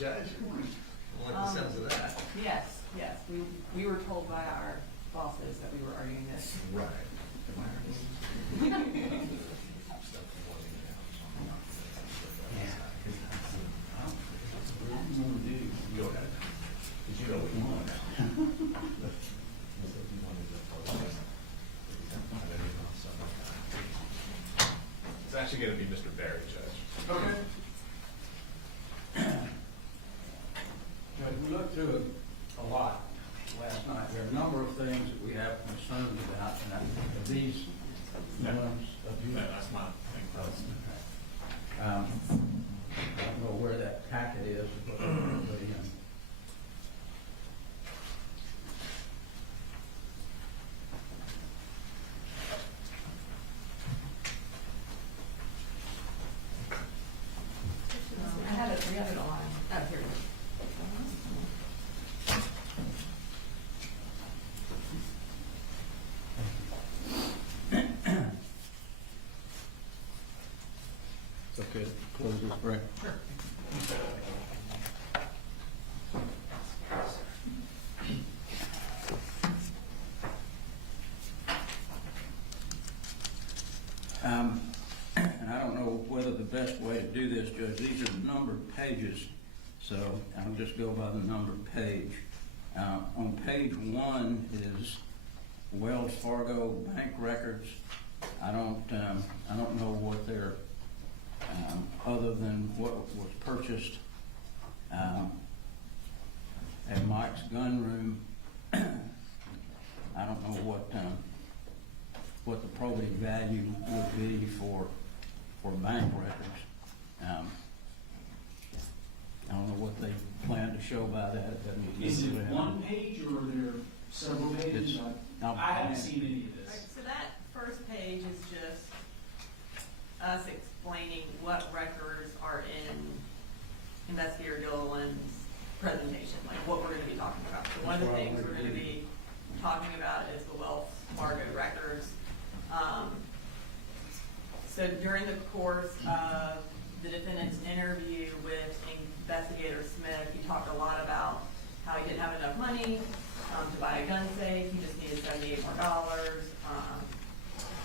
Judge? I like the sounds of that. Yes, yes. We were told by our bosses that we were arguing this. Right. Go ahead. Did you know what you want now? It's actually going to be Mr. Barry, Judge. Okay. We looked through it a lot last night. There are a number of things that we have concerns about, and I think these ones of you. That's my thing. I don't know where that packet is, but I have it. We have it on. Oh, here it is. it's okay to close this break. Sure. And I don't know whether the best way to do this, Judge, these are numbered pages, so I'll just go by the numbered page. On page 1 is Wells Fargo bank records. I don't know what they're, other than what was purchased at Mike's gun room. I don't know what the probative value would be for bank records. I don't know what they plan to show by that. Is it one page or are there several pages? I haven't seen any of Right, this. so that first page is just us explaining what records are in Investigator Gilliland's presentation, like what we're going to be talking about. So one of the things we're going to be talking about is the Wells Fargo records. So during the course of the defendant's interview with Investigator Smith, he talked a lot about how he didn't have enough money to buy a gun safe. He just needed $78 more.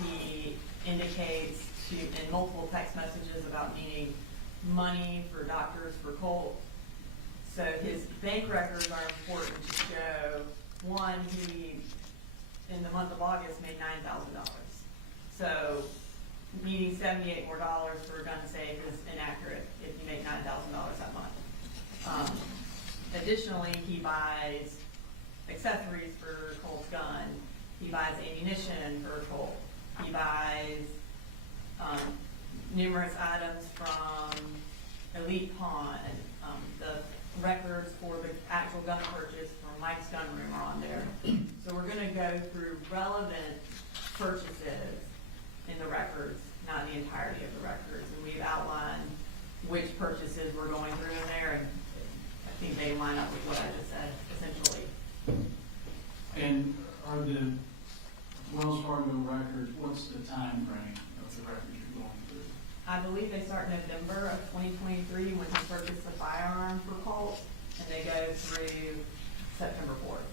He indicates in multiple text messages about needing money for doctors for Colt. So his bank records are important to show, one, he, in the month of August, made $9,000. So needing $78 more for a gun safe is inaccurate if you make $9,000 that month. Additionally, he buys accessories for Colt's gun. He buys ammunition for Colt. He buys numerous items from Elite Pawn. The records for the actual gun purchase from Mike's gun room are on there. So we're going to go through relevant purchases in the records, not the entirety of the records. And we've outlined which purchases we're going through in there, and I think they line up with what I just said, essentially. And are the Wells Fargo records, what's the time frame of the records you're going through? I believe they start November of 2023 when he purchased the firearm for Colt, and they go through September 4th.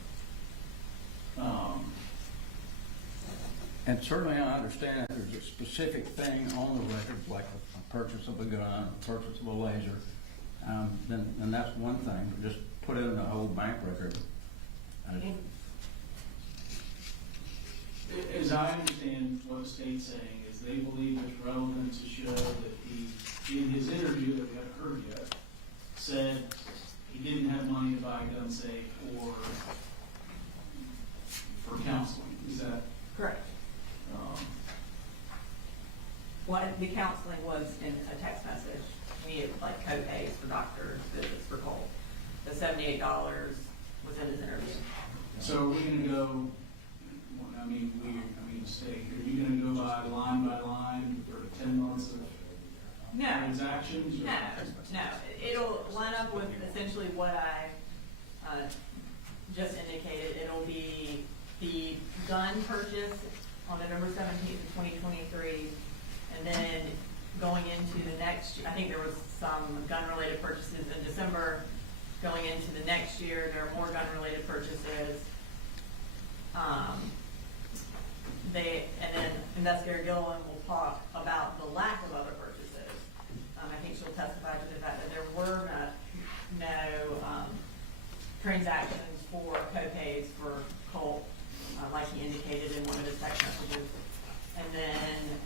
And certainly I understand that there's a specific thing on the records, like a purchase of a gun, a purchase of a laser, then that's one thing, but just put it in the whole bank record. As I understand what the state's saying is they believe it's relevant to show that he, in his interview that we haven't heard yet, said he didn't have money to buy a gun safe or for counseling. Is that Correct. What the counseling was in a text message. We had like co-pays for doctors, visits for Colt. The $78 was in his interview. So are we going to go? I mean, state. Are you going to go by line for 10 months of transactions? Or? No. It'll line up with essentially what I just indicated. It'll be the gun purchase on November 17th of 2023, and then going into the next, I think there was some gun-related purchases in December. Going into the next year, there are more gun-related purchases. And then Investigator Gilliland will talk about the lack of other purchases. I think she'll testify to the fact that there were no transactions for co-pays for Colt, like he indicated in one of his text messages. And then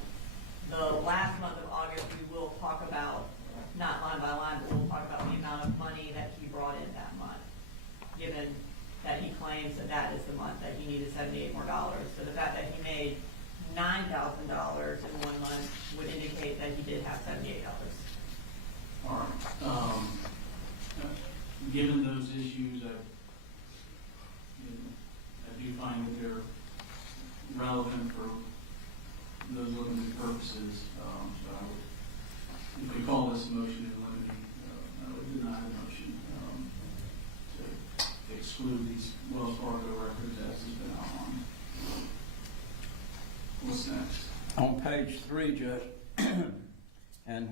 the last month of August, we will talk about, not line by line, but we'll talk about the amount of money that he brought in that month, given that he claims that that is the month that he needed $78 more. So the fact that he made $9,000 in 1 month would indicate that he did have $78. All right. Given those issues, I do find that they're relevant for those limited purposes. So I would, if we call this a motion in limine, I would deny the motion to exclude these Wells Fargo records as has been outlined. What's next? On page 3, Judge, and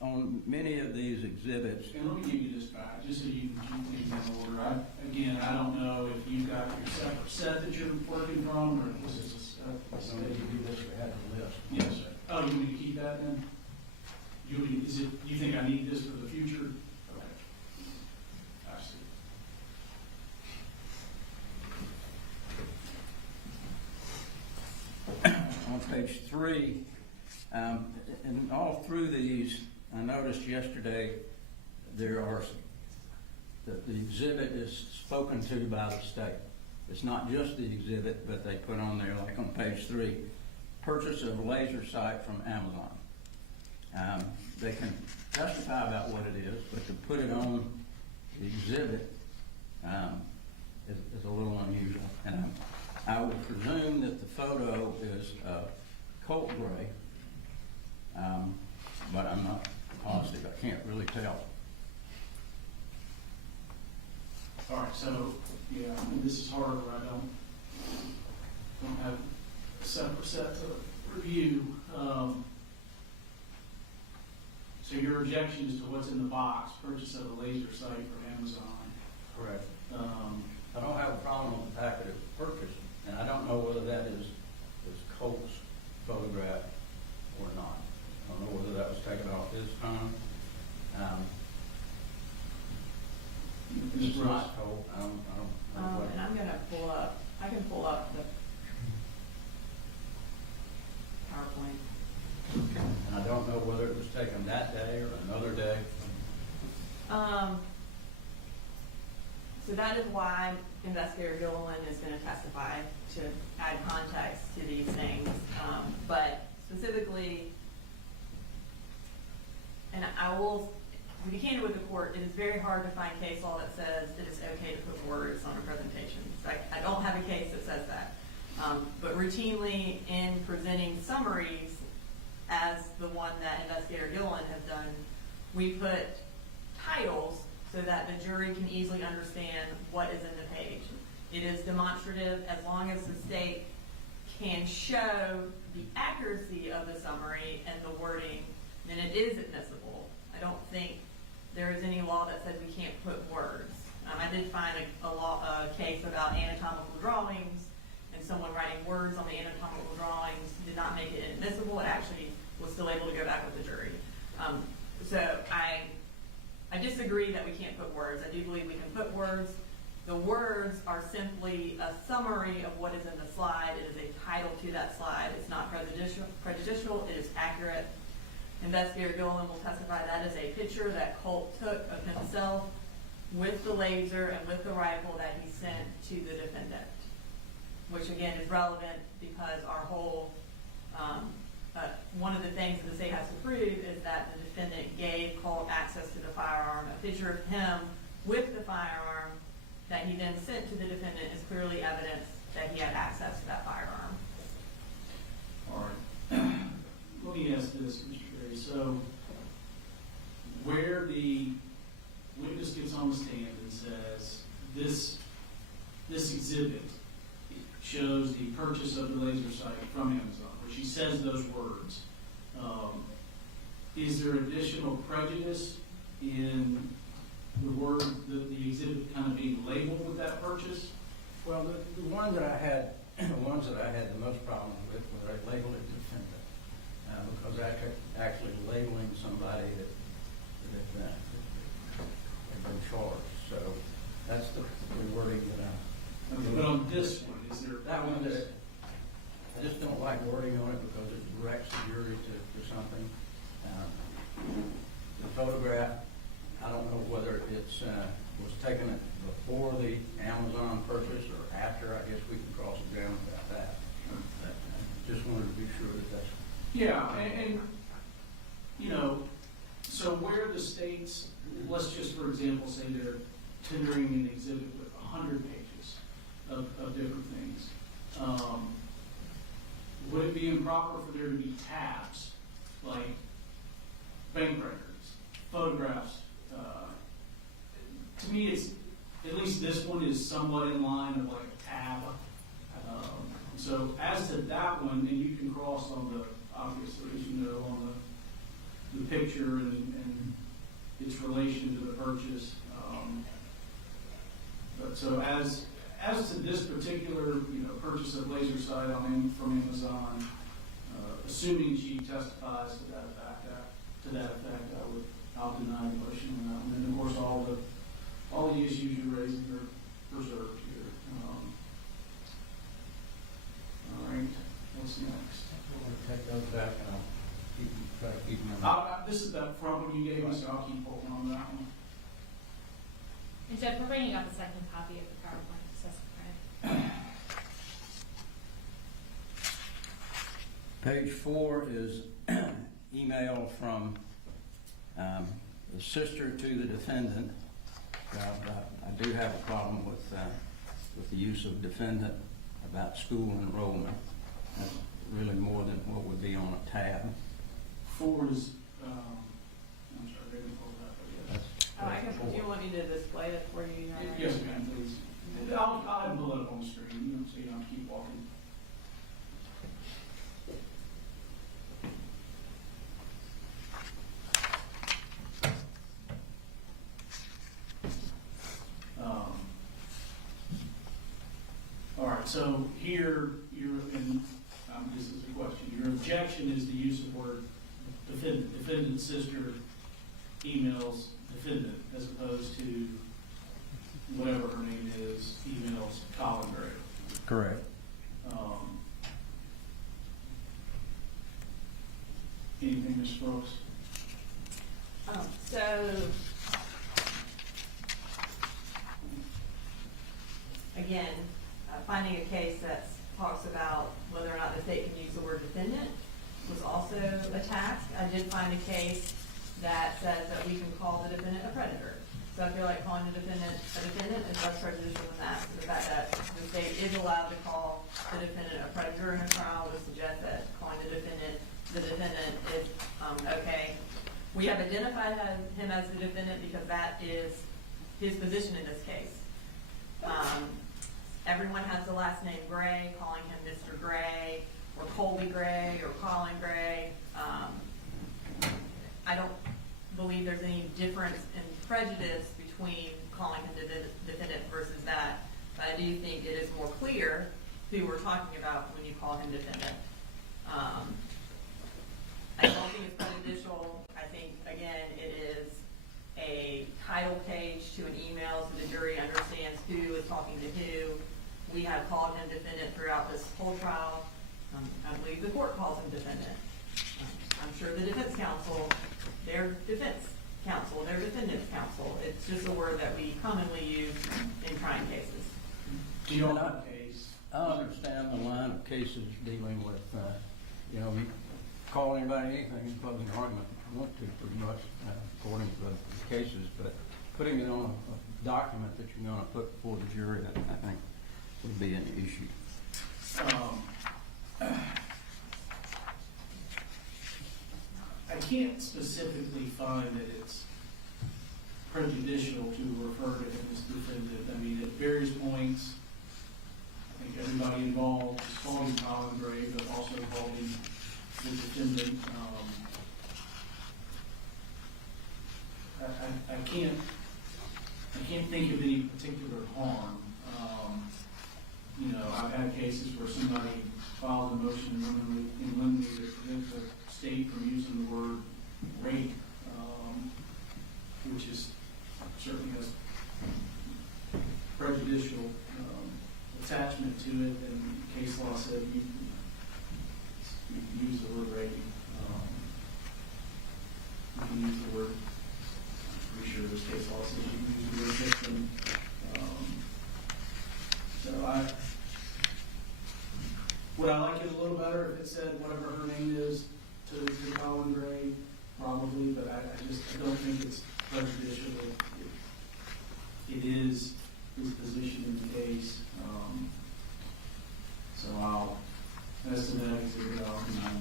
on many of these exhibits, And let me give you this back, just so you can keep things in order. I don't know if you've got your separate set that you're working from, or if this is a So we do this, we had the list. Yes, sir. Oh, you want me to keep that then? You think I need this for the future? Okay. I see. on page 3, and all through these, I noticed yesterday there are, the exhibit is spoken to by the state. It's not just the exhibit, but they put on there, like on page 3, purchase of laser sight from Amazon. They can testify about what it is, but to put it on the exhibit is a little unusual. And I would presume that the photo is Colt Gray, but I'm not positive. I can't really tell. All right, so, yeah, and this is harder. I don't have a separate set to review. So your objection is to what's in the box, purchase of a laser sight from Amazon. Correct. I don't have a problem with the fact that it was purchased, and I don't know whether that is Colt's photograph or not. I don't know whether that was taken off his phone. It's not Colt. I don't know what. And I'm gonna pull up, I can pull up the PowerPoint. And I don't know whether it was taken that day or another day. So that is why Investigator Gilliland is going to testify to add context to these things. But specifically, and I will, to be candid with the court, it is very hard to find case law that says it is okay to put words on a presentation. I don't have a case that says that. But routinely in presenting summaries, as the one that Investigator Gilliland has done, we put titles so that the jury can easily understand what is in the page. It is demonstrative as long as the state can show the accuracy of the summary and the wording, then it is admissible. I don't think there is any law that says we can't put words. I did find a case about anatomical drawings, and someone writing words on the anatomical drawings did not make it admissible. It actually was still able to go back with the jury. So I disagree that we can't put words. I do believe we can put words. The words are simply a summary of what is in the slide. It is a title to that slide. It's not prejudicial. It is accurate. Investigator Gilliland will testify that is a picture that Colt took of himself with the laser and with the rifle that he sent to the defendant, which again is relevant because our whole, one of the things that the state has to prove is that the defendant gave Colt access to the firearm. A picture of him with the firearm that he then sent to the defendant is clearly evidence that he had access to that firearm. All right. Let me ask this, Mr. Gray. So, where the witness gets on the stand and says, this exhibit shows the purchase of the laser sight from Amazon, where she says those words, is there additional prejudice in the word, the exhibit kind of being labeled with that purchase? Well, the ones that I had the most problem with were I labeled it defendant, because actually labeling somebody that had been charged. So that's the wording that I. Okay, but on this one, is there? That one, I just don't like wording on it because it directs the jury to something. The photograph, I don't know whether it's was taken before the Amazon purchase or after. I guess we can cross-examine about that. Just wanted to be sure that that's. Yeah, and you know, so where the states, let's just for example say they're tendering an exhibit with 100 pages of different things. Would it be improper for there to be tabs like bank records, photographs? To me, it's at least this one is somewhat in line of like a tab. So as to that one, and you can cross on the obviously, as you know, on the picture and its relation to the purchase. But so as to this particular, purchase of laser sight from Amazon, assuming she testifies to that effect, I'll deny the motion on that one. And of course, all the issues you raised are preserved here. All right, what's next? I'm going to take those back and I'll try to keep them. This is that front one you gave me, so I'll keep holding on to that one. And Jeff, we're bringing up a second copy of the PowerPoint to testify. Page 4 is email from the sister to the defendant. I do have a problem with the use of defendant about school enrollment. That's really more than what would be on a tab. 4 is, I'm sorry, I didn't pull that, but yeah. I guess, do you want me to display it for you? Yes, ma'am, please. I'll have it pull it up on the screen, so you don't have to keep walking. All right, so here, this is a question. Your objection is the use of word defendant. Defendant's sister emails defendant as opposed to whatever her name is, emails Colin Gray. Correct. Anything, Mr. Brooks? So, again, finding a case that talks about whether or not the state can use the word defendant was also a task. I did find a case that says that we can call the defendant a predator. So I feel like calling the defendant a defendant is less prejudicial than that. So the fact that the state is allowed to call the defendant a predator in a trial would suggest that calling the defendant is okay. We have identified him as the defendant because that is his position in this case. Everyone has the last name Gray, calling him Mr. Gray, or Colby Gray, or Colin Gray. I don't believe there's any difference in prejudice between calling him defendant versus that, but I do think it is more clear who we're talking about when you call him defendant. I don't think it's prejudicial. I think, again, it is a title page to an email so the jury understands who is talking to who. We have called him defendant throughout this whole trial. I believe the court calls him defendant. I'm sure the defense counsel, their defense counsel, their defendant's counsel. It's just a word that we commonly use in crime cases. Do you know a case? I understand the line of cases dealing with, call anybody anything in closing argument if you want to, pretty much, according to the cases, but putting it on a document that you're going to put before the jury, I think, would be an issue. I can't specifically find that it's prejudicial to refer to him as defendant. I mean, at various points, I think everybody involved is calling Colin Gray, but also calling the defendant. I can't think of any particular harm. You know, I've had cases where somebody filed a motion in limine to prevent the state from using the word rape, which is certainly has prejudicial attachment to it, and case law said you can use the word rape. You can use the word, I'm pretty sure this case law says you can use the word victim. So would I like it a little better if it said whatever her name is to Colin Gray? Probably, but I don't think it's prejudicial. It is his position in the case. So as to that exhibit, I'll remind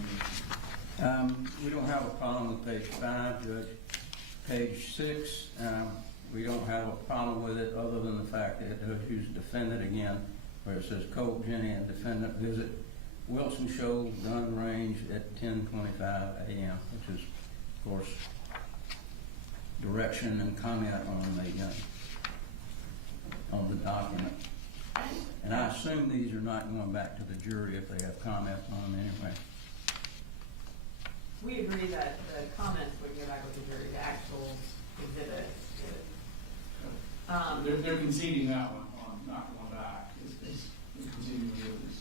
you. We don't have a problem with page 5, Judge. Page 6, we don't have a problem with it other than the fact that it does use defendant again, where it says Colt, Jenny, and defendant visit Wilson Show gun range at 10:25 a.m., which is, of course, direction and comment on the document. And I assume these are not going back to the jury if they have comments on them anyway. We agree that the comments would go back with the jury, the actual exhibits. They're conceding that one on not going back. It's conceding the others.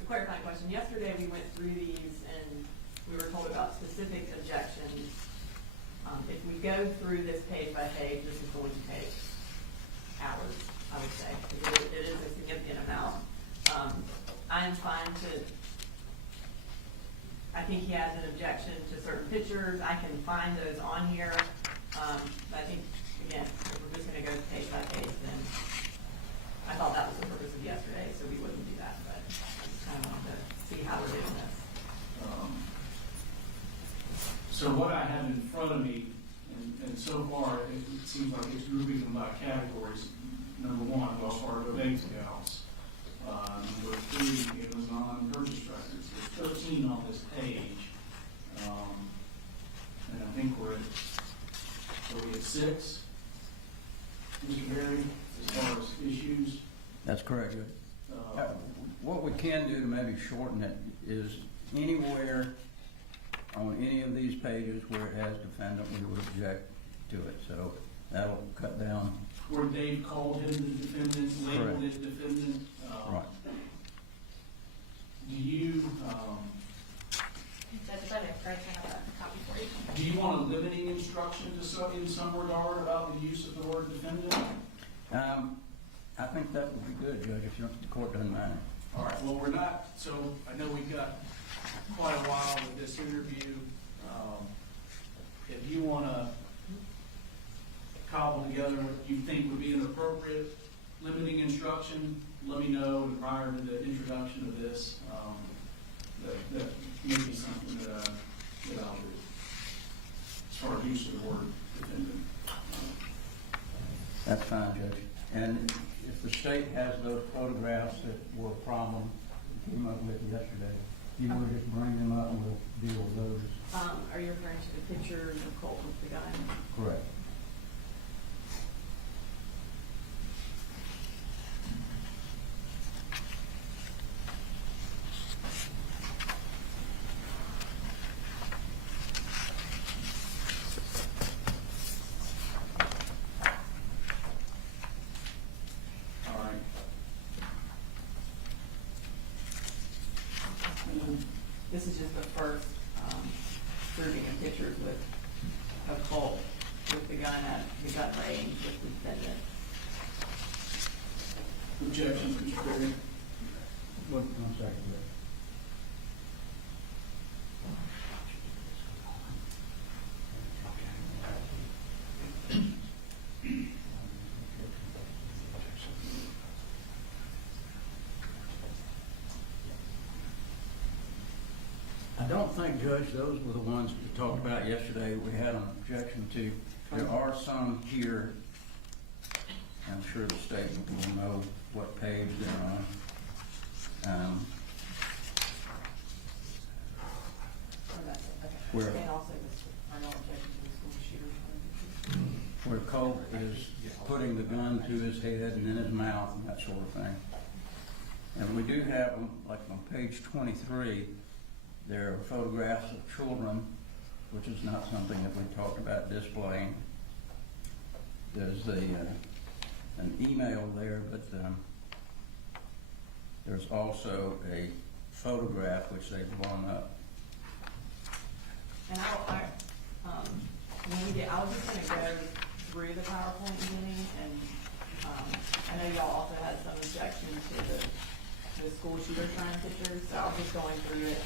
A clarifying question. Yesterday we went through these and we were told about specific objections. If we go through this page by page, this is going to take hours, I would say. It is a significant amount. I am fine to, I think he has an objection to certain pictures. I can find those on here. I think, again, if we're just going to go page by page, then I thought that was the purpose of yesterday, so we wouldn't do that, but I just kind of wanted to see how we're doing this. So what I have in front of me, and so far it seems like it's grouping them by categories. Number 1, Wells Fargo bank accounts. Number 3, Amazon purchase records. There's 13 on this page. And I think we're at 6, Mr. Berry, as far as issues. That's correct, Judge. What we can do to maybe shorten it is anywhere on any of these pages where it has defendant, we would object to it. So that'll cut down. Where Dave called him the defendant, labeled it defendant. Right. Do you, That's better, right, I have a copy for you. do you want a limiting instruction in some regard about the use of the word defendant? I think that would be good, Judge, if the court doesn't mind. All right, well, we're not, so I know we've got quite a while with this interview. If you want to cobble together what you think would be an appropriate limiting instruction, let me know prior to the introduction of this. That may be something that I'll do as far as use of the word defendant. That's fine, Judge. And if the state has those photographs that were a problem, we came up with yesterday, you would just bring them up and we'll deal with those. Are you referring to the pictures of Colt with the gun? Correct. This is just the first grouping of pictures of Colt with the gun at the gun range with the defendant. Objections, Mr. Berry? One second, Judge. I don't think, Judge, those were the ones we talked about yesterday we had an objection to. There are some here. I'm sure the state will know what page they're on. where, And also the final objection to the school shooter. where Colt is putting the gun to his head and in his mouth and that sort of thing. And we do have, like on page 23, there are photographs of children, which is not something that we talked about displaying. There's an email there, but there's also a photograph which they've blown up. And I was just gonna go through the PowerPoint beginning, and, I know y'all also had some objections to the school shooter shrine pictures, so I was just going through it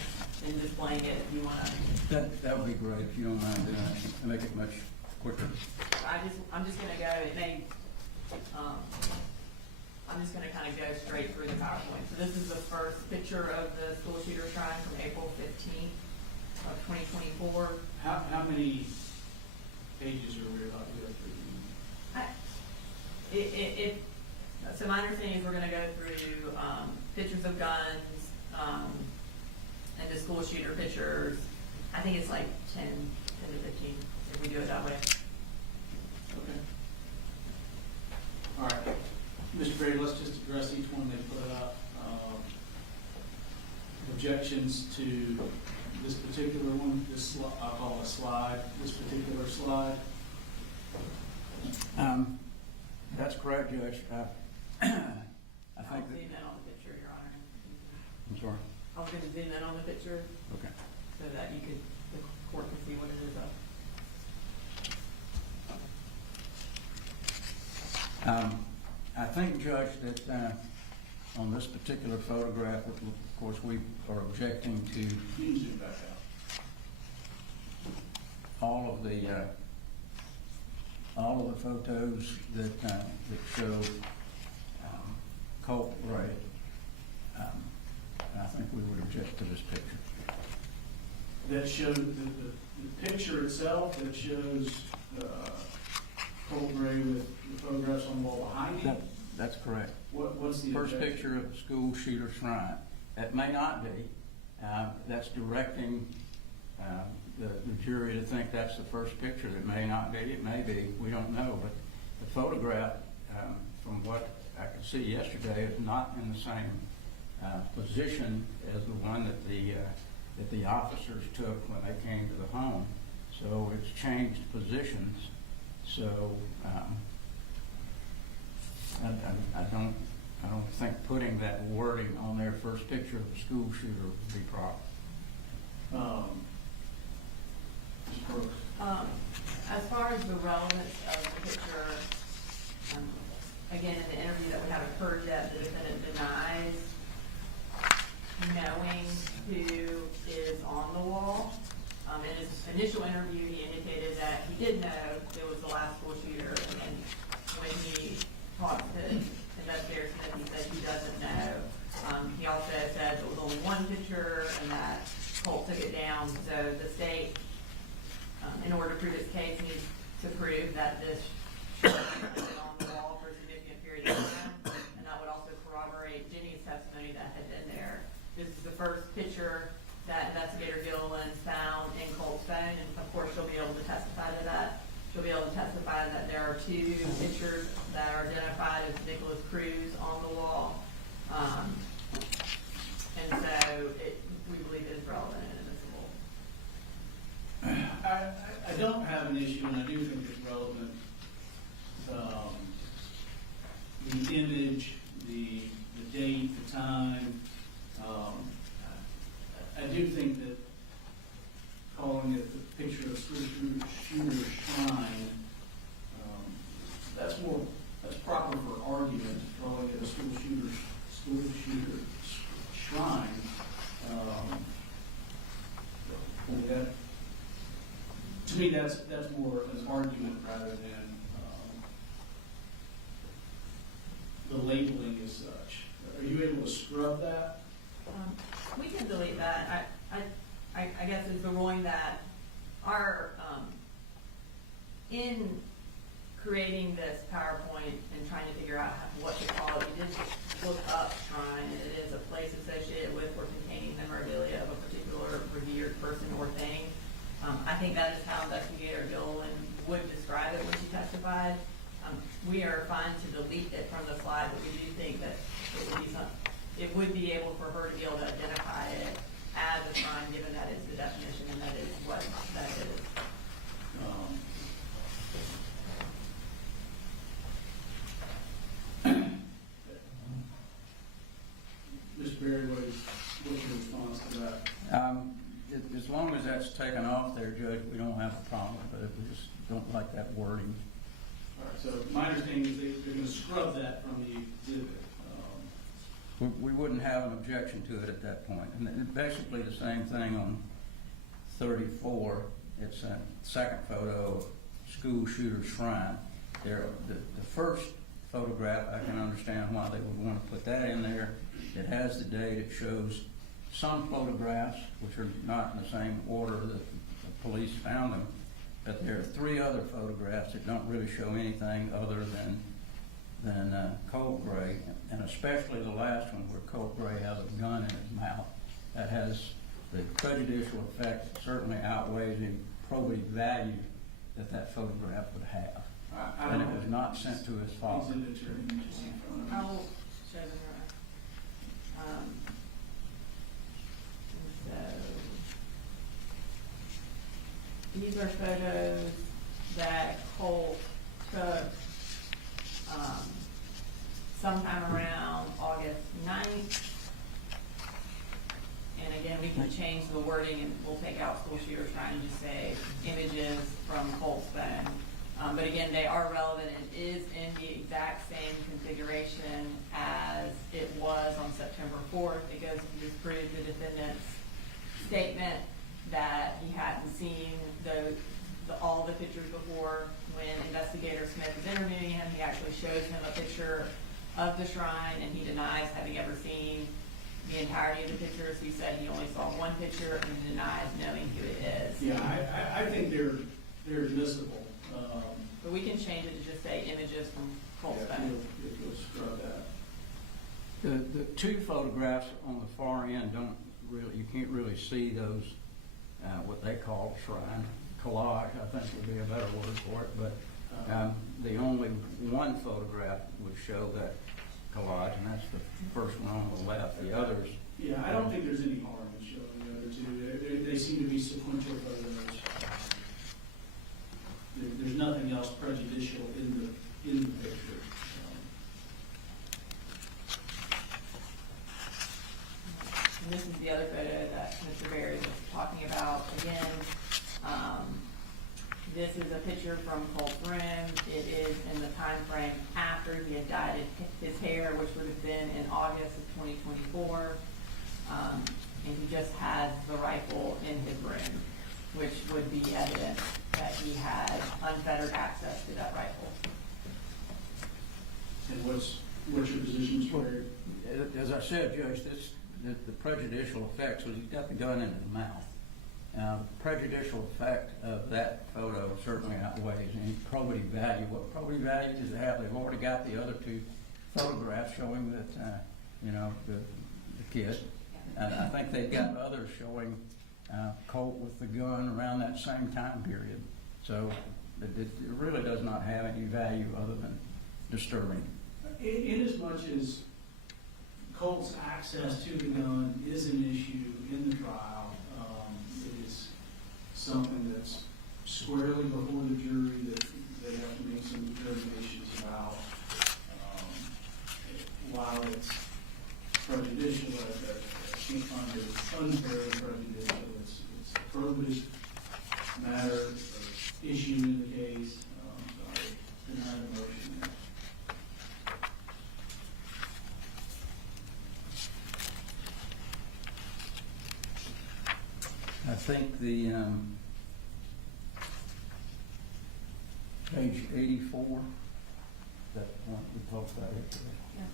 and displaying it if you wanna. That would be great if you don't mind doing that, to make it much quicker. I'm just gonna go, I'm just gonna kind of go straight through the PowerPoint. So this is the first picture of the school shooter shrine from April 15th of 2024. How many pages are we about to go through? So my understanding is we're gonna go through, pictures of guns, and the school shooter pictures. I think it's like 10 to 15, if we do it that way. Okay. All right. Mr. Brady, let's just address each one they put up. Objections to this particular one, I'll call it a slide, this particular slide. That's correct, Judge. I I'll think zoom that, in on the picture, Your Honor. I'm sorry. I was gonna zoom in on the picture Okay. so that the court can see what it is of. I think, Judge, that on this particular photograph, of course, we are objecting to You can zoom back out. all of the photos that show Colt Gray. And I think we would object to this picture. That shows the picture itself that shows Colt Gray with the photographs on the wall behind him. That's correct. What's the First objection? picture of the school shooter shrine. It may not be. That's directing the jury to think that's the first picture. It may not be. It may be. We don't know. But the photograph, from what I could see yesterday, is not in the same position as the one that the officers took when they came to the home. So it's changed positions. So I don't think putting that wording on their first picture of the school shooter would be proper. Mr. Brooks. As far as the relevance of the picture, again, in the interview that we haven't heard yet, the defendant denies knowing who is on the wall. In his initial interview, he indicated that he did know it was the last school shooter, and then when he talked to investigators, he said he doesn't know. He also said it was only one picture and that Colt took it down. So the state, in order to prove its case, needs to prove that this shooter had been on the wall for a significant period of time, and that would also corroborate Jenny's testimony that had been there. This is the first picture that investigator Gilliland found in Colt's phone, and of course she'll be able to testify to that. She'll be able to testify that there are two pictures that are identified as Nicholas Cruz on the wall. And so we believe it is relevant and admissible. I don't have an issue, and I do think it's relevant. The image, the date, the time. I do think that calling it the picture of school shooter shrine, that's proper for argument. Calling it a school shooter shrine. To me, that's more an argument rather than the labeling as such. Are you able to scrub that? We can delete that. I guess it's the ruling that our, in creating this PowerPoint and trying to figure out what to call it, we did look up shrine. It is a place associated with or containing memorabilia of a particular revered person or thing. I think that is how investigator Gilliland would describe it when she testified. We are fine to delete it from the slide, but we do think that it would be able for her to be able to identify it as a crime, given that it's the definition and that is what that is. Mr. Berry, what's your response to that? As long as that's taken off there, Judge, we don't have a problem with it. We just don't like that wording. All right, so my understanding is they're going to scrub that from the exhibit. We wouldn't have an objection to it at that point. And basically the same thing on 34. It's a second photo of school shooter shrine. There, the first photograph, I can understand why they would want to put that in there. It has the date. It shows some photographs, which are not in the same order that the police found them. But there are 3 other photographs that don't really show anything other than Colt Gray, and especially the last one where Colt Gray has a gun in his mouth. That has the prejudicial effect certainly outweighs the probative value that photograph would have. And it was not sent to his father. I will show them her. So these are photos that Colt took sometime around August 9th. And again, we can change the wording and we'll take out school shooter shrine and just say images from Colt's phone. But again, they are relevant. It is in the exact same configuration as it was on September 4th. It goes to disprove the defendant's statement that he hadn't seen all the pictures before. When investigator Smith is interviewing him, he actually shows him a picture of the shrine, and he denies having ever seen the entirety of the pictures. He said he only saw one picture and denies knowing who it is. Yeah, I think they're admissible. But we can change it to just say images from Colt's phone. You'll scrub that. The 2 photographs on the far end you can't really see those, what they call shrine collage, I think would be a better word for it, but the only one photograph would show that collage, and that's the first one on the left. The others. Yeah, I don't think there's any harm in showing the other 2. They seem to be sequential photos. There's nothing else prejudicial in the picture. And this is the other photo that Mr. Berry was talking about. Again, this is a picture from Colt's room. It is in the time frame after he had dyed his hair, which would have been in August of 2024. And he just has the rifle in his room, which would be evidence that he had unfettered access to that rifle. And what's your position, Mr. Berry? As I said, Judge, the prejudicial effects was he got the gun in his mouth. The prejudicial effect of that photo certainly outweighs any probative value. What probative value does it have? They've already got the other 2 photographs showing that, the kid. And I think they've got others showing Colt with the gun around that same time period. So it really does not have any value other than disturbing. In as much as Colt's access to the gun is an issue in the trial, it is something that's squarely before the jury that they have to make some determinations about. While it's prejudicial, I can't find it unfairly prejudicial. It's a probative matter, issue in the case. So I deny the motion there. I think the page 84, that one we talked about it. Yeah,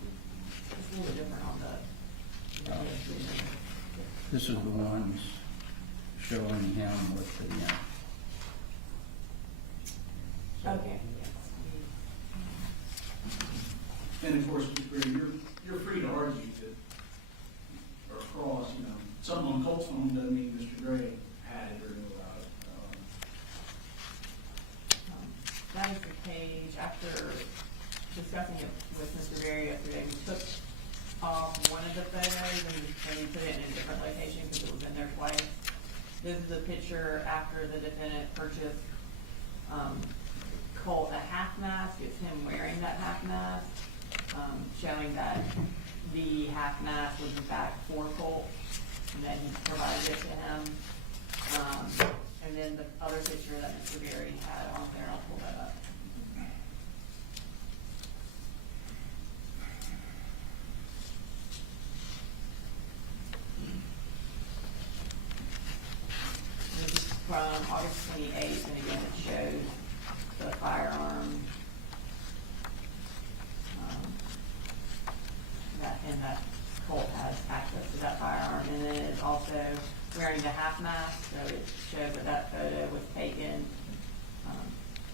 it's a little bit different on the. This is the ones showing him with the. Okay. And of course, Mr. Berry, you're free to argue that, or cross, something on Colt's phone doesn't mean Mr. Gray had it or knew about it. This is a picture after the defendant purchased, Colt a half mask. It's him wearing that half mask, showing that the half mask was in fact for Colt, and that he provided it to him. And then the other picture that Mr. Berry had on there, I'll pull that up. This is from August 28th, and again, it shows the firearm, that Colt has access to that firearm. And then it's also wearing the half mask, so it shows that that photo was taken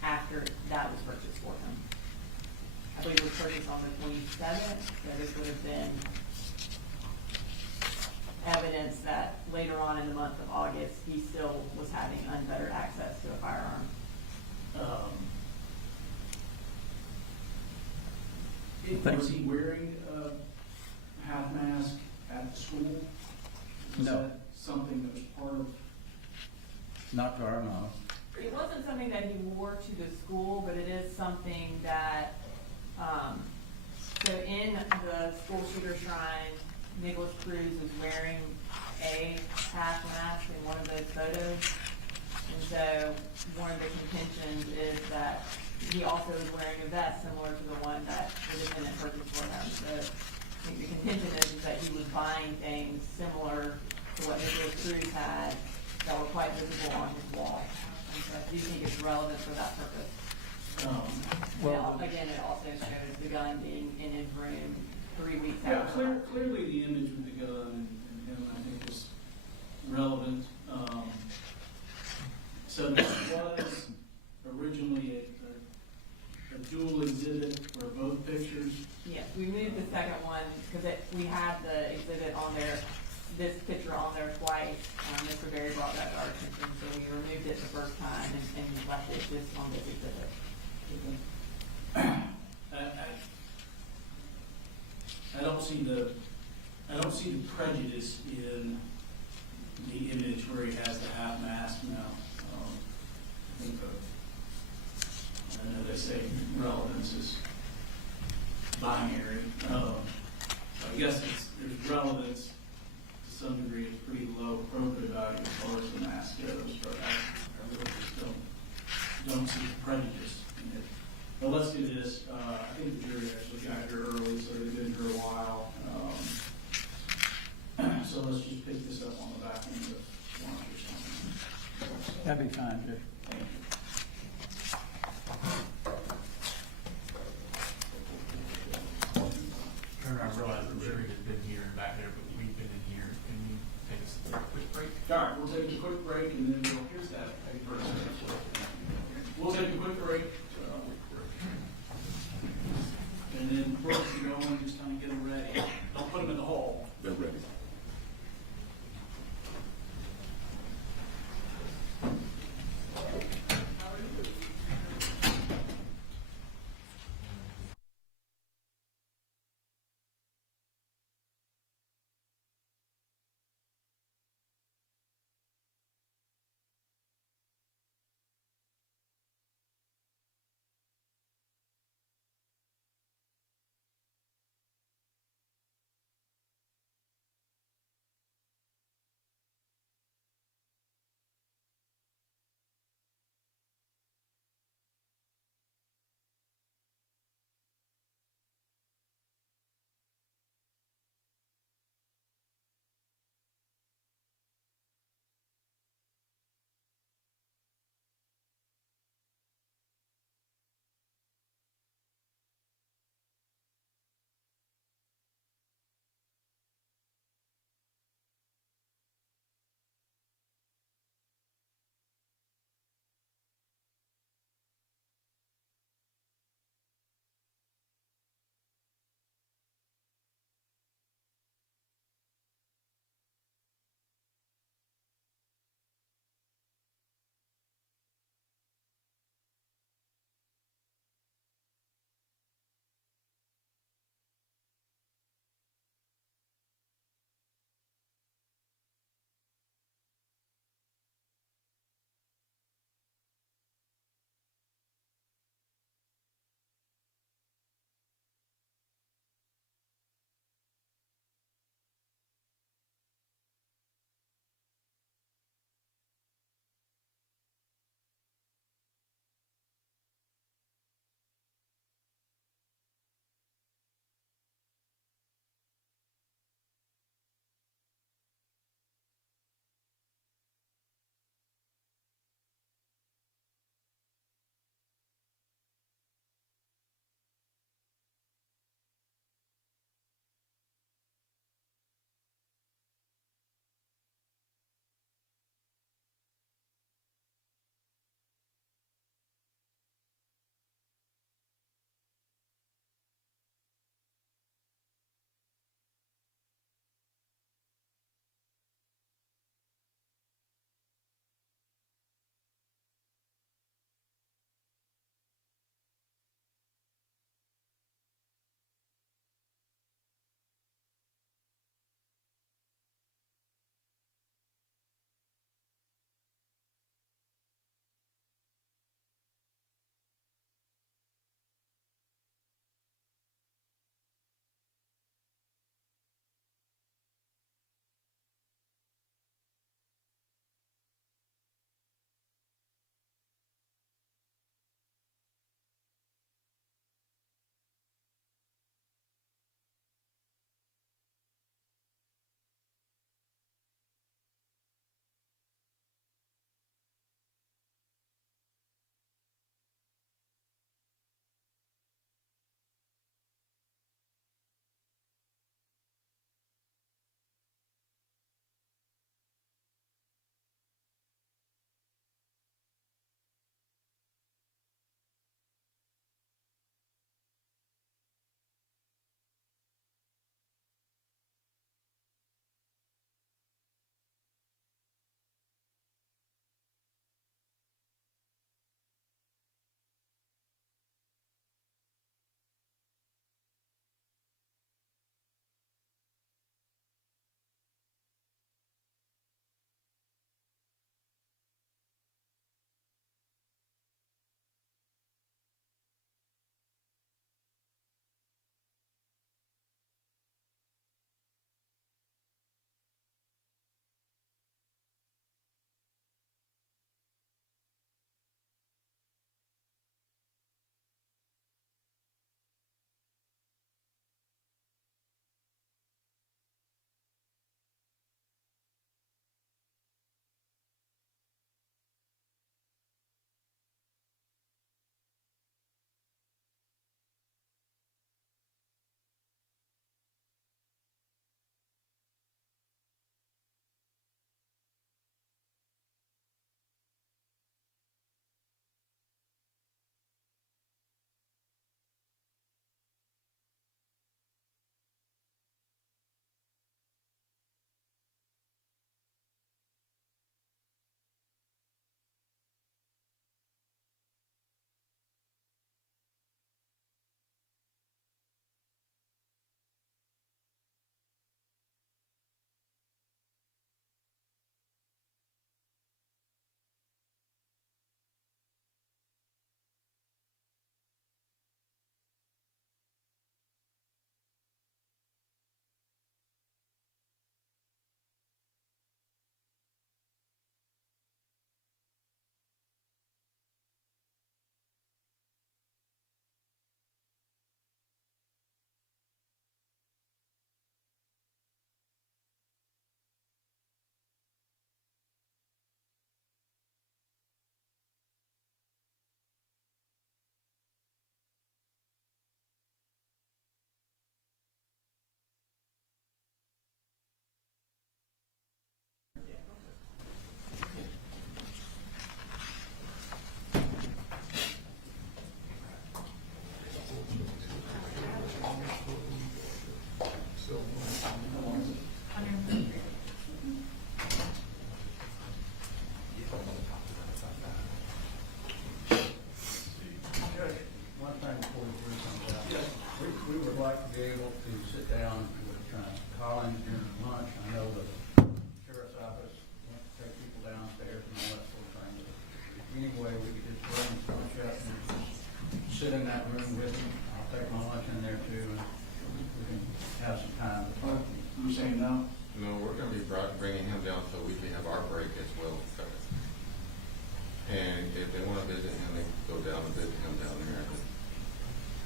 after that was purchased for him. I believe it was purchased on the 27th, so this would have been evidence that later on in the month of August, he still was having unfettered access to a firearm. Was he wearing a half mask at the school? Was No. that something that was part of? Not to our knowledge. It wasn't something that he wore to the school, but it is something that, so in the school shooter shrine, Nicholas Cruz is wearing a half mask in one of those photos. And so one of the contentions is that he also is wearing a vest similar to the one that the defendant purchased for him. So I think the contention is that he was buying things similar to what Nicholas Cruz had that were quite visible on his wall. And so I do think it's relevant for that purpose. Well, Again, it also shows the gun being in his room 3 weeks Yeah, after. clearly the image with the gun and him, I think, was relevant. So this was originally a dual exhibit for both pictures. Yes, we moved the second one because we had the exhibit on there, this picture on there twice. Mr. Berry brought that to our attention, so we removed it the first time and left it just on this exhibit. I don't see the prejudice in the image where he has the half mask now. I think I know they say relevance is binary. I guess there's relevance to some degree. It's pretty low appropriate value as far as the mask goes, but I really just don't see the prejudice in it. But let's do this. I think the jury actually got here early, so they've been here a while. So let's just pick this up on the back end of lunch or something. That'd be fine, Jeff. Thank you. I realize the jury has been here and back there, but we've been in here. Can you take us a quick break? All right, we'll take a quick break and then here's that. We'll take a quick break. And then Brooks, you go and just kind of get them ready. Don't put them in the hole. They're ready.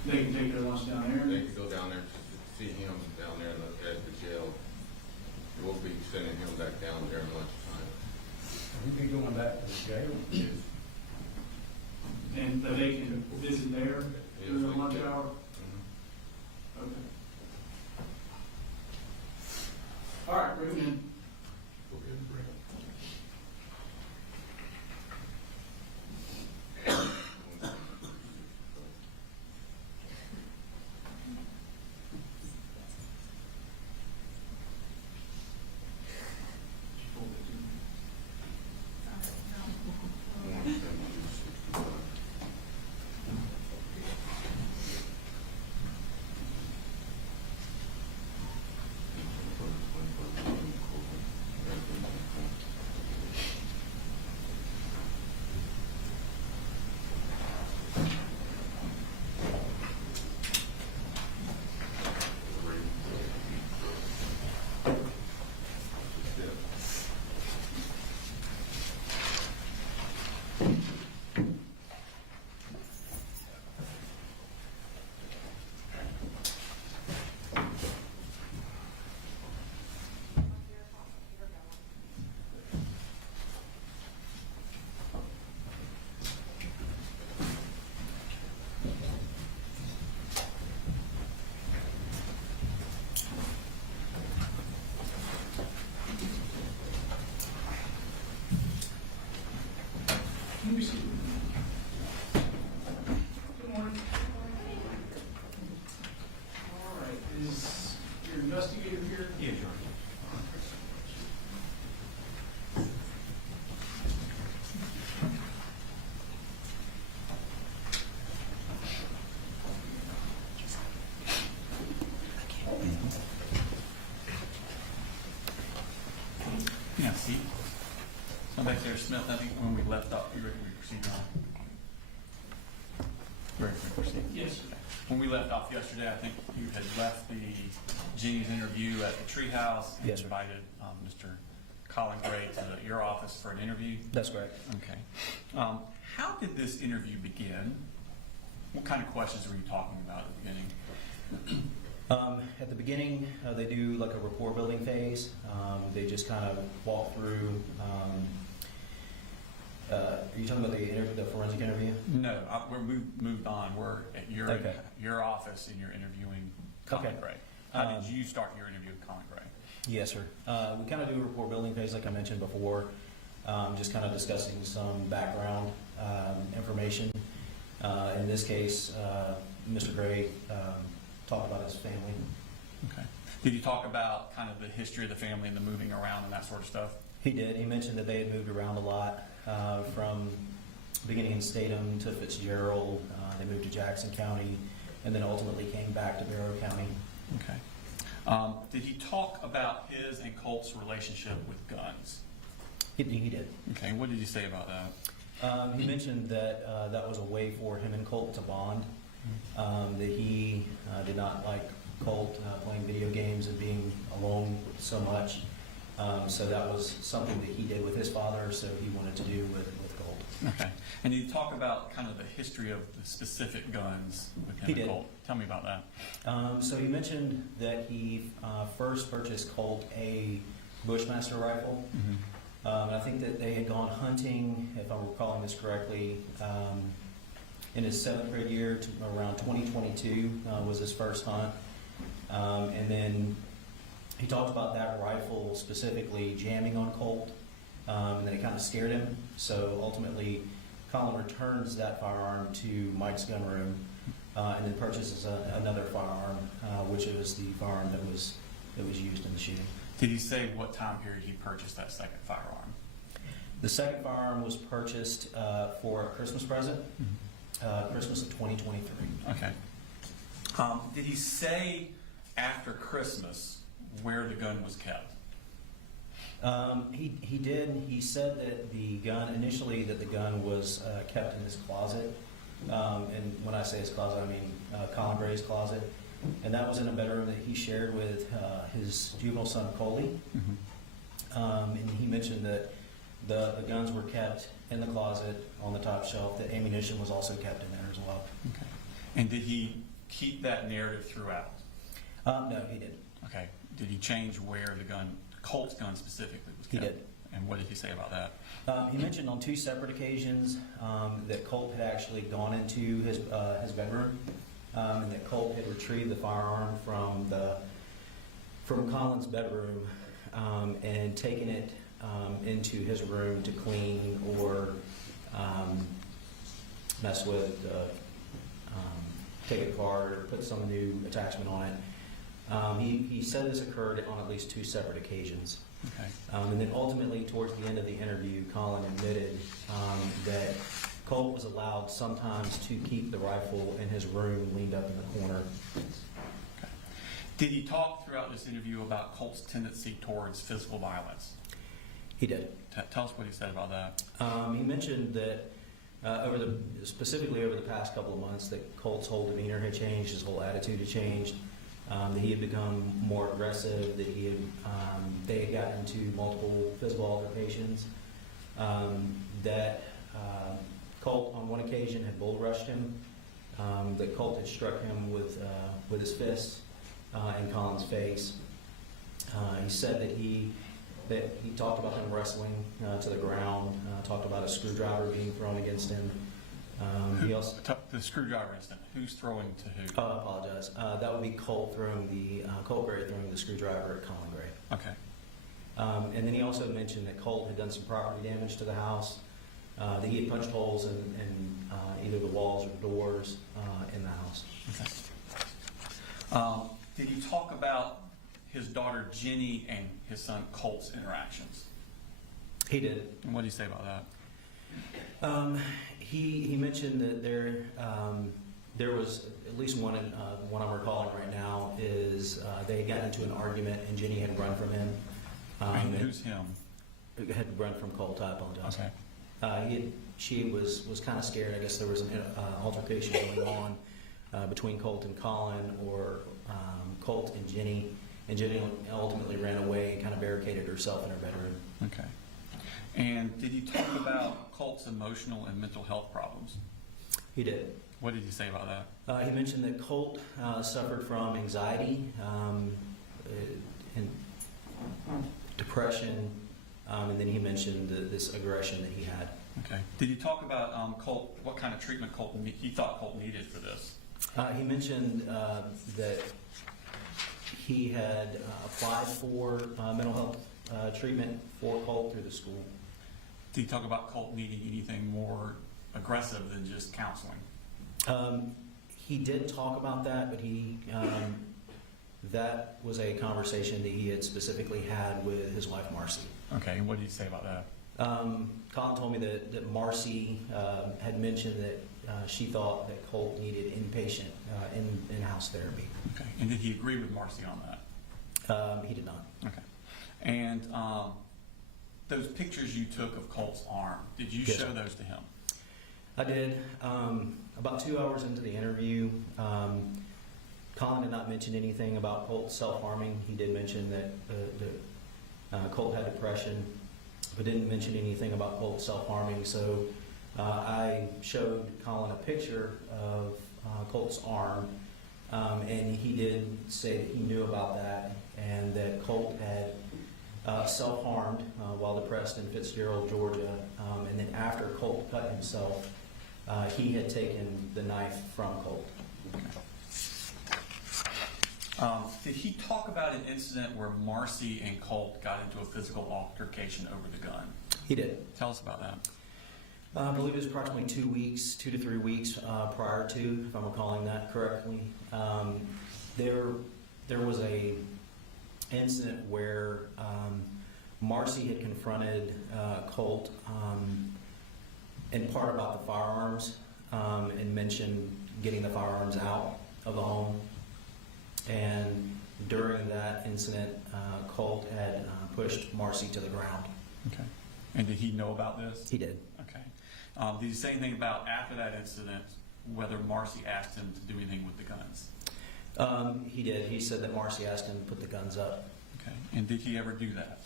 They can take their lunch down there? They can go down there to see him down there at the jail. We'll be sending him back down there in lunchtime. You be going back to the jail? Yes. And that they can visit there during the lunch hour? Mhm. Okay. All right, bring him in. We'll get him ready. Can we see? Good morning. All right, is your investigator here? Yeah, John. Yeah, see? So back there, Smith, I think when we left off, you ready to proceed on? Ready to proceed? Yes, sir. When we left off yesterday, I think you had left the Jeannie's interview at the treehouse. And Yes, sir. invited Mr. Colin Gray to your office for an interview. That's correct. Okay. How did this interview begin? What kind of questions were you talking about at the beginning? At the beginning, they do like a rapport building phase. They just kind of walk through. Are you talking about the forensic interview? No, we're moved on. We're at Okay. your office and you're interviewing Colin Okay. Gray. How did you start your interview with Colin Gray? Yes, sir. We kind of do a rapport building phase, like I mentioned before, just kind of discussing some background information. In this case, Mr. Gray talked about his family. Okay. Did you talk about kind of the history of the family and the moving around and that sort of stuff? He did. He mentioned that they had moved around a lot from beginning in Statham to Fitzgerald. They moved to Jackson County and then ultimately came back to Barrow County. Okay. Did he talk about his and Colt's relationship with guns? He did. Okay. What did he say about that? He mentioned that that was a way for him and Colt to bond. That he did not like Colt playing video games and being alone so much. So that was something that he did with his father, so he wanted to do with Colt. Okay. And you talk about kind of the history of the specific guns with him He and did. Colt. Tell me about that. So he mentioned that he first purchased Colt a Bushmaster rifle. And I think that they had gone hunting, if I'm recalling this correctly, in his 7th grade year, to around 2022 was his first hunt. And then he talked about that rifle specifically jamming on Colt, and then it kind of scared him. So ultimately, Colin returns that firearm to Mike's gun room, and then purchases another firearm, which was the firearm that was used in the shooting. Did he say what time period he purchased that second firearm? The second firearm was purchased for a Christmas present, Christmas of 2023. Okay. Did he say after Christmas where the gun was kept? He did. He said that the gun was kept in his closet. And when I say his closet, I mean Colin Gray's closet. And that was in a bedroom that he shared with his juvenile son, Coley. And he mentioned that the guns were kept in the closet on the top shelf. The ammunition was also kept in there as well. Okay. And did he keep that narrative throughout? No, he didn't. Okay. Did he change where the gun, Colt's gun specifically, was He kept? did. And what did he say about that? He mentioned on 2 separate occasions that Colt had actually gone into his bedroom, and that Colt had retrieved the firearm from Colin's bedroom and taken it into his room to clean or mess with, take it apart or put some new attachment on it. He said this occurred on at least 2 separate occasions. Okay. And then ultimately, towards the end of the interview, Colin admitted that Colt was allowed sometimes to keep the rifle in his room leaned up in the corner. Okay. Did he talk throughout this interview about Colt's tendency towards physical violence? He did. Tell us what he said about that. He mentioned that specifically over the past couple of months, that Colt's whole demeanor had changed, his whole attitude had changed. That he had become more aggressive, that they had gotten into multiple physical altercations, that Colt on one occasion had bull rushed him, that Colt had struck him with his fist in Colin's face. He said that he talked about them wrestling to the ground, talked about a screwdriver being thrown against him. He also The screwdriver incident. Who's throwing to who? I apologize. That would be Colt Gray throwing the screwdriver at Colin Gray. Okay. And then he also mentioned that Colt had done some property damage to the house, that he had punched holes in either the walls or doors in the house. Okay. Did he talk about his daughter Jenny and his son Colt's interactions? He did. And what did he say about that? He mentioned that there was at least one I'm recalling right now is they had gotten into an argument and Jenny had run from him. And who's him? Had run from Colt. I apologize. Okay. She was kind of scared. I guess there was an altercation going on between Colt and Colin, or Colt and Jenny Jenny ultimately ran away and kind of barricaded herself in her bedroom. Okay. And did he talk about Colt's emotional and mental health problems? He did. What did he say about that? He mentioned that Colt suffered from anxiety and depression, and then he mentioned this aggression that he had. Okay. Did he talk about Colt, what kind of treatment he thought Colt needed for this? He mentioned that he had applied for mental health treatment for Colt through the school. Did he talk about Colt needing anything more aggressive than just counseling? He did talk about that, but that was a conversation that he had specifically had with his wife, Marcy. Okay, and what did he say about that? Colin told me that Marcy had mentioned that she thought that Colt needed inpatient in-house therapy. Okay, and did he agree with Marcy on that? He did not. Okay. And those pictures you took of Colt's arm, did you Yes, show sir. those to him? I did. About 2 hours into the interview, Colin did not mention anything about Colt self-harming. He did mention that Colt had depression, but didn't mention anything about Colt self-harming. So I showed Colin a picture of Colt's arm, and he did say that he knew about that and that Colt had self-harmed while depressed in Fitzgerald, Georgia. And then after Colt cut himself, he had taken the knife from Colt. Did he talk about an incident where Marcy and Colt got into a physical altercation over the gun? He did. Tell us about that. I believe it was approximately 2 weeks, 2 to 3 weeks prior to, if I'm recalling that correctly. There was a incident where Marcy had confronted Colt in part about the firearms and mentioned getting the firearms out of the home. And during that incident, Colt had pushed Marcy to the ground. Okay. And did he know about this? He did. Okay. Did he say anything about, after that incident, whether Marcy asked him to do anything with the guns? He did. He said that Marcy asked him to put the guns up. Okay. And did he ever do that?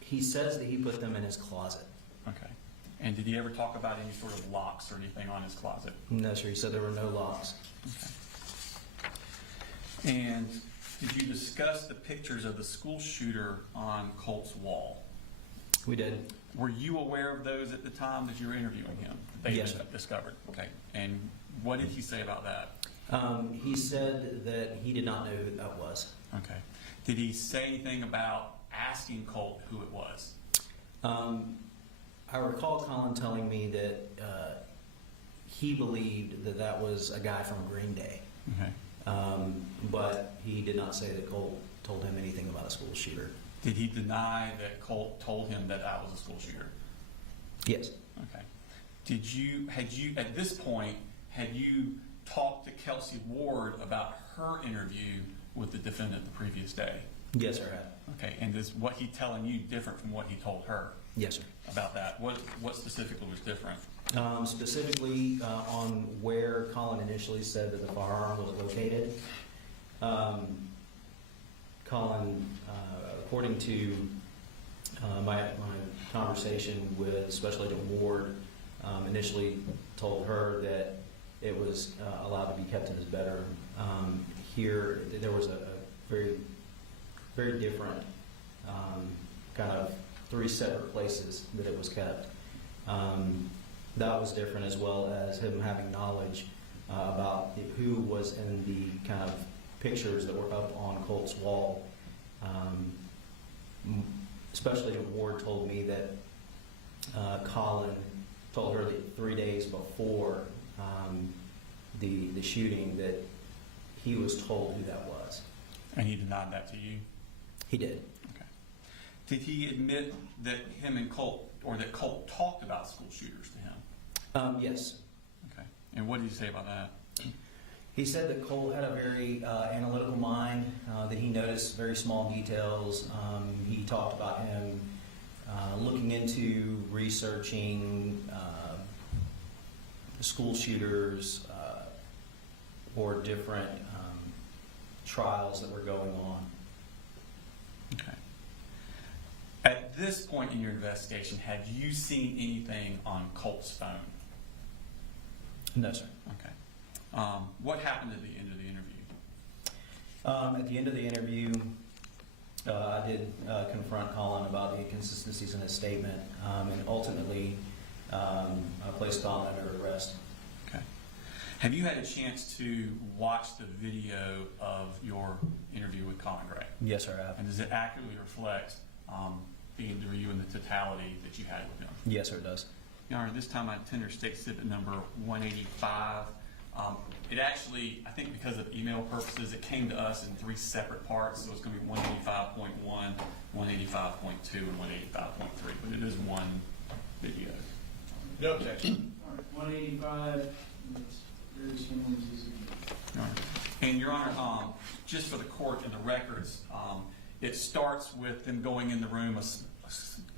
He says that he put them in his closet. Okay. And did he ever talk about any sort of locks or anything on his closet? No, sir. He said there were no locks. Okay. And did you discuss the pictures of the school shooter on Colt's wall? We did. Were you aware of those at the time that you were interviewing him? That they Yes, sir. discovered. Okay. And what did he say about that? He said that he did not know who that was. Okay. Did he say anything about asking Colt who it was? I recall Colin telling me that he believed that that was a guy from Green Day, Okay. but he did not say that Colt told him anything about a school shooter. Did he deny that Colt told him that I was a school shooter? Yes. Okay. At this point, had you talked to Kelsey Ward about her interview with the defendant the previous day? Yes, sir. I have. Okay. And is what he telling you different from what he told her Yes, sir. about that? What specifically was different? Specifically on where Colin initially said that the firearm was located. Colin, according to my conversation with Special Agent Ward, initially told her that it was allowed to be kept in his bedroom. Here, there was a very, very different kind of 3 separate places that it was kept. That was different, as well as him having knowledge about who was in the kind of pictures that were up on Colt's wall. Special Agent Ward told me that Colin told her that 3 days before the shooting that he was told who that was. And he denied that to you? He did. Okay. Did he admit that him and Colt, or that Colt talked about school shooters to him? Yes. Okay. And what did he say about that? He said that Colt had a very analytical mind, that he noticed very small details. He talked about him looking into researching school shooters or different trials that were going on. Okay. At this point in your investigation, had you seen anything on Colt's phone? No, sir. Okay. What happened at the end of the interview? At the end of the interview, I did confront Colin about the inconsistencies in his statement, and ultimately I placed Colin under arrest. Okay. Have you had a chance to watch the video of your interview with Colin Gray? Yes, sir, I have. And does it accurately reflect the interview and the totality that you had with him? Yes, sir, it does. Your Honor, this time I tender State Exhibit number 185. It actually, I think because of email purposes, it came to us in 3 separate parts. So it's going to be 185.1, 185.2, and 185.3. But it is one video. No objection. All right, 185, various forms is Your Honor. And Your Honor, just for the court and the records, it starts with them going in the room, a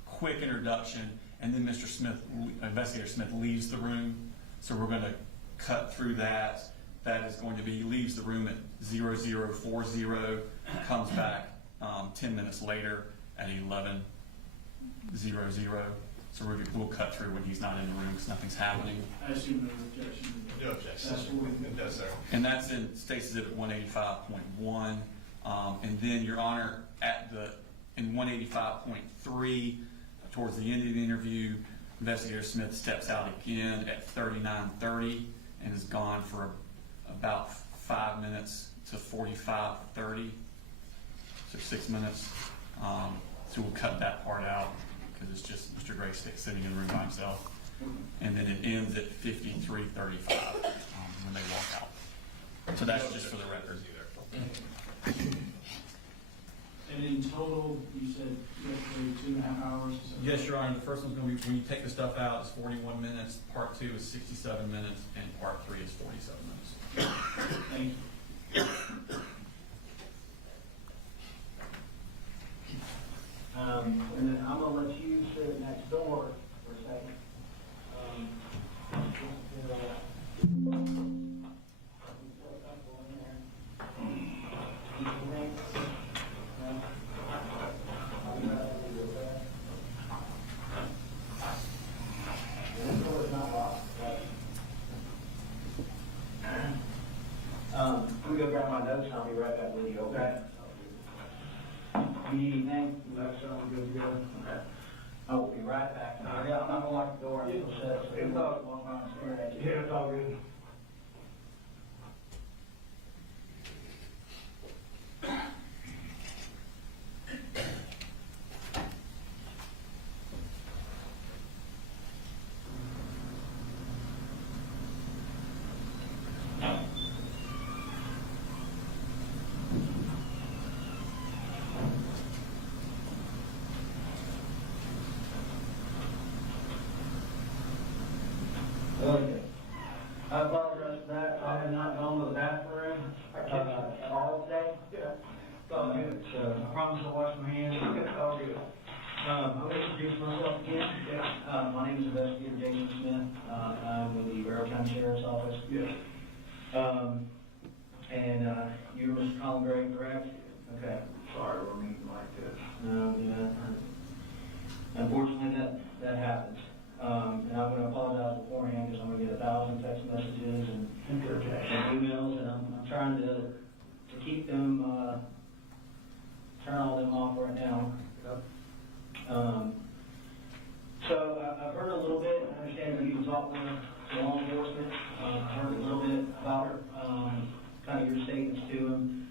quick introduction, and then Mr. Smith, Investigator Smith, leaves the room. So we're going to cut through that. That is going to be, he leaves the room at 0040, comes back 10 minutes later at 11:00. So we'll cut through when he's not in the room because nothing's happening. I assume no objection. No objection. That's what we- No, sir. And that's in State Exhibit 185.1. And then, Your Honor, in 185.3, towards the end of the interview, Investigator Smith steps out again at 39:30 and is gone for about 5 minutes to 45:30, so 6 minutes. So we'll cut that part out because it's just Mr. Gray sitting in the room by himself. And then it ends at 53:35 when they walk out. So that's just for the record. And in total, you said you have to wait 2.5 hours? Is that Yes, right? Your Honor. The first one's going to be, when you take the stuff out, it's 41 minutes. Part 2 is 67 minutes, and Part 3 is 47 minutes. Thank you. And then I'm gonna let you sit next door for a second. set, so it's all one line, sorry. Yeah, it's all good. Okay. I apologize for that. I have not gone to the bathroom at all today. Yeah. It's all good. So I promise I'll wash my hands. It's all good. I'll introduce myself again. Yeah. My name is Investigator Jason Smith. I'm with the Barrow County Sheriff's Office. Yeah. And you're Mr. Colin Gray, correct? Okay. Sorry, we're meeting like this. No, yeah. Unfortunately, that happens. And I'm going to apologize beforehand because I'm going to get 1,000 text messages and emails, and I'm trying to keep them, turn all them off right now. So I've heard a little bit. I understand that you talked with law enforcement. I've heard a little bit about kind of your statements to them.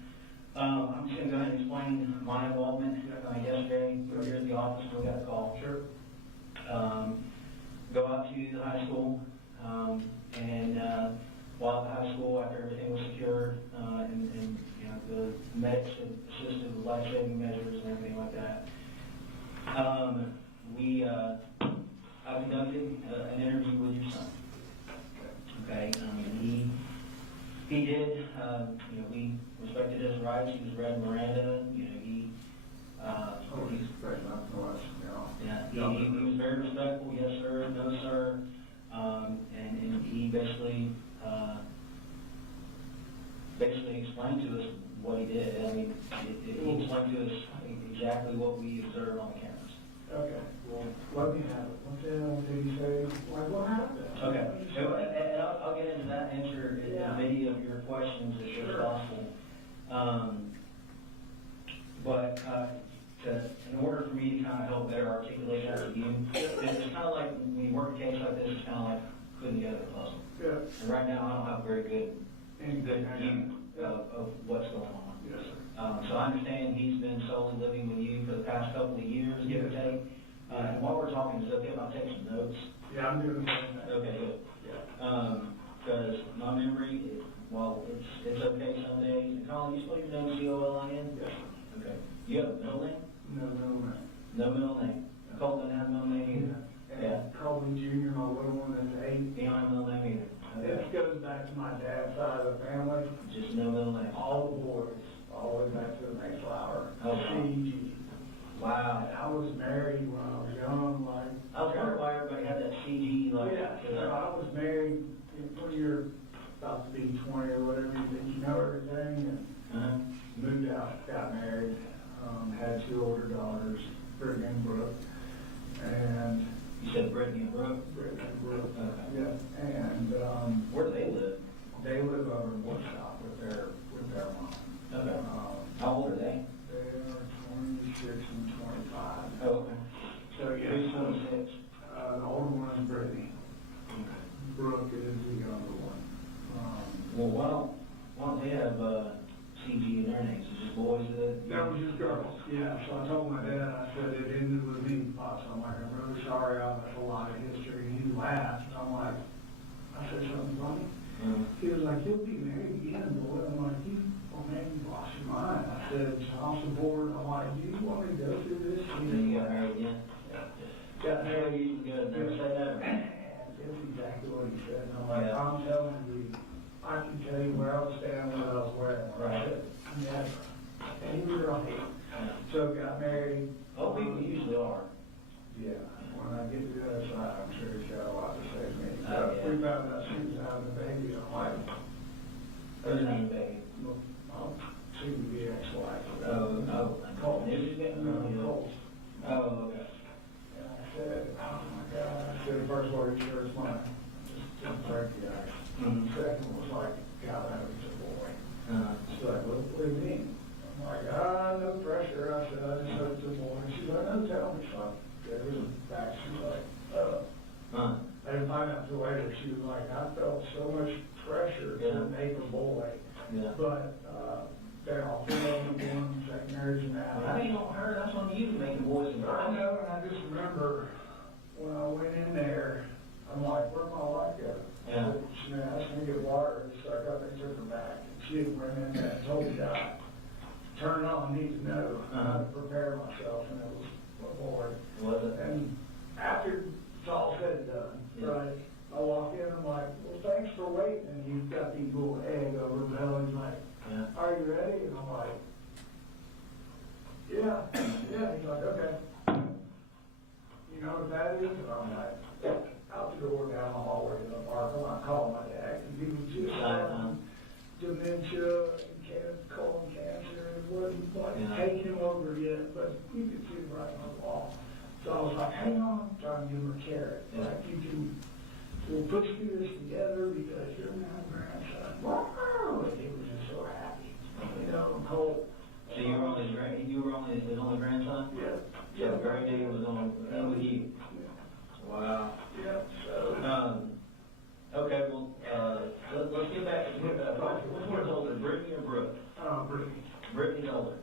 I'm just going to go ahead and explain my involvement. Yesterday, we were here at the office, we got a call. Sure. Go out to the high school, and while at the high school, after everything was secured, and you know, the medics assisted with life-saving measures and everything like that, I conducted an interview with your son. Okay, he did, you know, we respected his rights. He was read Miranda, you know, he's very much noise. Yeah, he was very respectful. Yes, sir. No, sir. And he basically explained to us what he did. I mean, he explained to us exactly what we observed on the cameras. Okay. Well, let me have it. What the hell did he say? Like, what happened? Okay. And I'll get into that and answer many of your questions as possible. But in order for me to kind of help better articulate that to you, it's kind of like when you work a case like this, it's kind of like putting together a puzzle. Yeah. And right now, I don't have a very good view of what's going on. Yes, sir. So I understand he's been solely living with you for the past couple of years, give or take. And while we're talking, is it okay if I take some notes? Yeah, I'm doing that. Okay, good. Yeah. Because my memory, while it's okay some days. And Colin, you spell your name C-O-L-I-N? Yes. Okay. You have a middle name? No middle name. No middle name. Colt doesn't have a middle name either? Yeah. Colin Jr., my little one, is 8. He don't have a middle name either? Okay. This goes back to my dad's side of the family. Just no middle name? All the boys, all the way back to the Mayflower. Oh, wow. C.G. Wow. And I was married when I was young, like... I was wondering why everybody had that C.G. like... Yeah, so I was married when you're about to be 20 or whatever, you think you know everything, and moved out, got married. Had 2 older daughters, Brittany and Brooke, and... You said Brittany and Brooke? Brittany and Brooke, yeah. And, where do they live? They live over in Woodstock with their mom. Okay. How old are they? They are 26 and 25. Oh, okay. So, yeah. Who's 26? The older one is Brittany. Okay. Brooke is the younger one. Well, why don't they have, CG in their names? Is it boys that was just girls. Yeah, so I told my dad, I said it ended with me, Pops. I'm like, I'm really sorry, I have a lot of history. And he laughed. And I'm like, I said something funny. He was like, you'll be married again, boy. I'm like, man, you lost your mind. I said, I'll support. I'm like, do you want me to go through this? You got married again? Yeah. Got married. Good. Never said that. That's exactly what he said. And I'm like, I'm telling you, I can tell you where I was standing, what I was wearing. Right. Never. And he was right. So got married. Oh, people usually are. Yeah. When I get to the other side, I'm sure he's got a lot to say to me. So we found out she was having a baby. I'm like, who's having a baby? She would be ex-wife. Oh. Colt. Colt. Oh, okay. And I said, oh my God. I said, the first word, sure is mine. Just break the ice. Second was like, God, that was a boy. She's like, what do you mean? I'm like, no pressure. I said, I just said it's a boy. She's like, no, tell me something. It was back. She's like, I didn't months later, she was like, I felt so much pressure to make a boy. Yeah. But, they're all born secondaries and that. That ain't on her, that's on you making boys and I girls. know, and I just remember when I went in there, I'm like, where'd my wife go? Yeah. She asked me to get water, so I got and took her back. And she had went in there and told the guy, turn it on, I need to know how to prepare myself, and it was a boy. Was it? And after it's all said and done, Yeah. right, I walk in, I'm like, well, thanks for waiting. And he's got these little egg over the belly, he's like, Yeah. are you ready? And I'm like, yeah. He's like, okay. You know what that is? And I'm like, out the door, down the hallway to the park. I'm not calling my dad, because he was just dementia and colon cancer. It wasn't like taking him over yet, but you could see it right on the wall. So I was like, hang on, I'm trying to give him a carrot. Like, we'll push through this together because you're my grandson. Wow! And he was just so happy. You know, Colt. So you were only his only grandson? Yeah. So Gray Day was on with you? Wow. Yeah, so. Okay, well, let's get back to, which one's older, Brittany or Brooke? Brittany. Brittany's older.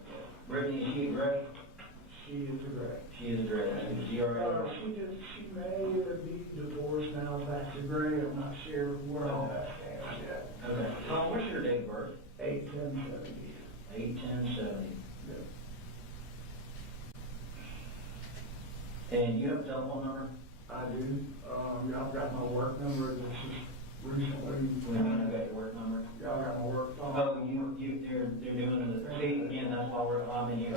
Brittany, is she a Gray? She is a Gray. She is a Gray. She already. She may be divorced now, back to Gray. I'm not sure where all that stands yet. Okay. Tom, what's your date of birth? 8/10/70. 8/10/70. And you have a telephone number? I do. Y'all got my work number. This is recently. I got your work number. Y'all got my work phone. Oh, they're doing it. See, again, that's why I'm in here.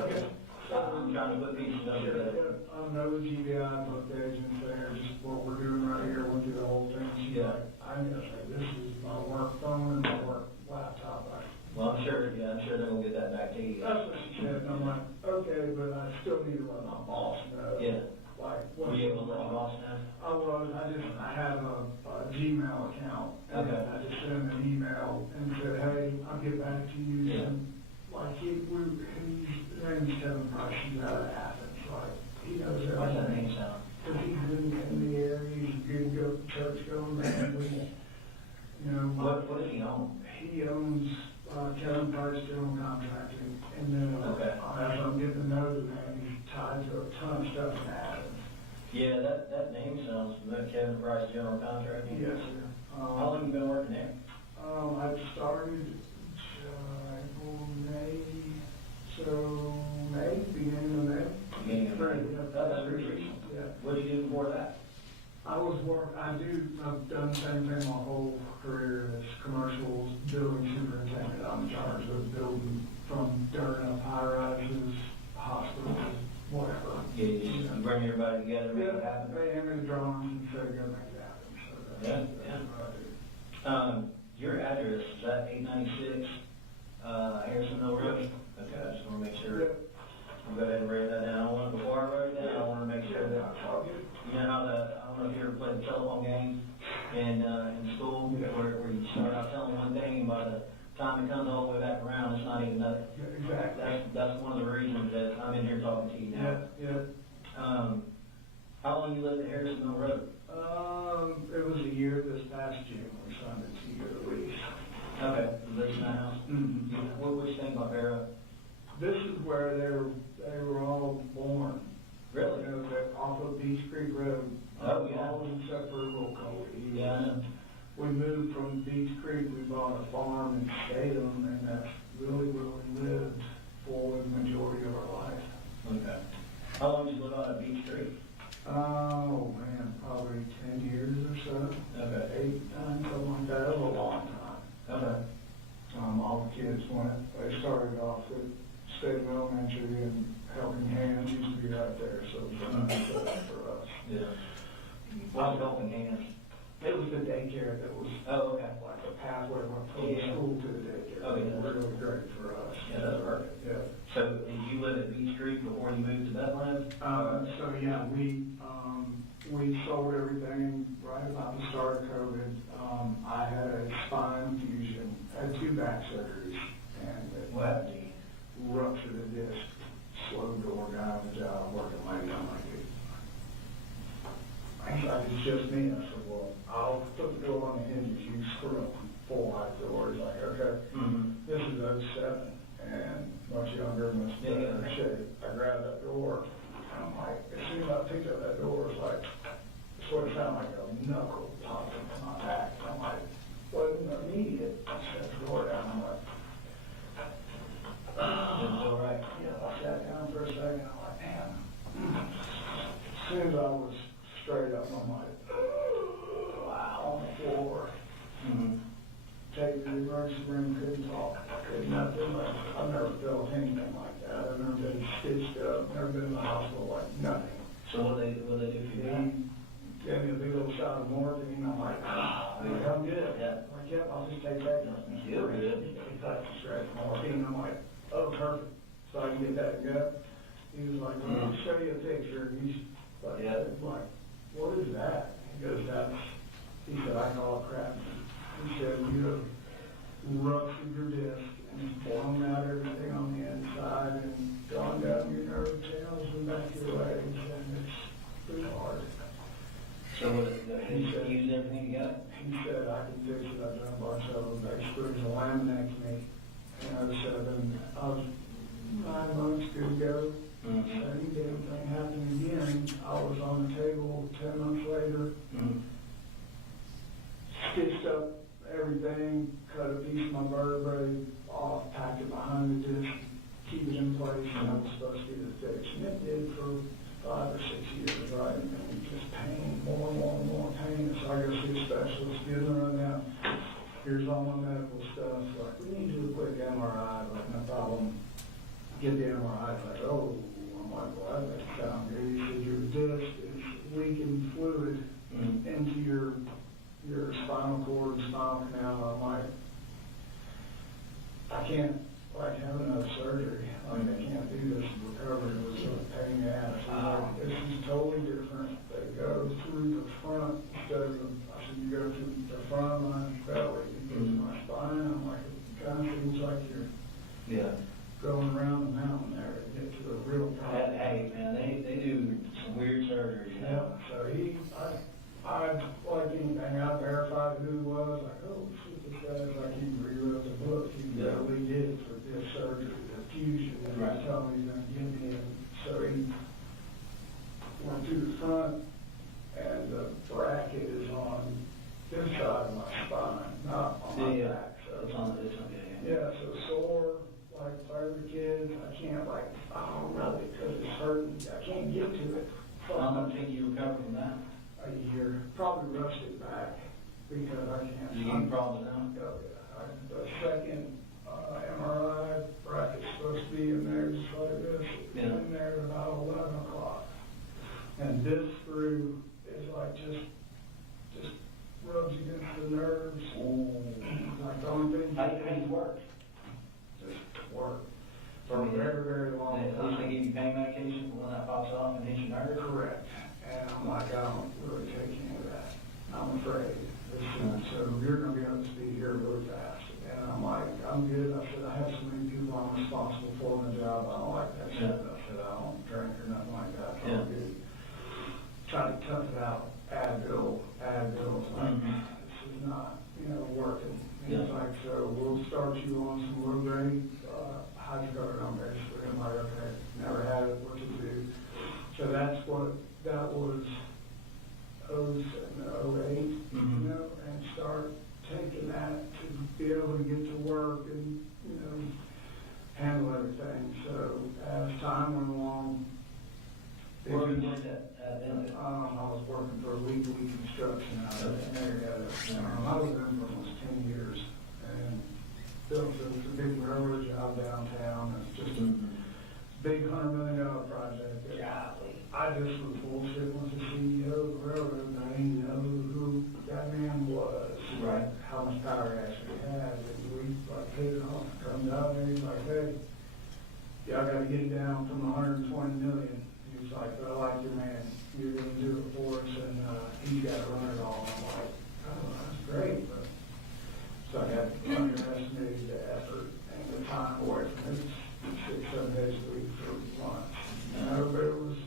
I'm trying to put these together. I'm no GBI book agent there, just what we're doing right here, we'll do the whole thing. She's like, I'm gonna say, this is my work phone and my work laptop. Well, I'm sure they're gonna get that back to you. That's what she said, and I'm like, okay, but I still need to let my boss know. Yeah. Like, Were you able to let your boss know? I have a Gmail account. And Okay. I just sent him an email and said, hey, I'll get back to you. Yeah. And like, his name's Kevin Price, he's out of Athens, like, he knows everything. What's that name sound? Because he's in the area, he's good to go to church going, man, you know. What does he own? He owns, Kevin Price General Contracting, and then, Okay. as I'm getting to know the man, he's tied to a ton of stuff in Athens. Yeah, that name sounds familiar. Kevin Price, General Contracting. Yes, sir. How long have you been working there? I started, April, May, so May, beginning of May. Beginning of May. Yeah, That's pretty recent. Yeah. What did you do before that? I've done the same thing my whole career as commercials, building superintendent. I'm in charge of building from dirt up high rises, hospitals, whatever. Yeah, you bring everybody together, make it happen. They hand me the drawings and say, go make it happen. So that's what I do. Your address, is that 896 Harrison Mill Road? Okay, I just want to make sure. I'll go ahead and write that down. Before I write it down, I want to make sure that, you know how I don't know if you ever played the telephone game in school, where you start out telling one thing, and by the time it comes all the way back around, it's not even nothing. Yeah, exactly. That's one of the reasons that I'm in here talking to you now. Yeah. How long you lived at Harrison Mill Road? It was a year this past June, we signed a 2-year lease. Okay, the lease house. Mm-hmm. What you think about Vera? This is where they were all born. Really? You know, off of Beach Creek Road. Oh, yeah. All except for little Colt. Yeah, I know. We moved from Beach Creek, we bought a farm in Statham, and that's really where we lived for the majority of our life. Okay. How long did you live out at Beach Creek? Oh, man, probably 10 years or so. Okay. 8, 9, something like that. It was a long time. Okay. All the kids they started off at State Elementary, and Helping Hands used to be right there, so it was nice for us. Yeah. What's Helping Hands? It was the daycare that was Oh, okay. like a pathway from the school to the daycare. Oh, yeah. It was really great for us. Yeah, that's perfect. Yeah. So did you live at Beach Creek before you moved to Bethlehem? So yeah, we sold everything right about the start of COVID. I had a spine fusion, had 2 back surgeries, and it What? ruptured a disc, slowed the guy on the job, working late. I'm like, I like, it's just me. I said, well, I'll put the door on the hinges, you screw them, full height door. He's like, okay. This is '07, and much younger, much better shape. I grabbed that door, and I'm like, as soon as I picked up that door, it's like, it sort of sounded like a knuckle popped into my back. I'm like, wasn't immediate. I set the door down, I'm like, all right. Yeah, I sat down for a second, I'm like, man. As soon as I was straight up, I'm like, wow, on the floor. Take the emergency room, couldn't talk, couldn't nothing. Like, I've never felt anything like that. I've never been stitched up, never been in the hospital, like nothing. So what they do for you? He gave me a big little shot of morphine. I'm like, I'm good. Yeah. I'm like, yep, I'll just take that. You're good. He touched the stretch morphine. I'm like, oh, perfect. So I can get that and go. He was like, well, I'll show you a picture. He's like, Yeah. like, what is that? He goes, he said, I call it crap. He said, you have ruptured your disc and blown out everything on the inside and gone down your nerve channels and back to your legs, and it's pretty hard. So he used everything you got? He said, I can fix it. I've done a bunch of them. They screwed a laminectomy in '07. I was 9 months to go. Any damn thing happened again. I was on the table 10 months later, stitched up everything, cut a piece of my vertebrae off, packed it behind the disc, keep it in place, and that was supposed to be the fix. And it did for 5 or 6 years, right? And just pain, more and more and more pain. So I go see a specialist, give him a rundown. Here's all my medical stuff. Like, we need to do a quick MRI. Like, no problem. Get the MRI. Like, oh, I'm like, well, that doesn't sound good. He said, your disc is leaking fluid into your spinal cord and spinal canal. I'm like, I can't, like, have another surgery. Like, I can't do this recovery. It was sort of pain in the ass. Like, this is totally different. They go through the front instead of I said, you go through the front of my belly, you go through my spine. I'm like, it kind of seems like you're going around the mountain there to get to the real problem. Hey, man, they do some weird surgery. You know? Yeah, so I like anything, I verified who he was, like, oh, shit, this guy's like, he rewrote the book, he really did it for this surgery, the fusion, and Right. he's telling me he's gonna give me it. So he went through the front, and the bracket is on this side of my spine, not on my back. So It's on. yeah, so sore, like every kid, I can't like, oh, really, because it's hurting, I can't get to it. How long did you recover from that? A year, probably rushed it back because I can't. You getting problems now? Oh, yeah. The second MRI bracket's supposed to be in there just like this. It's in there at about 11 o'clock. And this screw is like just rubs against the nerves. Like the only thing. How do you work? Just work. For a very, very long At least time. they give you pain medication when that pops off and hits your nerve? Correct. And I'm like, I don't really take any of that. I'm afraid. So you're going to be up to speed here really fast. And I'm like, I'm good. I said, I have so many people I'm responsible for in the job. I don't like that shit. I said, I don't drink or nothing like that. I'm good. Try to tough it out. Advil. Like, this is not, working. And it's like, so we'll start you on some low grade hydrocodone basically. I'm like, okay, never had it. What to do? So that was 08, and start taking that to be able to get to work and, handle everything. So as time went along, Where were you at? I was working for a weekly construction out of an area. I was there for almost 10 years and built a big railroad job downtown. It's just a big $100 million project. I just was bullshit with the CEO of the railroad, and I didn't know who that man was, Right. how much power he actually had. And we hit it off, comes out there, he's like, hey, y'all got to get it down from 120 million. He was like, but I like your man, you're going to do it for us, and he's got to run it all. I'm like, oh, that's great, but so I got underestimated the effort and the time away from it. 6-7 days a week for months. But it was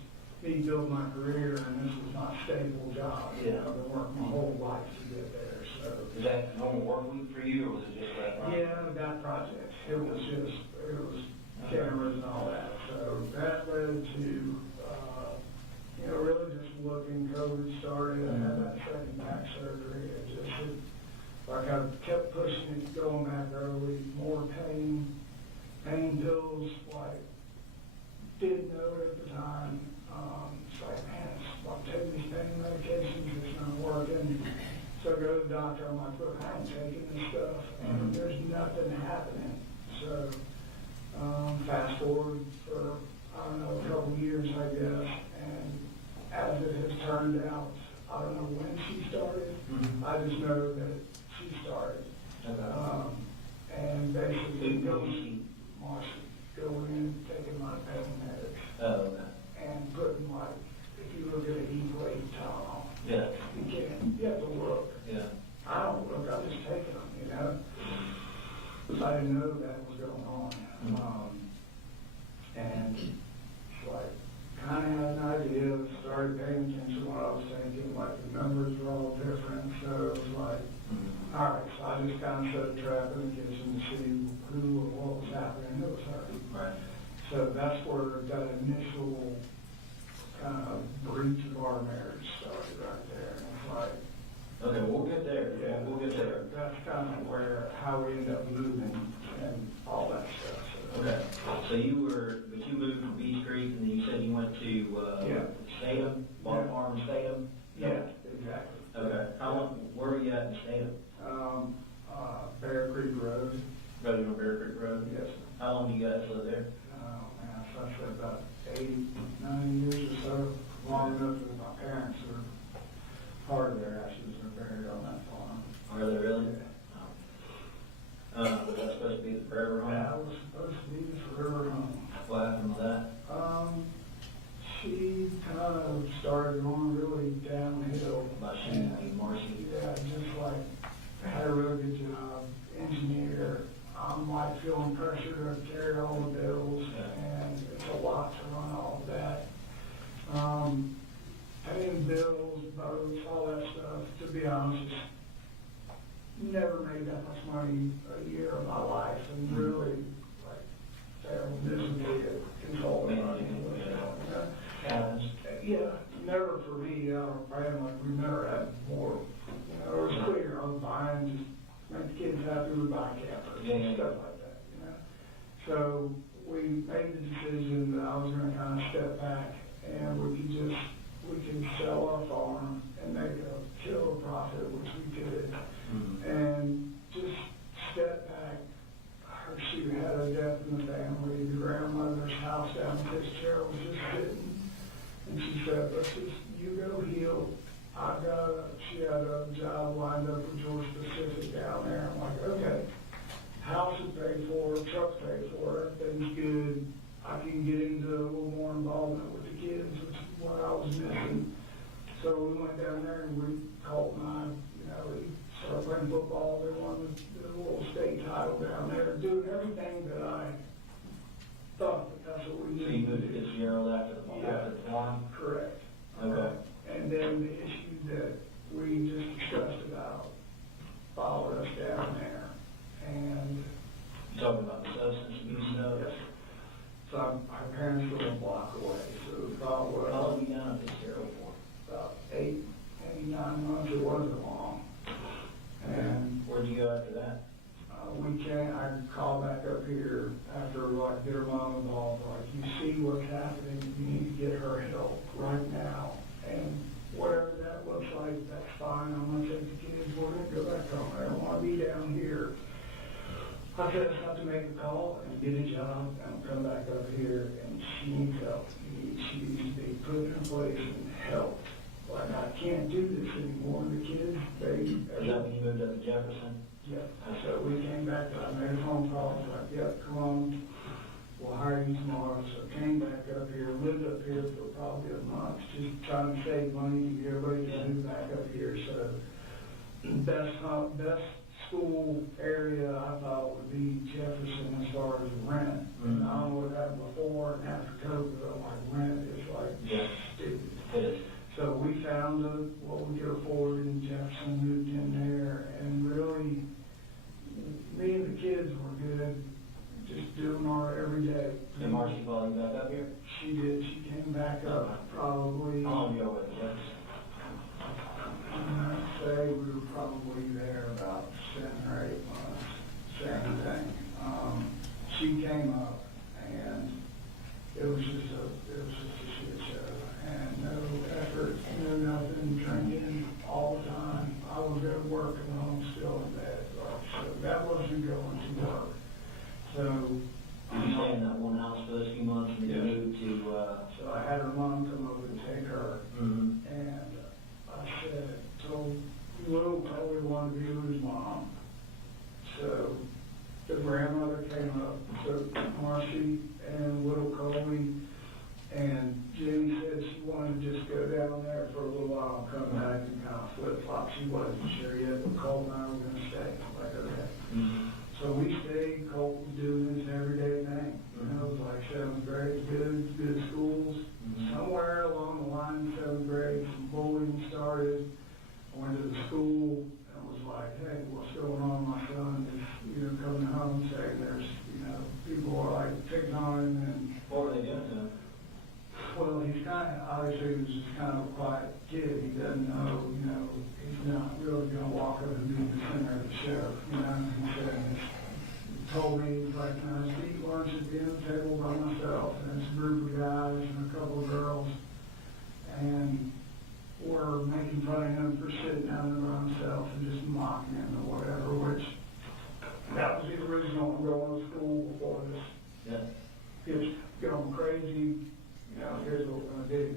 me building my career, and this was my stable job. You know, I've been working my whole life to get there, so. Is that a normal work week for you, or was it just that? Yeah, that project, it was cameras and all that, so that led to, you know, really just looking, COVID started, I had that second back surgery, like I kept pushing it, going back early, more pain pills, like, didn't know it at the time, it's like, man, I'm taking these pain medications, it's not working. So I go to the doctor, I'm like, look, I ain't taking this stuff, and there's nothing happening. So, fast forward for, I don't know, a couple years, I guess, and as it has turned out, I don't know when she started, I just know that she started. And basically going in, taking my pain meds, and putting like, if you look at a heat wave Tylenol, you have to look. I don't look, I'm just taking them, you know? Because I didn't know that was going on. And like, kind of had an idea, started paying attention to what I was thinking, like the numbers were all different, so it was like, all right, so I just kind of set a trap in the kitchen to see who or what was happening. It was her. Right. So that's where that initial kind of breach of our marriage started right there. And it's like, Okay, we'll get there. yeah, We'll get there. That's kind of how we end up moving and all that stuff. So. Okay, so you moved from Beach Creek, and then you said you went to, Statham, Bar Farm, Statham? Yeah, exactly. Okay, where were you at in Statham? Bear Creek Road. Right on Bear Creek Road? Yes. How long do you guys live there? Oh, man, so I said about 8, 9 years or so, long enough that my parents are, part of their ashes are buried on that farm. Are they really? Was that supposed to be the forever home? That was supposed to be the forever home. What happened to that? She kind of started going really downhill. About shooting and Marcy? Yeah, just like, had a really good job, engineer. I'm like feeling pressure to carry all the bills, and it's a lot to run all of that. Paying bills, boats, all that stuff, to be honest, never made that much money a year of my life, and really, like, failed miserably at controlling money. Yeah, never for me, our family, we never had more. You know, it was clear, I was buying, just make the kids happy, we buy campers and stuff like that, you know. So we made the decision that I was gonna kind of step back, and we could sell our farm and make a killer profit, which we did. And just step back. She had a death in the family. The grandmother's house down in Fitzgerald was just hidden. And she said, let's just, you go heal. She had a job lined up with Georgia Pacific down there. I'm like, okay, house is paid for, truck's paid for, everything's good. I can get into a little more involvement with the kids, which is what I was missing. So we went down there and Colt and I, you know, we started playing football. They won the little state title down there, doing everything that I thought that's what we So needed. you moved to Fitzgerald after the farm? Correct. Okay. And then the issue that we just discussed about followed us down there. And You talking about the substance abuse stuff? yes, so our parents were a block away, so we thought, well, How long have you down at Fitzgerald for? about 8, maybe 9 months, it wasn't long. And Where'd you go after that? I call back up here after, like, get her mom involved, like, you see what's happening, you need to get her help right now. And whatever that looks like, that's fine, I'm gonna take the kids, we're gonna go back home, I don't wanna be down here. I just have to make a call and get a job and come back up here, and she needs help. She needs to be put in place and helped. Like, I can't do this anymore, the kids, Is that when you moved up to Jefferson? yeah, so we came back, I made a phone call, I was like, yep, come on, we'll hire you tomorrow. So came back up here, lived up here for probably a month, just trying to save money to get everybody to move back up here. So best school area I thought would be Jefferson as far as rent. And I don't know what happened before and after COVID, but like rent is like stupid. It is. So we found what we could afford, and Jefferson moved in there, and really, me and the kids were good, just doing our every day. And Marcy followed you back up here? She did, she came back up probably, How long ago was it? I'd say we were probably there about 7 or 8 months, same thing. She came up, and it was just a shit show, and no effort, no nothing, drinking all the time. I would go to work and home still in bed, so that wasn't going to work. So, Did you stay in that one house for those few months and then you moved to, so I had her mom come over to take her, mhm. and I told Lou probably wanted to be with his mom. So the grandmother came up, so Marcy and little Coley, and Jenny said she wanted to just go down there for a little while and come back and kind of flip-flop. She wasn't sure yet, but Colt and I were going to stay. Like, okay. Mhm. So we stayed. Colt was doing his everyday thing. You know, it was like 7th grade, good schools. Mhm. Somewhere along the line, 7th grade, some bullying started. I went to the school and was like, hey, what's going on? My son is, coming home saying there's, people are like picking on him. And What were they doing to him? well, he's obviously he was just kind of a quiet kid. He doesn't know, he's not really going to walk up and be the center of the show. He said, he told me, he's like, I was eating lunch at the end of the table by myself, and it's a group of guys and a couple of girls, and were making fun of him for sitting down there by himself and just mocking him or whatever, which that was the original going to school before this. Yeah. It's going crazy. Here's what we're going to do.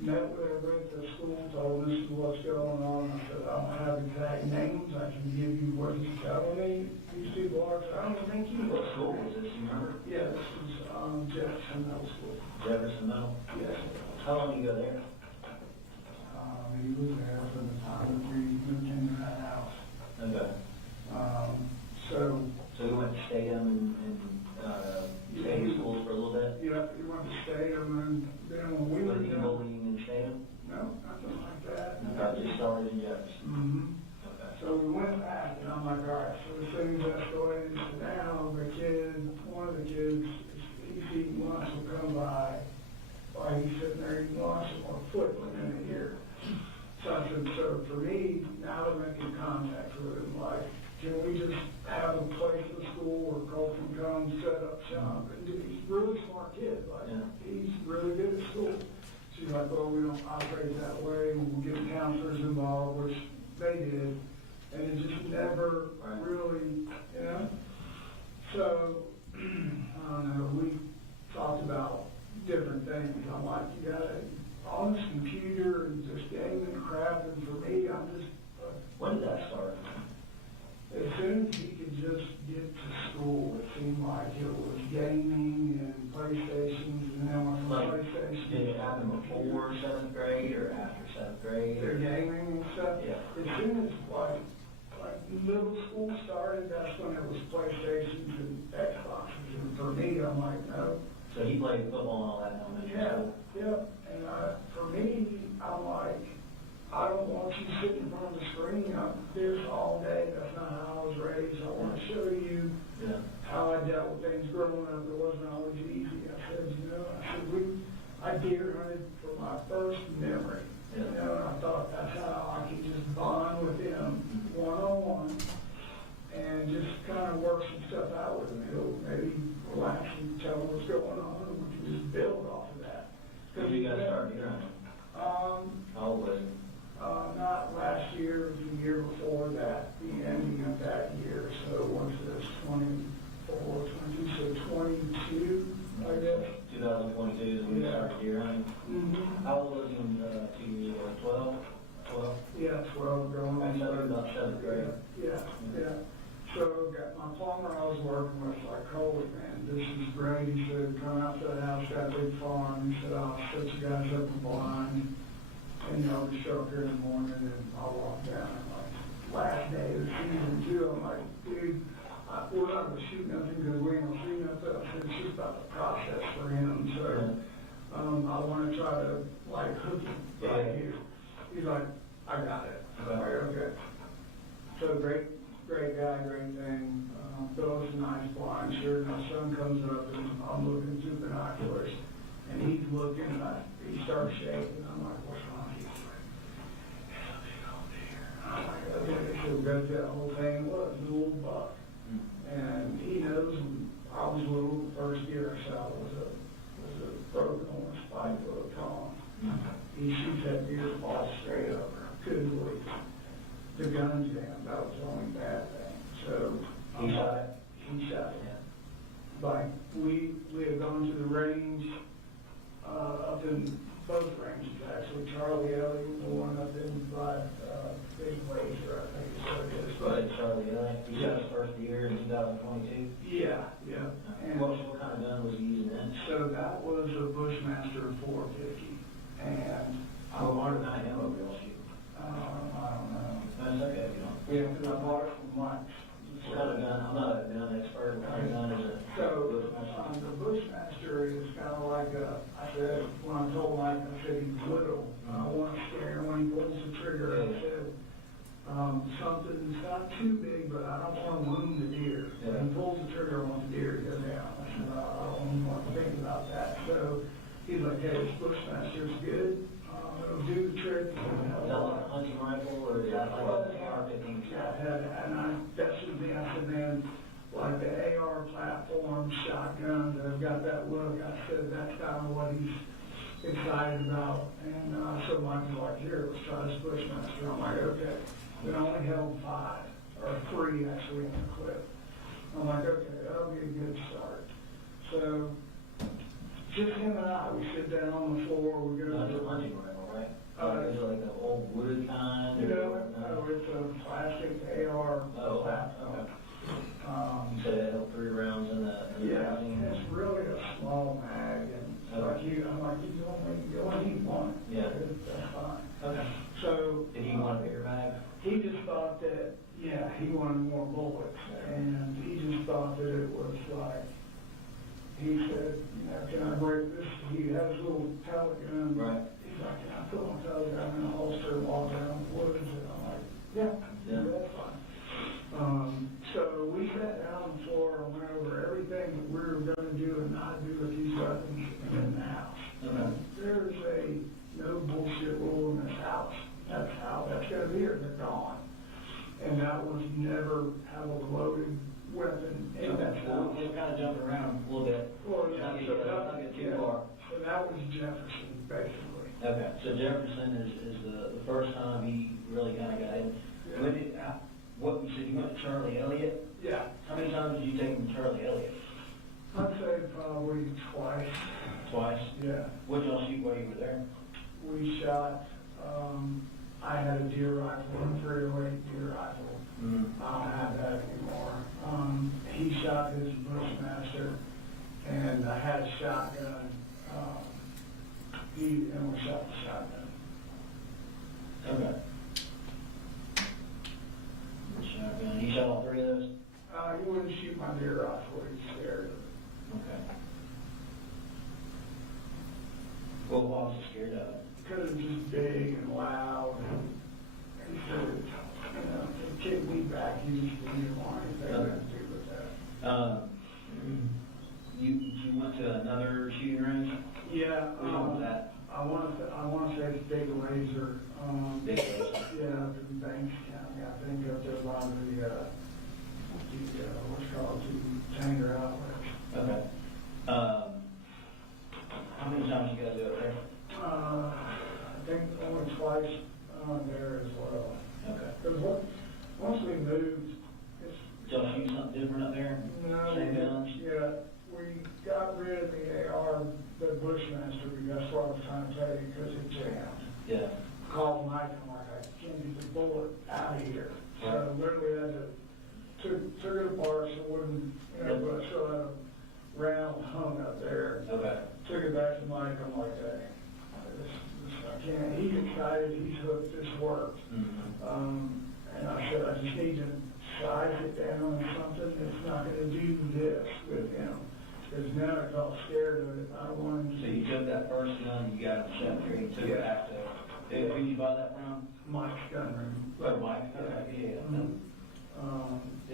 Met with everybody at the school, told them this is what's going on. I said, I don't have exact names. I can give you what he's telling me. These people are, I don't think you know. What school was this, you remember? Yeah, this is Jefferson Middle School. Jefferson Middle? Yes. How long did you go there? He was there from the time that we moved into that house. Okay. So we went to Statham and Statham schools for a little bit? yeah, we went to Statham, and then when we Was were he young, bullying in Statham? no, nothing like that. Okay, just started in Jefferson. Mm-hmm. Okay. So we went back, and I'm like, all right, so the things escalated. So now one of the kids, he's eating lunch, will come by, while he's sitting there eating lunch, or flipping in the ear. So I said, so for me, now they're making contact with him, like, can we just have a place in the school where Colt can come set up shop? And he's a really smart kid, like, Yeah. he's really good at school. She's like, well, we don't operate that way, we'll get counselors involved, which they did, and it just never really, So, I don't know, we talked about different things. I'm like, you got on this computer and just gaming and crap, and for me, I'm just, When did that start? as soon as he could just get to school, it seemed like it was gaming and PlayStations, and then when Like, PlayStation. did it happen before 7th grade or after 7th grade? Their gaming and stuff. Yeah. As soon as like middle school started, that's when it was PlayStations and Xboxes, and for me, I'm like, no. So he played football and all that in elementary school? Yeah, and for me, I'm like, I don't want you sitting in front of the screen. I'm this all day. That's not how I was raised. I want to show you how I dealt with things growing up. It wasn't always easy. I said, I deer hunted for my first memory. And I thought that's how I could just bond with him one-on-one and just kind of work some stuff out with him. He'll maybe relax and tell me what's going on, and we can just build off of that. When did you guys start deer hunting? How old was he? Not last year, the year before that, the ending of that year. So what's this, 24, 22, so 22, I guess. 2022 is when you started deer hunting? Mm-hmm. How old was he when 2 years old? 12? 12? Yeah, 12 going on. So about 7th grade. Yeah. So got my plumber I was working with, like, holy man, this is great. He said, come out to the house, got a big farm. He said, I'll set you guys up a blind. And just show up here in the morning, and I'll walk down. And like, last day of the season, too, I'm like, dude, we're not going to shoot nothing because we ain't going to shoot nothing. I said, it's just about the process for him. So I want to try to, like, hook him right here. He's like, I got it. I'm like, okay. So great guy, great thing. Throws a nice blind shirt. My son comes up and I'm looking through binoculars, and he's looking, and he starts shaking. I'm like, what's wrong? He's like, it's a big old deer. I'm like, okay. So we go through that whole thing. It was a little buck, and he knows I was little. The first deer I saw was a broken horn, 5 foot tall. He shoots that deer, falls straight over. Couldn't believe it. The gun jammed. That was the only bad thing. So He shot it? He shot it. Like we had gone to the range up in both ranges actually. Charlie Elliott, the one up in by Big Laser, I think is what it is. Right, Charlie Elliott. He shot his first deer in 2022. Yeah. And What kind of gun was he using then? so that was a Bushmaster 450, and How hard did I ammo bill shoot? I don't know. That's okay, you know. Yeah, because I bought it from Mike. What kind of gun? I'm not a gun expert. What kind of gun is it? So, the Bushmaster is kind of like I said, when I told Mike, I said he's little. I want to scare him when he pulls the trigger. I said, something's not too big, but I don't want to wound the deer. When he pulls the trigger, I want the deer to go down. I said, I don't want to think about that. So, he's like, hey, this Bushmaster's good. It'll do the trick. Is that like a hunting rifle or is that like an AR-15? That's the thing I said, man, like the AR platform, shotgun, they've got that look. I said that's kind of what he's excited about. And so Mike was like, here, let's try this Bushmaster. I'm like, okay. We only held 5, or 3 actually in the clip. I'm like, okay, that'll be a good start. So just him and I, we sit down on the floor, we go That's to a hunting rifle, right? Is it like the old wood kind? no, it's a plastic AR platform. You said it held 3 rounds in the Yeah, magazine? it's really a small mag, and I'm like, you only need one. Yeah. That's fine. Okay. So. Did he want a bigger bag? He just thought that, yeah, he wanted more bullets, and he just thought that it was like, he said, can I break this? He had his little pellet gun. Right. He's like, can I put my pellet gun in a holster and walk around the woods? And I'm like, yeah, that's fine. So we sat down on the floor and went over everything that we were going to do and not do with these weapons in the house. Okay. There's a no bullshit rule in this house. That's how that's going to be, or they're gone. And that was never have a loaded weapon in that house. We're kind of jumping around a little bit. Well, yeah, Not get too far. So that was Jefferson, basically. Okay, so Jefferson is the first time he really kind of got in. Yeah. When did, what, you said you went to Charlie Elliott? Yeah. How many times did you take him to Charlie Elliott? I'd say probably twice. Twice? Yeah. What did y'all shoot while you were there? We shot, I had a deer rifle, a 308 deer rifle. Mm-hmm. I don't have that anymore. He shot his Bushmaster, and I had a shotgun. And we shot the shotgun. Okay. Shotgun. He shot all 3 of those? He wouldn't shoot my deer rifle. He's scared of it. Okay. Well, why was he scared of it? Because it's just big and loud. And he said, it kicked me back. He used to be one. Anything to do with that. You went to another shooting range? Yeah. Which one was that? I want to say it's Big Laser. Big Laser. Yeah, up in Banks County. I think up there by the what's called the Tanger outlets. Okay. How many times you guys do it there? I think only twice there as well. Okay. Because once we moved, it's Did y'all shoot something different up there? no, Same guns? yeah, we got rid of the AR, the Bushmaster, because that's what I was trying to tell you, because it jammed. Yeah. Called Mike, I'm like, I can't get the bullet out of here. So literally had to took it apart so it wouldn't, but so I had a round hung up there. Okay. Took it back to Mike, I'm like, hey, I can't, he's excited, he's hooked, this worked. Mm-hmm. And I said, I just need to size it down on something that's not gonna do this with him. Because now I got scared of it, I don't want him to. So you took that first gun, you got him shot there, you took it back to Who you buy that from? Mike's gun room. Oh, Mike, okay, yeah.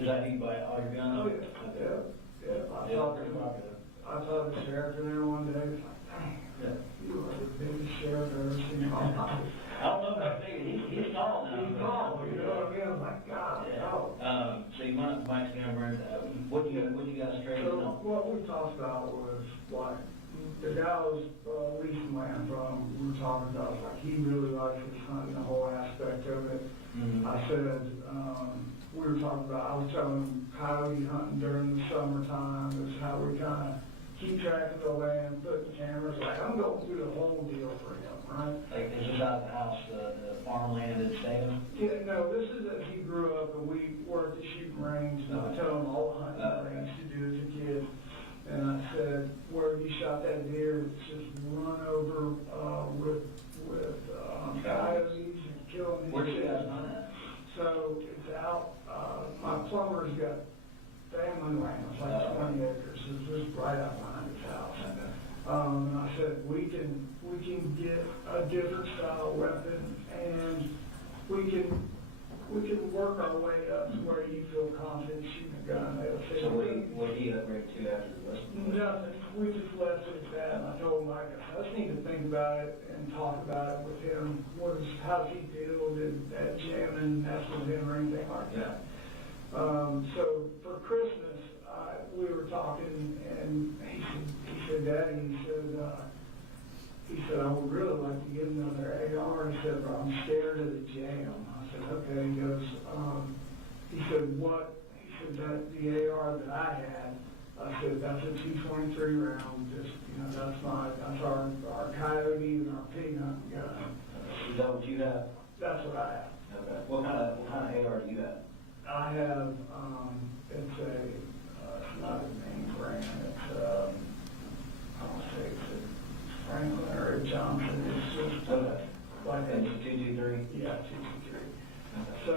Is that who you buy all your guns? Oh, yeah, I talked to the sheriff in there one day, it's like, dang, you are the biggest sheriff I've ever seen in my life. I don't know about big, he's tall now. He's tall, you know what I mean? I'm like, God, no. So you want Mike's gun run, what you guys trade So on? what we talked about was like, the guy was leasing land from, we were talking about, like, he really likes his hunting, the whole aspect of it. Mhm. I said, we were talking about, I was telling him coyote hunting during the summertime is how we kind of keep track of the land, put the cameras, like, I'm going through the whole deal for him, right? Like, is this out of the house, the farmland in Salem? Yeah, no, this is that he grew up and we worked the shooting range, and I tell him all the hunting range to do as a kid. And I said, where you shot that deer, it's just run over with coyotes and killing these. Where do you guys hunt at? So it's out, my plumber's got family land, it's like 20 acres, it's just right out behind his house. And I said, we can get a different style weapon, and we can work our way up to where you feel confident shooting a gun. They'll say, So what do you upgrade to after the rest of the nothing, we just left it at that, and I told Mike, I just need to think about it and talk about it with him. How does he feel, did that jamming mess with him or anything like that? So for Christmas, we were talking, and he said, Daddy, he said, I would really like to get another AR. He said, but I'm scared of the jam. I said, okay. He goes, he said, what? He said, that the AR that I had, I said, that's a 223 round. Just, that's our coyote and our pig hunting gun. Is that what you have? That's what I have. Okay. What kind of AR do you have? I have, it's not a name brand. It's, I don't say it's a Franklin or a Johnson. It's just like a 223? Yeah, 223. So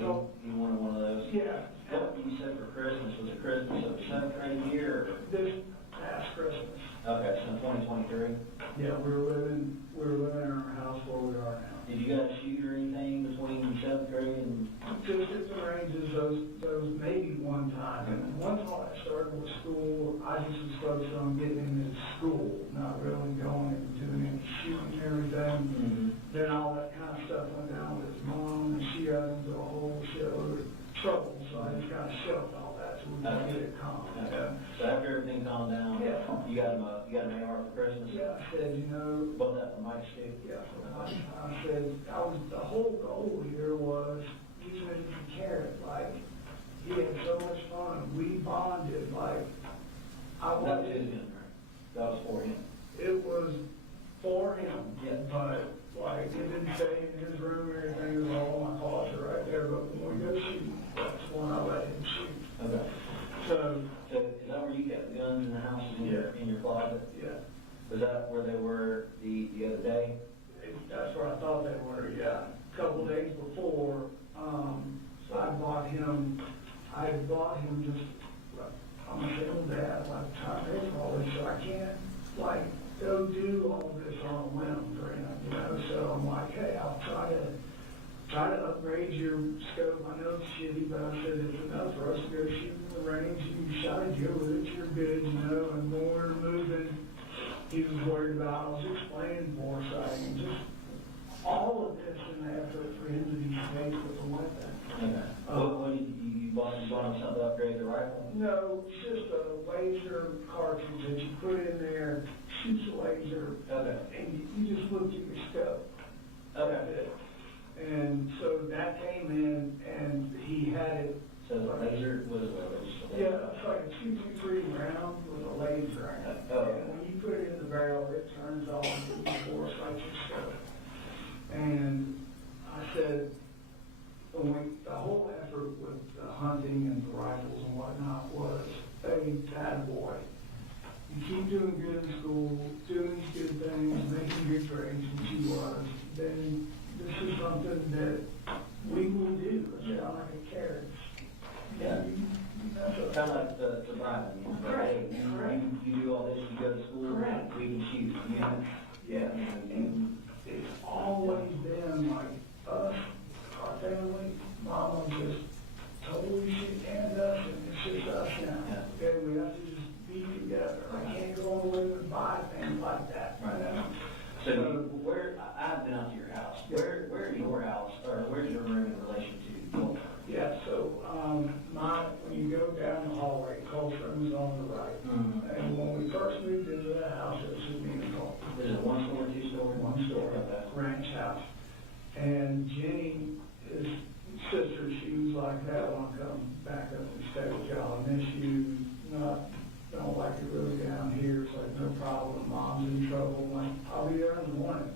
you wanted one of those? Yeah. What you said for Christmas, was it Christmas of the 7th grade year? This past Christmas. Okay, so 2023? Yeah, we were living in our house where we are now. Did you guys shoot or anything between 7th grade and? Just at the ranges, those maybe one time. And one time I started with school, I just was focused on getting into school, not really going and doing any shooting and everything. Mm-hmm. Then all that kind of stuff went down with his mom, and she got into a whole shitload of trouble, so I just kind of shelved all that so we could get it calm. Okay. So after everything calmed down, Yeah. you got an AR for Christmas? Yeah, I said, Bought that from Mike's too? Yeah, I said, the whole goal here was, even if he cared, like, he had so much fun, we bonded, like, I That was wanted, his gun, right? That was for him? it was for him, Yeah. but, like, it didn't say in his room or anything, it was all in my closet right there, but when we go shooting, that's when I let him shoot. Okay. So, So is that where you kept the guns in the house, in your closet? yeah, Was that where they were the other day? that's where I thought they were, yeah. A couple days before, I bought him just, I'm a single dad, like, trying to pay for all this, so I can't, like, go do all this on a whim, so I'm like, hey, I'll try to upgrade your scope. I know it's shitty, but I said it's enough for us to go shoot in the range. You shot a deer with it, you're good, and when we were moving, he was worried about, I was explaining foresight, and just all of this in the effort for him to be safe with a weapon. Okay. What did you bought him something to upgrade the rifle? No, it's just a laser cartridge that you put in there, shoots a laser, Okay. and you just look at your scope. Okay. And so that came in, and he had it. So the laser was Yeah, it's like a 223 round with a laser in it. Oh. And when you put it in the barrel, it turns on and force like your scope. And I said, the whole effort with the hunting and the rifles and whatnot was, hey, attaboy. You keep doing good in school, doing these good things, making good grades, which he was, then this is something that we will do. It's not like a carrot. Yeah. Kind of like the driving. Correct. You do all this, you go to school, Correct. we can shoot. Yeah. And it's always just moved into the house, it was me and Colt. Is it one story, two story? One story, Okay. ranch house. And Jenny, his sister, she was like, hey, I want to come back up and stay with y'all. I miss you. Don't like it really down here. It's like, no problem. Mom's in trouble. I'm like, I'll be there in the morning.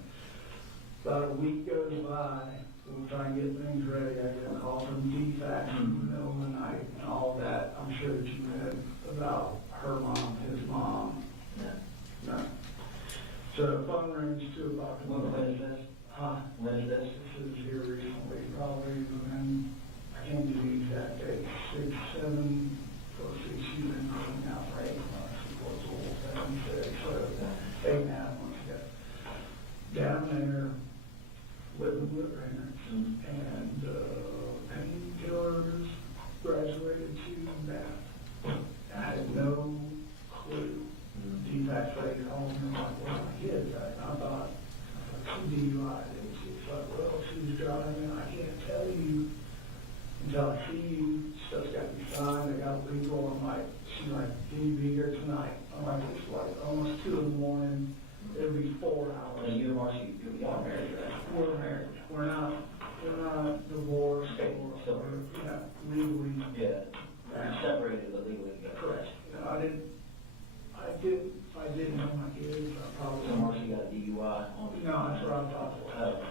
About a week goes by. We'll try and get things ready. I get a call from DFAX in the middle of the night and all that. I'm sure that you read about her mom, his mom. Yeah. No. So the phone rings 2 o'clock in the When morning. is this? Huh? When is this? This is here recently, probably when, I can't give you the exact date, 6, 7, or 6, she's been going out for 8 months, she was old, 7, 6, so 8.5 months ago. Down there, living with parents, and painkillers, graduated to math. I had no clue. DFAX lady called me, like, where are my kids at? I thought, DUI, and she's like, well, she's driving, I can't tell you until I see you. Stuff's got to be signed, I got legal. I'm like, she's like, can you be here tonight? I'm like, it's like almost 2 in the morning, it'll be 4 hours. And you and Marcy, y'all married, right? We're married, we're not divorced or, legally. Yeah. You're separated, but legally together. Correct. If I didn't know my kids, I probably. So Marcy got a DUI on. No, that's what I thought. Oh.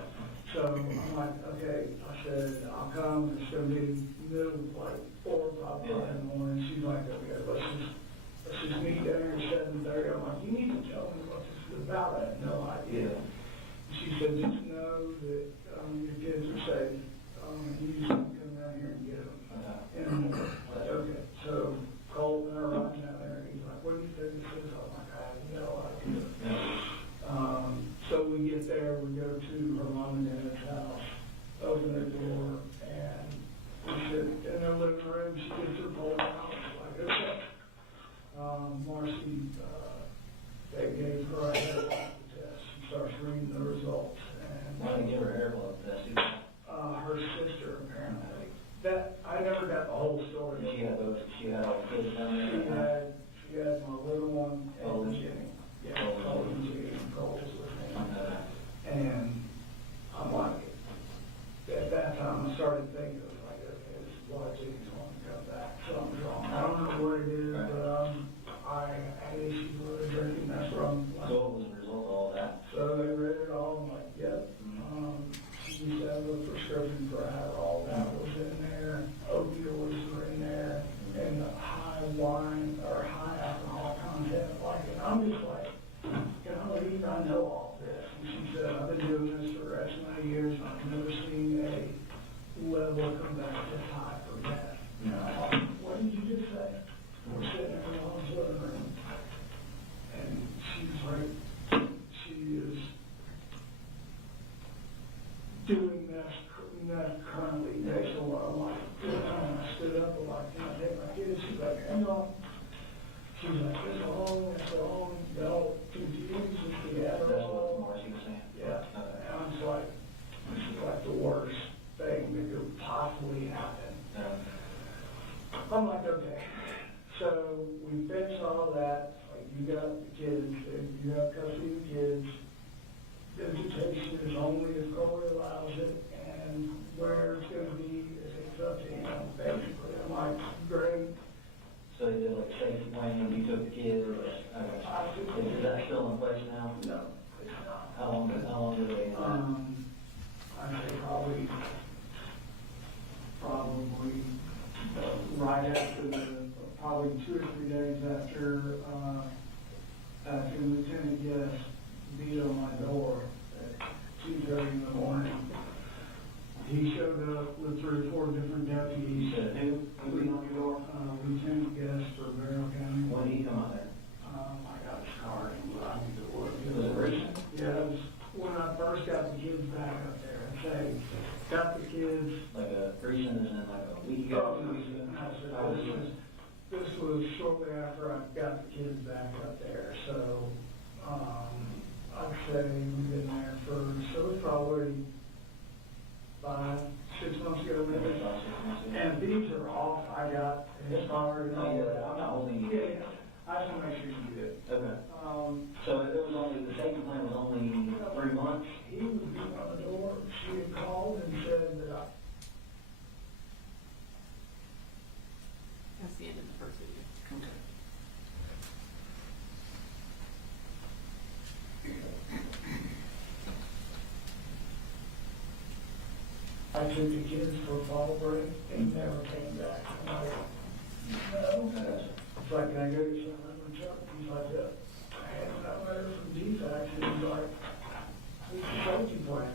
So I'm like, okay, I said, I'll come, it's gonna be middle, like 4 or 5 o'clock in the morning. She's like, okay, let's just meet there at 7:30. I'm like, you need to tell me what this is about. I had no idea. She said, just know that your kids are safe. You just need to come down here and get them. And I'm like, okay, so Colt and I are riding down there, and he's like, what do you think this is? I'm like, I have no idea. So we get there, we go to her mom and dad's house, open the door, and we sit in their living room. She gets her pole out, like, okay. Marcy, they gave her a hair blood test. She starts reading the results. Why did they give her a hair blood test? Her sister, apparently. I never got the whole story. She had all the kids down there? She had my little one Colt and and Jimmy. Yeah, Colt. Colt and Jimmy. Colt is with me. And I'm like, at that time, I started thinking, like, okay, this is why Jimmy's wanting to come back. Something's wrong. I don't know what it is, but I had issues with drinking. That's where I'm like. So what was the result of all that? So they read it all. I'm like, yep. She used to have a prescription for Adderall. That was in there. Opioids were in there. And the high wine or high alcohol content. Like, and I'm just like, can I believe I know all this? And she said, I've been doing this for the rest of my years, and I've never seen a level come back this high for meth. And I'm like, what did you just say? We're sitting in the mom's living room, and she's like, she is doing meth currently based on what I'm like. And I stood up, I'm like, can I take my kids? She's like, hang on. She's like, it's all, don't confuse with the That's what Adderall. Marcy was saying? Yeah. And I'm just like, this is like the worst thing that could possibly happen. I'm like, okay. So we finished all that. Like, you got the kids, you have custody of the kids. Visitation is only if Corey allows it, and where it's going to be is up to him, basically. I'm like, great. So they did like safety planning, you took the kids, is that still in place now? No, it's not. How long did they? I'd say probably right after probably 2 or 3 days after Lieutenant Guest beat on my door at 2:30 in the morning. He showed up with 3 or 4 different deputies. You said who? Who beat on your door? Lieutenant Guest for Barrow County. When did he come out there? I got his card and I need to work. Was it recent? Yeah, it was when I first got the kids back up there. I say, got the kids. Like a recent and then like a week ago, 2 weeks ago? This was shortly after I got the kids back up there. So, I'd say we've been there so it's probably 5, 6 months ago maybe. And these are off. I got his card and all that. I'm not holding you. Yeah, I just want to make sure you do it. Okay. I took the kids for fall break, and never came back. I'm like, no, it's like, can I go to some truck? He's like, yeah. I had a letter from defects, and he's like, this is safety plan,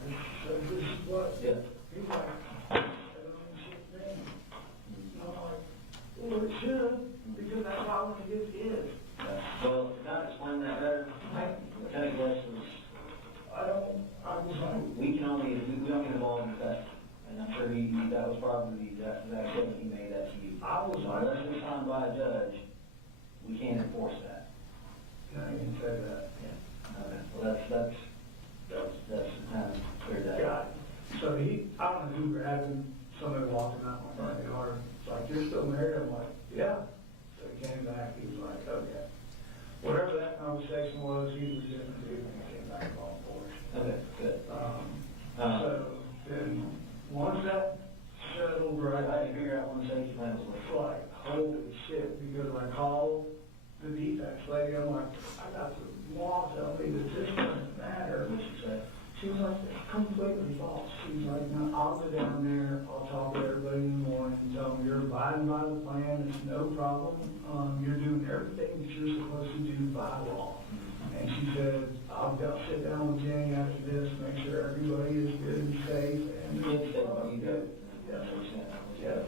so this is what? Yeah. He's like, I don't understand thing. And I'm like, well, it should, because that's how I want to get kids. Well, can I explain that better? What kind of guess was, I was like, we don't get involved with that. And I'm sure that was probably the exact statement he made that to you. I was like, Unless it's signed by a judge, we can't enforce that. can I even say that? Yeah. Okay. Well, that's kind of clear that Guy. up. So I don't know who grabbed him, somebody walked him out my front yard. It's like, you're still married? I'm like, yeah. So he came back, he was like, okay. Whatever that conversation was, he was just a dude when he came back on board. Okay, good. So then, once that settled, I right, didn't figure out when the safety plan was it's like, holy shit, because I called the defense lady, I'm like, I got the law telling me that this doesn't matter. what you said. She was like, it's completely false. She was like, no, I'll go down there, I'll talk to everybody in the morning and tell them you're abiding by the plan, it's no problem. You're doing everything that you're supposed to do by law. And she said, I'll sit down with Jenny after this, make sure everybody is good and safe. And You said what you did. Yeah. Yeah.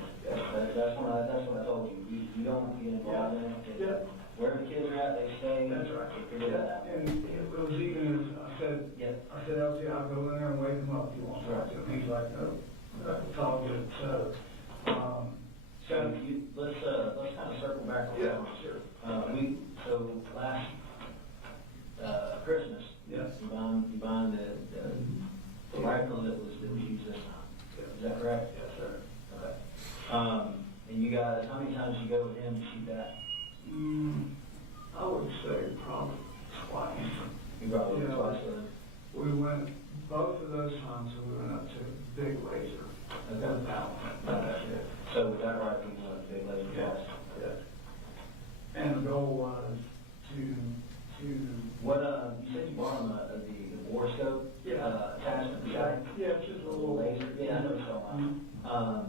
That's what I told you. You don't get involved in it. Yeah. Wherever the kids are at, they stay. That's right. Figure that out. And it was even as I said, Yep. LT, I'll go in there and wake him up if you want to talk to him. He's like, no, it's all good. So, Let's kind of circle back on yeah, that. sure. So last Christmas, Yes. you bond the rifle that was used this time. Is that correct? Yes, sir. Okay. And you guys, how many times you go with him to shoot that? I would say probably twice. You probably Yeah. twice with him. We went, both of those times, we went up to Big Laser. Okay. That's it. So with that rifle, you went to big laser twice. Yeah. And the goal was to What, you said you bought him the bore scope? Yeah. Attachment, right? yeah, it's just a little Laser, yeah, I know what you're talking about.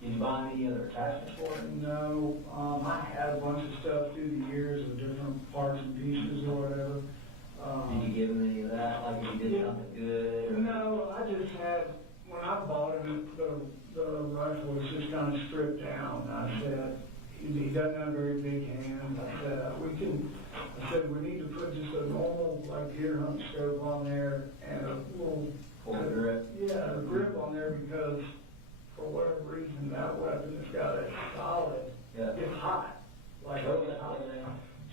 Did you buy any other attachments for it? No, I had a bunch of stuff through the years of different parts and pieces or whatever. Did you give him any of that, like if you did something good? Or? No, I just had, when I bought him, the rifle was just kind of stripped down. I said, he doesn't have very big hands. I said, we need to put just a normal, like deer hunt scope on there and a little grip. Yeah, a grip on there because for whatever reason, that weapon has got a solid, it's hot, like it's hot.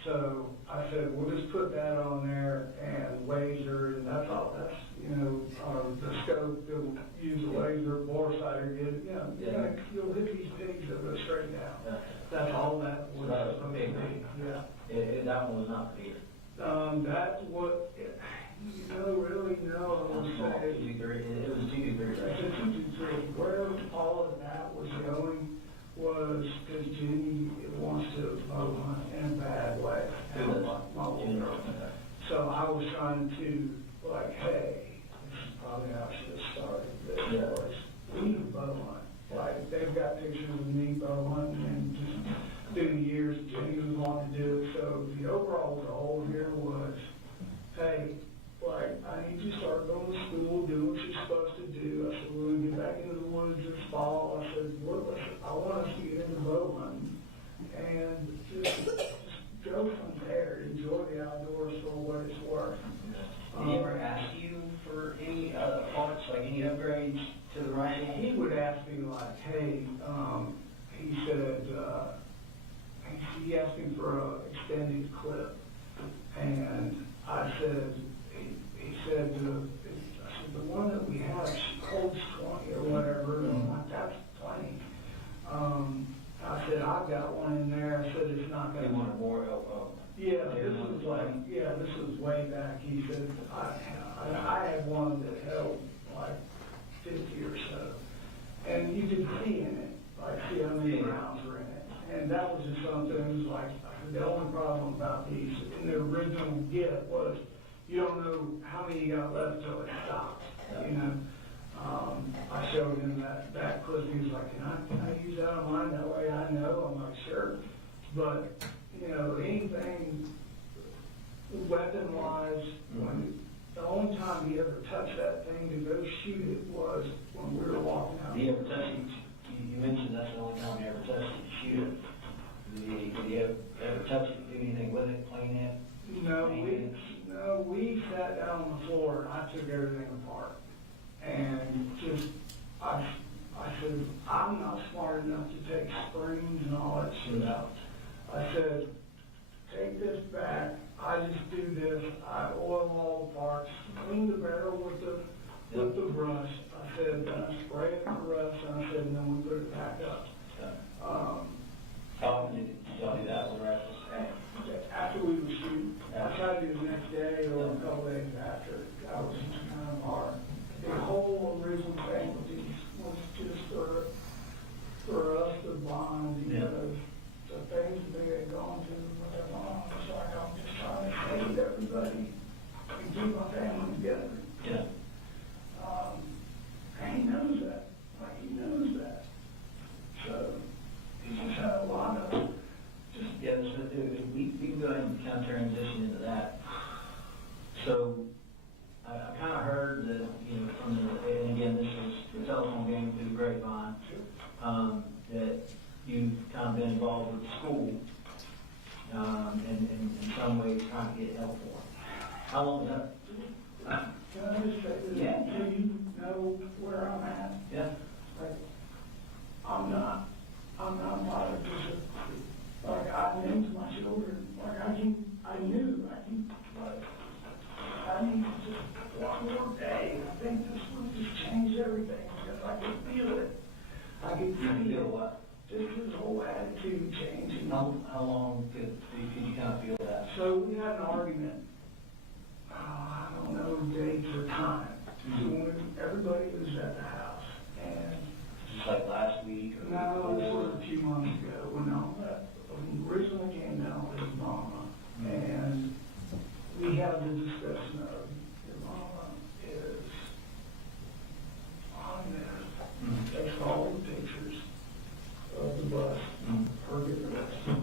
So I said, we'll just put that on there and laser, and that's all, that's, the scope, they'll use a laser, bore sighter, you'll hit these pigs, they'll go straight down. Yeah. That's all that was That was supposed to big. be, yeah. That one was not for deer. That's what, really, no, I would say. It was 2-3, right? Where all of that was going was because Jenny wants to mow hunt in a bad way. Who does? My little girl. So I was trying to, like, hey, this is probably how I should have started this. Yeah. Was we need to bow hunt. Like, they've got pictures of me bow hunting and just through the years, Jenny was wanting to do it. So the overall goal here was, hey, like, I need you to start going to school, doing what you're supposed to do. I said, we're going to get back into the woods this fall. I said, look, I want us to get into bow hunting and just go from there. Enjoy the outdoors for what it's worth. Did he ever ask you for any parts, like any upgrades to the rifle? He would ask me like, hey, he said, he asked me for an extended clip. And I said, he said, the one that we have holds 20 or whatever, and I'm like, that's plenty. I said, I've got one in there. I said, it's not going to. You want more Yeah, this was way back. He said, I had one that held like 50 or so. And you could see in it, like see how many rounds were in it. And that was just something that was like, the only problem about these in the original get was you don't know how many you got left till it stops, I showed him that clip, he was like, can I use that on mine, that way I know? I'm like, sure. But, you know, anything weapon-wise, when the only time he ever touched that thing to go shoot it was when we were walking out. Did he ever touch it? You mentioned that's the only time he ever touched it, shoot it. Did he ever touch it, do anything with it, clean it? No, we sat down on the floor and I took everything apart. And just, I said, I'm not smart enough to take springs and all that shit out. I said, take this back, I just do this, I oil all the parts, clean the barrel with the brush. I said, then I spray it with the rust, and I said, and then we put it back up. How often did y'all do that with rifles? After we would shoot, I tried to do the next day or a couple days after. That was kind of hard. The whole original thing with these was just for us to bond, because the things that they had gone through with their mom, it's like I'm just trying to save everybody and keep my family together. Yeah. And he knows that. Like, he knows that. So, he just had a lot of just... Yeah, we can go ahead and kind of transition into that. So, I kind of heard that, you know, from the, and again, this is the telephone game through the grapevine, that you've kind of been involved with the school, and in some ways trying to get help for them. How long is that? Can I just say this? Yeah. Do you know where I'm at? Yeah. Like, I'm not bothered because like I named my children, like I knew, like, I need just one more day. I think this would just change everything because I could feel it. I could feel what? Just his whole attitude changing. How long could you kind of feel that? So we had an argument. I don't know dates or time. So when everybody was at the house, and Just like last week? Or no, it was a few months ago when I originally came down with his mama, and we had the discussion of your mama is on there. They saw the pictures of the bus, her getting arrested,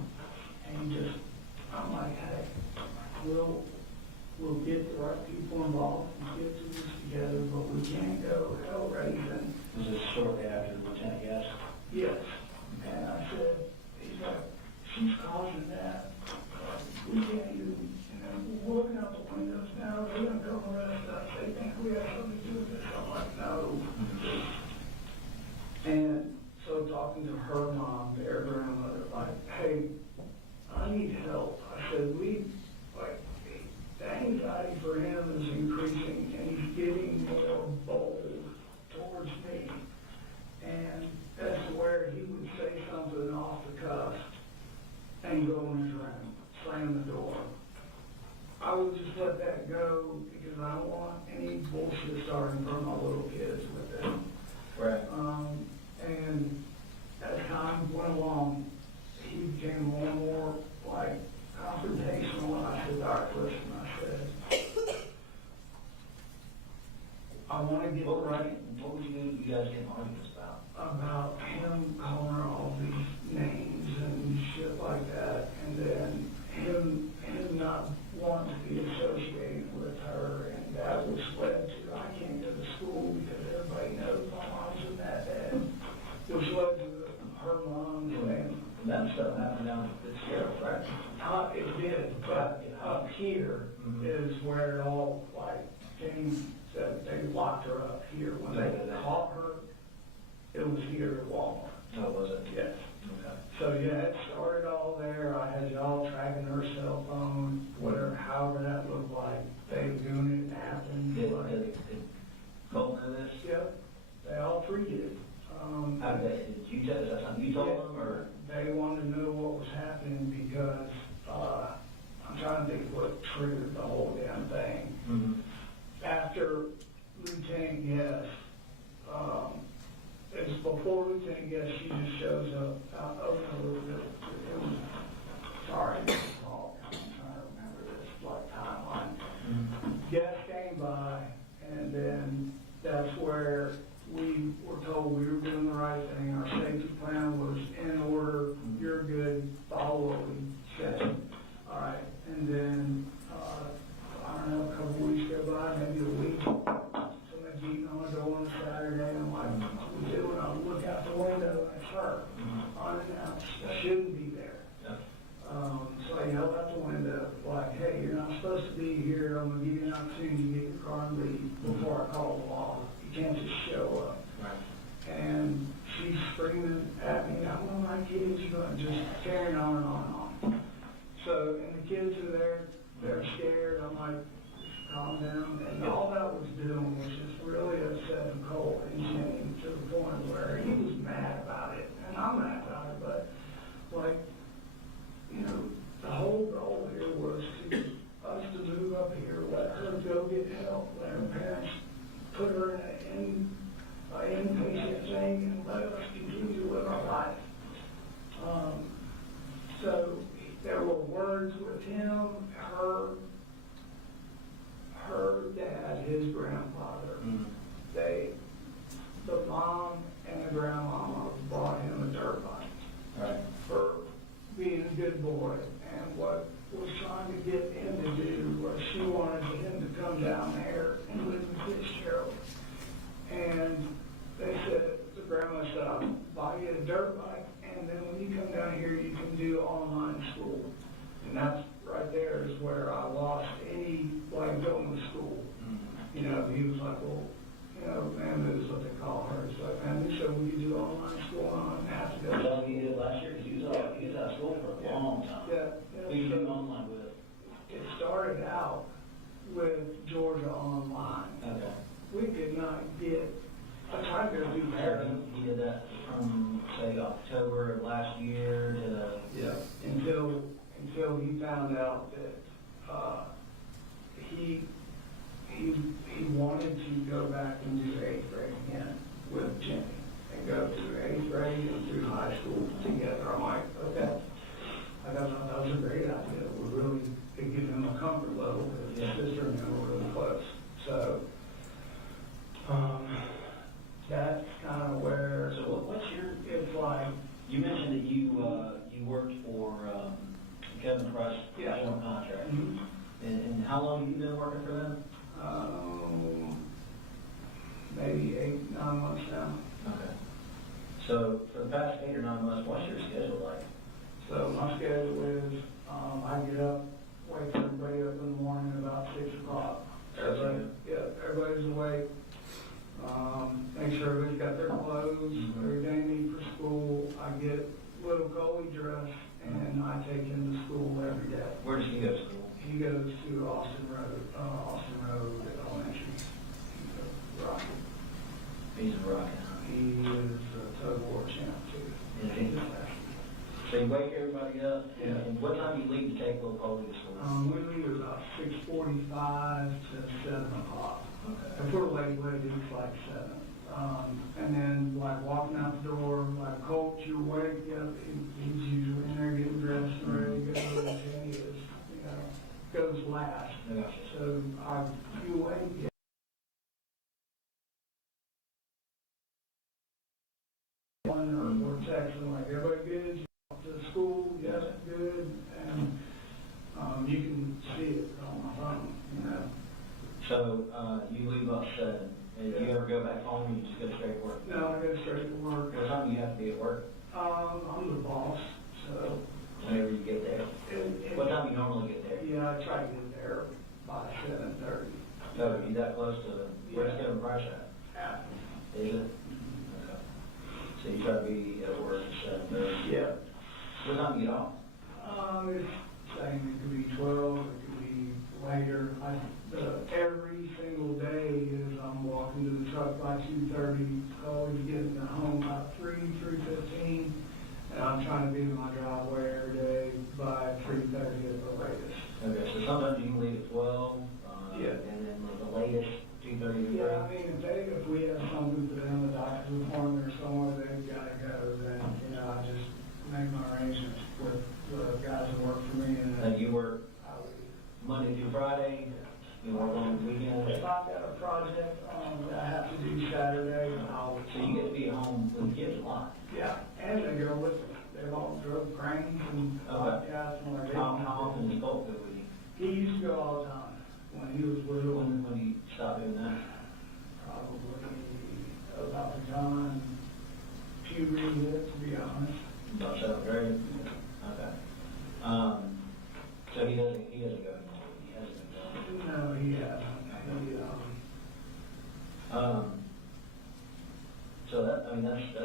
and just, I'm like, hey, we'll get the right people involved and get through this together, but we can't go hell raising. Was it shortly after the lieutenant guest? Yes. And I said, he's like, she's causing that. We can't even, we're looking out the windows now, they're gonna come arrest us, they think we have something to do with this. I'm like, no. And so talking to her mom, their grandmother, like, hey, I need help. I said, the anxiety for him is increasing and he's getting more bold towards me. And that's where he would say something off the cuff and go in his room, slam the door. I would just let that go because I don't want any bullshit starting from my little kids with them. Right. And as time went along, he became more and more like confrontational. I said, all right, listen, I said, I want to get right. What would you guys get arguments about? About him calling her all these names and shit like that, and then him not wanting to be associated with her, and that was led to, I can't go to school because everybody knows my mom's in that bed, which led to her mom saying, That stuff happened down at the sheriff, right? it did, but up here is where it all, like, came, that they locked her up here. When they caught her, it was here at Walmart. No, it wasn't. Yes. Okay. So, yeah, it started all there. I had y'all tracking her cell phone, whatever, however that looked like. They were doing it, it happened. Did Colt know this? Yep, they all three did. How did they, did you tell, is that something you told them, or? They wanted to know what was happening because, I'm trying to think what triggered the whole damn thing. After Lieutenant Guest, it was before Lieutenant Guest, she just shows up, a little bit, it was, sorry, I'm trying to remember this, like, timeline. Guest came by, and then that's where we were leave before I call the law. You can't just show up. Right. And she's screaming at me, I want my kids, but just carrying on and on and on. So, and the kids are there, they're scared. I'm like, calm down. And all that was doing was just really upsetting Colt and Jenny to the point where he was mad about it. And I'm mad about it, but like, you know, the whole goal here was us to move up here, let her go get help, let her parents put her in an inpatient thing, and let us continue to live our life. So there were words with him, her dad, his grandfather. The mom and the grandmama bought him a dirt bike. Right. For being a good boy, and what was trying to get him to do was she wanted him to come down there and live in Fitzgerald. And they said, the grandma said, I'll buy you a dirt bike, and then when you come down here, you can do online school. And that's right there is where I lost any, like, going to school. You know, he was like, well, you know, man, is what they call her. It's like, man, they said we could do online school, and I don't have to go. Well, he did last year, because he was out of school for a long time. Yeah. Who you do online with? It started out with Georgia Online. Okay. We could not get, I tried to go do that. He did that from, say, October of last year to... Yeah. Until he found out that he wanted to go back and do 8th grade again with Jimmy and go through 8th grade and through high school together. I'm like, okay. I thought that was a great idea. We really could give him a comfort level because his sister and him were really close. So that's kind of where. So what's your? It's like You mentioned that you worked for Kevin Price general contract. Mhm. And how long have you been working for them? maybe 8, 9 months now. Okay. So for the past 8 or 9 months, what's your schedule like? So my schedule is, I get up, wake everybody up in the morning about 6 o'clock. Everybody's awake. Make sure everybody's got their clothes, everything they need for school. I get little Coley dressed, and I take him to school every day. Where does he go to school? He goes to Austin Road Elementary. Rocky. He's a rocket. He is a tug of war champ too. Is he? So you wake everybody up, Yeah. and what time do you leave to take little Coley to school? We leave about 6:45 to 7 o'clock. Okay. If we're late, it's like 7. And then like walking out the door, like Colt, you awake, he's usually in there getting dressed and ready to go, and Jenny is, goes last. I got you. So you awake, or texting like, everybody good? You off to school? Yes, good. And you can see it on my phone, So you leave about 7. And do you ever go back home and you just go straight to work? No, I go straight to work. What time do you have to be at work? I'm the boss, so. Whenever you get there. What time do you normally get there? Yeah, I try to get there by 7:30. So are you that close to, where's Kevin Price at? Yeah. Is it? Okay. So you try to be at work at 7:30? Yeah. What time do you get off? It's saying it could be 12, it could be later. Every single day is I'm walking to the truck by 2:30, always getting home by 3:15, and I'm trying to be in my driveway every day by 3:30 at the latest. Okay, so sometimes you can leave at 12, Yeah. and then the latest, 2:30 to 3? Yeah, I mean, if we have something for them, a doctor's appointment or somewhere they've got to go, then, I just make my arrangements with the guys that work for me. And you work Monday through Friday? You work on the weekends? If I've got a project that I have to do Saturday, So you get to be at home with the kids a lot? Yeah, and they go with me. They've all drove cranes and podcasts and like that. How often does Colt go with you? He used to go all the time when he was little. When do you stop doing that? Probably about the time puberty hit, to be honest. About 7th grade? Okay. So he doesn't go anymore. He hasn't been going. No, he hasn't.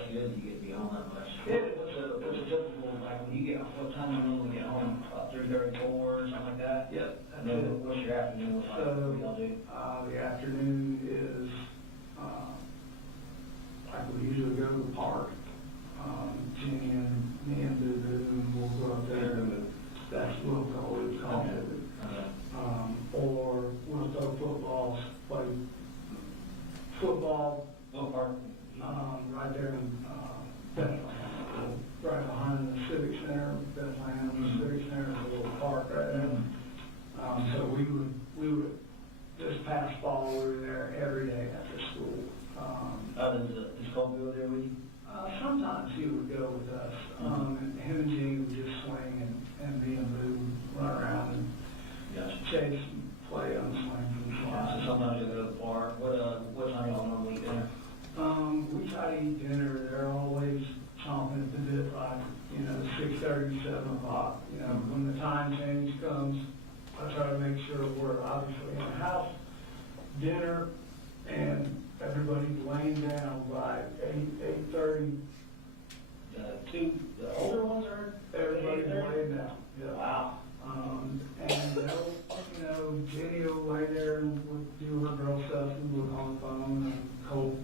rush is, you get beyond that much. What's a typical, like, when you get, what time do you normally get home, about 3:34, something like that? Yep. And then what's your afternoon look like? What do y'all do? The afternoon is, like we usually go to the park. Jenny and me and Boo and we'll go up there and that's what we'll call it. Or we'll throw footballs, play football, Little park? right there in, Bethlehem, right behind the Civic Center, Bethlehem, the Civic Center is a little park right there. So we would, this past fall, we were there every day after school. Does Colt go there with you? Sometimes he would go with us, and him and Jenny would just swing, and me and Boo would run around and Gotcha. chase and play on the swing. So sometimes you go to the park. What time y'all normally eat dinner? We try to eat dinner, they're always chomping at the bit by, 6:30, 7 o'clock. When the time change comes, I try to make sure we're obviously in the house, dinner, and everybody's laying down by 8:30. The older ones are? Everybody's laying down. Yeah. Wow. And they'll, Jenny will lay there and we'll do her girl stuff and look on the phone, and Colt,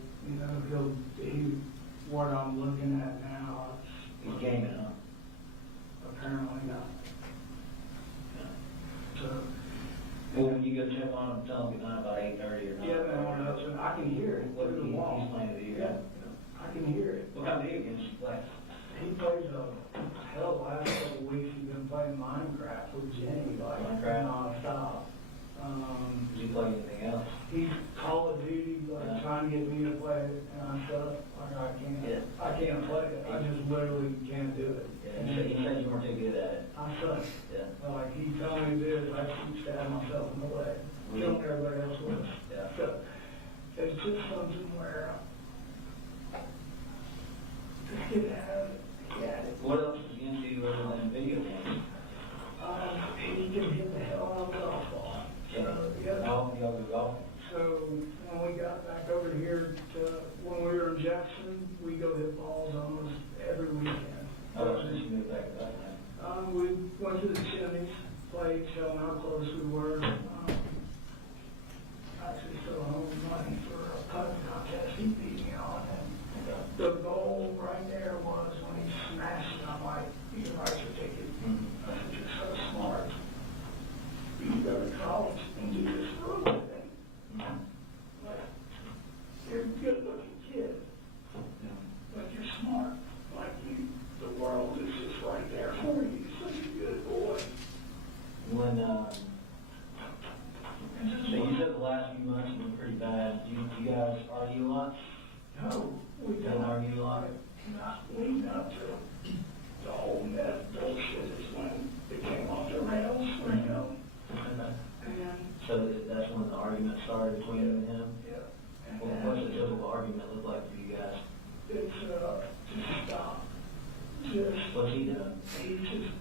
what I'm looking at now, He's gaming, huh? apparently not. So, Well, when you go check on him, tell him good night about 8:30 or 9. yeah, man, I can hear it What through the he's wall. playing with you? Yeah, I can hear it. What kind of video games do you play? He plays the last couple of weeks he's been playing Minecraft with Jenny, like, Minecraft? nonstop. Do you play anything else? He's Call of Duty, like, Yeah. trying to get me to play it, and I said, like, I can't. Yeah. I can't play it. I just literally can't do it. Yeah, you said you weren't too good at it. I suck. Yeah. Like, he told me this, I keep stabbing myself in the leg, killing everybody else with it. Yeah. So, it's just something where, just get out of it. Yeah. What else is he into other than video games? He can hit the hell out of a golf ball. So, yeah. Y'all go golfing? So when we got back over here when we were in Jackson, we go hit balls almost every weekend. How much did you move back to that time? We went to the chimneys, played, showing how close we were. Actually still home money for a putting contest he beat me on. And the goal right there was when he smashed it, I'm like, you can write your ticket. I said, you're so smart. You can go to college and do this for a living. Like, you're a good-looking kid, but you're smart. Like, the world is just right there for you. You're such a good boy. When, so you said the last few months have been pretty bad. Do you guys argue a lot? No, we Don't argue a lot? Not leading up to the whole meth bullshit is when it came off the rails, And, So that's when the argument started between you and him? yeah. What's the typical argument look like for you guys? It's, just stop. What's he doing? He's just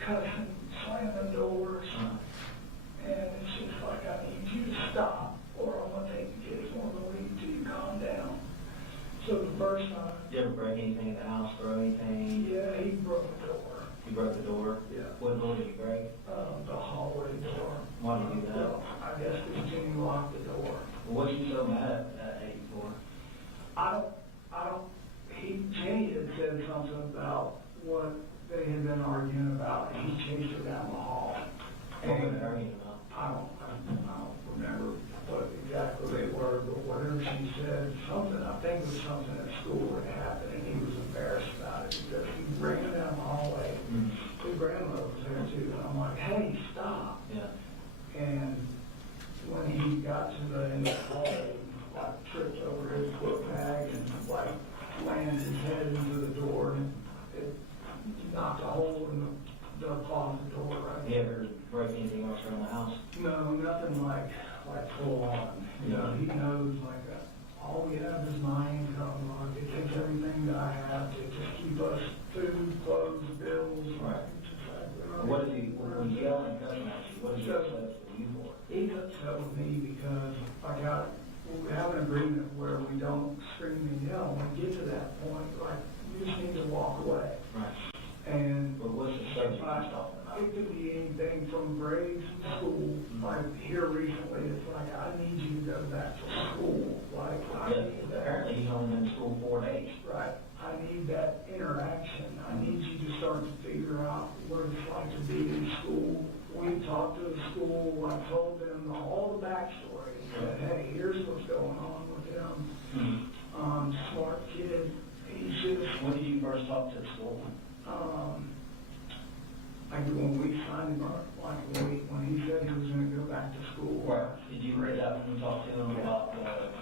cussing, slamming doors. And it's just like, I need you to stop, or I'm gonna take the kids on the lead till you calm down. So the first time, Did you ever break anything in the house, throw anything? yeah, he broke the door. You broke the door? Yeah. What door did you break? The hallway door. Why did you do that? Well, I guess because Jenny locked the door. What are you so mad at 84? Jenny had said something about what they had been arguing about, and he chased her down the hall. What were they arguing about? I don't remember what exactly they were, but whatever she said, something, I think it was something at school that happened, and he was embarrassed about it, because he ran down the hallway. His grandmother was there too, and I'm like, hey, stop. Yeah. And when he got to the end of the hallway, like tripped over his foot bag and like landed his head into the door, and it knocked a hole in the closet door right Did you ever break anything else around the house? No, nothing like full on. He knows all we have is my income. Like, it takes everything that I have to just keep us food, clothes, bills. Right. What did he, when you yell and cuss at you, what did you upset with you for? He got upset with me because we have an agreement where we don't scream and yell. When we get to that point, like, you just need to walk away. Right. And But what's the subject he's talking about? it could be anything from grades to school. Like here recently, it's like, I need you to go back to school. Like, I Yeah, need that. apparently he's only been in school 4 days. Right. I need that interaction. I need you to start to figure out what it's like to be in school. We talked to the school. I told them all the backstory. Said, hey, here's what's going on with him. Smart kid. He's just, When did you first talk to the school? like when we signed him up, like when he said he was going to go back to school. Did you read that when you talked to him about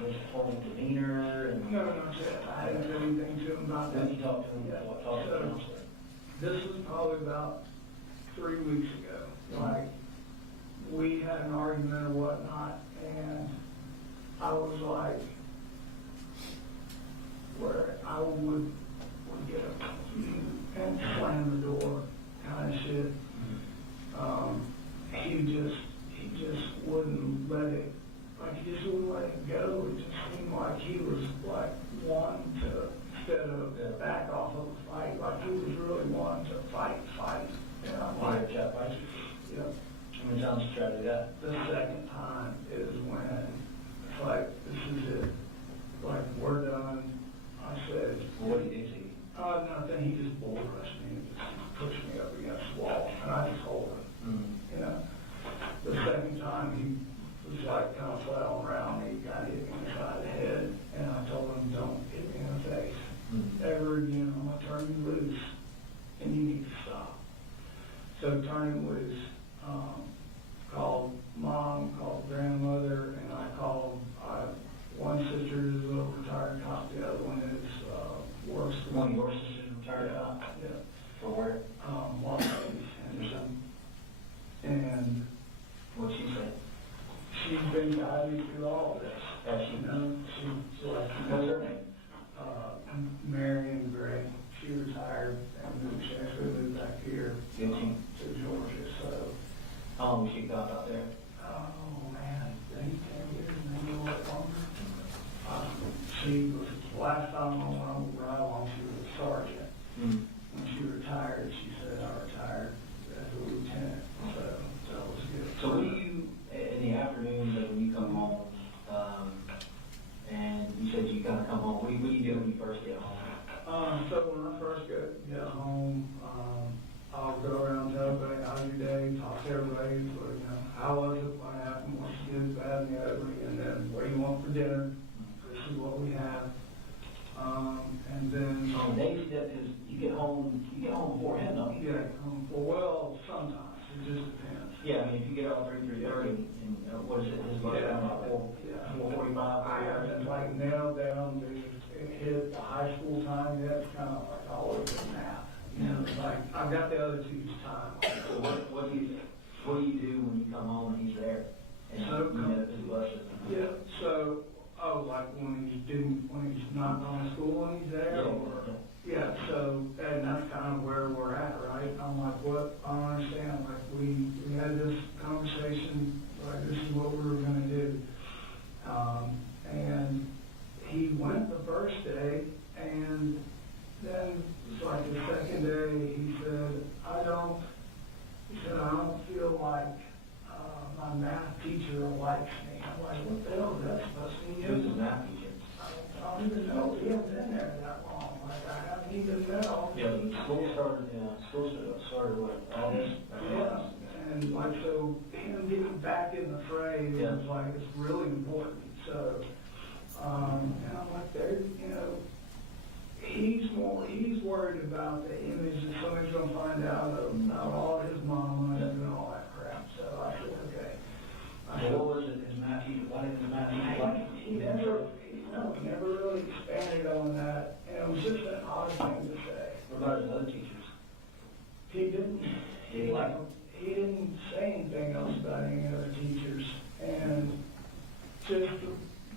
his whole demeanor and? No, not yet. I didn't do anything to him about When that. did you talk to him about what talk to him? This was probably about 3 weeks ago. Like, we had an argument or whatnot, and I was like, where I would get up and slam the door, kind of shit. He just wouldn't let it, like, he just wouldn't let it go. It just seemed like he was like wanting to, instead of back off of the fight, like he was really wanting to fight. And I'm like, Chat fight? yeah. How many times you try to do that? The second time is when it's like, this is it. Like, we're done. I said, What do you do to you? nothing. He just bull rushed me and just pushed me up against the wall. And I just hold him, you know. The second time he was like kind of flailing around me, he got hit me in the side of the head. And I told him, don't hit me in the face. Ever again, I'm going to turn you loose. And you need to stop. So turn him loose. Called mom, called grandmother, and I called one sister is a little retired cop, the other one is worse. One of your sisters retired cop? Yeah. For where? Los Angeles. And What'd she say? she's been guiding me through all of this. Has she? You know, she's like, What's her name? Marion Gray. She retired and she actually moved back here Did she? to Georgia. So, How long was she cop out there? oh man, 10 years, maybe a little longer. She was, last time I went on the ride along, she was a sergeant. When she retired, she said, I retired as a lieutenant. So that was good. So what do you, in the afternoons when you come home, and you said you kind of come home, what do you do when you first get home? So when I first get home, I'll go around and tell everybody, how's your day, talk to everybody, so, you know, how was it, what happened, what's good, bad, and the ugly, and then what do you want for dinner? This is what we have. And then. So the day step is, you get home before him, don't you? Yeah, well, sometimes, it just depends. Yeah, I mean, if you get out 3:30, and what is it, his lunch time about 4:45? I haven't like nailed down to hit the high school time yet. It's kind of like always a nap. You know, it's like I've got the other two's time. So what do you do when you come home and he's there? And So, you know, his buses? Yeah. So, like when he's not going to school and he's there, or yeah. So, and that's kind of where we're at, right? I'm like, what? I don't understand. Like we had this conversation. Like this is what we were going to do, and he went the first day, and then it's like the second day, he said, I don't feel like my math teacher likes me. I'm like, what the hell is that supposed to mean? Who's his math teacher? I don't even know. He hasn't been there that long. Like, I haven't even know. Yeah, school started what, August? Yeah, and like, so him getting back in the fray was like, it's really important. So, and I'm like, there, you know, he's worried about the image that somebody's gonna find out about all his mama and all that crap. So I said, okay. What was it, his math teacher, why didn't his math teacher like him? He never really expanded on that, and it was just an odd thing to say. What about his other teachers? He didn't. Did he like them? He didn't say anything else about any other teachers, and just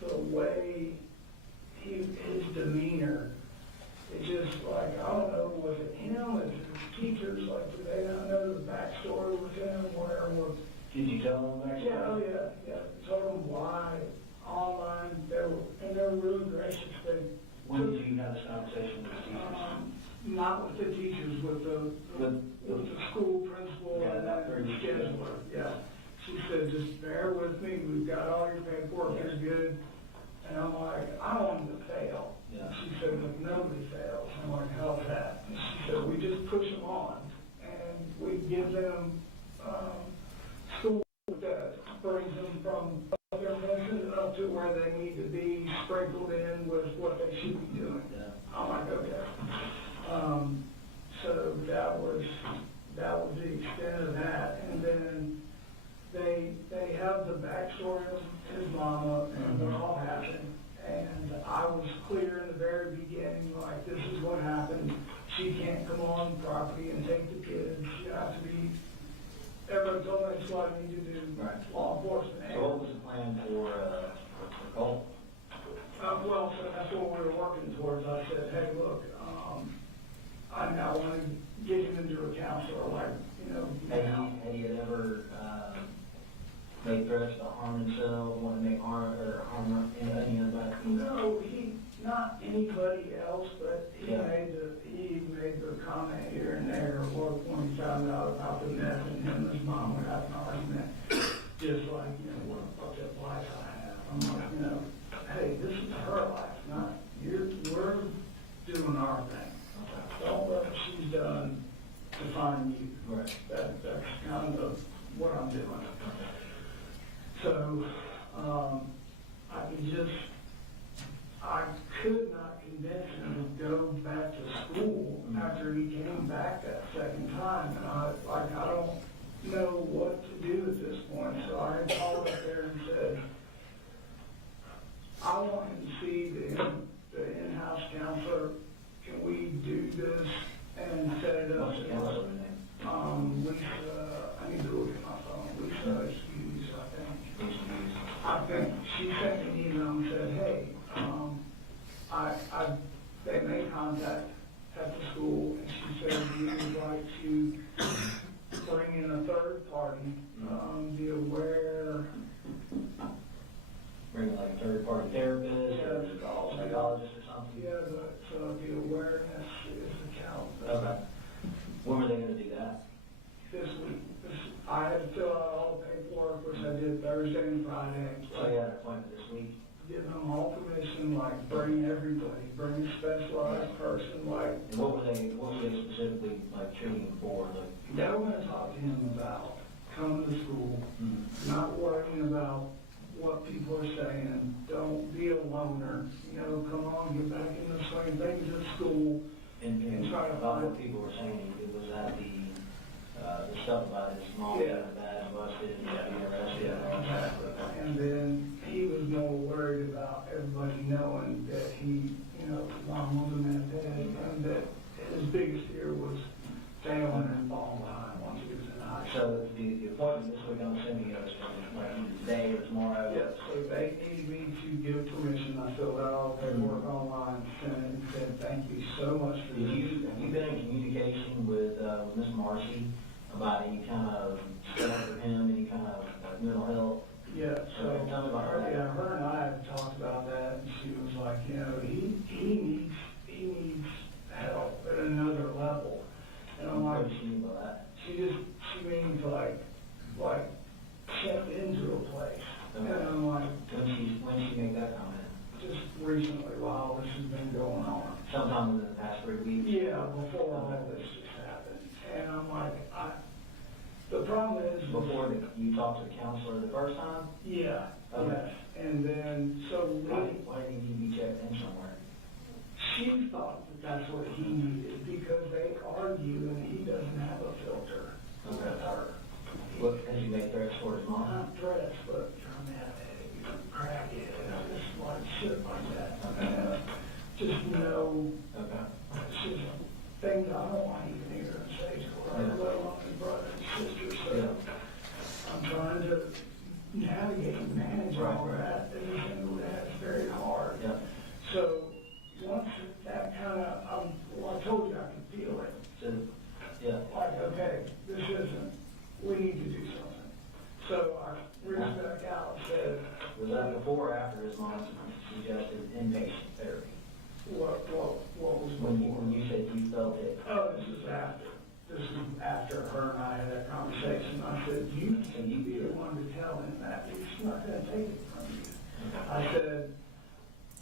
the way his demeanor, it just like, I don't know, was it him, was it his teachers, like, did they not know the backstory with him, where was. Did you tell him that? Yeah. Told them why, online, they were really gracious. They When did you have this conversation with the teachers? Not with the teachers, with the school principal Yeah, and about the 30 scheduler, yeah. She said, just bear with me, we've got all your paperwork, it's good. And I'm like, I don't want them to fail. Yeah. She said, look, nobody fails. I'm like, how's that? And she said, we just push them on, and we give them, school that brings them from their mission up to where they need to be, sprinkled in with what they should be doing. Yeah. I'm like, okay. So that was the extent of that. And then they have the backstory of his mama and what all happened. And I was clear in the very beginning, like, this is what happened. She can't come on property and take the kids. She has to be, everybody told me that's what I need to do. Right. Law enforcement. So what was the plan for Colt? Well, so that's what we were working towards. I said, hey, look, I now want to get him into a counselor, like, you know. Had he ever made threats to harm himself, want to make harm any other? No, not anybody else, but he Yeah. made the comment here and there, or when he found out about the meth and him and his mom were having an argument, just like, you know, what a fucked up life I have. I'm like, you know, hey, this is her life, not we're doing our thing. Don't let what she's done define you. Right. That's kind of what I'm doing. So, I could not convince him to go back to school after he came back that second time. And I don't know what to do at this point. So I called up there and said, I want him to see the in-house counselor. Can we do this and set it up? What's the counselor's name? Lisa, I need to look at my phone. Lisa Hughes, I think she sent me an email and said, hey, they made contact at the school, and she said we would like to bring in a third party, be aware. Bring like a third-party therapist or psychologist or something? Yeah, but the awareness is the count. Okay. When were they going to do that? This week. I had to fill out all the paperwork, which I did Thursday and Friday. So you had an appointment this week? Give them all permission, like, bring everybody, bring a specialized person, like. And what were they specifically like treating him for? Like, They were gonna talk to him about coming to school, not worrying about what people are saying, don't be a loner, you know, come on, get back in the swing, take it to school. and try to about find. what people were saying, it was at the stuff about his mom being bad, busted, and being arrested. Yeah, exactly. And then he was more worried about everybody knowing that he, you know, mom was a meth head, and that his biggest fear was failing and falling behind once he was in high school. So the appointment this week, I'm assuming it was like either today or tomorrow? Yeah, so they needed me to give permission. I filled out all the paperwork online, sent it, and said, thank you so much for Have this. you been in communication with Ms. Marcy about any kind of stuff for him, any kind of mental health? Yeah, so Tell me about that. her and I had talked about that, and she was like, you know, he needs help at another level. And I'm What like, does she mean by that? she means like sent into a place. And I'm like, When she made that comment? just recently, while this has been going on. Sometime within the past 3 weeks? Yeah, before all this just happened. And I'm like, the problem is. Before you talked to the counselor the first time? Yeah, Okay. yes. And then, so Why didn't he be checked in somewhere? she thought that that's what he needed because they argue and he doesn't have a filter with her. What, has he made threats toward his mom? Not threats, but you're a meth crack it, just like shit like that. Just no, Okay. it's just things I don't want to even hear him say to her, let alone his brother and sister. So I'm trying to navigate and manage all that. Everything with that is very hard. Yeah. So once that kind of, well, I told you I could feel it. So, yeah. Like, okay, this isn't, we need to do something. So I reached back out and said, Was that before or after his mom suggested inpatient therapy? well, felt it. Oh, this is after her and I had that conversation. I said, you be the one to tell him that. He's not gonna take it from you. I said,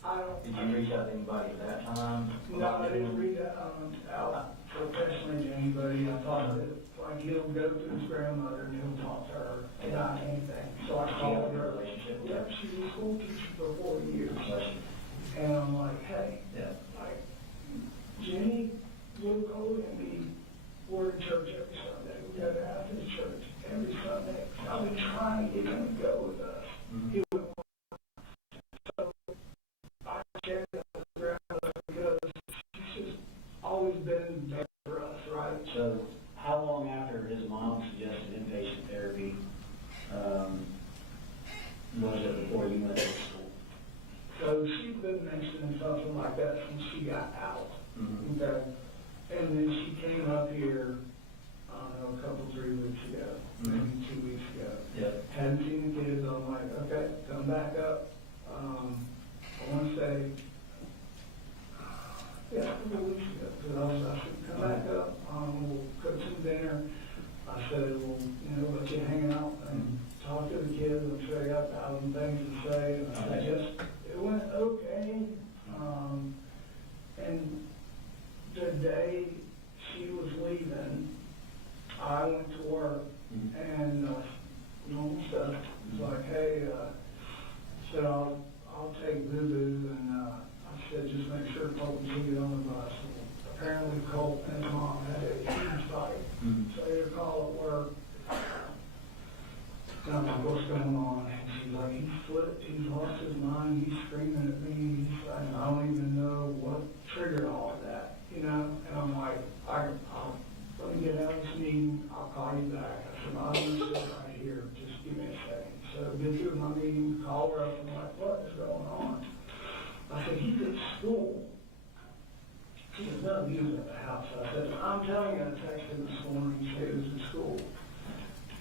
I don't. Did you reach out to anybody at that time? No, I didn't read out professionally to anybody. I thought that, like, he'll go to his grandmother and he'll talk to her about anything. So I called her. Relationship with Yeah, her? she was a school teacher for 4 years. And I'm like, hey, Yeah. like, Jenny will go and be, we're in church every Sunday. We go to Athens church every Sunday. I've been trying to get him to go with us. He would so I shared that with grandmother because she's just always been there for us, right? So how long after his mom suggested inpatient therapy, was it before you went to school? So she's been mentioning something like that since she got out. Mm-hmm. Okay. And then she came up here, I don't know, a couple, 3 weeks ago, maybe 2 weeks ago. Yeah. Hadn't seen the kids. I'm like, okay, come back up. I want to say, yeah, a couple weeks ago. Because I said, come back up. We'll cook some dinner. I said, we'll, let you hang out and talk to the kids. I'm sure you got 1,000 things to say. And I said, it went okay. And the day she was leaving, I went to work and normal stuff. It's like, hey, said I'll take Boo Boo, and I said just make sure Colt can get on the bus. Apparently Colt and his mom had a huge fight, so they had a call at work. And I'm like, what's going on? And she's like, he's flipped, he's lost his mind, he's screaming at me, and I don't even know what triggered all of that, And I'm like, I'll let me get out of this meeting, I'll call you back. I said, I'm going to sit right here, just give me a second. So get through my meeting, call her up, and I'm like, what is going on? I said, he's at school. She said, no, he was at the house. I said, I'm telling you, I texted him this morning, he said he was at school.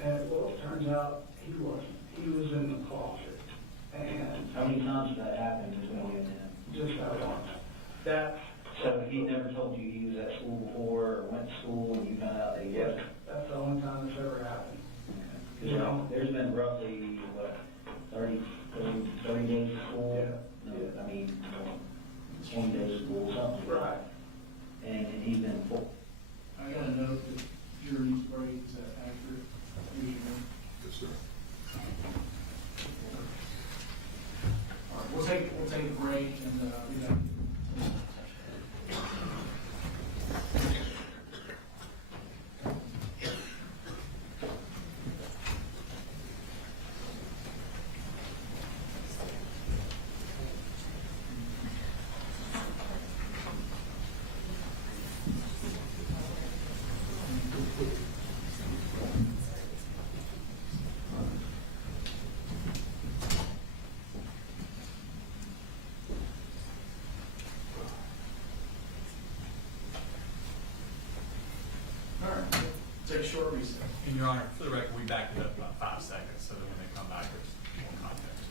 And well, it turns out he wasn't. He was in the closet. And How many times did that happen between you and him? just that once. That, So he never told you he was at school before or went to school and you found out that he yes, wasn't? that's the only time it's ever happened. Because there's been roughly, 30 days of school? Yeah. No, I mean, 20 days of school, something. Right. And he's been full. I got a note that jury needs a break, is that accurate? Here's your note. Yes, sir. All right, we'll take a break and, be back. All right, take a short recess. And Your Honor, for the record, we backed it up about 5 seconds, so that when they come back, there's more context.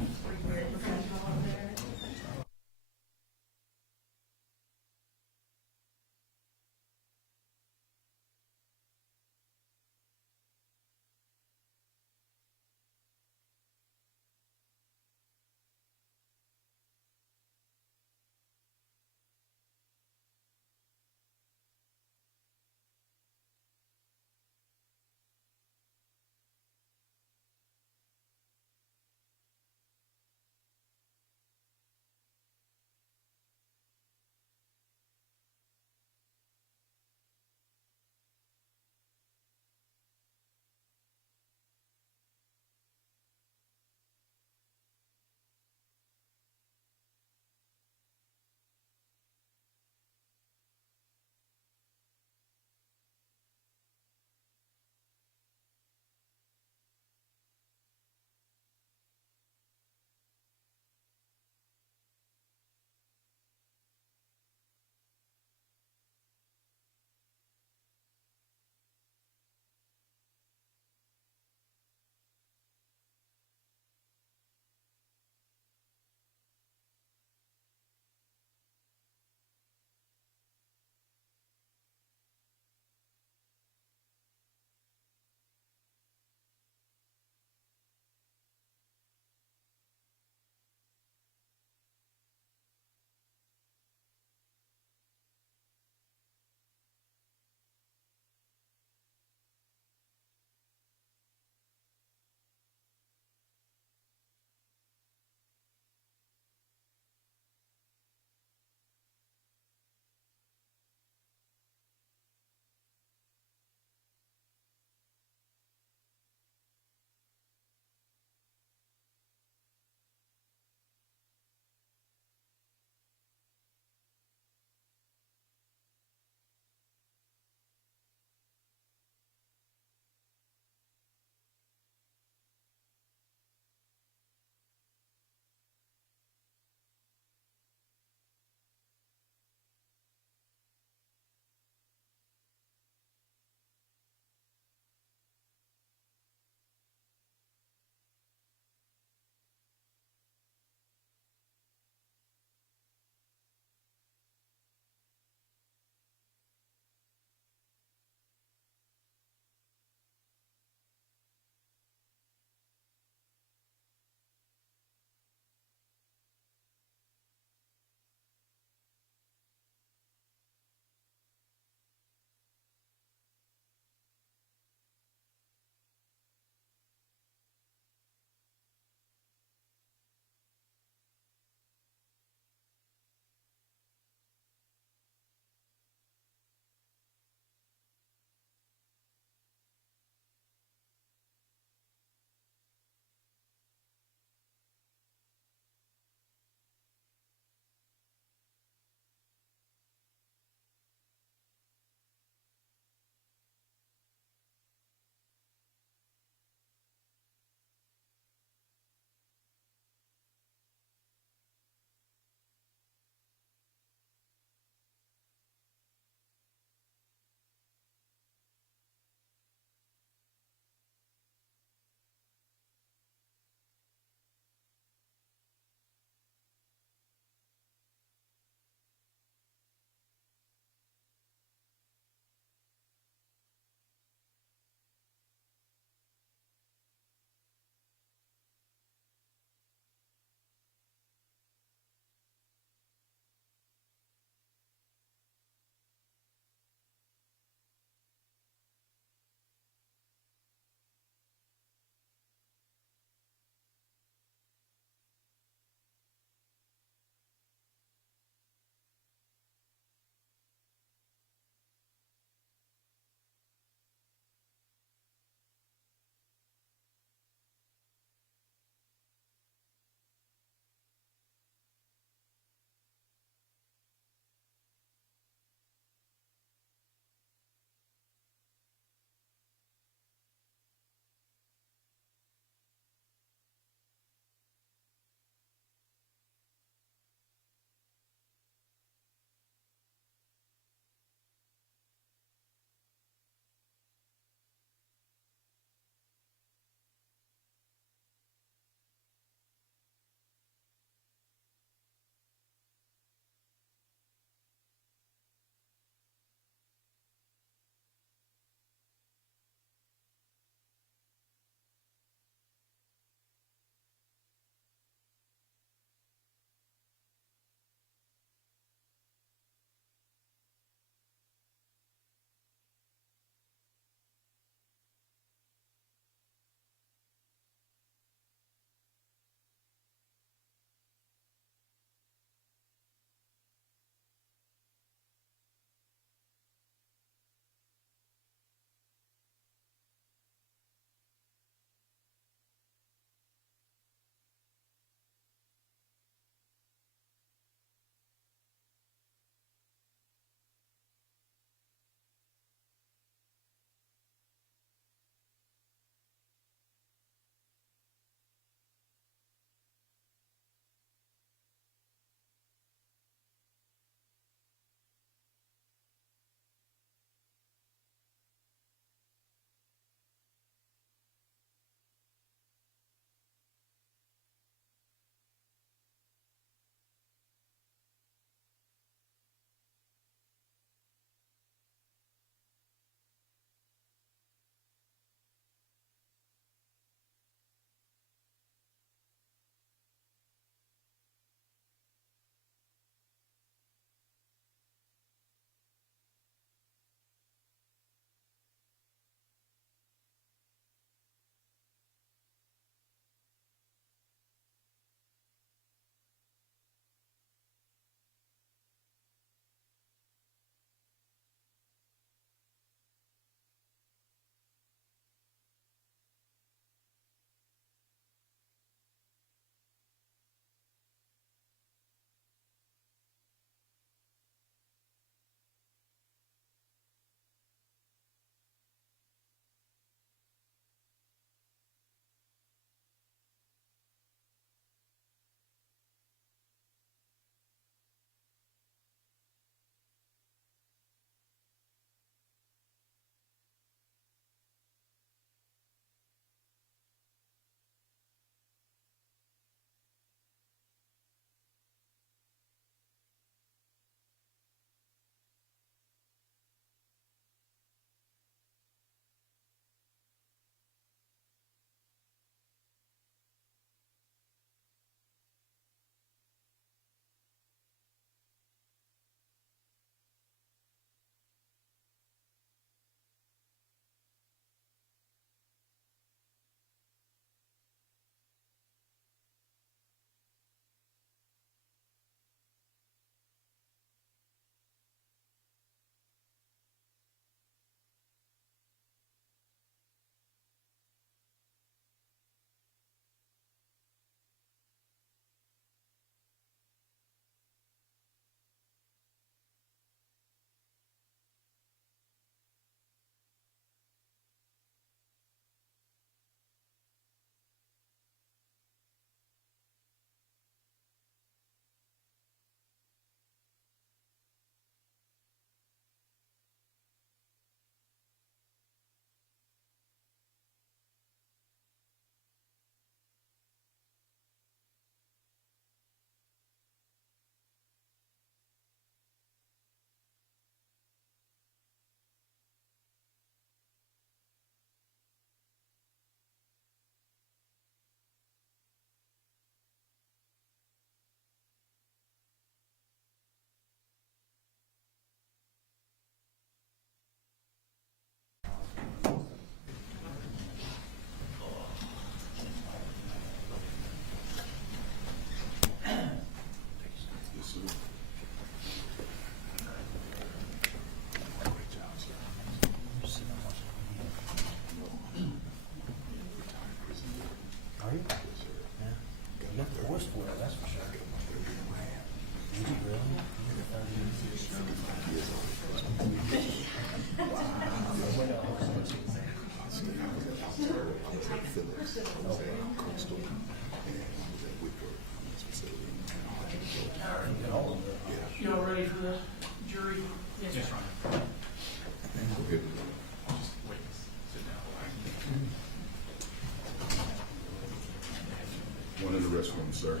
restroom, sir.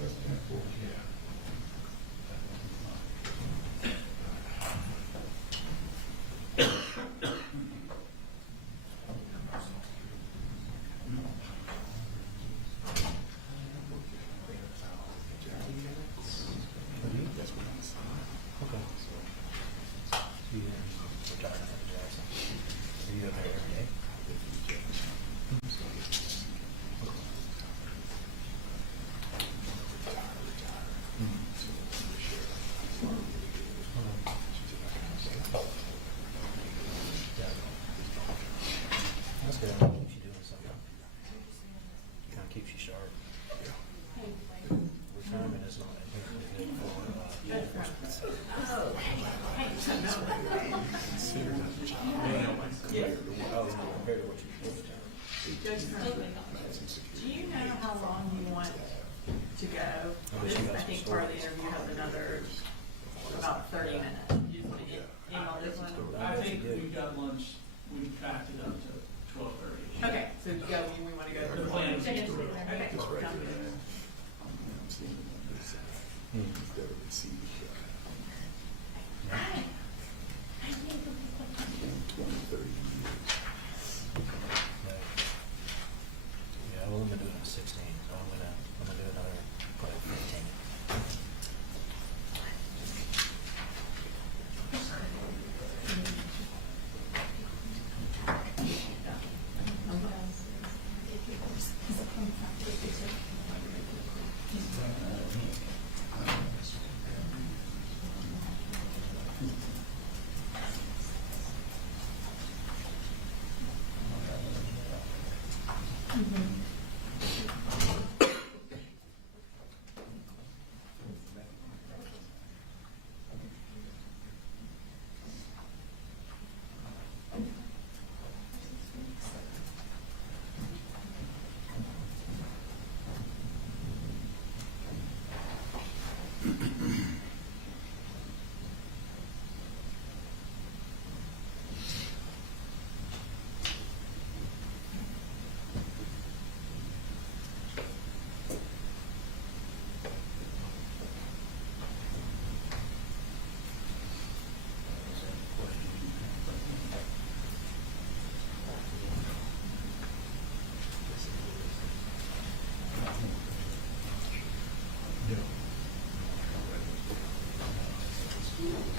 That's 10-4. That's good. Keeps you doing something. Kind of keeps you sharp. Retirement is not good for oh, compared to what you Judge Crumpler, do you know how long you want to go? This, I think part of the interview has another about 30 minutes. You just want to end on this one? I think we've got lunch, we've backed it up to 12:30. Okay, so go, we want to go. The plan is Okay, to go. okay, sounds good. Yeah, well, I'm gonna do it on 16, so I'm gonna do another, probably 15.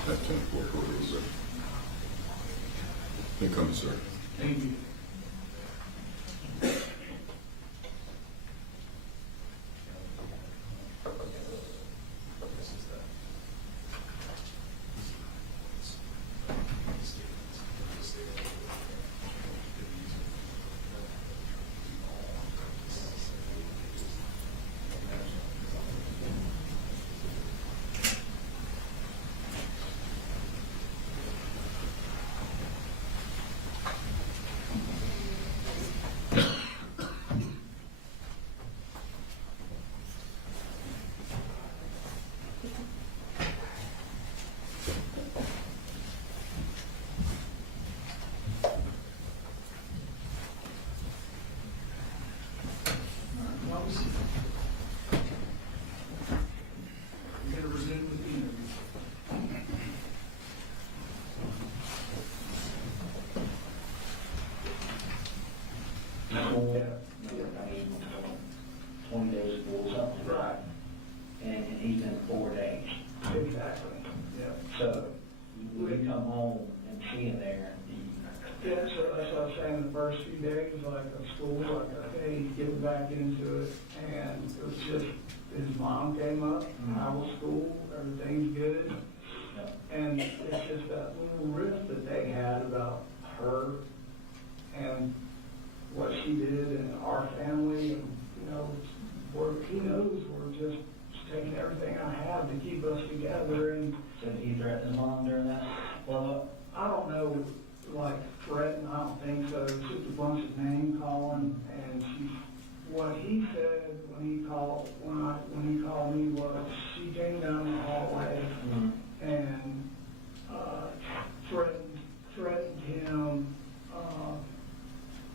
That's 10-4. Here comes, sir. Thank you. We're going to resume with the interview. I mean, 20 days ago, something. Right. And he's in 4 days. Exactly. Yeah. So, we come home and see him there. Yeah, so that's what I was saying, the first few days, like of school, like, okay, getting back into it, and it was just, his mom came up, how was school, everything's good, and it's just that little rift that they had about her and what she did in our family, and, you know, he knows we're just taking everything I have to keep us together, and So he threatened his mom during that? Well, I don't know, like threatened, I don't think so. It's just a bunch of name calling, and what he said when he called me was she came down the hallway and threatened him,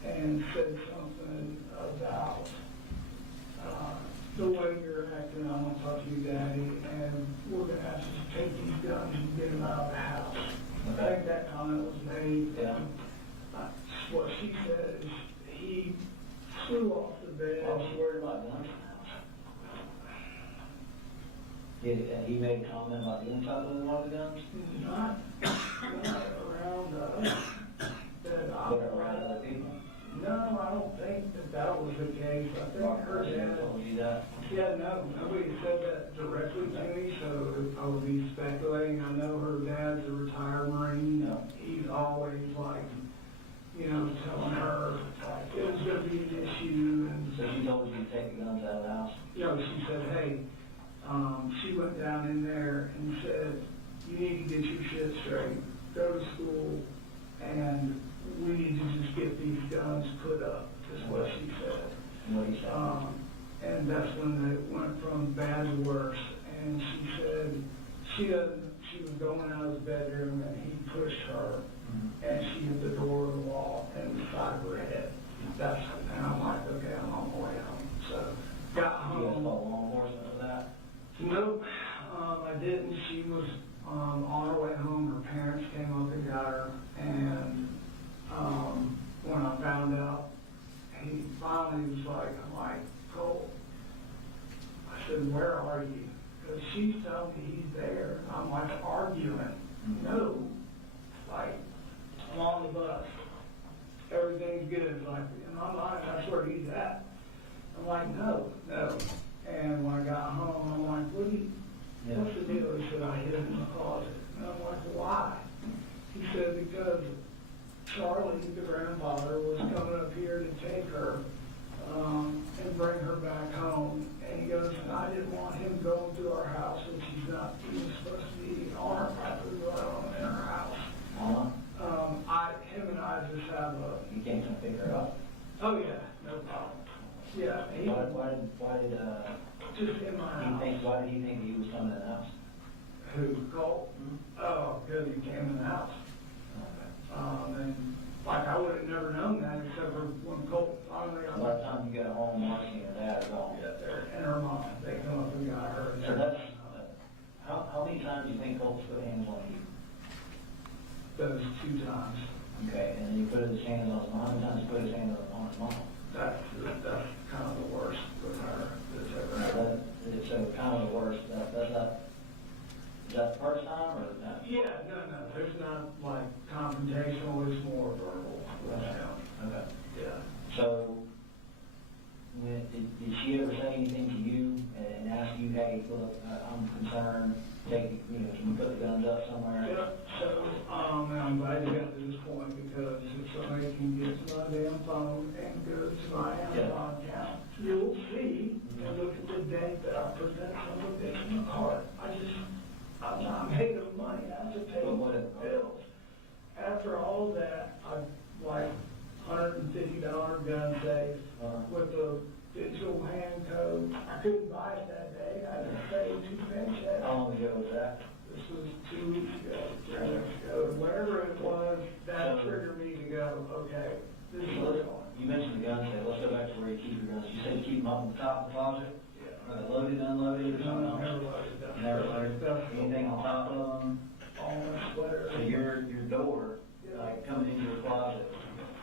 and said something about, the way you're acting, I'm gonna talk to you, Daddy, and we're gonna have to take these guns and get them out of the house. I think that comment was made. Yeah. What she said is he flew off the bed. I was worried about guns in the house. He made a comment about the inside of one of the guns? Not around us. But around other people? No, I don't think that was the case. I think her dad. Told you that? Yeah, no, nobody said that directly to me, so I would be speculating. I know her dad's a retired Marine. No. He's always like, you know, telling her like it was gonna be an issue and. So she told you to take the guns out of the house? You know, she said, hey, she went down in there and said, you need to get your shit straight, go to school, and we need to just get these guns put up, is what she said. And what he said? And that's when it went from bad to worse. And she said, she was going out of the bedroom and he pushed her, and she hit the door of the wall and the side of her head. And I'm like, okay, I'm on my way home. So, got home. You guys call law enforcement for that? Nope, I didn't. She was on her way home. Her parents came up and got her, and when I found out, he finally was like, I'm like, Colt. I said, where are you? Because she's telling me he's there. I'm like arguing. No, like I'm on the bus. Everything's good. Like in my mind, that's where he's at. I'm like, no. And when I got home, I'm like, what's the deal? He said, I hid him in the closet. And I'm like, why? He said, because Charlie, the grandfather, was coming up here to take her and bring her back home. And he goes, and I didn't want him going through our house, which he's not even supposed to be on our property, let alone in our house. Him and I just have a... You can't figure it out? Oh, yeah, no problem. Yeah. Why did just in my house. Why did he think he was coming in the house? Who, Colt? Oh, because he came in the house. And like I would have never known that except for when Colt finally got By the time you got home, Marcy and her dad are gone. Yeah, and her mom, they come up and got her. So that's, how many times do you think Colt's put hands on you? Those 2 times. Okay, and then you put his hands on, how many times you put his hands on his mom? That's kind of the worst with her that's ever happened. So kind of the worst, is that the first time or not? Yeah, no, there's not like confrontational, it's more verbal. Okay. Yeah. So, did she ever say anything to you and ask you, hey, look, I'm concerned, can we put the guns up somewhere? Yeah, so, and I'm glad you got to this point because if somebody can get to my damn phone and go to my Amazon account, you'll see and look at the date that I present some of this in the card. I'm made of money, I have to pay bills. After all that, I like $150 gun safe with the digital hand code. I couldn't buy it that day. I had to pay 2 paychecks. How long ago was that? This was 2 weeks ago, 3 weeks ago. Whatever it was, that triggered me to go, okay, this is what's going on. You mentioned the gun safe. Let's go back to where you keep your guns. You said you keep them up on the top of the closet? Yeah. Are they loaded, unloaded, or something else? Never loaded up. Never loaded? Anything on top of them? All my sweater. So your door, like coming into your closet,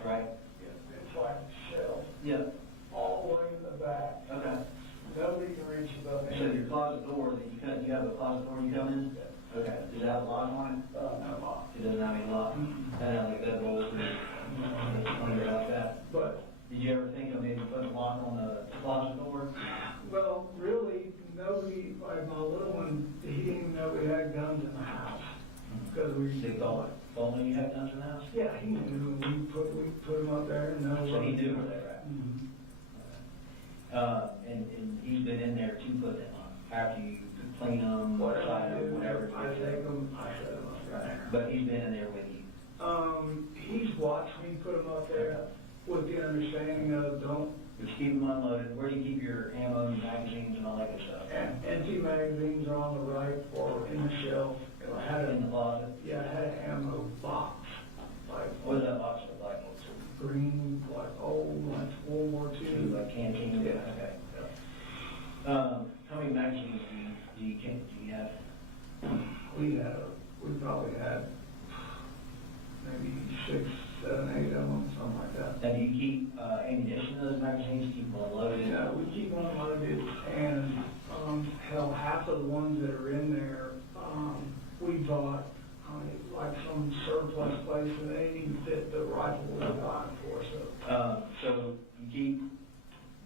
right? Yeah, it's like a shelf, Yeah. all the way in the back. Okay. Nobody can reach above me. So your closet door that you have a closet door you come in? Okay. Does it have a lock on it? No lock. It doesn't have any lock? That has like that rolls through. Like that. But, Did you ever think of maybe putting a lock on the closet door? well, really, nobody, like my little one, he didn't even know we had guns in the house. Because we They thought only you have guns in the house? Yeah, he knew. We put him up there and know. So he knew where they were at? Mhm. And he's been in there to put them on, after you clean them, Whatever slide I do, them, whatever. I take them, I set them up right there. But he's been in there with you? He's watched me put them up there with the understanding of don't, Just keep them unloaded. Where do you keep your ammo and magazines and all that good stuff? and empty magazines are on the right or in the shelf. I had In the closet? I had an ammo box, like What does that box look like? green, like 6, 7, 8 of them, something like that. Now, do you keep ammunition in those magazines, keep them loaded? Yeah, we keep them unloaded, and, hell, half of the ones that are in there, we bought, like some surplus place, and they didn't even fit the rifle we got for, so. So you keep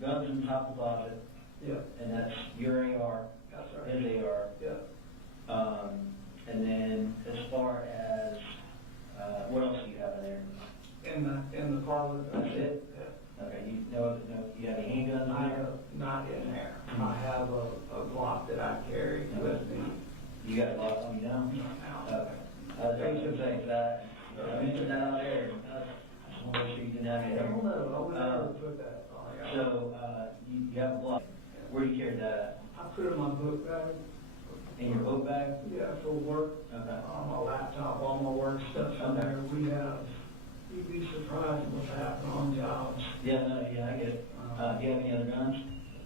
guns in top of closet, Yeah, and that's your AR, that's right. his AR. Yeah. And then as far as, what else do you have in there? In the closet. That's it? Yeah. Okay, you have any handguns I in there? have, not in there. I have a Glock that I carry with me. You got a lot on you now? Now. Okay. I was going to say that, I mentioned that out there, I just want to make sure you didn't have I it don't there. know, I would never put that on. So, you have a block, where do you carry that I put it in my book bag. at? In your book bag? Yeah, for work, Okay. on my laptop, all my work stuff's in there. We have, you'd be surprised what's happening on jobs. Yeah, no, yeah, I get it. Do you have any other guns?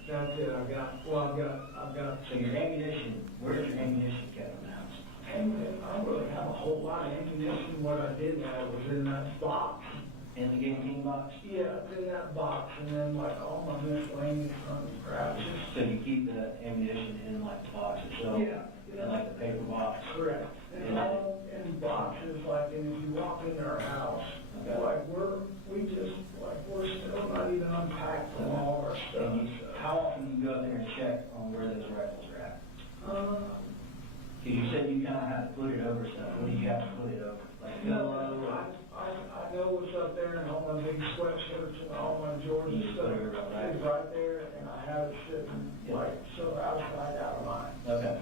That's it, I've got, So your ammunition, where's your ammunition kept in the house? I don't really have a whole lot of ammunition. What I did have was in that box. In the canteen box? Yeah, it's in that box, and then like all my miscellaneous crap. So you keep the ammunition in like the box itself? Yeah, yeah. In like the paper box? Correct. And all in boxes, like, and if you walk into our house, Okay. like, we're still not even unpacked from all our stuff. And how often do you go there and check on where those rifles are at? Uh, Because you said you kind of had to put it over stuff. What do you have to put it over? Like a no, pillow? I know what's up there, and all my big sweatshirts and all my Jordan You stuff put it right. is right there, and I have it sitting, Yeah. like, so outside out of mine. Okay.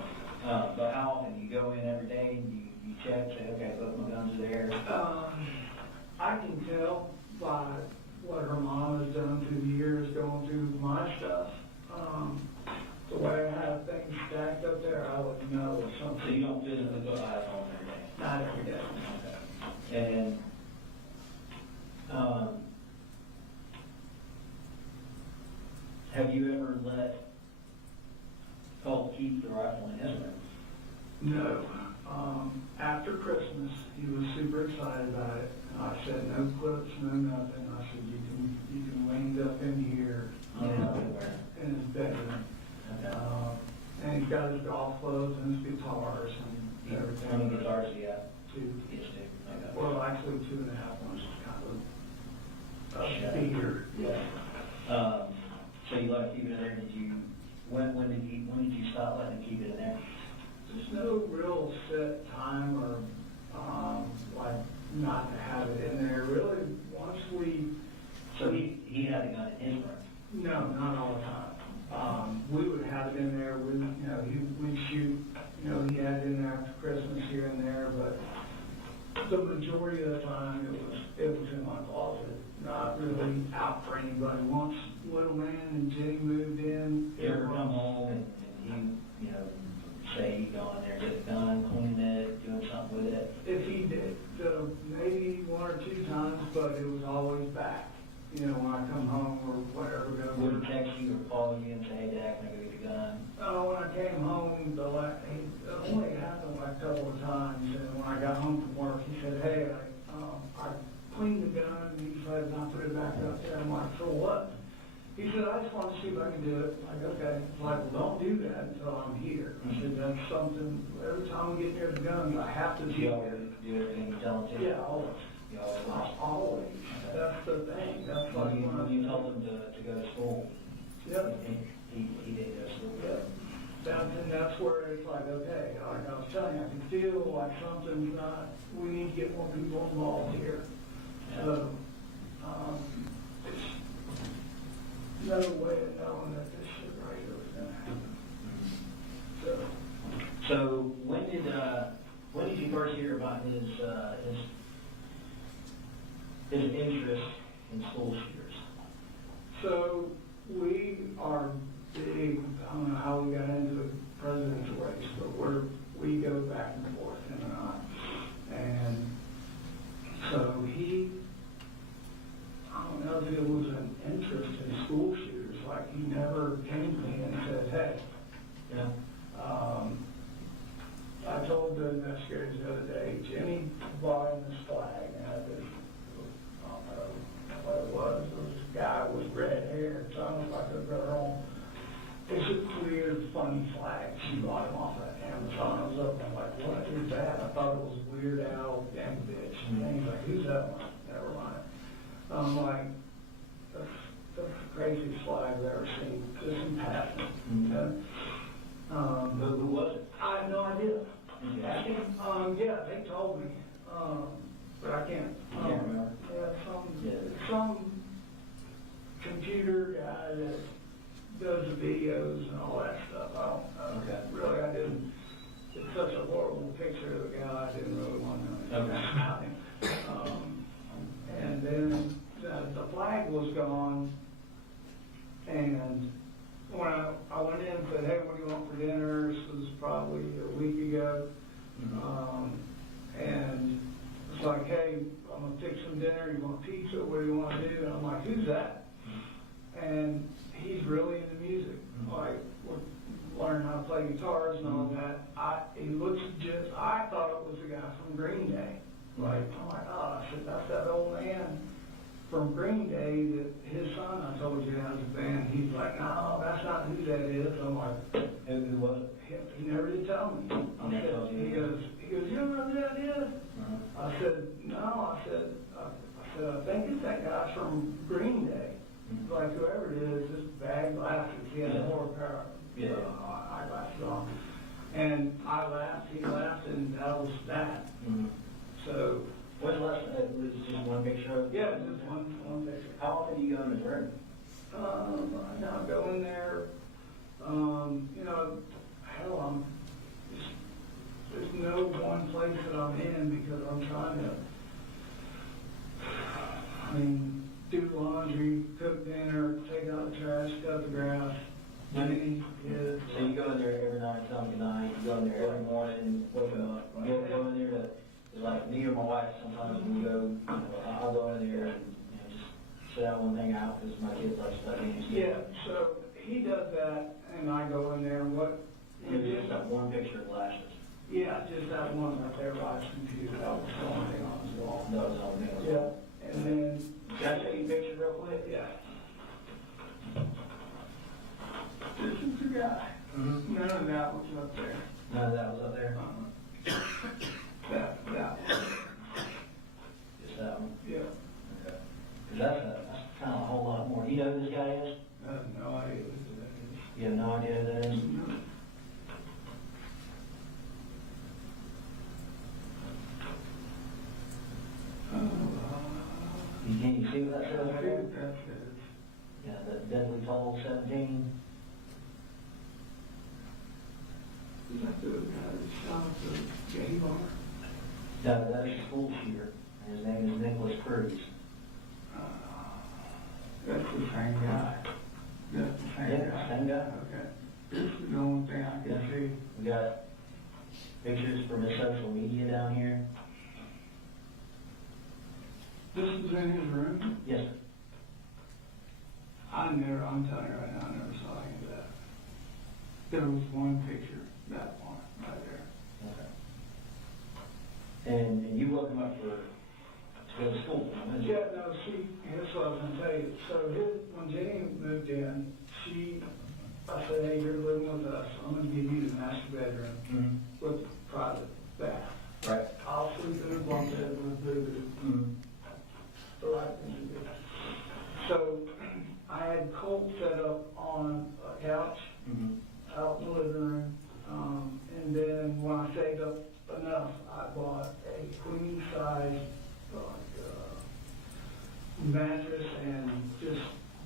But how often? You go in every day and you check, say, okay, both my guns are there? I can tell by what her mom has done through the years going through my stuff. The way I have things stacked up there, I would know if So something. you don't physically put eyes on them every day? Not every day. Okay. And, have you ever let Colt keep the rifle in his room? No. After Christmas, he was super excited about it. And I said, no clips, no nothing. I said, you can wind up in here, in his bedroom. Okay. And he's got his golf clubs and his guitars and everything. How many guitars do you have? Two. Each two. Okay. Well, actually 2.5 ones, kind of a speeder. Yeah. So you let him keep it in there, when did you stop letting him keep it in there? There's no real set time or, like, not to have it in there. Really, once we. So he had a gun in his room? No, not all the time. We would have it in there, we'd shoot, he had it in there after Christmas here and there, but the majority of the time, it was in my closet, not really out for anybody. Once Little Man and Jenny moved in. You ever come home and you say you go in there, get the gun, clean it, doing something with it? If he did, maybe 1 or 2 times, but it was always back. When I come home or whatever. Would he text you or call you and say, hey, Dad, can I go get the gun? When I came home, it only happened like a couple of times, and when I got home from work, he said, hey, I cleaned the gun, and he said, and I put it back up there. I'm like, for what? He said, I just want to see if I can do it. I'm like, okay. He's like, well, don't do that until I'm here. I said, that's something, every time we get near the guns, I have to Do do you it. always do everything you tell him to? Yeah, always. You always watch? Always. That's the thing. That's like When you told him to go to school, Yep. he did go to school? Yeah. That's where it's like, okay, like I was telling you, I can feel like something's not, we need to get more people involved here. So, it's no way of knowing that this shit right here was gonna happen. So when did you first hear about his interest in school shooters? So we are big, I don't know how we got into the presidential race, but we go back and forth, him and I. And so I don't know if it was an interest in school shooters, like he never came to me and said, hey. Yeah. I told the investigators the other day, Jimmy bought him this flag, and bitch. And he's like, who's that one? Never mind. I'm like, that's the craziest flag I've ever seen, just in passing. Okay? Who was it? I have no idea. Did you ask him? Yeah, they told me, but I can't. You can't remember? Yeah, some computer guy that does the videos and all that stuff. I don't know. Okay. Really, I didn't. It's such a horrible picture of the guy. I didn't really want to know anything Okay. about him. And then the flag was gone, and when I went in and said, hey, what do you want for dinner? This was probably a week ago. And it's like, hey, I'm going to fix some dinner. You want pizza? What do you want to do? And I'm like, who's that? And he's really into music. Like, we're learning how to play guitars and all that. He looks just, I thought it was the guy from Green Day. Like, I'm like, oh, I said, that's that old man from Green Day that his son, I told you, has a band. He's like, no, that's not who that is. I'm like, Who was it? he never did tell me. I said, he goes, you don't know who that is? I said, no. I said, I think it's that guy from Green Day. Like, whoever it is, just bad glasses. He had more power. Eyeglasses on. And I laughed, he laughed, and that was that. So, What's the last, was it just one picture of? yeah, just one picture. How often do you go in his room? Now I go in there, you know, hell, there's no one place that I'm in because I'm trying to, do laundry, cook dinner, take out the trash, cut the grass, clean kids. So you go in there every night, tell me good night, you go in there every morning, wake up, you go in there to, like me or my wife, sometimes we go, I'll go in there and, just sit down and hang out because my kids like studying. Yeah, so he does that, and I go in there, and what? Maybe just that one picture of glasses. Yeah, just that one right there by his computer, that was the only thing on his wall. That was all me. Yeah, and then, Can I take a picture real quick? yeah. This is the guy. None of that was up there. None of that was up there? That one. Just that one? Yeah. Okay. 'Cause that's kind of a whole lot more. Do you know who this guy is? I have no idea who that is. You have no idea who that is? Can you see what that says right there? That says, Yeah, the deadly toll 17. is that the guy that shot the gay bar? No, that is a school shooter. And his name is Nicholas Cruz. That's the same guy. That's the same Yeah, guy. same guy. Okay. This is the only thing I Yeah. can see. We got pictures from his social media down here. This is in his room? Yes, sir. I'm telling you right now, I never saw any of that. There was one picture, that one, right there. Okay. And you woke him up to go to school? Didn't you? Yeah, no, see, here's what I was gonna tell you. So when Jenny moved in, I said, hey, you're living with us, I'm gonna give you the master bedroom with private bath. Right. I'll sleep in a bunk bed with boo-boo. The right thing to do. So I had Colt set up on a couch out in the living room. And then when I saved up enough, I bought a queen size mattress and just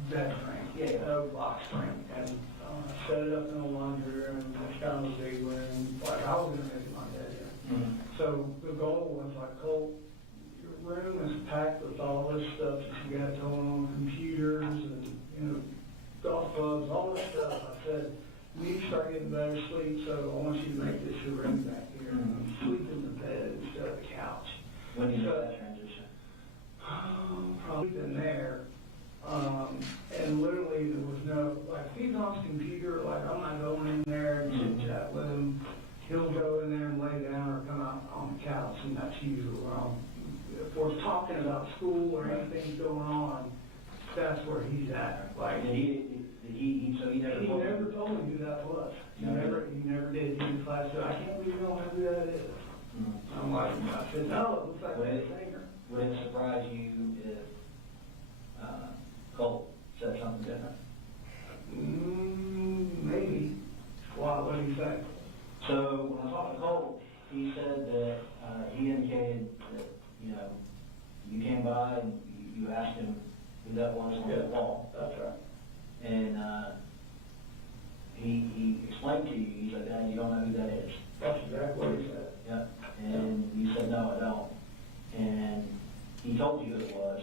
bed frame, no box frame, and set it up in a laundry room, which kind of a big room, like I was gonna make my bedroom. So the goal was like, Colt, your room is packed with all this stuff that you got going on, computers and, golf clubs, all this stuff. I said, you need to start getting better sleep, so I want you to make this your room back here. And sleep in the bed instead of the couch. When did you make that transition? Probably been there. And literally there was no, like, if he's on his computer, like, I'm not going in there and chit chat with him. He'll go in there and lay down or come out on the couch, and that's usually where if we're talking about school or anything's going on, that's where he's at. Like, He never he never told me who that was. He never did. He in class said, I can't believe you don't know who that is. I'm like, I said, no, it looks like that singer. Would it surprise you if Colt said something different? Maybe. Why, what do you think? So when I talked to Colt, he said that he indicated that, you came by and you asked him who that was on the wall. That's right. And he explained to you, he said, "Dad, you don't know who that is." That's exactly what he said. Yeah. And you said, "No, I don't." And he told you who it was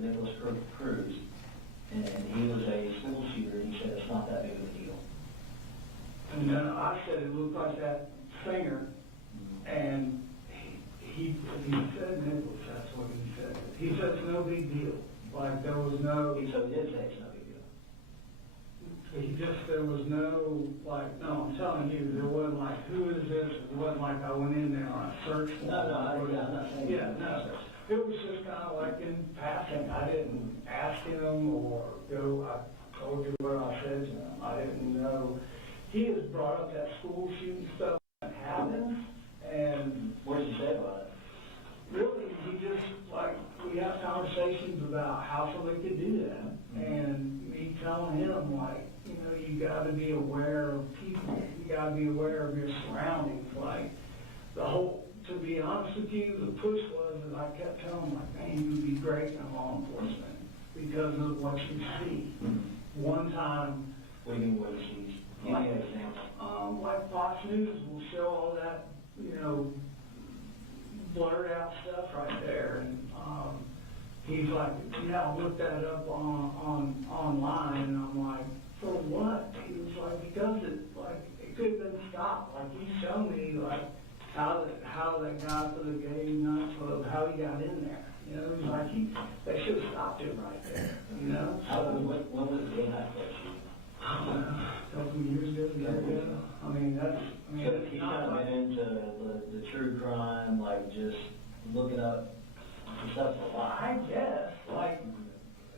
Nicholas Cruz. And he was a school shooter, and he said it's not that big of a deal. And then I said it looked like that singer, and he said Nicholas, that's what he said. He said it's no big deal. Like there was no. He said it takes no big deal. There was no, like, no, I'm telling you, there wasn't like, who is this? It wasn't like I went in there on a search warrant. I'm not saying. Yeah, no. It was just kind of like in passing. I didn't ask him or go, I told you what I said to him. I didn't know. He has brought up that school shooting stuff that happens, and What did you say about it? really, he just, like, we have conversations about how somebody could do that, and me telling him, like, you gotta be aware of people, you gotta be aware of your surroundings, like, to be honest with you, the push was that I kept telling him, like, man, you would be great in law enforcement, because of what you see. One time, What do you mean what you see? Give me an example. like Fox News will show all that, blurred out stuff right there, and he's like, yeah, I'll look that up online, and I'm like, for what? He was like, because it could have been stopped. Like he showed me like how that guy for the gay nightclub, how he got in there. It was like they should have stopped it right there. When was the gay nightclub shooting? A couple of years ago. He's kind of been into the true crime, like just looking up stuff a lot. I guess, like,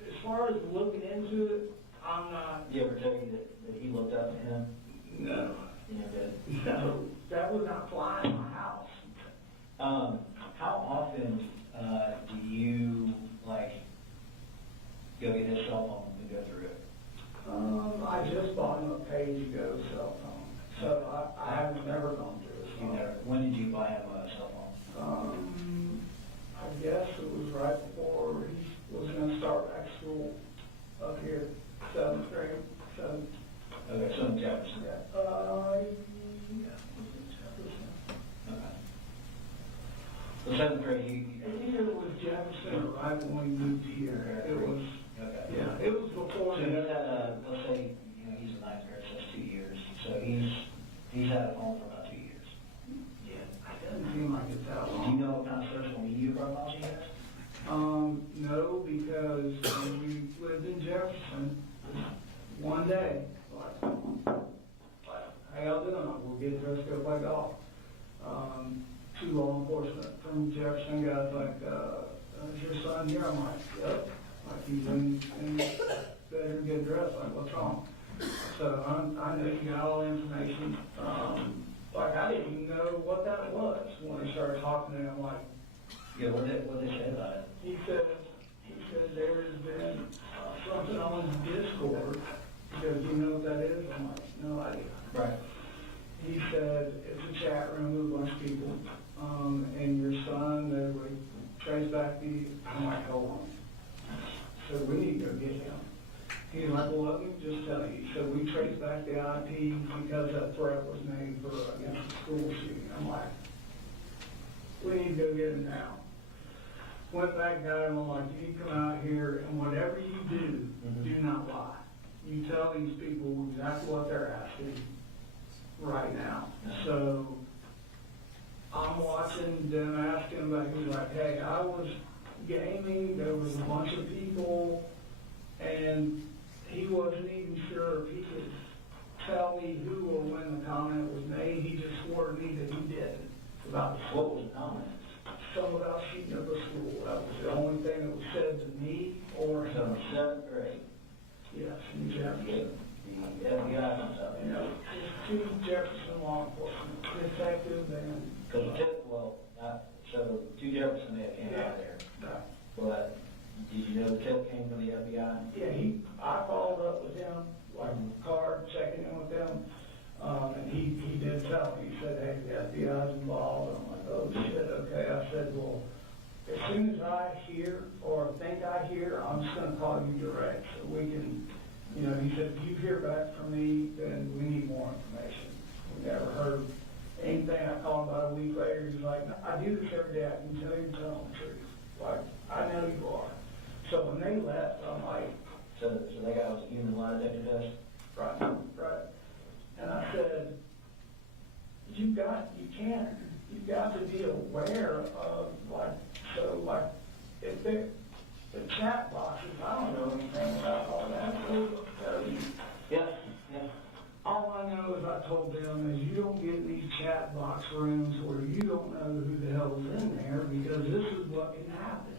as far as looking into it, I'm not. Did he ever tell you that he looked up to him? No. No, that would not fly in my house. How often do you go get his cell phone and go through it? I just bought him a pay-as-you-go cell phone, so I haven't never gone through his phone. When did you buy him a cell phone? I guess it was right before he was going to start back school up here, 7th grade. Okay, so in Jefferson. Yeah. Okay. So 7th grade, Either it was Jefferson or right when we moved here. It was. Okay. Yeah, it was before. So he's had let's say, he's a 9th grade, so that's 2 years. So he's had a phone for about 2 years. Yeah, it doesn't seem like it's that Do long. you know what kind of social media profiles he has? No, because when we lived in Jefferson, one day, hey, y'all doing? We'll get dressed, go play golf. 2 law enforcement from Jefferson guys like, is your son here? I'm like, yep. Like he's in better get dressed. Like, what's wrong? So I know you got all the information. I didn't even know what that was when he started talking to him. Like, Yeah, what did they say about it? he said there has been something on Discord. Because you know what that is? I'm like, no idea. Right. He said it's a chat room with a bunch of people, and your son, they would trace back the. I'm like, hold on. So we need to go get him. He's like, well, let me just tell you. So we traced back the IP because that threat was made against the school shooting. I'm like, we need to go get him now. Went back, got him. I'm like, you come out here, and whatever you do, do not lie. You tell these people exactly what they're asking right now. So I'm watching them asking about, he's like, hey, I was gaming, there was a bunch of people, and he wasn't even sure if he could tell me who or when the comment was made. He just swore to me that he didn't. About What was the comment? something about shooting up a school. That was the only thing that was said to me or So him. in 7th grade, Yes, in Jefferson. the FBI comes up. You know, it's 2 Jefferson law enforcement, detective and Because the tip, well, so 2 Jefferson may have came out of there, but did you know the tip came from the FBI? Yeah, I followed up with him, like card, checking in with him, and he did tell me, he said, hey, the FBI's involved. I'm like, oh shit, okay. I said, well, as soon as I hear or think I hear, I'm just gonna call you direct so we can, you know, he said, if you hear back from me, then we need more information. We never heard anything. I called him about a week later. He's like, I do this every day. I can tell you the truth. Like, I know you are. So when they left, I'm like, So that guy was a human lie detector test? right. And I said, you've got to be aware of, like, if the chat boxes, I don't know anything about all that. Those will tell you. Yeah. All I know is I told them is you don't get in these chat box rooms where you don't know who the hell's in there because this is what can happen.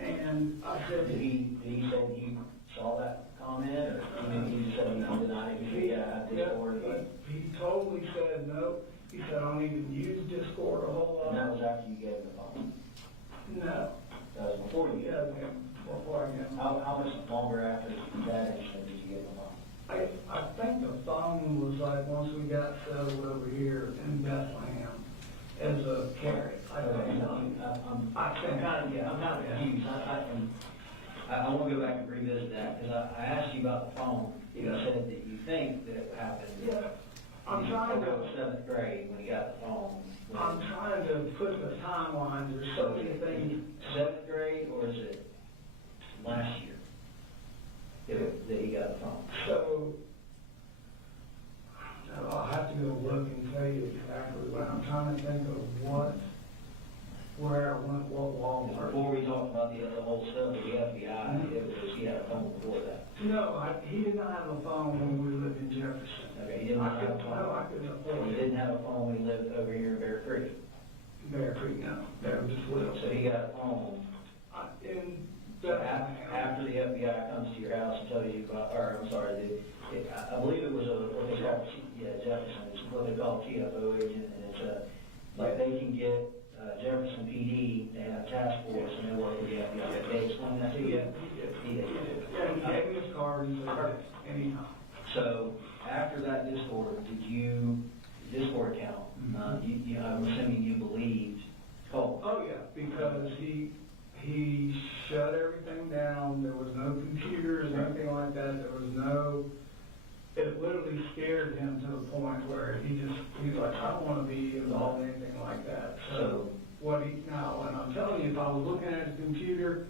And I said, Did he say that he saw that comment, or he just said he denied it? He totally said no. He said, I don't even use Discord a whole lot. And that was after you gave him the phone? No. That was before you gave him? Before I get How much longer after that incident did you give him the phone? I think the phone was like once we got settled over here in Bethlehem as a carry. I'm kind of confused. I want to go back and revisit that, because I asked you about the phone. You said that you think that it happened. Yeah. I'm trying to. 7th grade when he got the phone. I'm trying to put the timelines. There's so many things. 7th grade, or is it last year that he got the phone? So, I'll have to go look and tell you exactly what I'm trying to think of where I went, what Walmart. Before we talked about the whole stuff with the FBI, he had a phone before that. No, he did not have a phone when we lived in Jefferson. Okay, he didn't have a phone. No, I couldn't afford He it. didn't have a phone when he lived over here in Bear Creek. Bear Creek, no. Bear just little. So he got a phone. In So after the FBI comes to your house and tells you about, or I'm sorry, I believe it was what they call, Jefferson. It's what they call a TFO agent, and it's like they can get Jefferson PD, they have a task force, and they work with the FBI. Did they explain that to you? He did. Yeah, he gave me his card and said, anytime. So after that Discord account, I'm assuming you believed Colt. Oh, yeah, because he shut everything down. There was no computers or anything like that. There was no, it literally scared him to the point where he's like, I don't want to be involved in anything like that. So now, and I'm telling you, if I was looking at his computer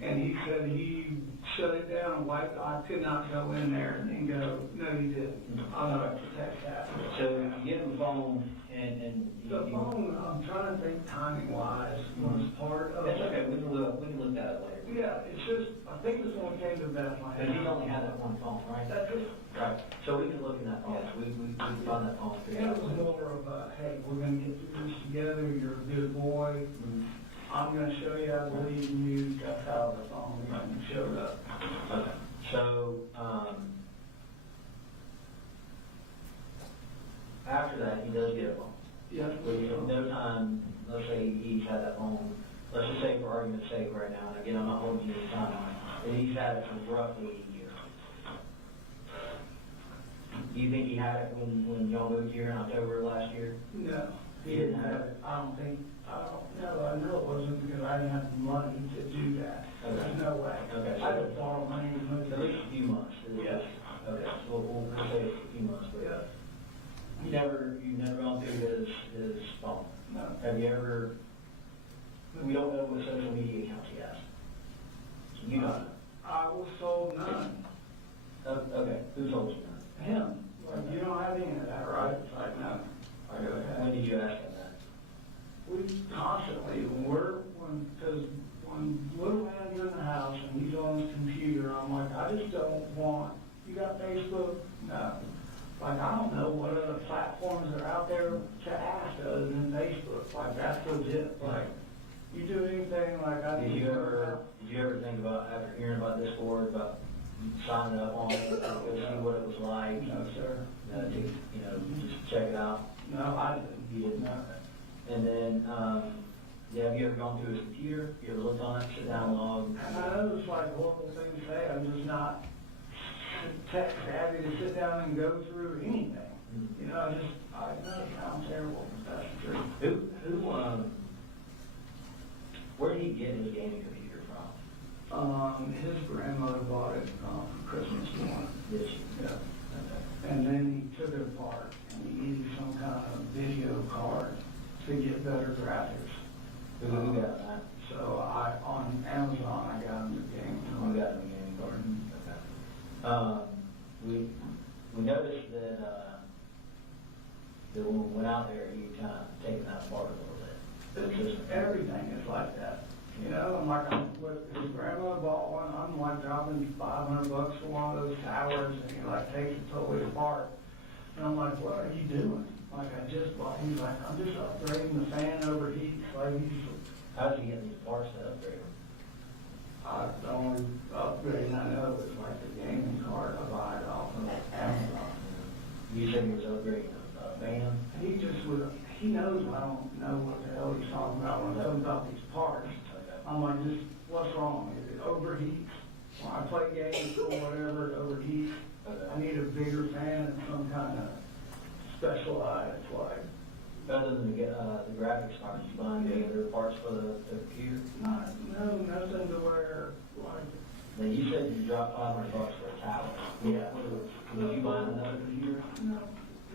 and he said he shut it down and wiped, I could not go in there and go, no, you didn't. I'm not to protect that. So you give him the phone and The phone, I'm trying to think timing-wise, was part of. That's okay, we can look at it later. Yeah, it's just, I think this one came to Bethlehem. Because he's only had that one phone, right? That's it. Right. So we can look in that phone. We can find that phone. And it was more of a, hey, we're gonna get through this together, you're a good boy. I'm gonna show you I believe in you. That's how the phone showed up. Okay. So, after that, he does get a phone. Yes. With no time, let's say he's had that phone, let's just say for argument's sake right now, and again, I'm not holding you to time, and he's had it for roughly a year. Do you think he had it when y'all moved here in October last year? No, he didn't have it. I don't know. I know it wasn't because I didn't have the money to do that. Okay. There's no way. Okay. I didn't borrow money to move At least a few months. Yes. Okay, so we'll say a few months, but Yeah. you've never gone through his phone? No. Have you ever, we don't know what social media accounts he has. You know? I was told none. Okay, who told you that? Him. Like, you don't have any of that, right? It's like, no. I go, When okay. did you ask him that? We constantly, because when little man's in the house and he's on his computer, I'm like, I just don't want, you got Facebook? No. Like, I don't know what other platforms are out there to ask other than Facebook. Like, that's legit. Like, you do anything like I Did you ever think about, after hearing about this board, about signing up on it, go see what it was like? No, sir. To, just check it out? No, I didn't. You didn't? No. And then, have you ever gone through his computer? You ever looked on it, sit down and log? And I know it's like a horrible thing to say, I'm just not tech savvy to sit down and go through anything. You know, I know it sounds terrible, but that's the truth. Where did he get his gaming computer from? His grandmother bought it for Christmas one. Did she? Yeah. Okay. And then he took it apart and he needed some kind of video card to get better graphics. Who got that? So on Amazon, I got him the game. We got him a gaming card. Okay. We noticed that when we went out there, he kind of taken that apart a little bit. It's just everything is like that. You know, I'm like, his grandmother bought one, I'm like dropping $500 for one of those towers, and he like takes it totally apart. And I'm like, what are you doing? Like, I just bought, he's like, I'm just upgrading the fan overheats. Like, How did you get these parts to upgrade them? The only upgrade I know is like the gaming card I buy it off of Amazon. You said he was upgrading a fan? He just was, he knows I don't know what the hell he's talking about when I'm talking about these parts. I'm like, just, what's wrong? Is it overheats? When I play games or whatever, it overheats. I need a bigger fan and some kind of specialized, like. Other than the graphics cards, you buying any other parts for the computer? No, nothing to where, like. Now, you said you dropped $500 for a tower. Yeah. Was you buying another computer? No,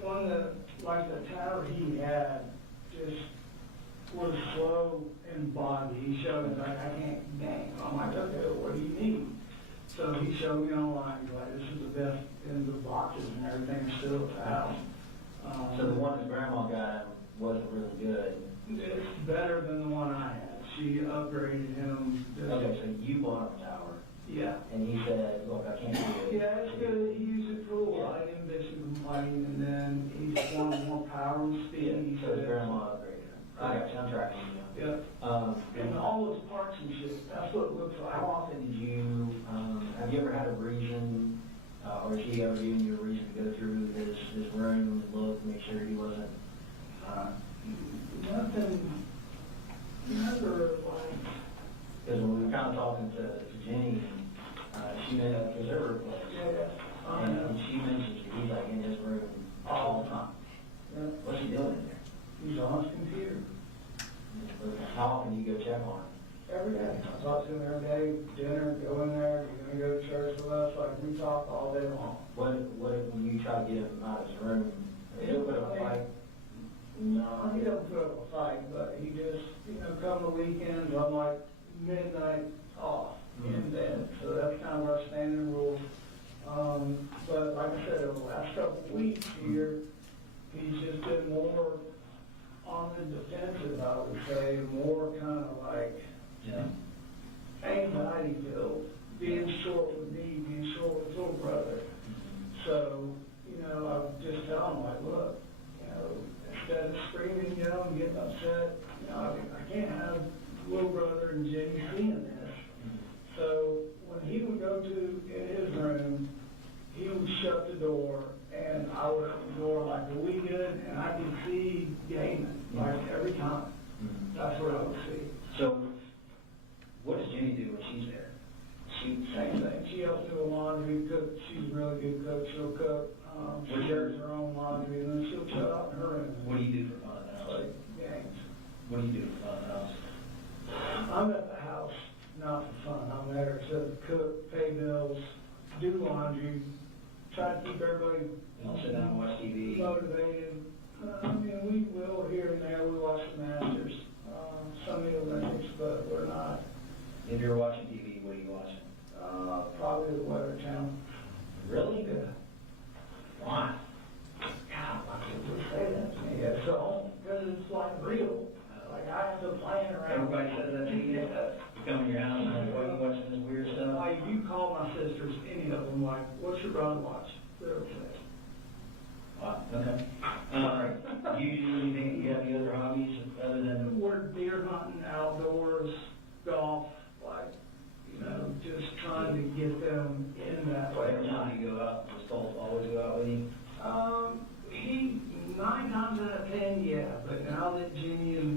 one that, like the tower he had, just was slow in body. He showed me, like, I can't game. I'm like, okay, what do you need? So he showed me online, he's like, this is the best in the boxes and everything still at the house. So the one his grandma got wasn't really good. It's better than the one I had. She upgraded him. Okay, so you bought him a tower. Yeah. And he said, look, I can't do it. Yeah, it's good. He used it for a while. I didn't bitch and complain, and then he just wanted more power and speed. So his grandma upgraded him. I got you, I'm tracking you. Yeah. And all those parts and shit, that's what it looks like. How often did you, have you ever had a reason, or has he ever given you a reason to go through his room and look, make sure he wasn't? Nothing, never like. Because when we were kind of talking to Jenny, she mentioned, because there were, and she mentioned that he's like in his room all the time. Yeah. What's he doing in there? He's on his computer. How often do you go check on him? Every day. I talk to him every day, dinner, go in there, you're gonna go to church with us, like we talk all day long. What if when you try to get him out of his room, he'll put up a fight? No, he don't put up a fight, but he just, come the weekends, I'm like midnight off in bed. So that's kind of our standard rule. But like I said, over the last couple of weeks here, he's just been more on the defensive, I would say, more kind of like anxiety filled, being short with me, being short with little brother. So, I just tell him, like, look, instead of screaming, and getting upset, I can't have little brother and Jenny seeing this. So when he would go in his room, he would shut the door, and I would open the door like, are we good? And I could see gaming, like every time. That's what I would see. So what does Jenny do when she's there? Same thing. She helps do the laundry, cook. She's a really good cook. She'll cook. She does her own laundry, and then she'll chill out in her room. What do you do for fun at the house? Play games. What do you do for fun at the house? I'm at the house, not for fun. I'm there to cook, pay bills, do laundry, try to keep everybody You don't sit down and watch TV? motivated. We will here and there. We watch the Masters, some of the Olympics, but we're not. If you're watching TV, what are you watching? Probably the Weather Channel. Really? Yeah. Why? God, why people say that to me? It's so, because it's like real. Like I have to plan around. Everybody says that to you? You come in your house and like, why are you watching this weird stuff? Like, you call my sisters, any of them, like, what's your brother watch? They'll say. Wow, okay. Do you do anything, do you have any other hobbies other than? We're deer hunting, outdoors, golf, like, just trying to get them in that way. Every time you go out, does Colt always go out with you? He, 9 times out of 10, yeah, but now that Jenny and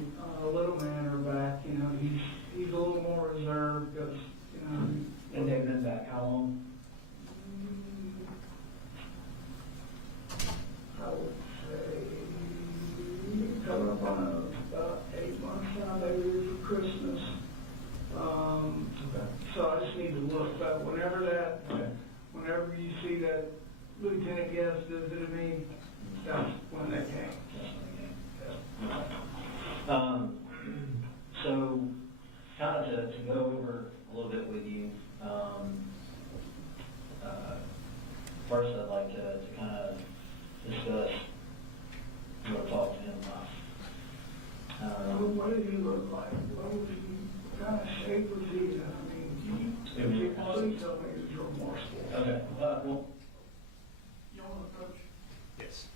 look, but whenever you see that lieutenant guest visited me, that's when they came. So, kind of to go over a little bit with you, first I'd like to kind of discuss what I talked to him about. What did he look like? What kind of shape was he in? I mean, please tell me he was remorseful. Okay, well, You want to approach? Yes.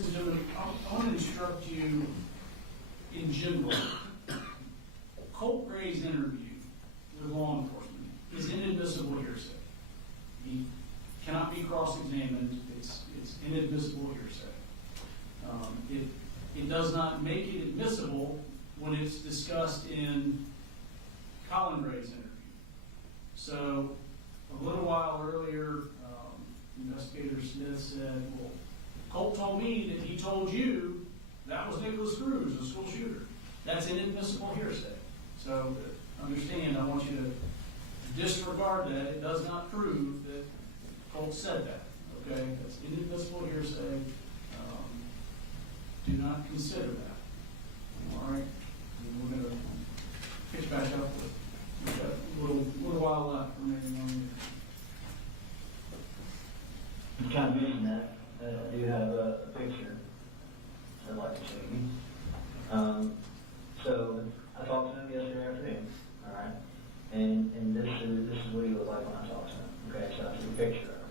ladies and gentlemen, I want to instruct you in general. Colt Gray's interview with law enforcement is inadmissible hearsay. He cannot be cross-examined. It's inadmissible hearsay. It does not make it admissible when it's discussed in Colin Gray's interview. So a little while earlier, Investigator Smith said, well, Colt told me that he told you that was Nicholas Cruz, the school shooter. That's inadmissible hearsay. So understand, I want you to disregard that. It does not prove that Colt said that. Okay? That's inadmissible hearsay. Do not consider that. All right? And we're going to pitch back up with we've got a little while left remaining on here. You kind of mentioned that. I do have a picture I'd like to show you. So I talked to him yesterday afternoon, all right? And this is what he looked like when I talked to him. Okay, so I took a picture of him.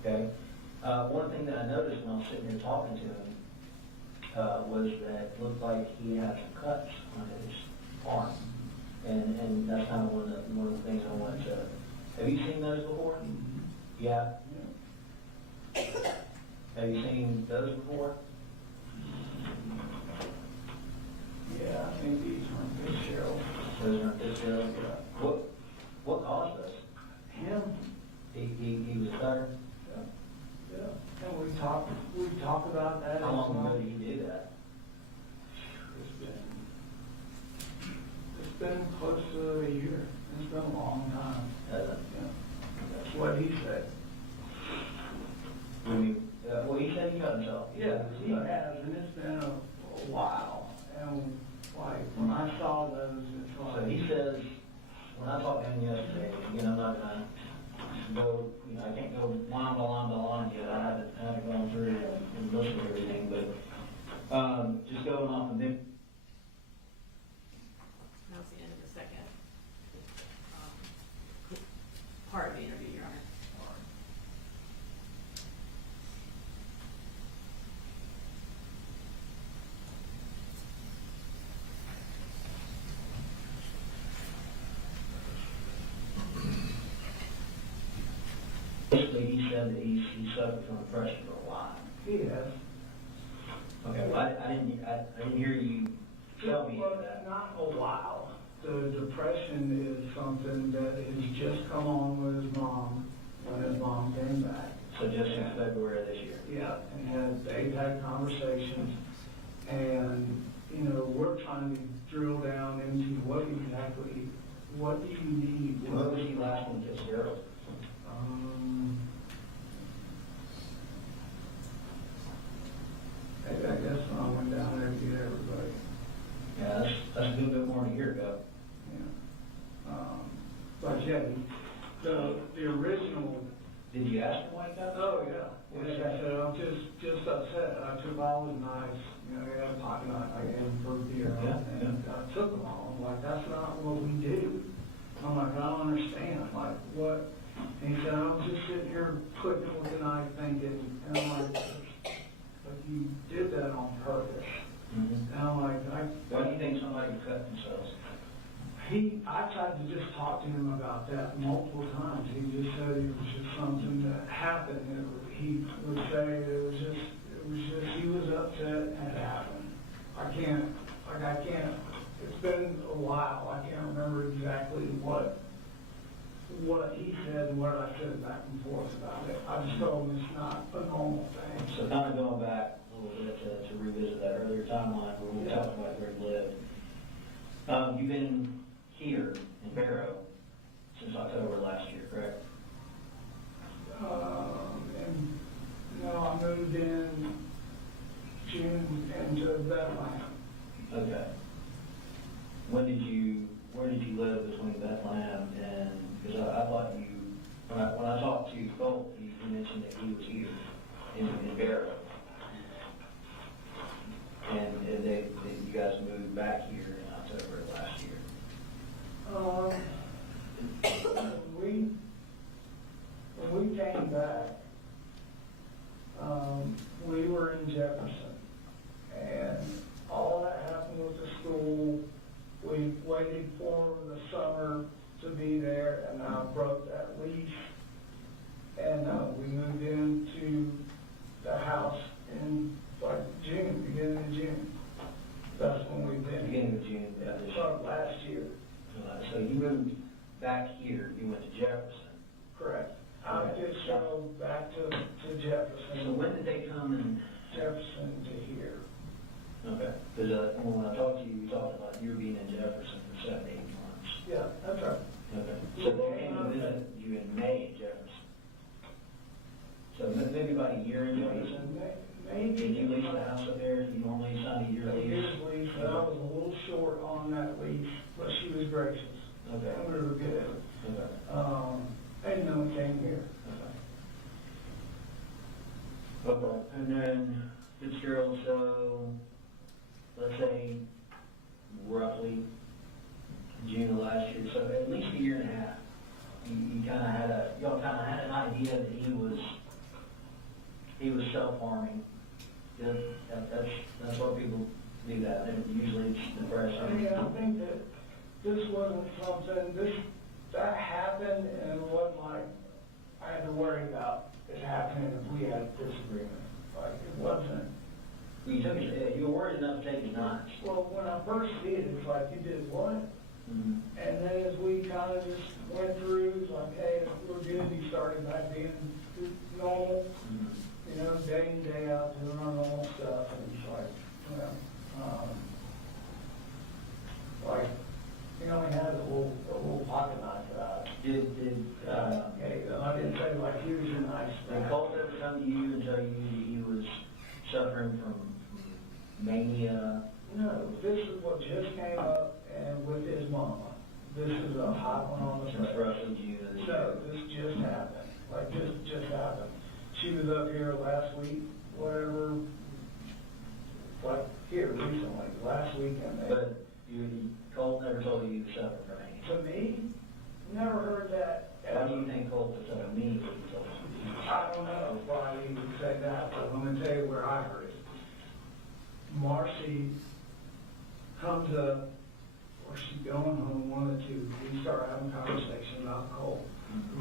Okay? One thing that I noticed when I was sitting here talking to him was that it looked like he had some cuts on his arm. And that's kind of one of the things I wanted to. Have you seen those before? Yeah. Have you seen those before? Yeah, I think these are Fitzgerald. Those are Fitzgerald. Yeah. What caused this? Him? He was better. Yeah. And we talked about that. How long ago did you do that? It's been close to a year. It's been a long time. Has it? Yeah. That's what he said. Well, he said he cut himself. Yeah, he has, and it's been a while. And like when I saw those, it's like. So he says, when I talked to him yesterday, again, I'm not gonna go, I can't go line by line by line yet. I haven't gone through and listened to everything, but just going off of them. That was the end of the second part of the interview, Your Honor. Basically, he said that he suffered from depression for a while. He has. Okay, well, I didn't hear you tell me Well, that. not a while. The depression is something that has just come on with his mom when his mom came back. So just in February of this year. Yeah, and they've had conversations, and we're trying to drill down into what do you need? What was he last one to zero? I guess when I went down there to get everybody. Yeah, that's a good bit more than a year ago. Yeah. But yeah, the original. Did you ask him like that? Oh yeah. Like I said, I'm just upset. I took all his knives. I had a pocket knife I gave him for beer, and I took them all. I'm like, that's not what we do. I'm like, I don't understand. Like what? And he said, I was just sitting here putting it with the knife, thinking, and I'm like, but you did that on purpose. Mm-hmm. And I'm like, Why do you think somebody would cut themselves? I tried to just talk to him about that multiple times. He just said it was just something that happened. He would say it was just, he was upset and it happened. I can't, it's been a while. I can't remember exactly what he said and what I said back and forth about it. I just told him it's not a normal thing. So kind of going back a little bit to revisit that earlier timeline where we talked about where he lived. You've been here in Barrow since October last year, correct? And I moved in June into Bethlehem. Okay. Where did you live between Bethlehem and, because I thought when I talked to Colt, you mentioned that he was here in Barrow. And you guys moved back here in October of last year. When we came back, we So when did they come and? Jefferson to here. Okay, because when I talked to you, you talked about you being in Jefferson for 7 to 8 months. Yeah, that's right. Okay. So they came to visit you in May in Jefferson. So maybe about a year in Jefferson? Maybe. Did you lease the house up there? You normally sign a year lease? Lease, but I was a little short on that lease, but she was gracious. Okay. And we were good. Okay. And then we came here. Okay. And then Fitzgerald, so let's say roughly June of last year, so at least a year and a half, y'all kind of had an idea that he was self-harming. Yeah, that's what people do that, and usually it's depression. I mean, I think that this wasn't something, that happened and it wasn't like I had to worry about it happening if we had a disagreement. Like, it wasn't. You were worried enough to take his knives. Well, when I first did, it was like, you did what? Mm-hmm. And then as we kind of just went through, it was like, hey, we're good, he started back being normal, Mm-hmm. you know, day in, day out, doing our normal stuff, and it's like, you know, like, he only had a little pocket knife out. I didn't say like, here's your knife. Did Colt ever come to you and tell you that he was suffering from mania? No, this is what just came up and with his mama. This is a hot one on the Since press. roughly June? No, this just happened. Like, just happened. She was up here last week, whatever, like, here recently, last weekend. But Colt never told you he was suffering from mania? To me, never heard that. Why do you think Colt was telling me what he told you? I don't know why he would say that, but I'm gonna tell you where I heard it. Marcy comes up, or she's going home, one of the two. We start having a conversation about Colt.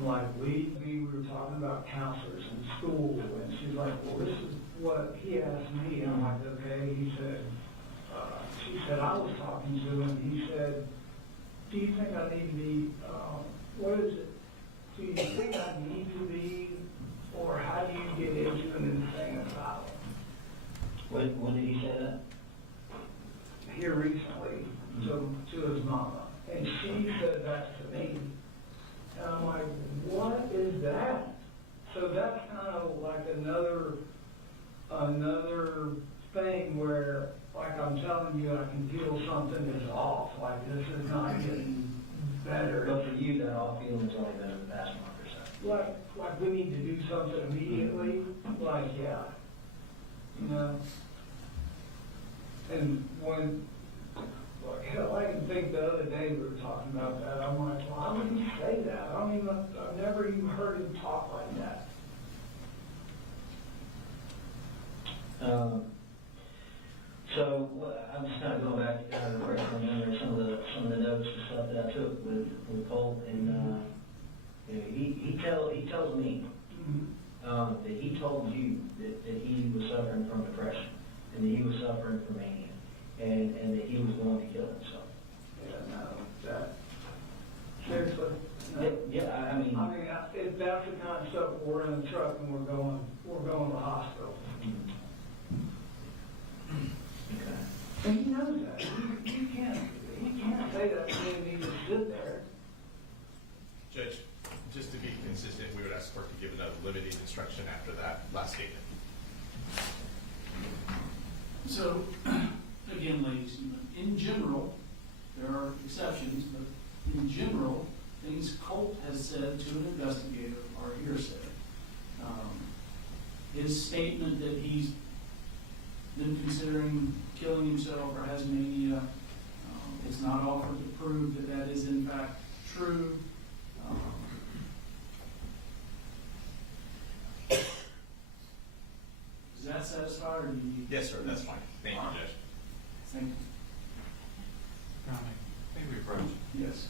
Like, we were talking about counselors in school, and she's like, well, this is what he asked me. And I'm like, okay. He said, she said, I was talking to him. He said, do you think I need to be, what is it? Do you think I need to be, or how do you get into an insane asylum? When did he say that? Here recently, to his mama. And she said that to me. And I'm like, what is that? So that's kind of like another thing where, like I'm telling you, I can feel something is off. Like, this is not getting better. But for you, that all feeling's only been in the past month or so. Like we need to do something immediately. Like, yeah. You know? And when, like, hell, I can think the other day we were talking about that. I'm like, well, how would he say that? I've never even heard him talk like that. So I'm just kind of going back to remember some of the notes and stuff that I took with Colt, and he tells me that he told you that he was suffering from depression and that he was suffering from mania and that he was going to kill himself. Yeah, no, that seriously. No. Yeah, I mean, if that's the kind of stuff, we're in the truck and we're going to the hospital. okay. And he knows that. He can't say that to me and he just sit there. Judge, just to be consistent, we would ask court to give another limiting instruction after that last statement. So, again, ladies and gentlemen, in general, there are exceptions, but in general, things Colt has said to an investigator are hearsay. His statement that he's been considering killing himself or has mania, it's not offered to prove that that is in fact true. Does that satisfy, or do you? Yes, sir, that's fine. Thank you, Judge. Thank you. May we approach? Yes.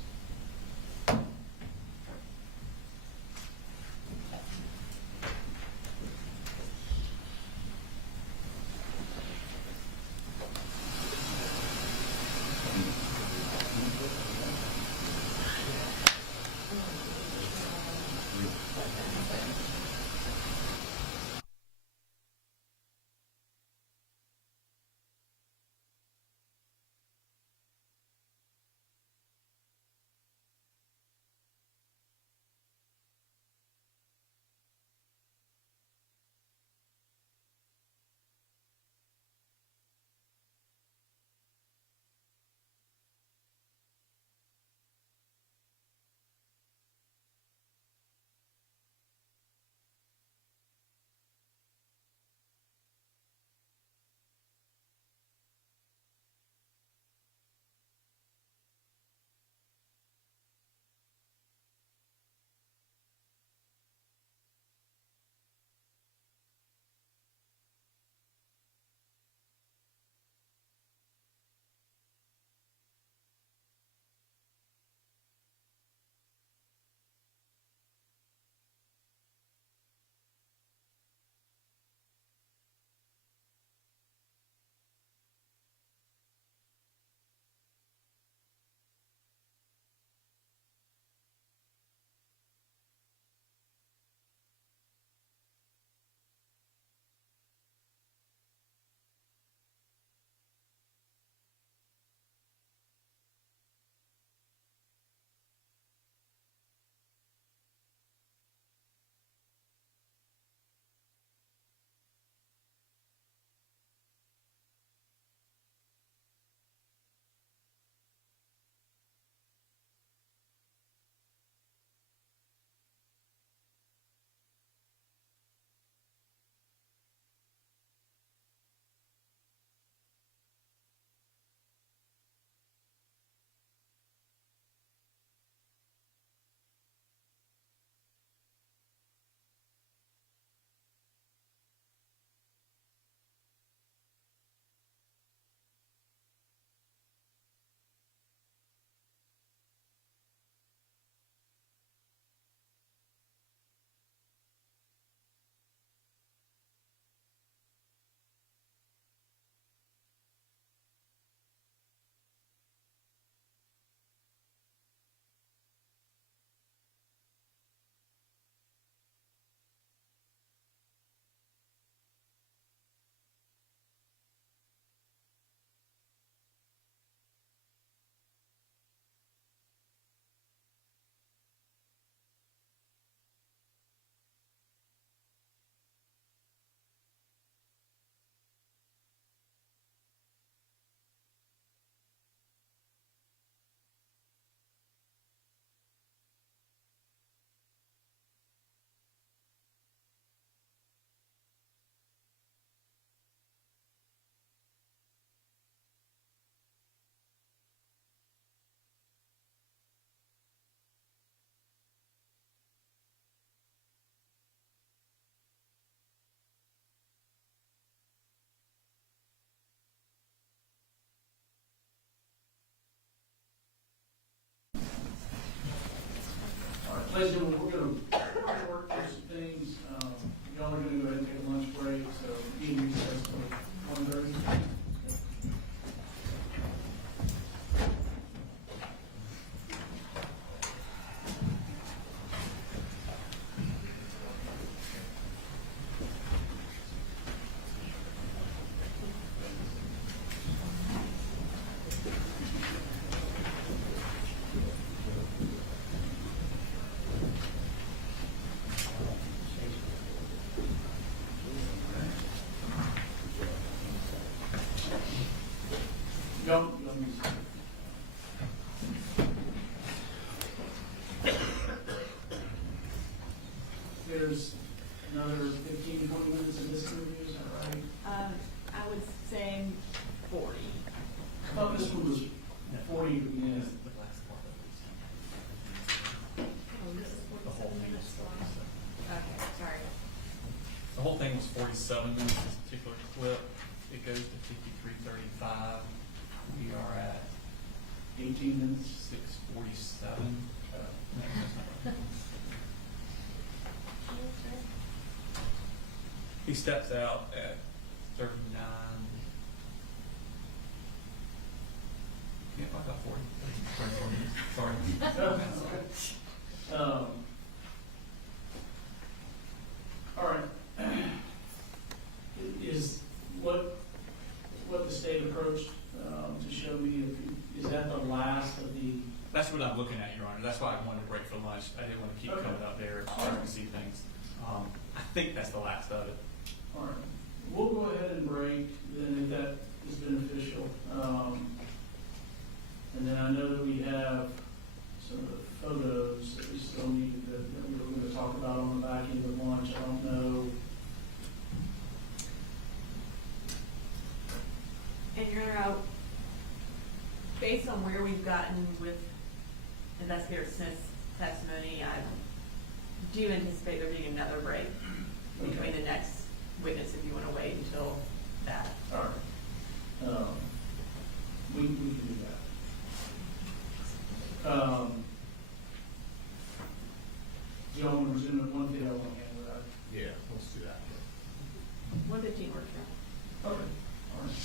Ladies and gentlemen, we're gonna work through some things. Y'all are gonna go ahead and take a lunch break, so meeting recess till 1:30. Don't use There's another 15, 20 minutes of this interview, is that right? I would say 40. I thought this one was 40 to begin. Oh, this is The whole 47 thing minutes is long. 47. Okay, sorry. The whole thing was 47 minutes, this particular clip. It goes to 53:35. We are at 18 minutes. 6:47. No, that's not right. He steps out at 39. Yeah, I got 40. 34 minutes. Sorry. All right. Is what the state approached to show me, is that the last of the? That's what I'm looking at, Your Honor. That's why I wanted to break for lunch. I didn't want to keep Okay. coming up there so I can see things. I think that's the last of it. All right. We'll go ahead and break, then if that is beneficial. And then I know that we have some of the photos that we still need that we were going to talk about on the back end of lunch. I don't know. And you're out, based on where we've gotten with Investigator Smith's testimony, I do anticipate there being another break between the next witness if you want to wait until that. All right. We can do that. Do y'all want to resume at 1:50? I want to handle that. Yeah, let's do that. 1:15 works now. Okay. All right.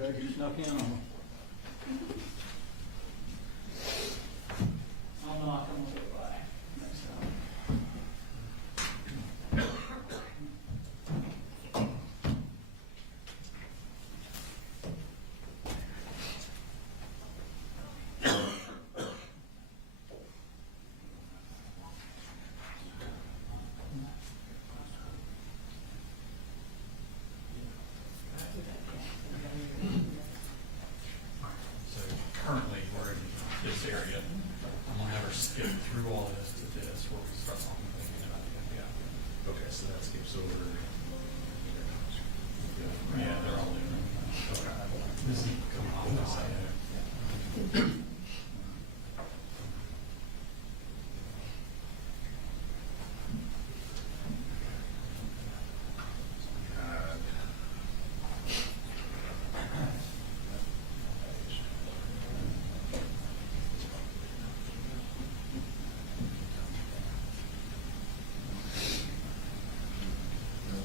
Judge, you snuck in on them. I'll knock on the way next time. So currently, we're in this area. I'm gonna have her skip through all this to this, where we start talking about the Yeah. Okay, so that skips over. Yeah, they're all different. Okay. This is coming off the side.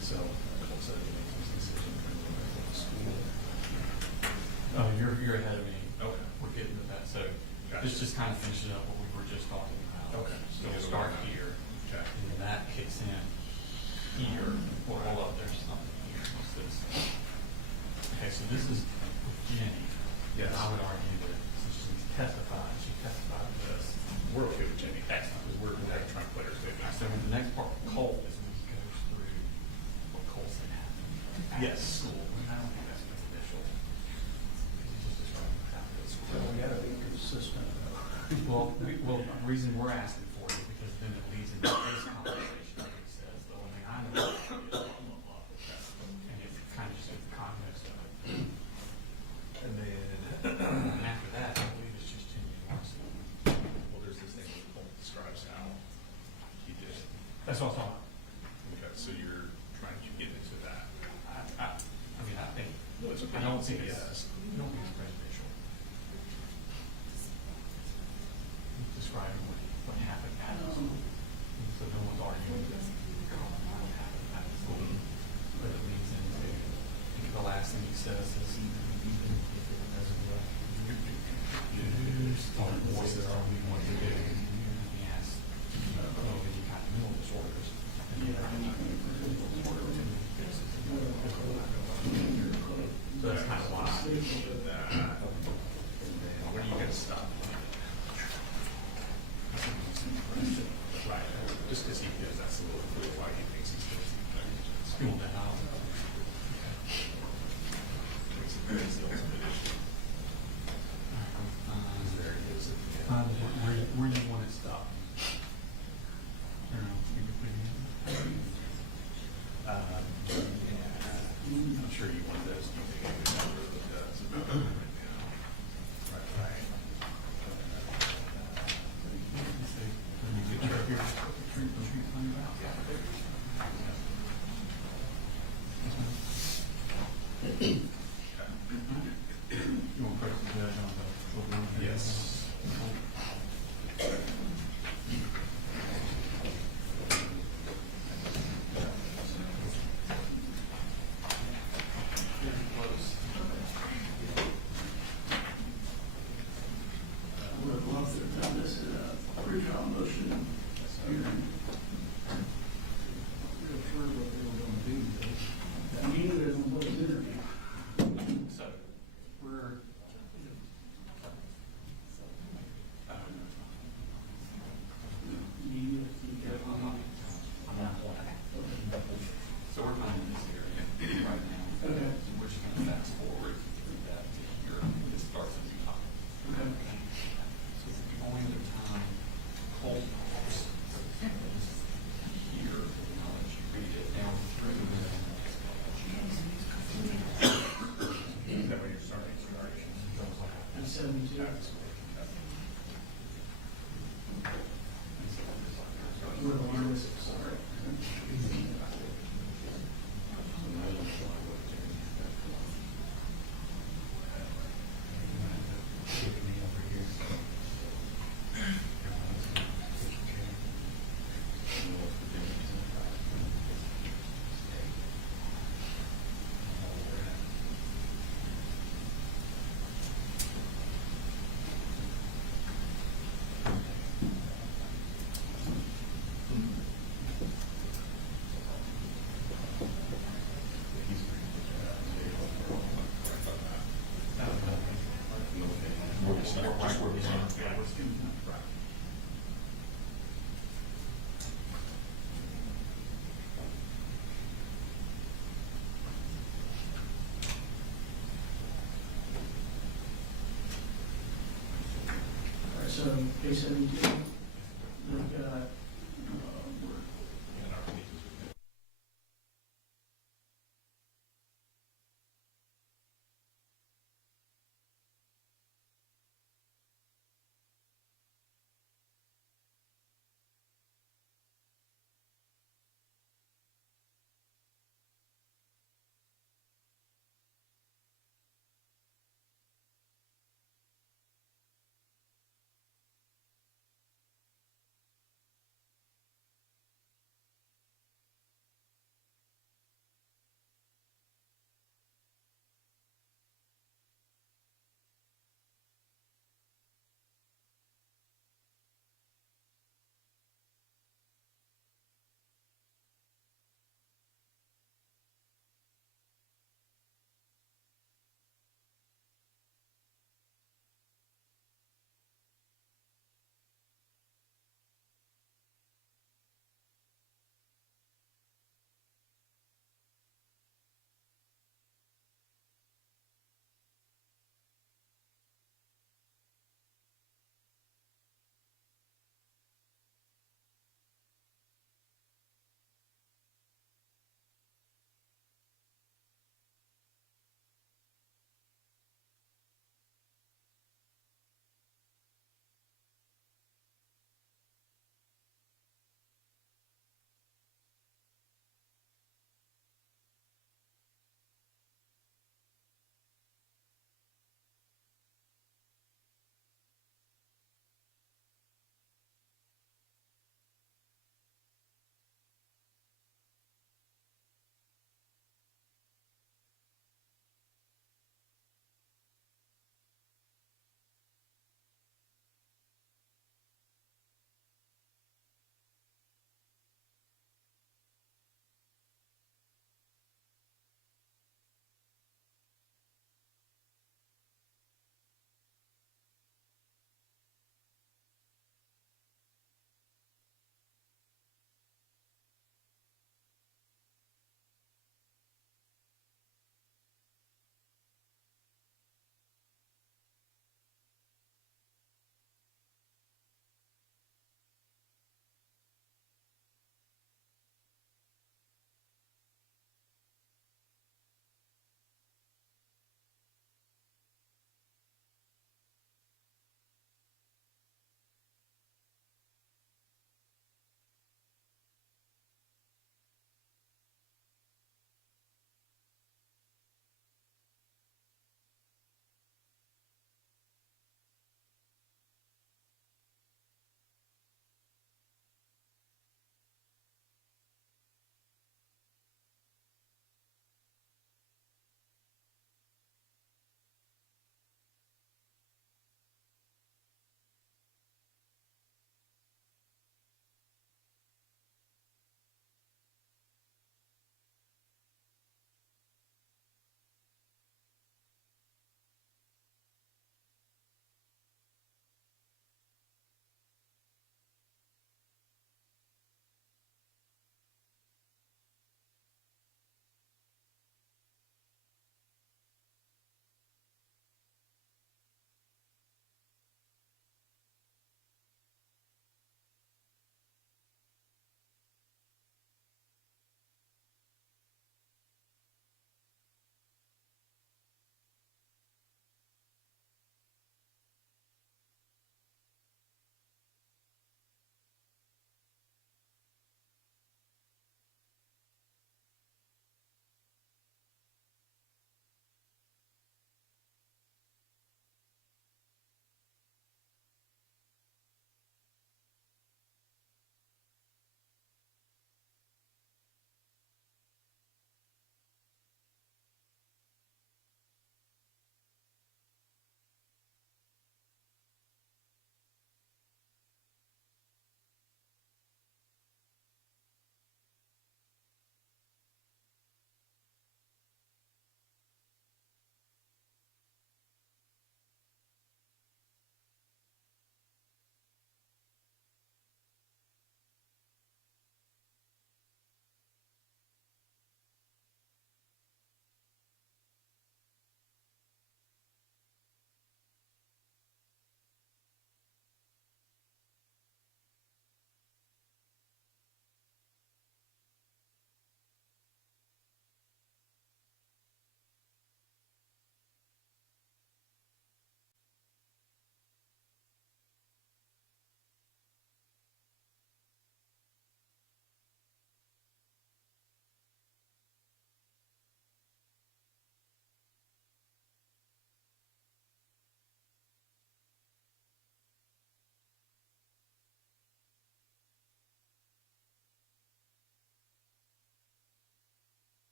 So, Colt said he makes this decision for the school. Oh, you're ahead of me. Okay. We're getting to that, so Gotcha. this just kind of finishes up what we were just talking about. Okay. So we'll start here, Okay. and then that kicks in here. Well, hold up, there's something here. What's this? Okay, so this is with Jenny. Yes. I would argue that since she's testified to this. We're okay with Jenny. Excellent. Because we're gonna try and put her through. So the next part, Colt, is when he goes through what Colt said happened at Yes. school. And I don't think that's prejudicial. Because he's just describing what happened at school. So we gotta be consistent. Well, the reason we're asking for it is because then it leads into this conversation. Where he says, the only thing I know is blah, blah, blah. And it kind of just gives the context of it. And then, And after that, I believe it's just 10 years. well, there's this thing that Colt describes how he did it. That's what I'm talking Okay, so you're trying to get into that. about. I mean, I think, No, it's okay. I don't think Yes. it's prejudicial. He's describing what happened at school. So no one's arguing that what happened at school. But it leads into, I think the last thing he says is, start voices are we want to do. He asks, oh, you got mental disorders. And the other mental disorder too. So that's kind of why. Where are you gonna stop? So, case 72, they've got, And our committees would be-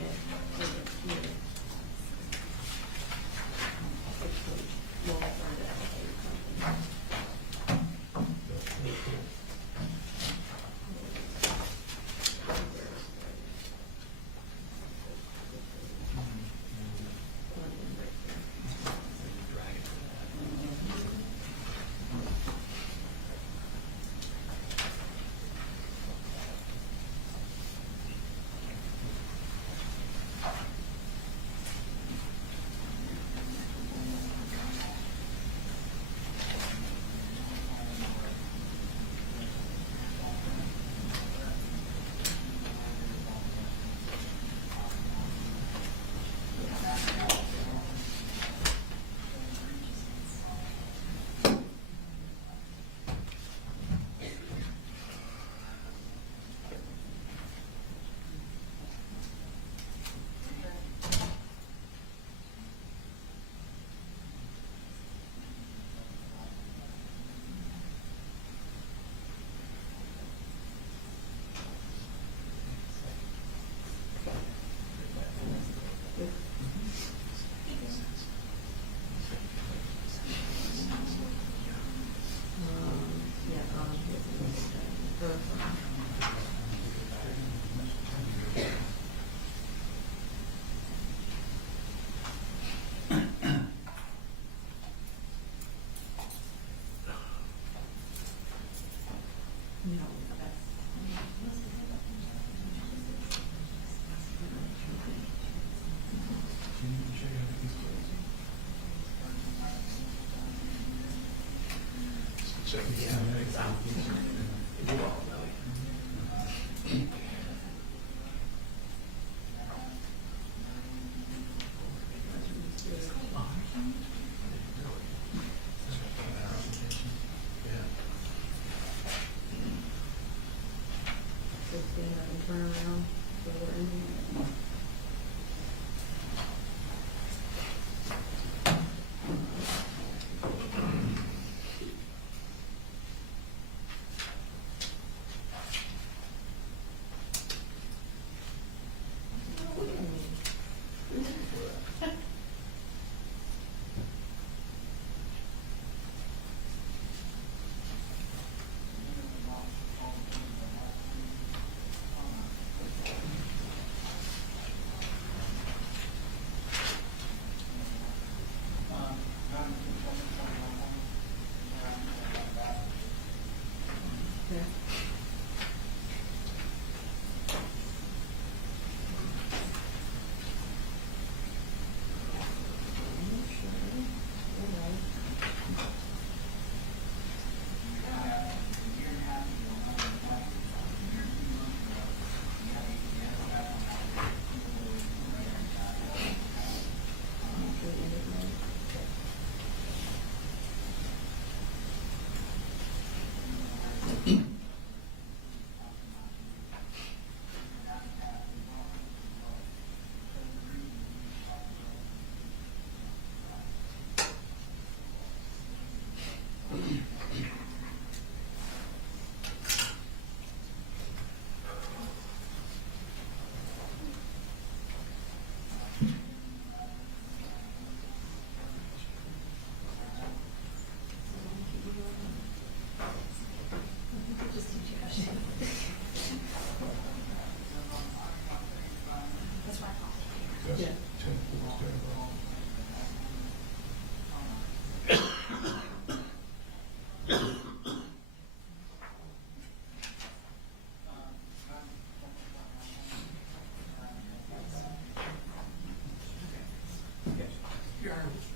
it for the community. We'll have to learn to allocate something. Turn around, so we're in here.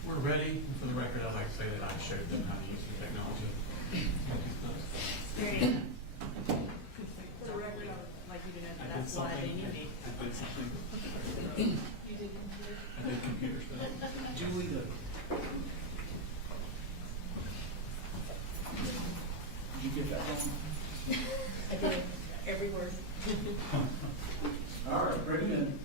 We're ready. For the record, I'd like to say that I showed them how to use the technology. There you go. For the record, I would like you to know that that's why they need me. I did something. You did computer? I did computer stuff. Julie, did you get that one? I did, every word. All right, bring it in.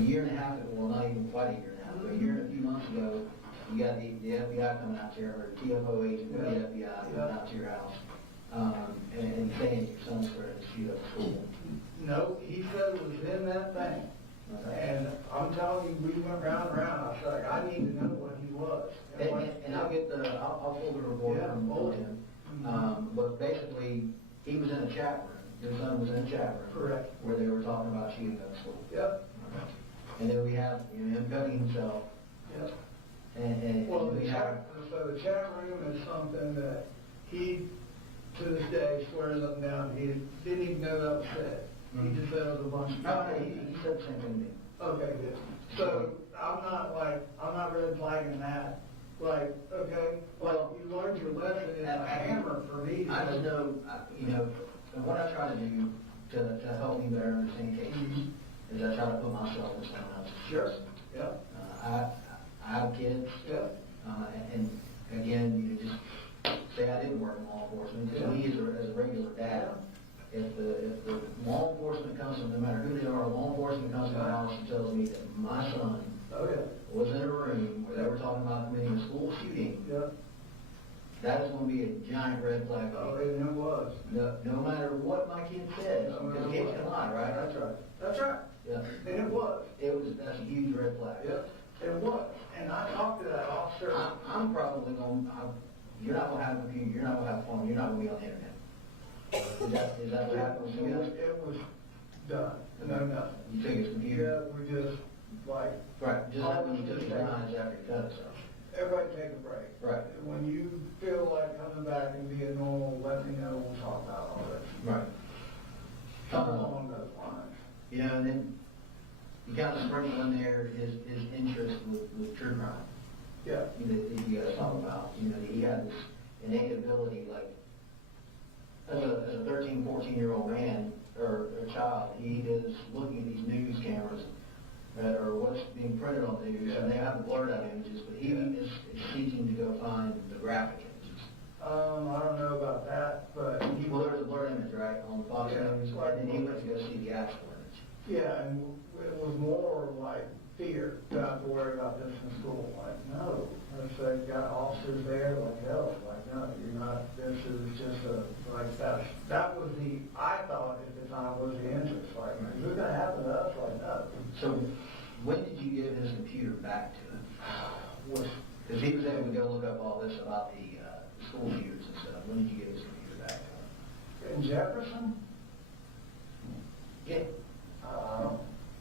year and a half ago, well, not even quite a year and a half, but a year and a few months ago, you got the FBI coming out there, or TFO agent from the FBI coming out to your house, and saying your son's for a shoot up school. No, he said it was in that thing. Okay. And I'm telling you, we went round and round. I was like, I need to know what he was. And I'll get I'll pull the report from him. But basically, he was in a chat room. Your son was in a chat room. Correct. Where they were talking about shooting up school. Yep. And then we have, him cutting himself. Yep. And Well, we have, so the chat room is something that he, to this day, swears up and down, he didn't even know that was said. He just said it was a bunch of no, people. he said the same thing to me. Okay, good. So I'm not red flagging that. Like, okay, well, you learned your lesson. It's a hammer for me. I just know, and what I try to do to help me better understand cases is I try to put myself in someone else's shoes. Sure. Yeah. I have kids. Yeah. And again, just say I didn't work in law enforcement. To me, as a regular dad, if the law enforcement comes from, no matter who they are, law enforcement comes to my house and tells me that my son was in a room where they were talking about committing a school shooting, that is going to be a giant red flag. Oh, and it was. No matter what my kid says, because kids can lie, right? That's right. That's right. Yeah. And it was. That's a huge red flag. Yeah. It was. And I talked to that officer. I'm probably going, you're not going to have a computer, you're not going to have a phone, you're not going to be on the internet. Is that what happened with you guys? It was done. No, nothing. You took his computer? Yeah, we just, like. Right, just like when you took his lines after you cut it, so. Everybody take a break. Right. When you feel like coming back and being normal, let me know, we'll talk about all this. Right. Something along those lines. And then you kind of sprinkle in there his interest with true crime. Yeah. That you guys talk about, that he had this innate ability, like, as a 13, 14-year-old man or child, he is looking at these news cameras or what's being printed on the news, and they have the blurred out images, but he is seeking to go find the graphic images. I don't know about that, but Well, there's a blurred image, right, on the Fox News, and then he went to go see the actual image. yeah, and it was more like fear, to have to worry about this in school. Like, no, if they've got officers there, like, hell, like, no, you're not, this is just like, that was I thought at the time was the interest, like, is this gonna happen to us? Like, no. So, when did you give his computer back to him? Because he was able to go look up all this about the school shooters and stuff. When did you give his computer back to him? In Jefferson? Yeah.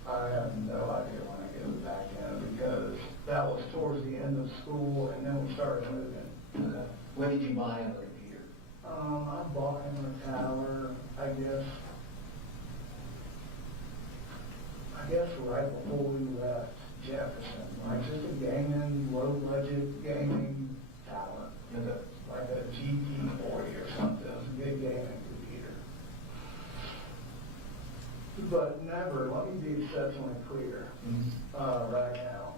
I have no idea when I gave it back in, because that was towards the end of school, and then we started moving. When did you buy him a computer? I bought him a tower, I guess right before we left Jefferson, like just a gaming, low budget gaming tower. Okay. Like a GP40 or something, a good gaming computer. But never, let me be exceptionally clear, right now.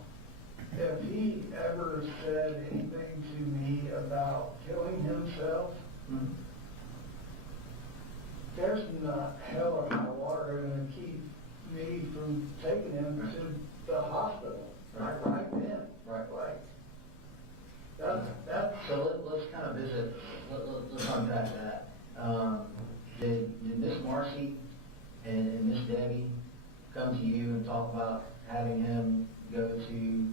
If he ever said anything to me about killing himself, there's not hell or high water going to keep me from taking him to the hospital. Right then. Right. That's So let's kind of visit, let's unpack that. Did Miss Marcy and Miss Debbie come to you and talk about having him go to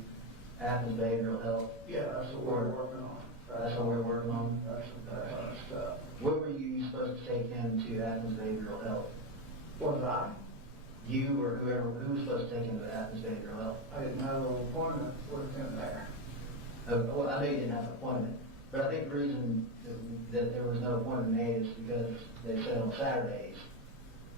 Athens Behavioral Health? yeah, that's what we're working on. That's what we're working on? That's stuff. When were you supposed to take him to Athens Behavioral Health? Was I? You or who was supposed to take him to Athens Behavioral Health? I didn't have an appointment with him there. Well, I know you didn't have an appointment, but I think the reason that there was no appointment made is because they said on Saturdays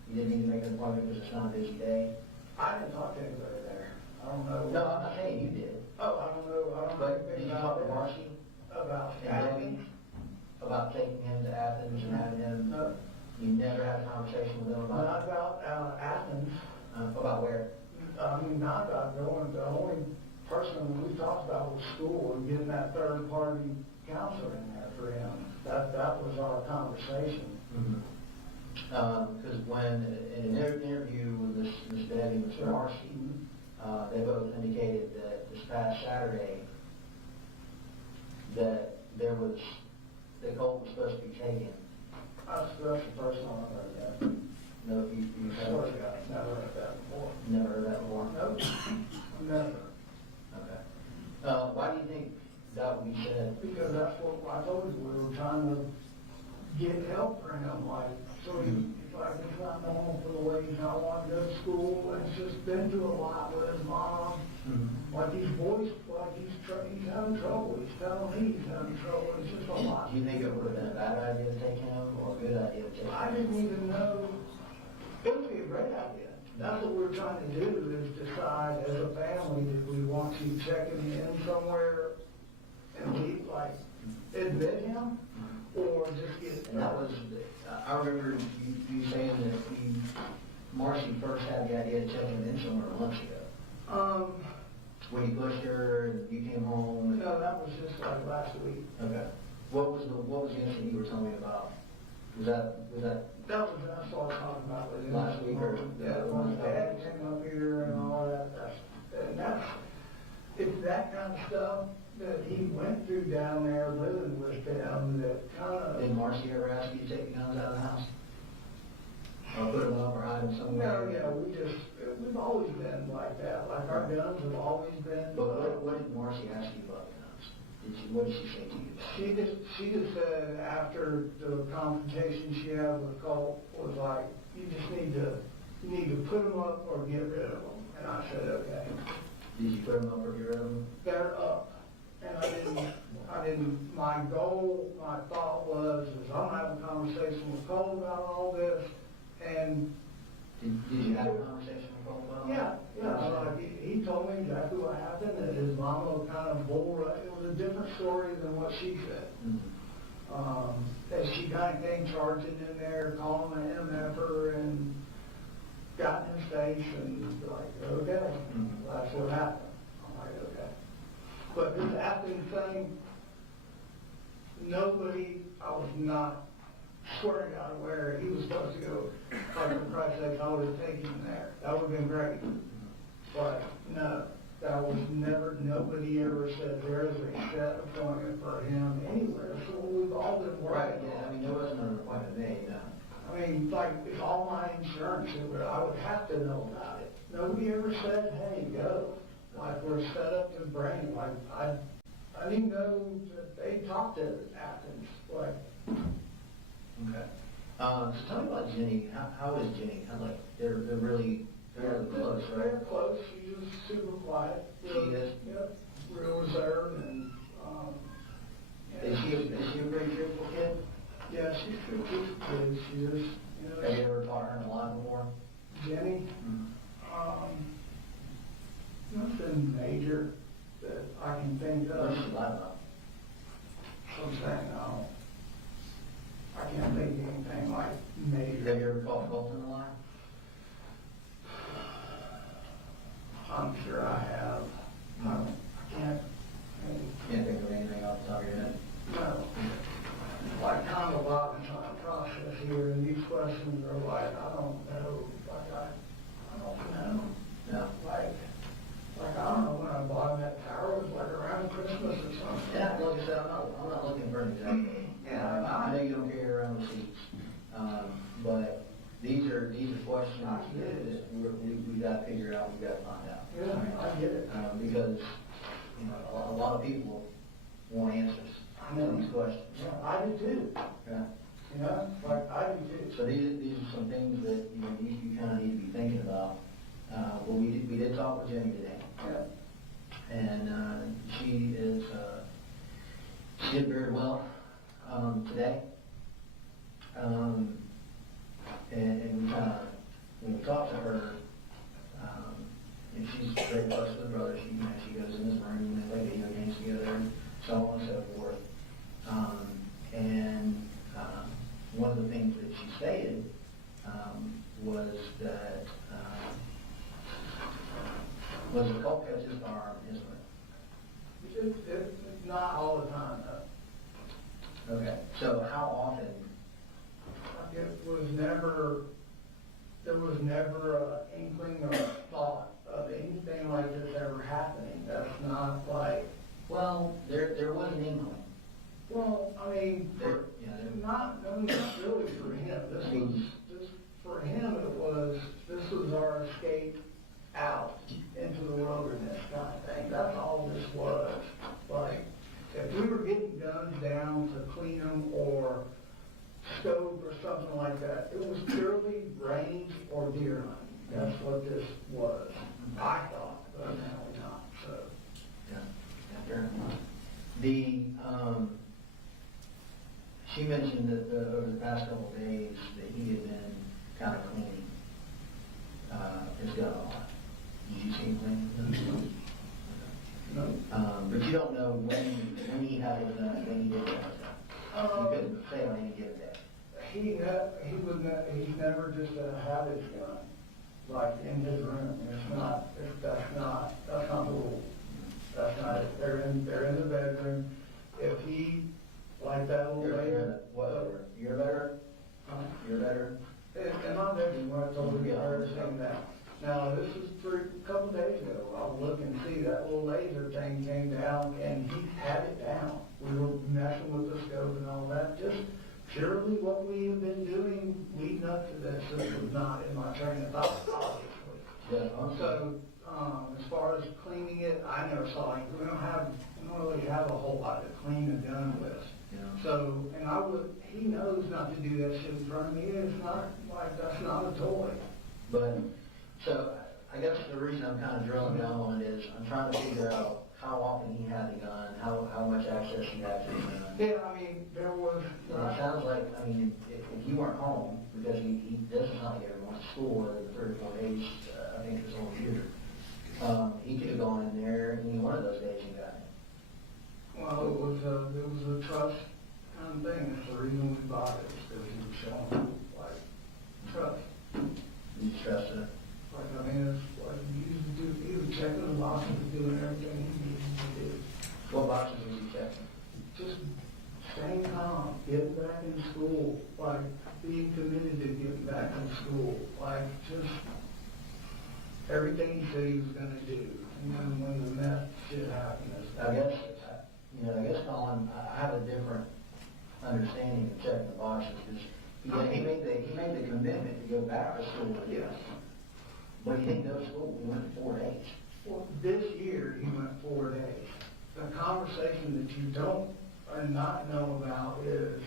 you didn't need to make an appointment because it's not a busy day. I didn't talk to anybody there. I don't know. No, I'm not saying you did. Oh, I don't know. But did you talk to Marcy about and Debbie about taking him to Athens and having him? No. You never had a conversation with them Not about about Athens. about where? I mean, not about going. The only person we talked about was school and getting that third party counselor in there for him. That was our conversation. Because when in an interview with Miss Debbie and Mr. Marcy, they both indicated that this past Saturday, that Colt was supposed to be taken. That's the first time I've heard that. No, you Swear to God, never heard that before. never heard that before? Nope, never. Okay. Why do you think that would be said? Because that's what I told you, we were trying to get help for him, like, so he, like, it's not normal for the way he's not wanting to go to school, and it's just been through a lot with his mom. Like these boys, like he's having trouble, he's telling me he's having trouble, it's just a lot. Do you think it would have been a bad idea to take him, or a good idea to take him? I didn't even know, it would be a great idea. That's what we're trying to do, is decide as a family if we want to check him in somewhere and we, like, admit him, or just get. And that was, I remember you saying that Marcy first had the idea of checking him in somewhere months ago. When you pushed her and you came home? No, that was just like last week. Okay. What was the incident you were telling me about? Was that? That was, I started talking about it. Last week or? Yeah, when his dad came up here and all that, it's that kind of stuff that he went through down there living with them that kind of. Did Marcy ever ask you to take the guns out of the house? Or put them up or hide them somewhere? No, yeah, we've always been like that, like our guns have always been. But what did Marcy ask you about the guns? What did she say to you? She just said after the confrontation she had with Colt was like, you need to put them up or get rid of them. And I said, okay. Did you put them up or get rid of them? They're up. And my goal, my thought was, is I'm having a conversation with Colt about all this, and. Did you have a conversation with Colt about it? Yeah, like, he told me exactly what happened, that his mama kind of it was a different story than what she said. That she kind of came charging in there, calling an MFer and got in his face and like, okay, that's what happened. I'm like, okay. But this acting thing, I was not swearing out of where he was supposed to go. Like, for Christ's sake, I would have taken him there. That would have been great. But no, that was never, nobody ever said there is a set appointment for him anywhere. So we've all been Right, working. yeah, I mean, there wasn't an appointment made, no. I mean, like, it's all my insurance, I would have to know about it. Nobody ever said, hey, go. Like, we're set up to bring, like, I didn't know that they talked to Athens, like. Okay. So tell me about Jenny. How is Jenny? They're really fairly close, right? They're close, she's just super quiet. She is? Yep, real reserved and, Is she a pretty truthful kid? yeah, she's a good kid, she is, you know. Have you ever taught her in a lie before? Jenny, nothing major that I can think What of. does she lie about? I'm saying, no. I can't think of anything like major. Have you ever caught Colt in a lie? I'm sure I have. I can't, Can't think of anything off the top of your head. no. Like, kind of a lot in my process here, and these questions are like, I don't know, like, I don't know. No. Like, I don't know, when I bought that tower, it was like around Christmas or something. Yeah, like I said, I'm not looking for an exact date. Yeah, I know you don't carry around receipts, but these are questions that we got to figure out, we got to find out. Yeah, I get it. Because, you know, a lot of people want answers to these questions. Yeah, I do too. Yeah. You know, like, I do too. So these are some things that, you know, you kind of need to be thinking about. But we did talk with Jenny today. Yeah. And she did very well today. And we kind of, when we talked to her, and she's very close to her brother. She goes in his room and they play video games together, and so on and so forth. One of the things that she stated was that was the Colt kept his firearm in his room. It's not all the time, though. Okay. So how often? There was never an inkling or a thought of anything like something like that. It was purely range or deer hunting. That's what this was. I thought, but apparently not, so. Yeah, fair enough. She mentioned that over the past couple of days that he had been kind of cleaning his gun a lot. Did you see him cleaning? No. But you don't know when he had it done, when he did it. You couldn't say on any given day. He's never just had his gun, like in his room. That's not the rule. That's not it. They're in the bedroom. If he, like that little lady. Whatever. You're better? You're better? In my bedroom, where I told her to get her to sing that. Now, this was a couple days ago. I'll look and see that little laser thing came down and he had it down. We were messing with the scope and all that. Just purely what we have been doing leading up to this. This was not in my train of thought, obviously. Yeah. So, as far as cleaning it, I never saw it. We don't really have a whole lot to clean the gun with. Yeah. So, he knows not to do that shit in front of me. It's not like, that's not a toy. But, so, I guess the reason I'm kind of drilling down on it is I'm trying to figure out how often he had the gun, how much access he had to the gun. Yeah, I mean, there was. And it sounds like, I mean, if you weren't home, because he doesn't like everyone at school, the 3 or 4 days, I think it was on computer. He could have gone in there any one of those days and got it. Well, it was a trust kind of thing. That's the reason we bought it, because he was showing, like, trust. You trust it? Like, I mean, it's like, he was checking the boxes, doing everything he needed to do. What boxes was he checking? Just staying calm, getting back in school, like, being committed to getting back in school, like, just everything he said he was gonna do. And then when the mess shit happened, I guess, Colin, I have a different understanding of checking the boxes, because he made the commitment to go back to school. Yes. But he didn't go to school, he went 4 days. Well, this year, he went 4 days. The conversation that you don't or not know about is,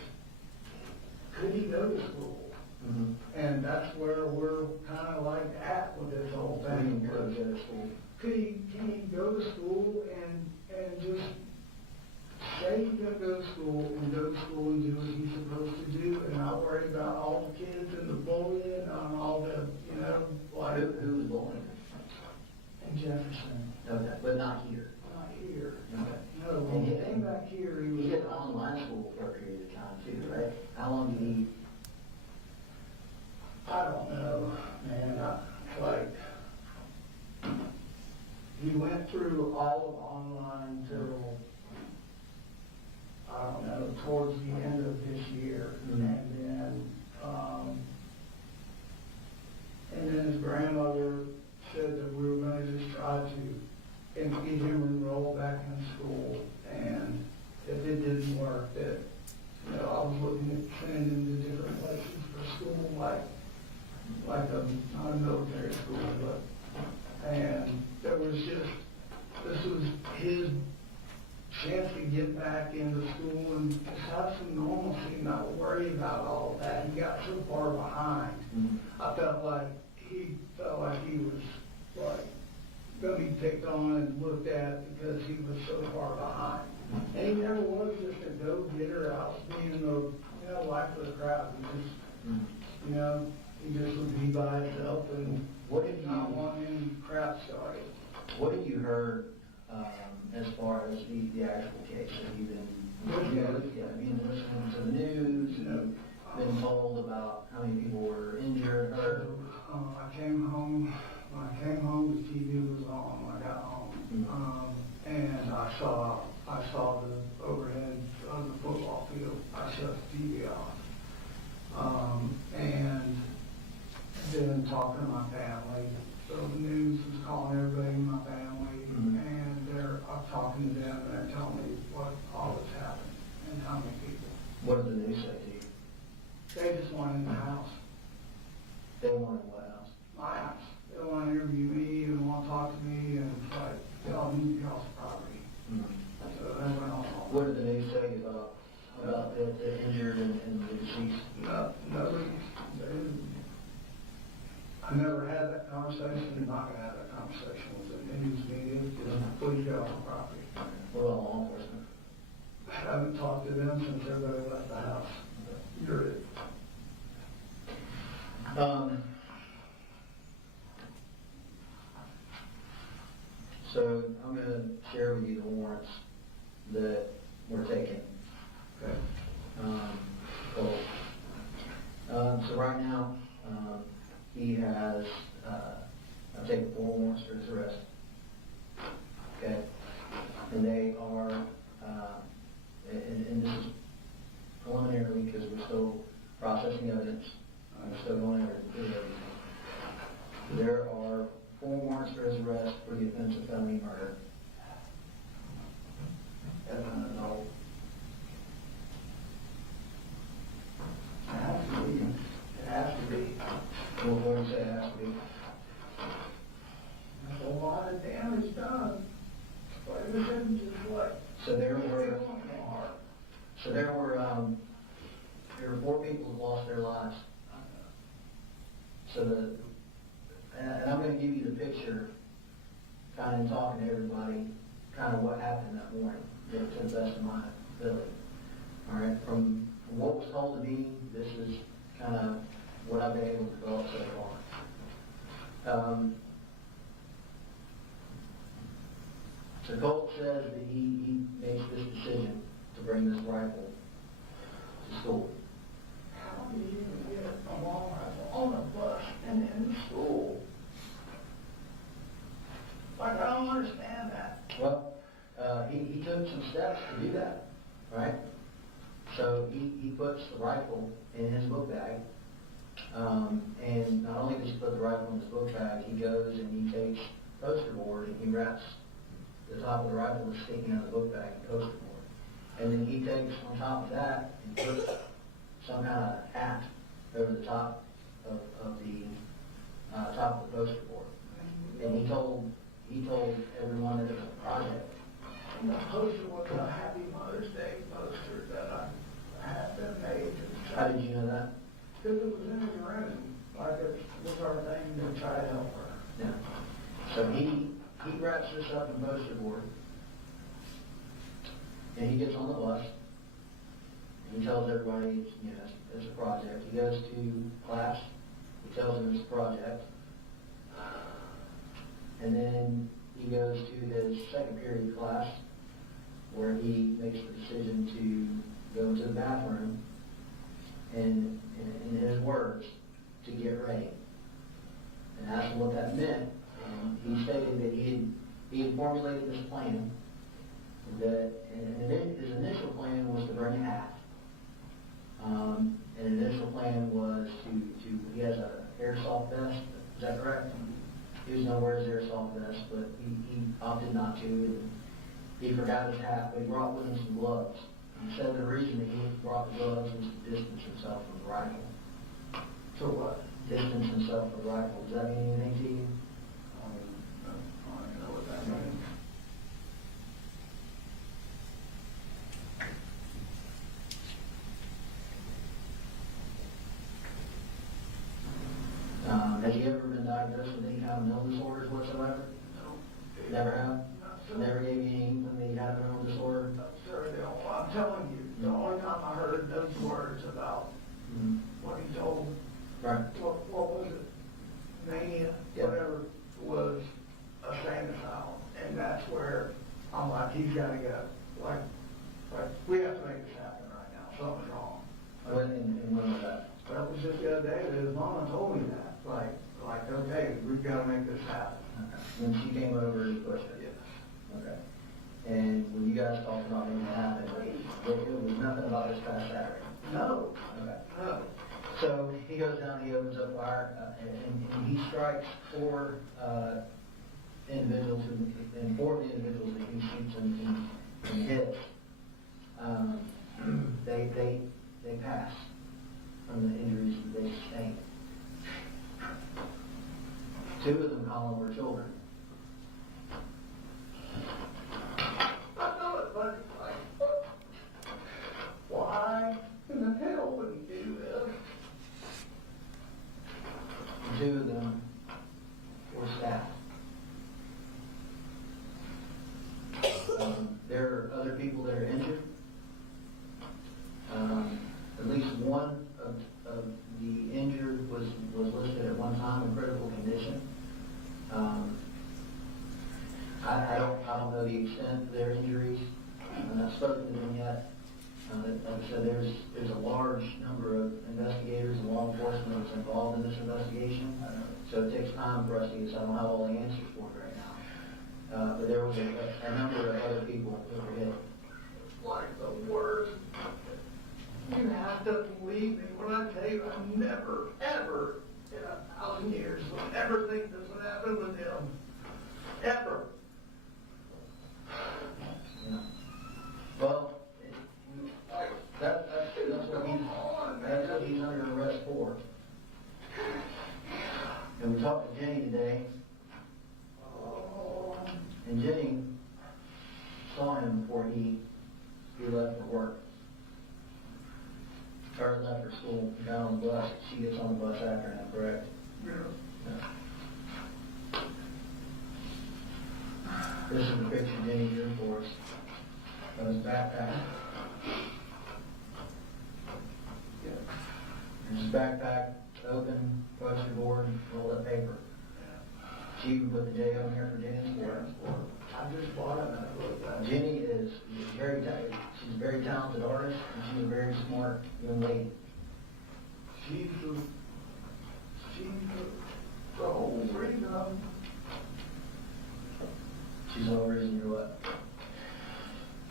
could he go to school? Mm-hmm. And that's where we're kind of like at with this whole thing. Go to school. Can he go to school and just say he's gonna go to school and do what he's supposed to do and not worry about all the kids and the bullying and all the, like. Who was bullying? In Jefferson. Okay, but not here. Not here. Okay. No, when he came back here, he was. He did online school for a period of time too, right? How long did he? I don't know, man. He went through all of online till, I don't know, towards the end of this year. Mm-hmm. And then his grandmother said that we were gonna just try to get him enrolled back in school. And if it didn't work, that, I was looking at sending him to different places for school, like not a military school, and there was just, this was his chance to get back into school and just have some normalcy, not worry about all of that. He got so far behind. Mm-hmm. I felt like he was like gonna be picked on and looked at because he was so far behind. And he never was just a go-getter out being the life of the crowd. He just, he just would be by himself and What did not you? want any crap started. What have you heard as far as the actual case? Have you been? Listening to the news? And been told about how many people were injured, hurt? I came home. When I came home, the TV was on when I got home, and I saw the overhead on the football field. I shut the TV off, and then talking to my family. So the news was calling everybody in my family, and I'm talking to them, and they're telling me what all that's happened and how many people. What did the news say to you? They just want in the house. They wanted what house? My house. They want to interview me and want to talk to me, and it's like, y'all need y'all's property. Mm-hmm. not gonna have that conversation with the news media, just please get off the property. What about law enforcement? Haven't talked to them since everybody left the house. You're it. So I'm gonna share with you the warrants that we're taking. Okay. Cool. So right now, he has, I've taken 4 warrants for his arrest. Okay? And they are, and this is preliminary because we're still processing evidence. We're still going over the evidence. There are 4 warrants for his arrest for the offense of felony murder. As an adult. It has to be. It has to be. What do you say it has to be? There's a lot of damage done. But it isn't just what. So there were 4 people who lost their lives. So and I'm going to give you the picture, kind of talking to everybody, kind of what happened that morning, to the best of my ability. All right, from what was told to me, this is kind of what I've been able to develop so far. So Colt says that he makes this decision to bring this rifle to school. How do you even get a long rifle on a bus and in school? Like, I don't understand that. Well, he took some steps to do that, right? So he puts the rifle in his book bag, and not only does he put the rifle in his book bag, he goes and he takes poster board and he wraps the top of the rifle that's sticking out of the book bag in poster board. And then he takes on top of that and puts some kind of hat over the top of the top of the poster board. And he told everyone that it was a project. And the poster was a Happy Mother's Day poster that I had been made. How did you know that? Because it was in his room, like it was our thing to try to help her. Yeah. So he wraps this up in poster board, and he gets on the bus, and he tells everybody, it's a project. He goes to class, he tells them it's a project, and then he goes to his second period class, where he makes the decision to go into the bathroom, and in his words, to get ready. And asked him what that meant. And he stated that he had formulated this plan, that and his initial plan was to bring a hat. And his initial plan was to he has a airsoft vest, is that correct? He was going to wear his airsoft vest, but he opted not to, and he forgot his hat, but he brought with him some gloves. He said the reason that he brought the gloves was to distance himself from the rifle. So what? Distance himself from the rifle. Does that mean anything to you? I don't know what that means. Has he ever been diagnosed with any kind of mental disorders whatsoever? No. Never have? No, sir. Never gave you any inkling that he had a mental disorder? No, sir, I'm telling you, the only time I heard those words about what he told, Right. what was it? Mania, Yeah. whatever, was a sane asylum. And that's where I'm like, he's gotta go. Like, we have to make this happen right now. Something's wrong. And when was that? That was just the other day that his mama told me that. Like, okay, we've gotta make this happen. Okay. When she came over, he pushed her? Yes. Okay. And when you guys talked about making it happen, it was nothing about this past Saturday? No. Okay. No. So he goes down, he opens up fire, and he strikes 4 individuals, and 4 of the individuals that he shoots and hits, they pass from the injuries that they sustained. 2 of them, Colin, were children. I know it, but like, why in the hell would he do this? 2 of them were staff. I don't know the extent of their injuries. I'm not spoken to them yet. Like I said, there's a large number of investigators and law enforcement that's involved in this investigation. So it takes time for us to get, so I don't have all the answers for it right now. But there was a number of other people that were hit. Like the worst. You have to believe me when I tell you I never, ever, in 1,000 years, would ever think this would happen with him. Ever. Yeah. Well, that's what he's under arrest for. And we talked to Jenny today, and Jenny saw him before he left for work. Or left for school, got on the bus. She gets on the bus after him, correct? Yeah. This is the picture Jenny drew for us of his backpack. And his backpack, open, poster board, rolled up paper. She even put the J on here for Jenny's work. I just bought it and I wrote that. Jenny is very talented. She's a very talented artist, and she's a very smart young lady. She's the whole reason She's the whole reason you're what?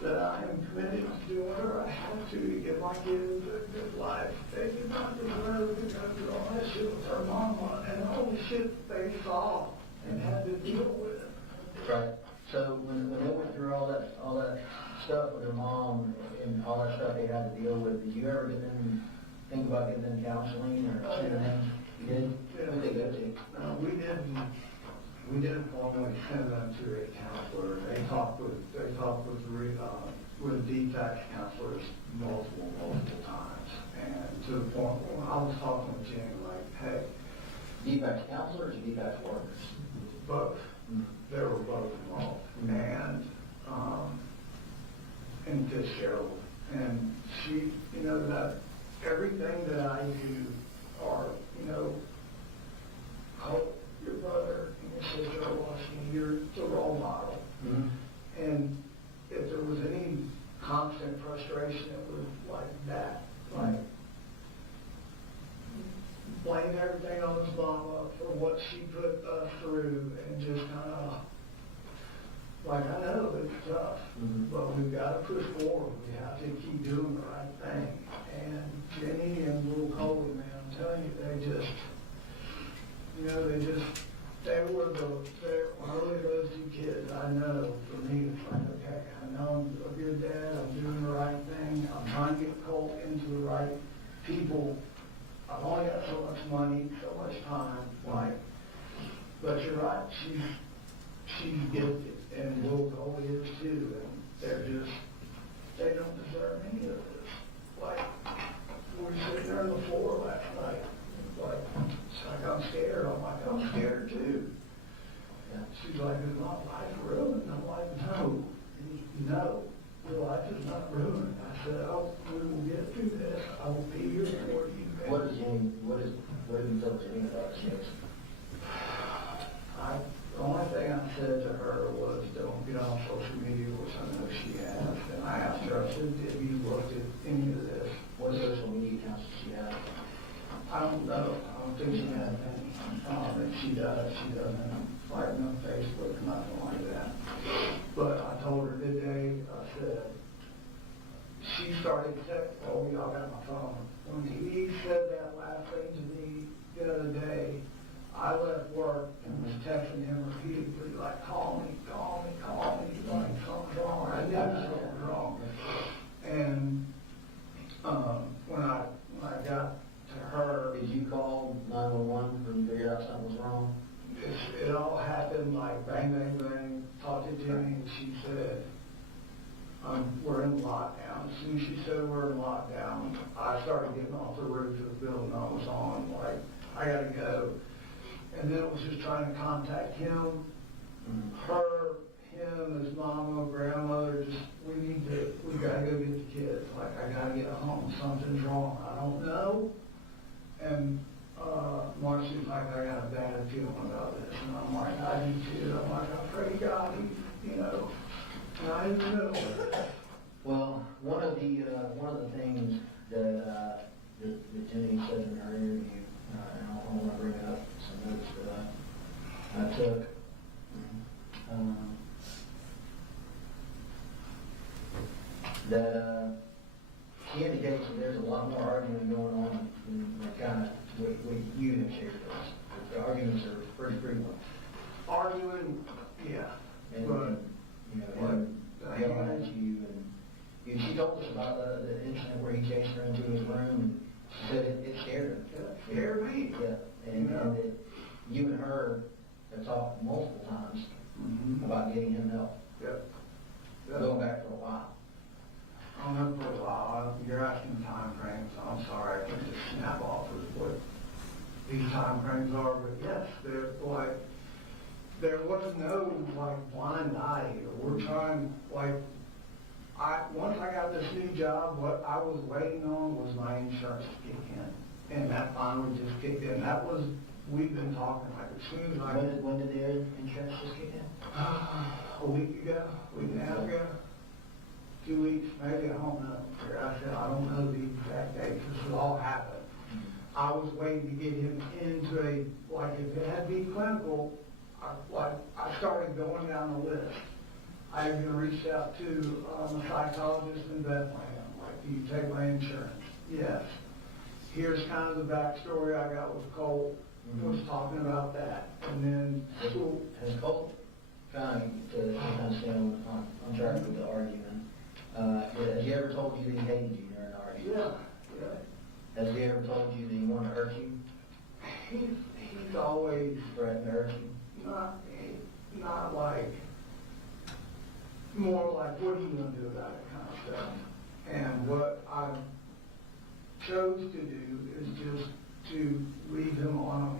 that I am committed to doing what I have to get my kids a good life. They did not deserve to go through all that shit with her mama and all the shit they saw and had to deal with. Right. So when they went through all that stuff with her mom and all that stuff they had to deal with, did you ever get them think about getting them counseling or sending them? You did? Who did they go to? No, we didn't formally send them to a counselor. They talked with defect counselors multiple times, and to the point when I was talking with Jenny, like, hey, Defects counselors or defects workers? both. They were both involved, and Fitzgerald, and she, that everything that I do, or Colt, your brother, and your sister are watching, you're the role model. Mm-hmm. And if there was any constant frustration, it was like that, like blame everything on his mama for what she put us through, and just kind of, like, I know it's tough, but we've got to push forward. We have to keep doing the right thing. And Jenny and little Colin, man, I'm telling you, when I look at those two kids, I know for me, it's like, okay, I know I'm a good dad, I'm doing the right thing, I'm trying to get Colt into the right people. I've only got so much money, so much time, like, but you're right, she's gifted, and little Colt is too, and they don't deserve any of this. Like, we were sitting there on the floor last night, like, it's like I'm scared. I'm like, I'm scared too. And she's like, is my life ruined? I'm like, no, your life is not ruined. I said, oh, we will get through this. I will be here for you. What have you told Jenny about this case? The only thing I said to her was, don't get on social media, which I know she has. And I asked her, I said, have you looked at any of this? What social media accounts does she have? I don't know. I don't think she has any. If she does, she doesn't. Like no Facebook, nothing like that. But I told her today, I said, she started to text, oh, y'all got my phone. When he said that last thing to me the other day, I left work and was texting him repeatedly, like, call me, like, something's wrong. I knew something was wrong. And when I got to her, Did you call 911 when you figured out something was wrong? it all happened like bang, bang, bang. Talked to Jenny, and she said, we're in lockdown. As soon as she said we're in lockdown, I started getting off the roof of the building I was on, like, I gotta go. And then it was just trying to contact him, her, him, his mama, grandmother, just, we gotta go get the kids. Like, I gotta get home, something's wrong, I don't know. And Marcy's like, I got a bad feeling about this. And I'm like, I do too. I'm like, I pray God you know, not in the middle of it. Well, one of the things that Jenny said in her interview, and I want to bring up some notes that I took. That he indicates that there's a lot more argument going on than kind of what you have shared with us. The arguments are pretty frequent. Arguing, yeah, And, but, you know, him yelling at you, and she told us about the incident where he chased her into his room, and she said it scared her. it scared me. Yeah, and that you and her have talked multiple times about getting him help. Yep. Going back for a while. I don't know for a while. You're asking time frames. I'm sorry, I can't just snap off of what these time frames are, but yes, they're like, there was no like blind eye here. We're trying, like, once I got this new job, what I was waiting on was my insurance to kick in. And that finally just kicked in. That was, we've been talking like as soon as I... When did the insurance just kick in? A week ago, week and a half ago, 2 weeks, maybe, I don't know. I said, I don't know the exact date, this has all happened. I was waiting to get him into a, like, if it had to be clinical, I started going down the list. I even reached out to a psychologist in Bethlehem, like, do you take my insurance? Yes. Here's kind of the backstory I got with Colt, was talking about that. And then, Has Colt kind of stay on track with the argument? Has he ever told you that he hated you during the argument? yeah. Has he ever told you that he wanted to hurt you? He's always Threatened to hurt you? not like, more like, what are you gonna do about it kind of stuff. And what I chose to do is just to leave him alone.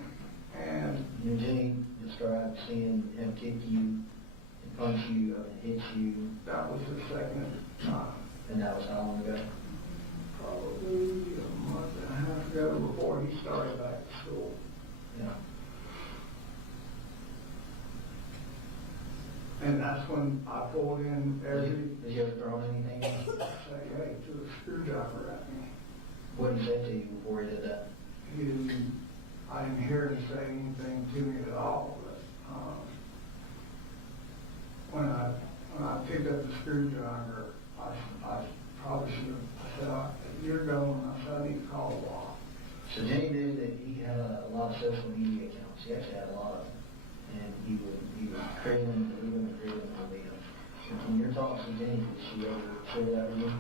And Jenny described seeing him kick you, and punch you, and hit you. that was the second time. And that was how long ago? Probably a month and a half ago before he started back to school. Yeah. And that's when I pulled in every, Did you ever throw anything? say, hey, to the screwdriver at me. What did he say to you before he did that? I didn't hear him say anything to me at all, but, when I picked up the screwdriver, I probably should have said, you're going, I said, I need to call the law. So Jenny knew that he had a lot of social media accounts. He actually had a lot of them. And he would create them, delete them, and create them, and delete them. When you're talking to Jenny, did she ever share that with you?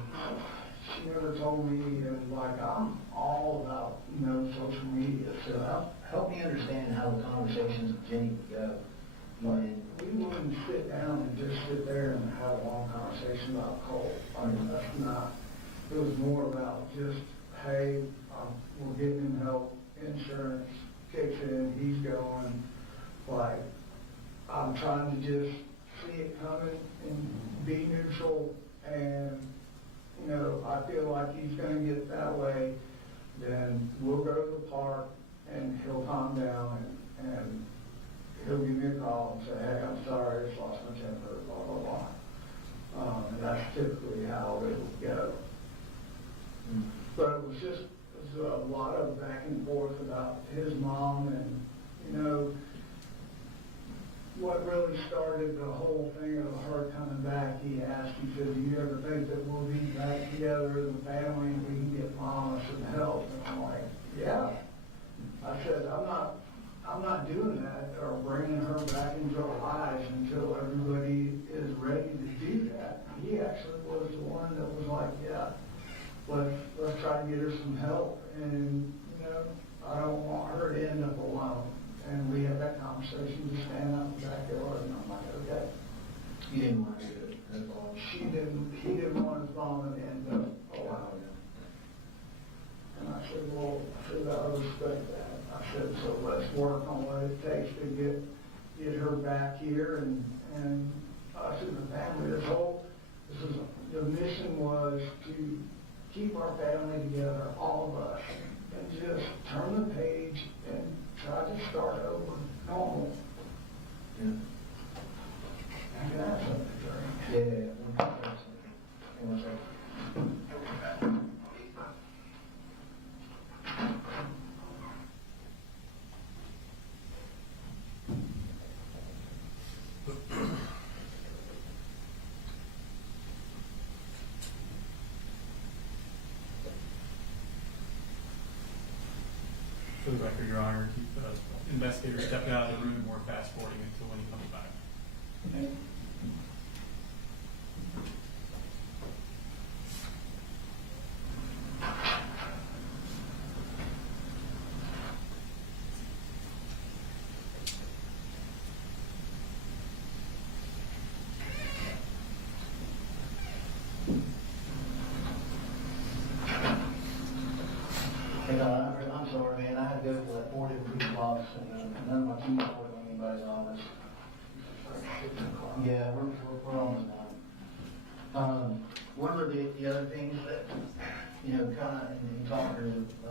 She never told me, and like, I'm all about, social media, so Help me understand how the conversations with Jenny would go. When we wouldn't sit down and just sit there and have a long conversation about Colt. I mean, that's not, it was more about just, hey, we're getting him help, insurance kicks in, he's going, like, I'm trying to just see it coming and be neutral, and, I feel like he's gonna get that way, then we'll go to the park, and he'll calm down, and he'll give me a call and say, hey, I'm sorry, I just lost my temper, blah, blah, blah. And that's typically how it would go. But it was a lot of back and forth about his mom, and, what really started the whole thing of her coming back, he asked, he said, do you ever think that we'll be back together as a family and we can get mama some help? And I'm like, yeah. I said, I'm not doing that or bringing her back into our lives until everybody is ready to do that. He actually was the one that was like, yeah, let's try to get her some help. And, I don't want her to end up alone. And we had that conversation, just stand out in the backyard, and I'm like, okay. you didn't want to do it, that's all. He didn't want his mom to end up alone. And I said, well, I respect that. I said, so let's work on what it takes to get her back here, and us as a family. The mission was to keep our family together, all of us, and just turn the page and try to start over normal. Yeah. And that's a For the record, Your Honor, investigator stepping out of the room and we're fast forwarding until when he comes back. I'm sorry, man, I had to go to like 4 different people's offices, and none of my keys were in anybody's office. Yeah, we're almost done. One of the other things that, you know, kind of, in talking to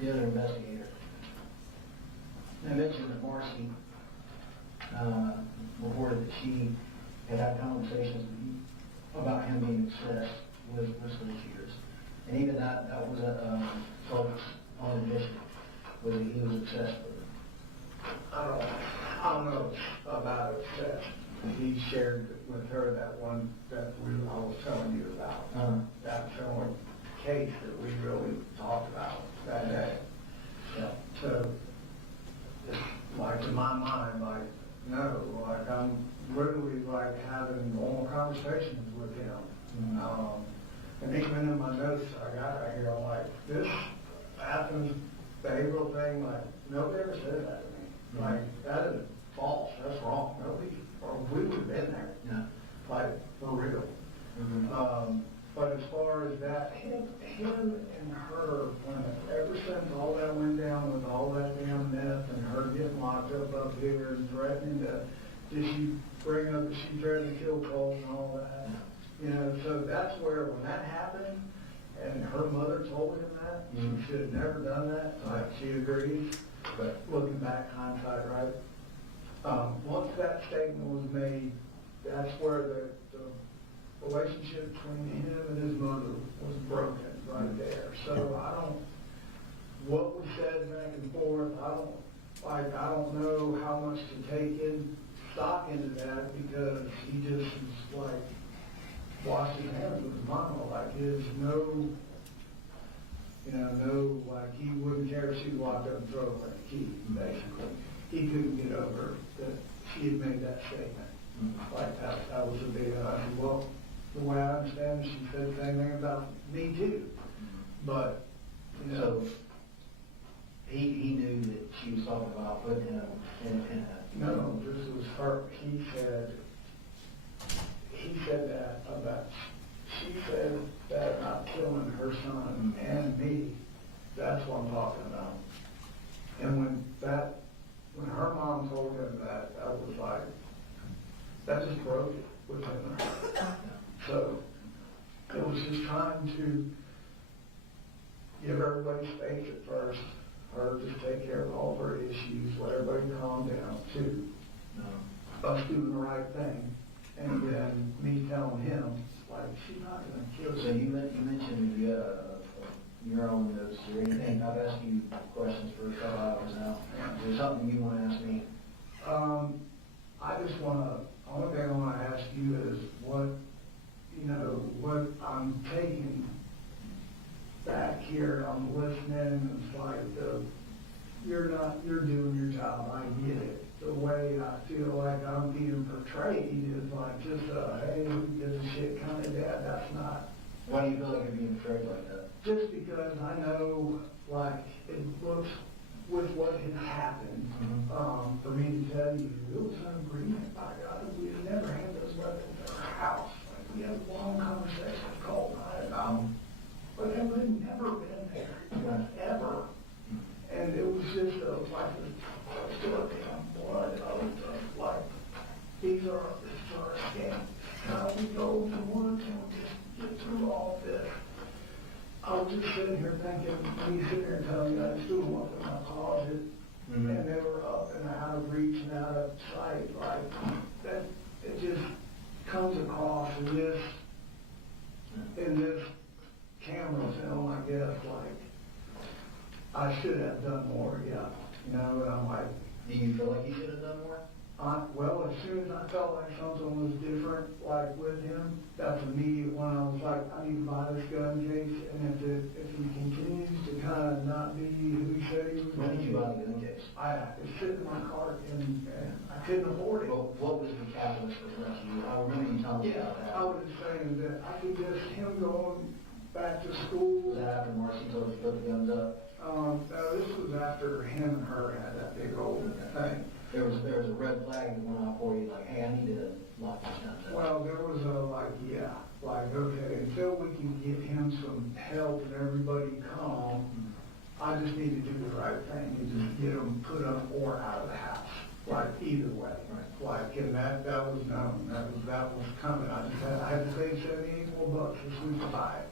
the other investigator, I mentioned that Marcy reported that she had conversations about him being obsessed with school shooters. And even that was a focus on admission, was that he was obsessed with it. I don't know about obsessed. He shared with her that one that I was telling you about. That's the only case that we really talked about that day. Yeah. So, it's like in my mind, like, no, like I'm literally like having normal conversations with him. And even in my notes I got right here, I'm like, this Athens behavioral thing, like, nobody ever said that to me. Like, that is false, that's wrong. Nobody, or we would have been there. Yeah. Like, for real. But as far as that, him and her, ever since all that went down with all that damn meth and her getting locked up here and threatening did she bring up that she threatened to kill Colt and all that? You know, so that's where, when that happened, and her mother told him that, she should have never done that, like, she agrees, but looking back, hindsight, right? Once that statement was made, that's where the relationship between him and his mother was broken, right there. So what was said back and forth, I don't know how much to take stock into that, because he just was like, washed his hands with his mama, like there's no, like he wouldn't care if she walked up and throw away the key, basically. He couldn't get over that she had made that statement. Like that was a big, well, the way I understand it, she said the same thing about me too. But, So, he knew that she was talking about putting him in a... No, this was her, he said that about, she said that about killing her son and me. That's what I'm talking about. And when her mom told him that was like, that just broke it with him and her. So it was just trying to give everybody space at first, her just take care of all of her issues, let everybody calm down too. Us doing the right thing. And then me telling him, like, she's not going to kill So you mentioned your own notes or anything. I've asked you questions for a couple hours now. Is there something you want to ask me? I just want to, only thing I want to ask you is what I'm taking back here, I'm listening, and it's like, you're doing your job, I get it. The way I feel like I'm being portrayed is like just hey, who gives a shit kind of dad. That's not. Why do you feel like you're being portrayed like that? Just because I know, like, it looks with what had happened, for me to tell you, it was an agreement, by God, we had never had those weapons in our house. Like, we had a long conversation with Colt and I about them, but they would have never been there, ever. And it was just like a story on blood of like, this is our escape. How we go to work and just get through all this. I was just sitting here thinking, me sitting here telling you I was doing what's in my closet, and they were up and out of reach and out of sight, like that. It just comes across in this camera film, I guess, like I should have done more, yeah. And I'm like, do you feel like you should have done more? Well, as soon as I felt like something was different, like with him, that's immediate when I was like, I need to buy this gun, Jace, and if he continues to kind of not be who he said he was When going to did be. you buy the gun case? It's sitting in my cart and I couldn't afford it. Well, what was the catalyst for that? I remember you telling me Yeah, about that. I was saying that I could just, him going back to school. Was that after Marcy told you to put the guns up? No, this was after him and her had that big old thing. There was a red flag that went off for you, like, hey, I need to lock these guns up. Well, there was okay, until we can get him some help and everybody calm, I just need to do the right thing and just get them put up or out of the house, like either way. Right. Like, and that was known, that was coming. I had to pay $74 this week to buy it.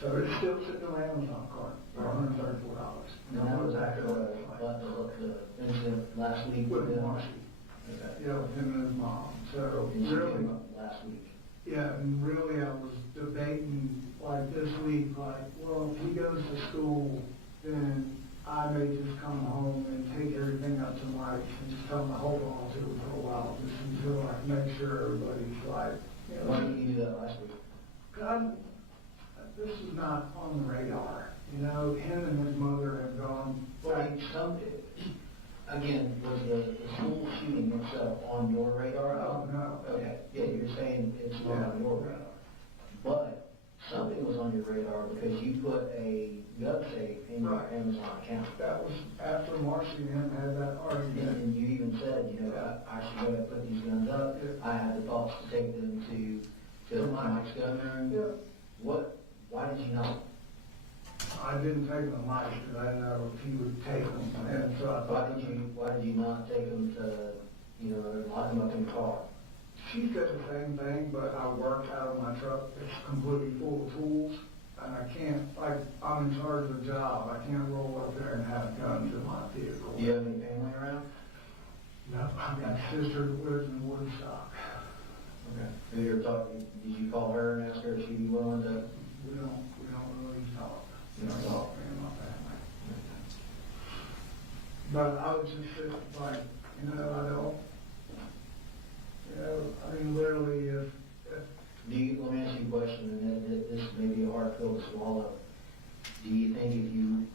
So it's still sitting on Amazon cart for $134. And that was after the incident last week With him? Marcy, Okay. with him and his mom. So And she really, came up last week. yeah, and really I was debating like this week, like, well, if he goes to school, then I may just come home and take everything up to Mike and just tell him to hold on to it for a while, just until I can make sure everybody's like, Why didn't you do that last week? God, this is not on the radar. You know, him and his mother have gone Well, back. Again, was the school shooting itself on your radar? Oh, no. Okay, yeah, you're saying it's not on your radar. But something was on your radar because you put a gun safe in your Right. Amazon account. That was after Marcy and him had that argument. And you even said, you know, I should go ahead and put these guns up. Yeah. I had the thoughts to take them to Mike's gun room. Yeah. Why did you not? I didn't take them to Mike because I didn't know if he would take them. And so I Why thought, did you not take them to, you know, lock them up in the car? she said the same thing, but I work out of my truck. It's completely full of tools. And I can't, like, I'm in charge of the job. I can't roll up there and have guns in my vehicle. Do you have any family around? No, I've got a sister that lives in Woodstock. Okay. Did you call her and ask her if she'd be willing to? We don't really talk. We don't talk in my family. But I was just sitting like, I mean, literally, if Let me ask you a question, and this may be a hard pill to swallow. Do you think if you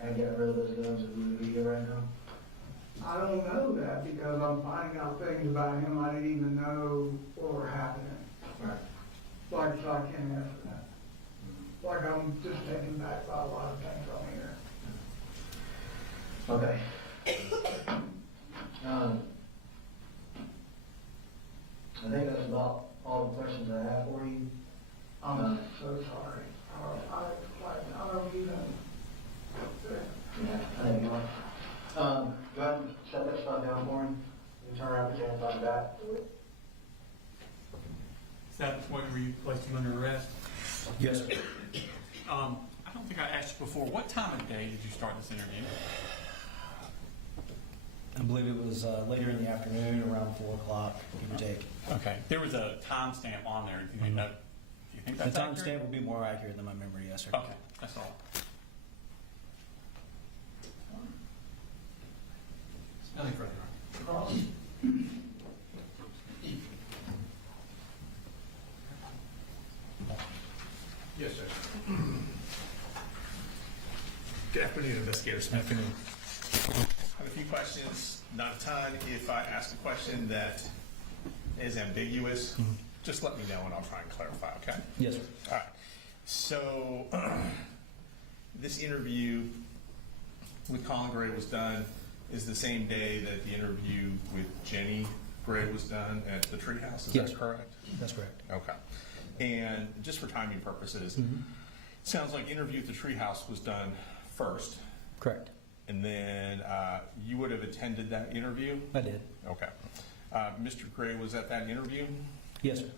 had got rid of those guns, that we would be here right now? I don't know that because I'm finding out things about him I didn't even know what were happening. Right. Like, so I can't answer that. Like, I'm just taken back by a lot of things on here. Okay. I think that's about all the questions I have for you. I'm so sorry. I don't even. Yeah, I think you are. Go ahead and set that stuff down for him. You turn around, put your hands on your back. Is that the point where you placed him under arrest? Yes, sir. I don't think I asked you before, what time of day did you start this interview? I believe it was later in the afternoon, around 4 o'clock, give or take. Okay, there was a timestamp on there. Do you think The that's accurate? timestamp will be more accurate than my memory, yes, sir. Okay, that's all. Nothing further. Cross. Yes, Judge. Good afternoon, Investigator Smith. I have a few questions, not a ton. If I ask a question that is ambiguous, just let me know and I'll try and clarify, okay? Yes, sir. All right. So, this interview with Colin Gray was done is the same day that the interview with Jenny Gray was done at the Treehouse, is Yes, that sir. correct? That's correct. Okay. And just for timing purposes, Mhm. it sounds like interview at the Treehouse was done first, Correct. and then you would have attended that interview? I did. Okay. Mr. Gray was at that interview? Yes, sir.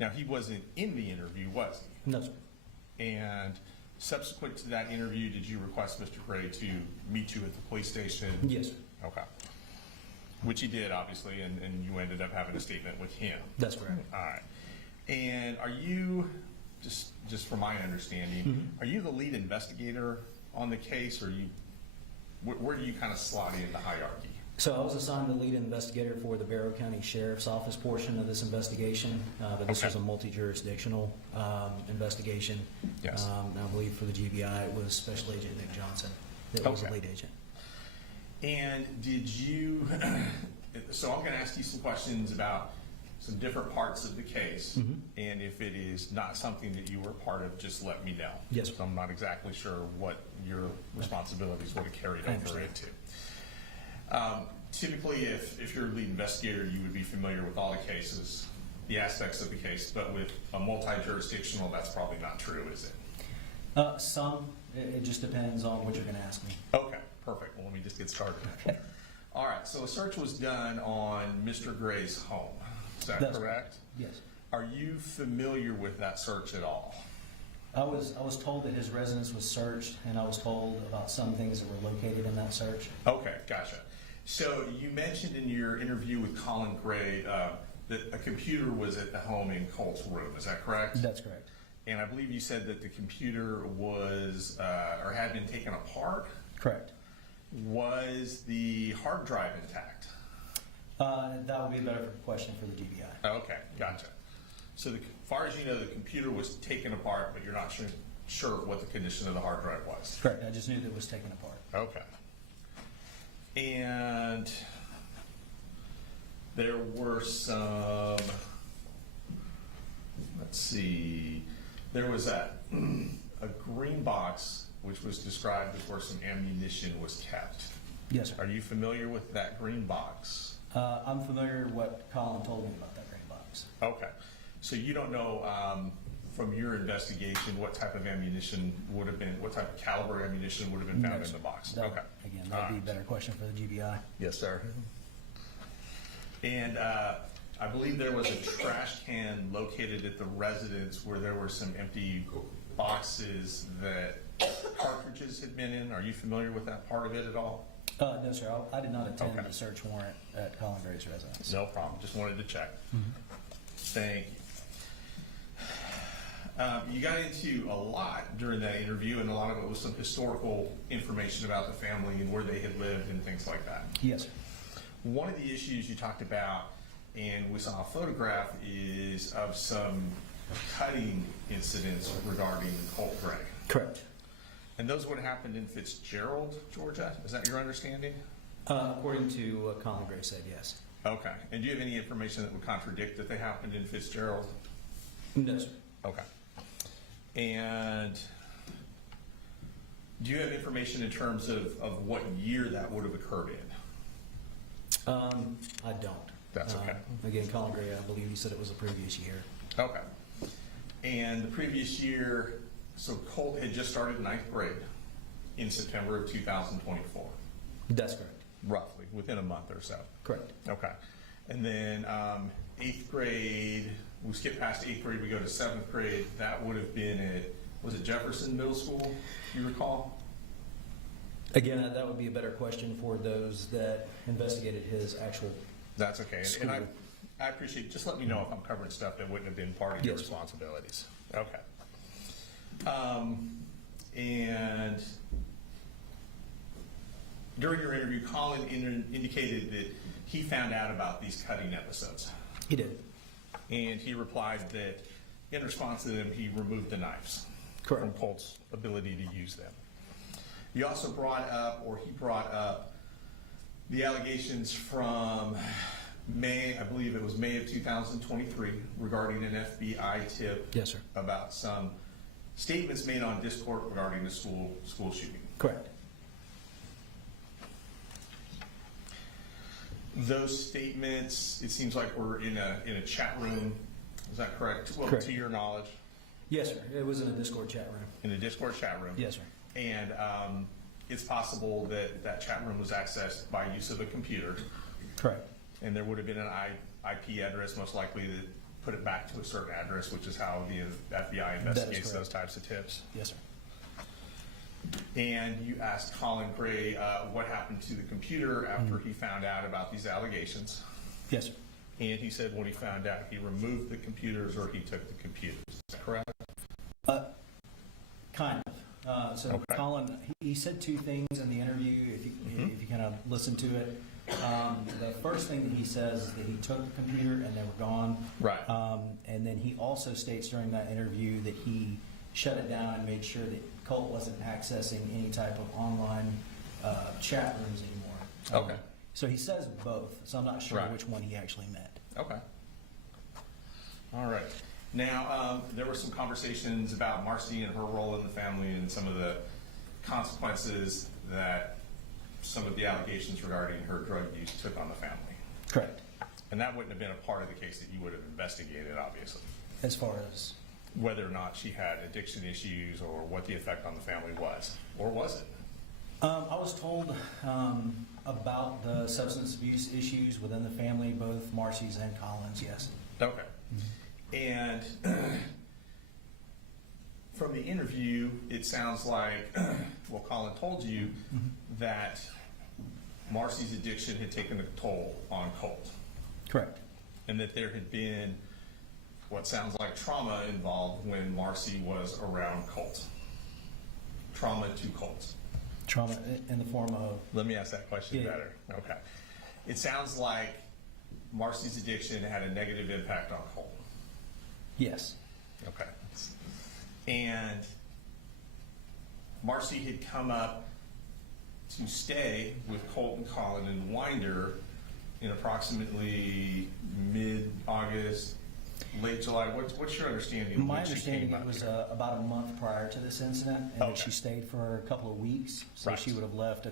Now, he wasn't in the interview, was he? No, sir. And subsequent to that interview, did you request Mr. Gray to meet you at the police station? Yes, sir. Okay. Which he did, obviously, and you ended up having a statement with him. That's correct. All right. And are you, just from my understanding, are you the lead investigator on the case, or where do you kind of slot in the hierarchy? So I was assigned the lead investigator for the Barrow County Sheriff's Office portion of this investigation, but this was a multi-jurisdictional investigation. Yes. And I believe for the GBI, it was Special Agent Nick Johnson that was the Okay. lead agent. And did you, so I'm going to ask you some questions about some different parts of the case. Mhm. And if it is not something that you were part of, just let me know. Yes. So I'm not exactly sure what your responsibilities would have carried I over understand. into. Typically, if you're a lead investigator, you would be familiar with all the cases, the aspects of the case, but with a multi-jurisdictional, that's probably not true, is it? Some, it just depends on what you're going to ask me. Okay, perfect. Well, let me just get started. All right, so a search was done on Mr. Gray's home. Is that That's correct? Yes. Are you familiar with that search at all? I was told that his residence was searched, and I was told about some things that were located in that search. Okay, gotcha. So you mentioned in your interview with Colin Gray that a computer was at the home in Colt's room. Is that correct? That's correct. And I believe you said that the computer was or had been taken apart. Correct. Was the hard drive intact? That would be a better question for the GBI. Okay, gotcha. So as far as you know, the computer was taken apart, but you're not sure what the condition of the hard drive was. Correct. I just knew that it was taken apart. Okay. And there were some, let's see, there was a green box which was described as where some ammunition was kept. Yes, sir. Are you familiar with that green box? I'm familiar with what Colin told me about that green box. Okay. So you don't know from your investigation what type of ammunition would have been, what type of caliber ammunition would have been found No, in sir. the box? That- Okay. Again, that would be a Alright. better question for the GBI. Yes, sir. And I believe there was a trash can located at the residence where there were some empty boxes that cartridges had been in. Are you familiar with that part of it at all? No, sir. I did not attend Okay. the search warrant at Colin Gray's residence. No problem. Just wanted to check. Thank you. You got into a lot during that interview, and a lot of it was some historical information about the family and where they had lived and things like that. Yes, sir. One of the issues you talked about, and we saw a photograph, is of some cutting incidents regarding Colt Gray. Correct. And those would have happened in Fitzgerald, Georgia? Is that your understanding? According to what Colin Gray said, yes. Okay. And do you have any information that would contradict that they happened in Fitzgerald? No, sir. Okay. And do you have information in terms of what year that would have occurred in? I don't. That's okay. Again, Colin Gray, I believe he said it was the previous year. Okay. And the previous year, so Colt had just started ninth grade in September of 2024. That's correct. Roughly, within a month or so. Correct. Okay. And then eighth grade, we skip past eighth grade, we go to seventh grade. That would have been at, was it Jefferson Middle School, you recall? Again, that would be a better question for those that investigated his actual. That's okay. And School. I appreciate, just let me know if I'm covering stuff that wouldn't have been part of your Yes. responsibilities. Okay. And during your interview, Colin indicated that he found out about these cutting episodes. He did. And he replied that in response to them, he removed the knives Correct. from Colt's ability to use them. He also brought up, or he brought up, the allegations from May, I believe it was May of 2023, regarding an FBI tip Yes, sir. about some statements made on Discord regarding the school shooting. Correct. Those statements, it seems like were in a chat room. Is that correct? Well, Correct. to your knowledge, Yes, sir. It was in a Discord chat room. in a Discord chat room. Yes, sir. And it's possible that that chat room was accessed by use of a computer, Correct. and there would have been an IP address, most likely, that put it back to a certain address, which is how the FBI investigates correct. those types of tips. Yes, sir. And you asked Colin Gray what happened to the computer after he found out about these allegations. Yes, sir. And he said when he found out, he removed the computers or he took the computers. Is that correct? Kind of. So Okay. Colin, he said two things in the interview. If you kind of listen to it, The first thing that he says is that he took the computer and they were gone. Right. And then he also states during that interview that he shut it down and made sure that Colt wasn't accessing any type of online chat rooms anymore. Okay. So he says both, so I'm not sure Right. which one he actually meant. Okay. All right. Now, there were some conversations about Marcy and her role in the family and some of the consequences that some of the allegations regarding her drug use took on the family. Correct. And that wouldn't have been a part of the case that you would have investigated, obviously, As far as, whether or not she had addiction issues or what the effect on the family was, or was it? I was told about the substance abuse issues within the family, both Marcy's and Colin's, yes. Okay. And from the interview, it sounds like, well, Colin told you that Marcy's addiction had taken a toll on Colt, Correct. and that there had been what sounds like trauma involved when Marcy was around Colt. Trauma to Colt. Trauma in the form of, Let me ask that question Yeah. better. Okay. It sounds like Marcy's addiction had a negative impact on Colt. yes. Okay. And Marcy had come up to stay with Colt and Colin and Winder in approximately mid-August, late July. What's your understanding? of My when she understanding, came it up was here? about a month prior to this incident, and that Okay. she stayed for a couple of weeks, so Right. she would have left,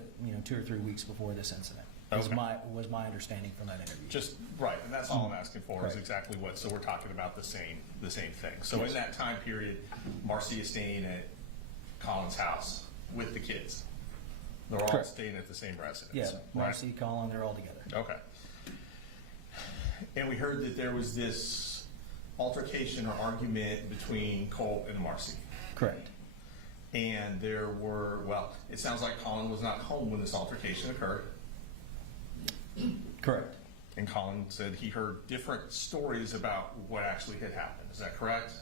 2 or 3 weeks before this incident. Was Okay. my understanding from that interview. Just right, and that's all I'm asking for is Right. exactly what. So we're talking about the same thing. So in that time period, Marcy is staying at Colin's house with the kids. They're all Correct. staying at the same residence. Yeah, right? Marcy, Colin, they're all together. Okay. And we heard that there was this altercation or argument between Colt and Marcy. Correct. And there were, well, it sounds like Colin was not home when this altercation occurred. Correct. And Colin said he heard different stories about what actually had happened. Is that correct?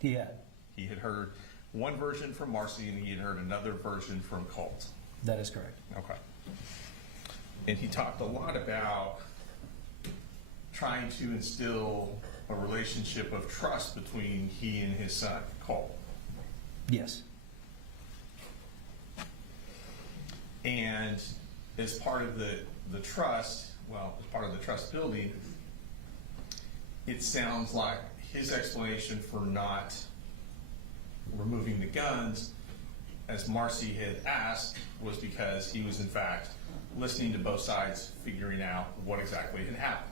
He had. He had heard one version from Marcy and he had heard another version from Colt. That is correct. Okay. And he talked a lot about trying to instill a relationship of trust between he and his son, Colt. Yes. And as part of the trust, well, as part of the trust building, it sounds like his explanation for not removing the guns, as Marcy had asked, was because he was in fact listening to both sides, figuring out what exactly had happened.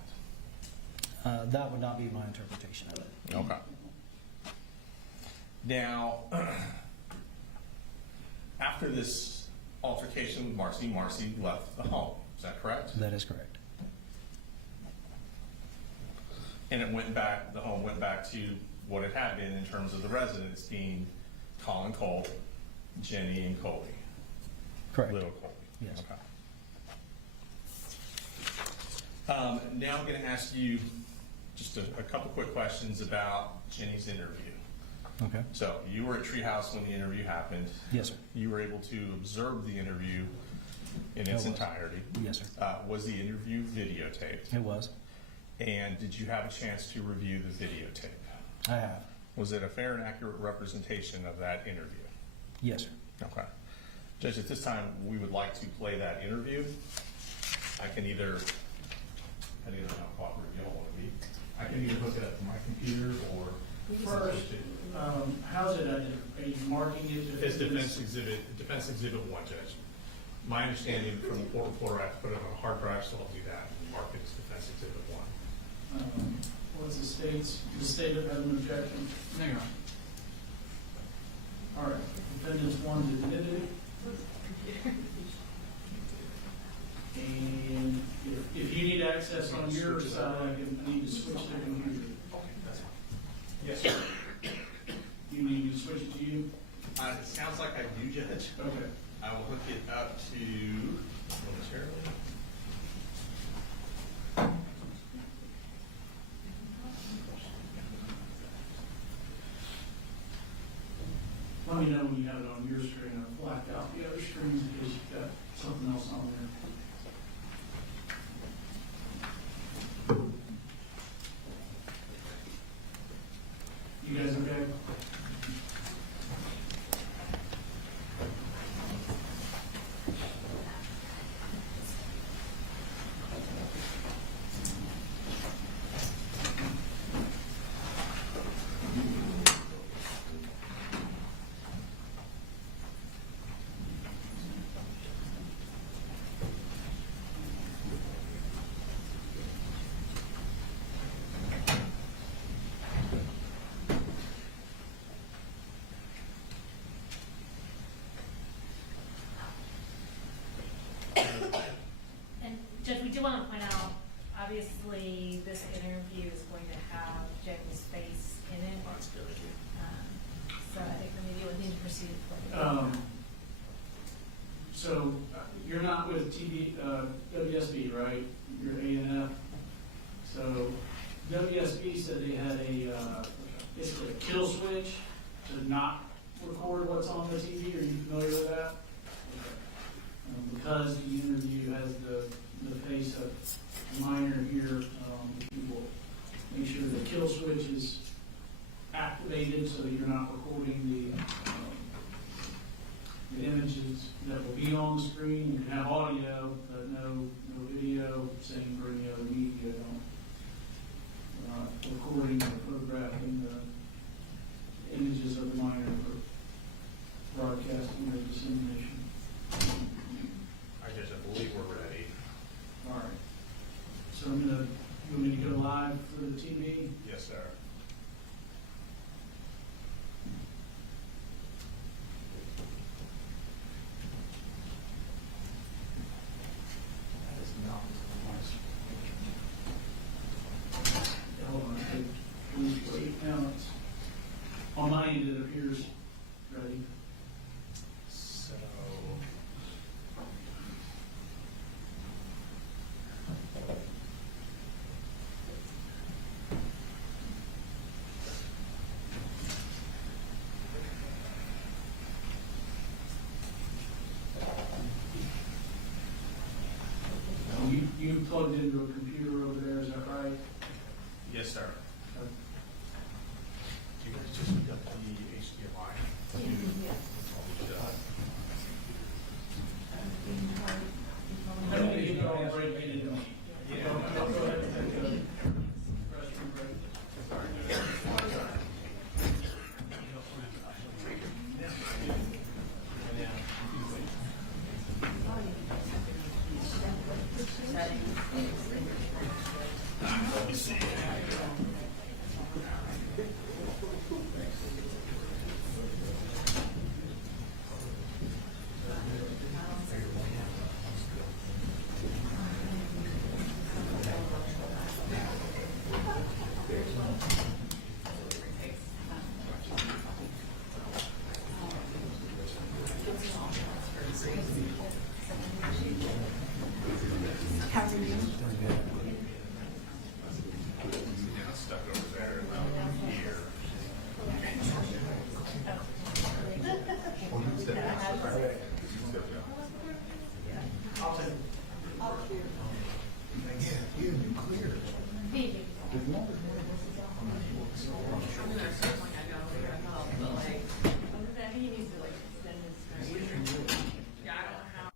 That would not be my interpretation of it. Okay. Now, after this altercation with Marcy, Marcy left the home. Is that correct? That is correct. And it went back, the home went back to what it had been in terms of the residents being Colin, Colt, Jenny, and Colby. Correct. Little Colby. Yes. Okay. Now I'm going to ask you just a couple quick questions about Jenny's interview. Okay. So you were at Treehouse when the interview happened. Yes, sir. You were able to observe the interview in its I was. entirety. Yes, sir. Was the interview videotaped? It was. And did you have a chance to review the videotape? I have. Was it a fair and accurate representation of that interview? Yes, sir. Okay. Judge, at this time, we would like to play that interview. I can either, depending on how cooperative you all want to be, I can either hook it up to my computer or. First, how's it identified? Are you marking it? It's defense exhibit 1, Judge. My understanding from the court reporter, I have to put it on a hard drive, so I'll do that and mark it as defense exhibit 1. What's the state's, the state have an objection? Hang on. All right, defendants 1 admitted. And if you need access on your side, I need to switch the computer. Yes, sir. You need me to switch it to you? It sounds like I do, Judge. Okay. I will hook it up to momentarily. Let me know when you have it on your screen. I've blacked out the other screens because you've got something else on there. do want to point out, obviously, this interview is going to have Jamie's face in it. So I think maybe we need to proceed. So you're not with WSB, right? You're A&F. So WSB said they had basically a kill switch to not record what's on the TV. Are you familiar with that? Because the interview has the face of the minor here, we will make sure the kill switch is activated so that you're not recording the images that will be on the screen. You can have audio, but no video, same for any other media. Recording or photographing the images of the minor for broadcasting or dissemination. I guess I believe we're ready. All right. So you want me to go live for the TV? Yes, sir. Hold on, please wait. Now it's on my end. It appears ready. So. You plugged into a computer over there, is that right? Yes, sir. Okay. You guys just hooked up the HDMI? I'm going to give you all a break in it. Yeah. Go ahead and take a restroom break. Let me see. How are you? Stuck over there, about here. I'll take it. Phoebe. He needs to like extend his screen. Yeah, I don't know how.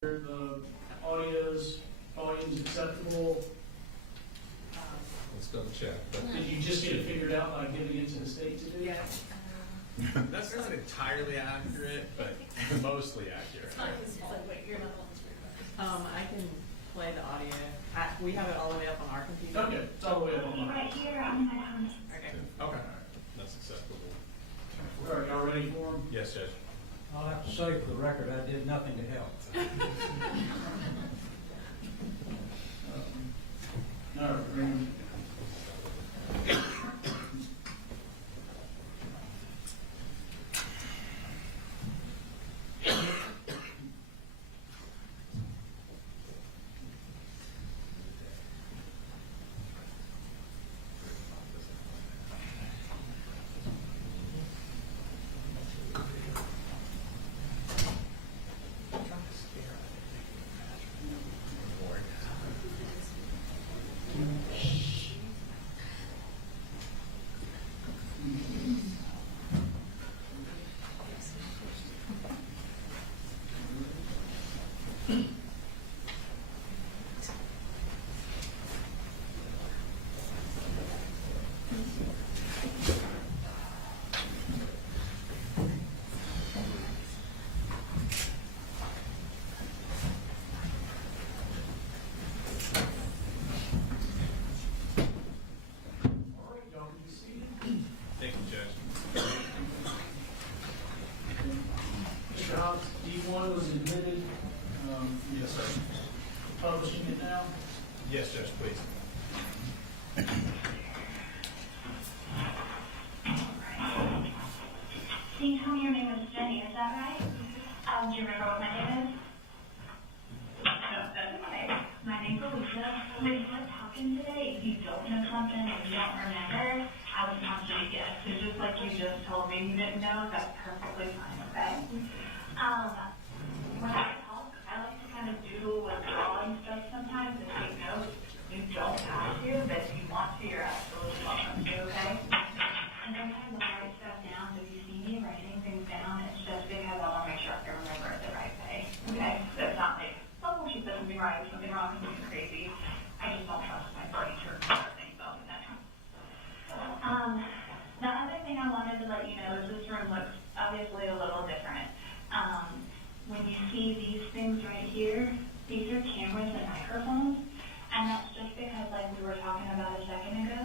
The audio's volume's acceptable. Let's go check. Did you just get it figured out by giving it to the state to do? Yes. That's not entirely accurate, but mostly accurate. I can play the audio. We have it all the way up on our computer. Okay, it's all the way up on mine. Right here, I'm gonna Okay. Okay, that's acceptable. All right, y'all ready for them? Yes, Judge. I'll have to say for the record, I did nothing to help. All right, ready? All right, y'all can be seated. Thank you, Judge. Mr. Hobbs, D1 was admitted. Yes, sir. Publishing it now. Yes, Judge, please. Can you tell me your name is Jenny, is that right? Do you remember what my name is? No, that's okay. My name's Lisa. When you were talking today, if you don't know something and you don't remember, I would want you to guess. So just like you just told me you didn't know, that's perfectly fine, okay? When I talk, I like to kind of doodle with drawing stuff sometimes and take notes. You don't have to, but if you want to, you're absolutely welcome to, okay? And sometimes I write stuff down, so if you see me writing things down, it's just because I want to make sure I can remember it the right way, okay? So it's not like, oh, she said something right, something wrong, something crazy. I just don't trust my brain to remember things all the time. The other thing I wanted to let you know is this room looks obviously a little different. When you see these things right here, these are cameras and microphones, and that's just because, like we were talking about a second ago,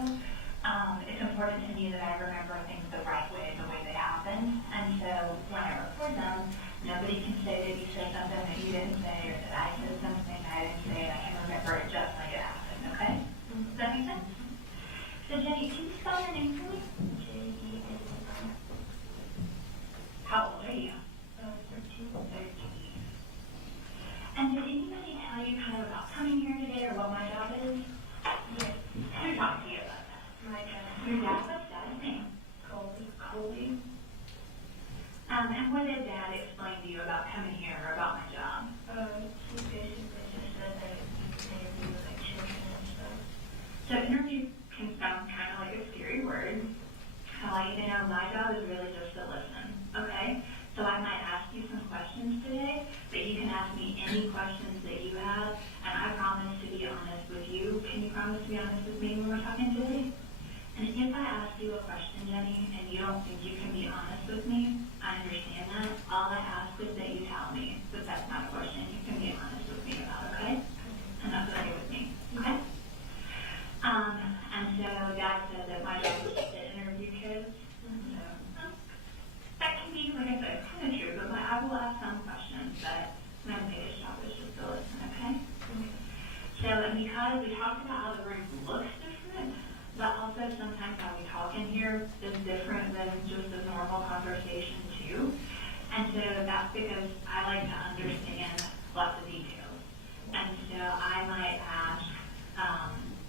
it's important to me that I remember things the right way, the way they happen. And so when I record them, nobody can say that you said something that you didn't say, or that I said something I didn't say, and I can remember it just like it happened, okay? Does that make sense? So Jenny, can you spell your name for me? How old are you? 13. And did anybody tell you kind of about coming here today, or what my job is? Yes. Who talked to you about that? My dad. Your dad? What's dad's name? Colby. And what did Dad explain to you about coming here, or about my job? He basically just said that you can interview like children and stuff. So interview can sound kind of like a scary word. I want you to know my job is really just to listen, okay? So I might ask you some questions today, but you can ask me any questions that you have, and I promise to be honest with you. Can you promise to be honest with me when we're talking today? And if I ask you a question, Jenny, and you don't think you can be honest with me, I understand that. All I ask is that you tell me that that's not a question you can be honest with me about, okay? And that's okay with me, okay? And so Dad said that my job is to interview kids. So that can be, like I said, kind of true, but I will ask some questions, but my biggest job is just to listen, okay? So, and because we talked about how the room looks different, but also sometimes how we talk in here is different than just a normal conversation too. And so that's because I like to understand lots of details. And so I might ask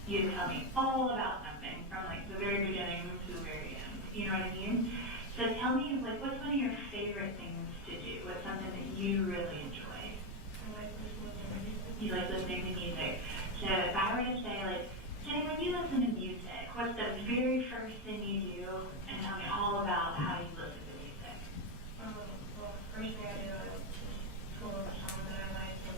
you to tell me all about something from like the very beginning to the very end. You know what I mean? So tell me, like, what's one of your favorite things to do? What's something that you really enjoy? I like listening to music. You like listening to music. So if I were to say, like, Jenny, when you listen to music, what's the very first thing you do? And tell me all about how you listen to music. Well, first thing I do is just pull a song that I like and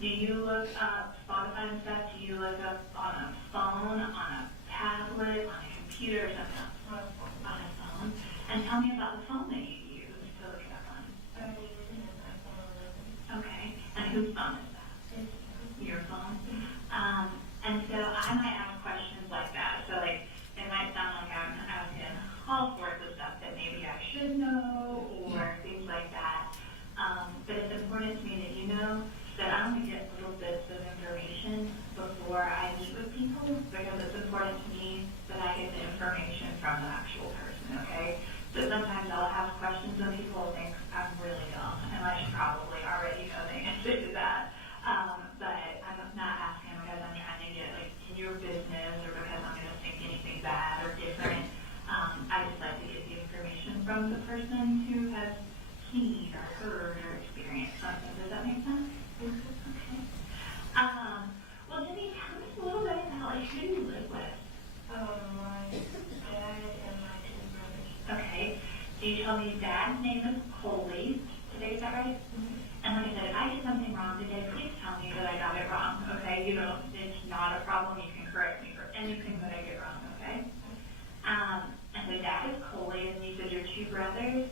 Do you look up Spotify and stuff? Do you look up on a phone, on a tablet, on a computer, or something? On a phone. And tell me about the phone that you use to look it up on. I'm using an iPhone 11. Okay. And whose phone is that? It's Your phone? And so I might ask questions like that. So like, it might sound like I'm asking all sorts of stuff that maybe I should know or things like that. But it's important to me that you know that I only get little bits of information before I meet with people, because it's important to me that I get the information from the actual person, okay? So sometimes I'll have questions and people will think I'm really dumb, and I should probably already know the answer to that. But I'm not asking because I'm trying to get like in your business or because I'm going to think anything bad or different. I just like to get the information from the person who has seen or heard or experienced something. Does that make sense? Okay. Well, Jenny, tell me a little bit about like who you live with. my dad and my two brothers. Okay. So you told me your dad's name is Coley. Today, is that right? And like I said, if I did something wrong today, please tell me that I got it wrong, okay? You know, it's not a problem. You can correct me for anything that I get wrong, okay? And so dad is Coley, and you said your two brothers.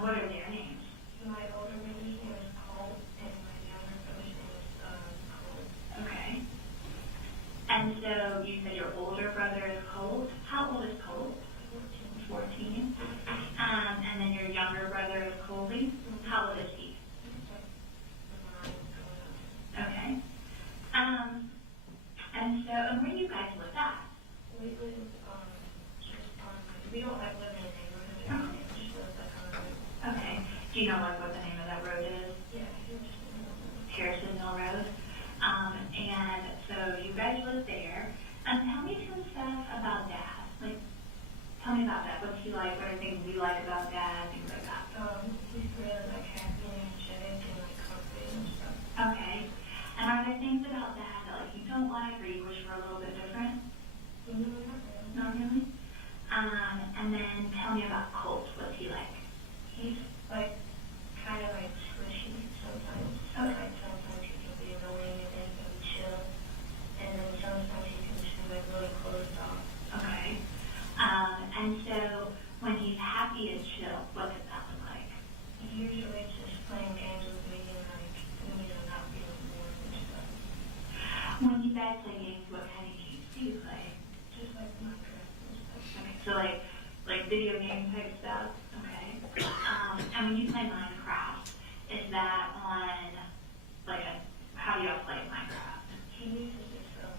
What are their names? My older brother's name is Colt, and my younger brother's name is Colt. Okay. And so you said your older brother is Colt. How old is Colt? 14. And then your younger brother is Coley. How old is he? Okay. And so, and where do you guys live at? We live just on, we don't like live in a neighborhood. We just live like on a road. Okay. Do you know like what the name of that road is? Yeah, Harrison Mill Road. And so you guys live there. And tell me some stuff about Dad. Like, tell me about that. What's he like? What are things you like about Dad? Things like that. He's really like happy and energetic and like confident and stuff. Okay. And are there things about Dad that like you don't like or you wish were a little bit different? No, not really. Not really? And then tell me about Colt. What's he like? He's like kind of like squishy sometimes. Okay. Like sometimes he can be annoying and then he can be chill. And then sometimes he can just be like really closed off. Okay. And so when he's happy and chill, what does that look like? Usually it's just playing games with me and like, not being bored and stuff. When you guys play games, what kind of games do you play? Just like Minecraft and stuff. Okay, so like video game type stuff? Okay. And when you play Minecraft, is that on like how do y'all play Minecraft? He uses his phone.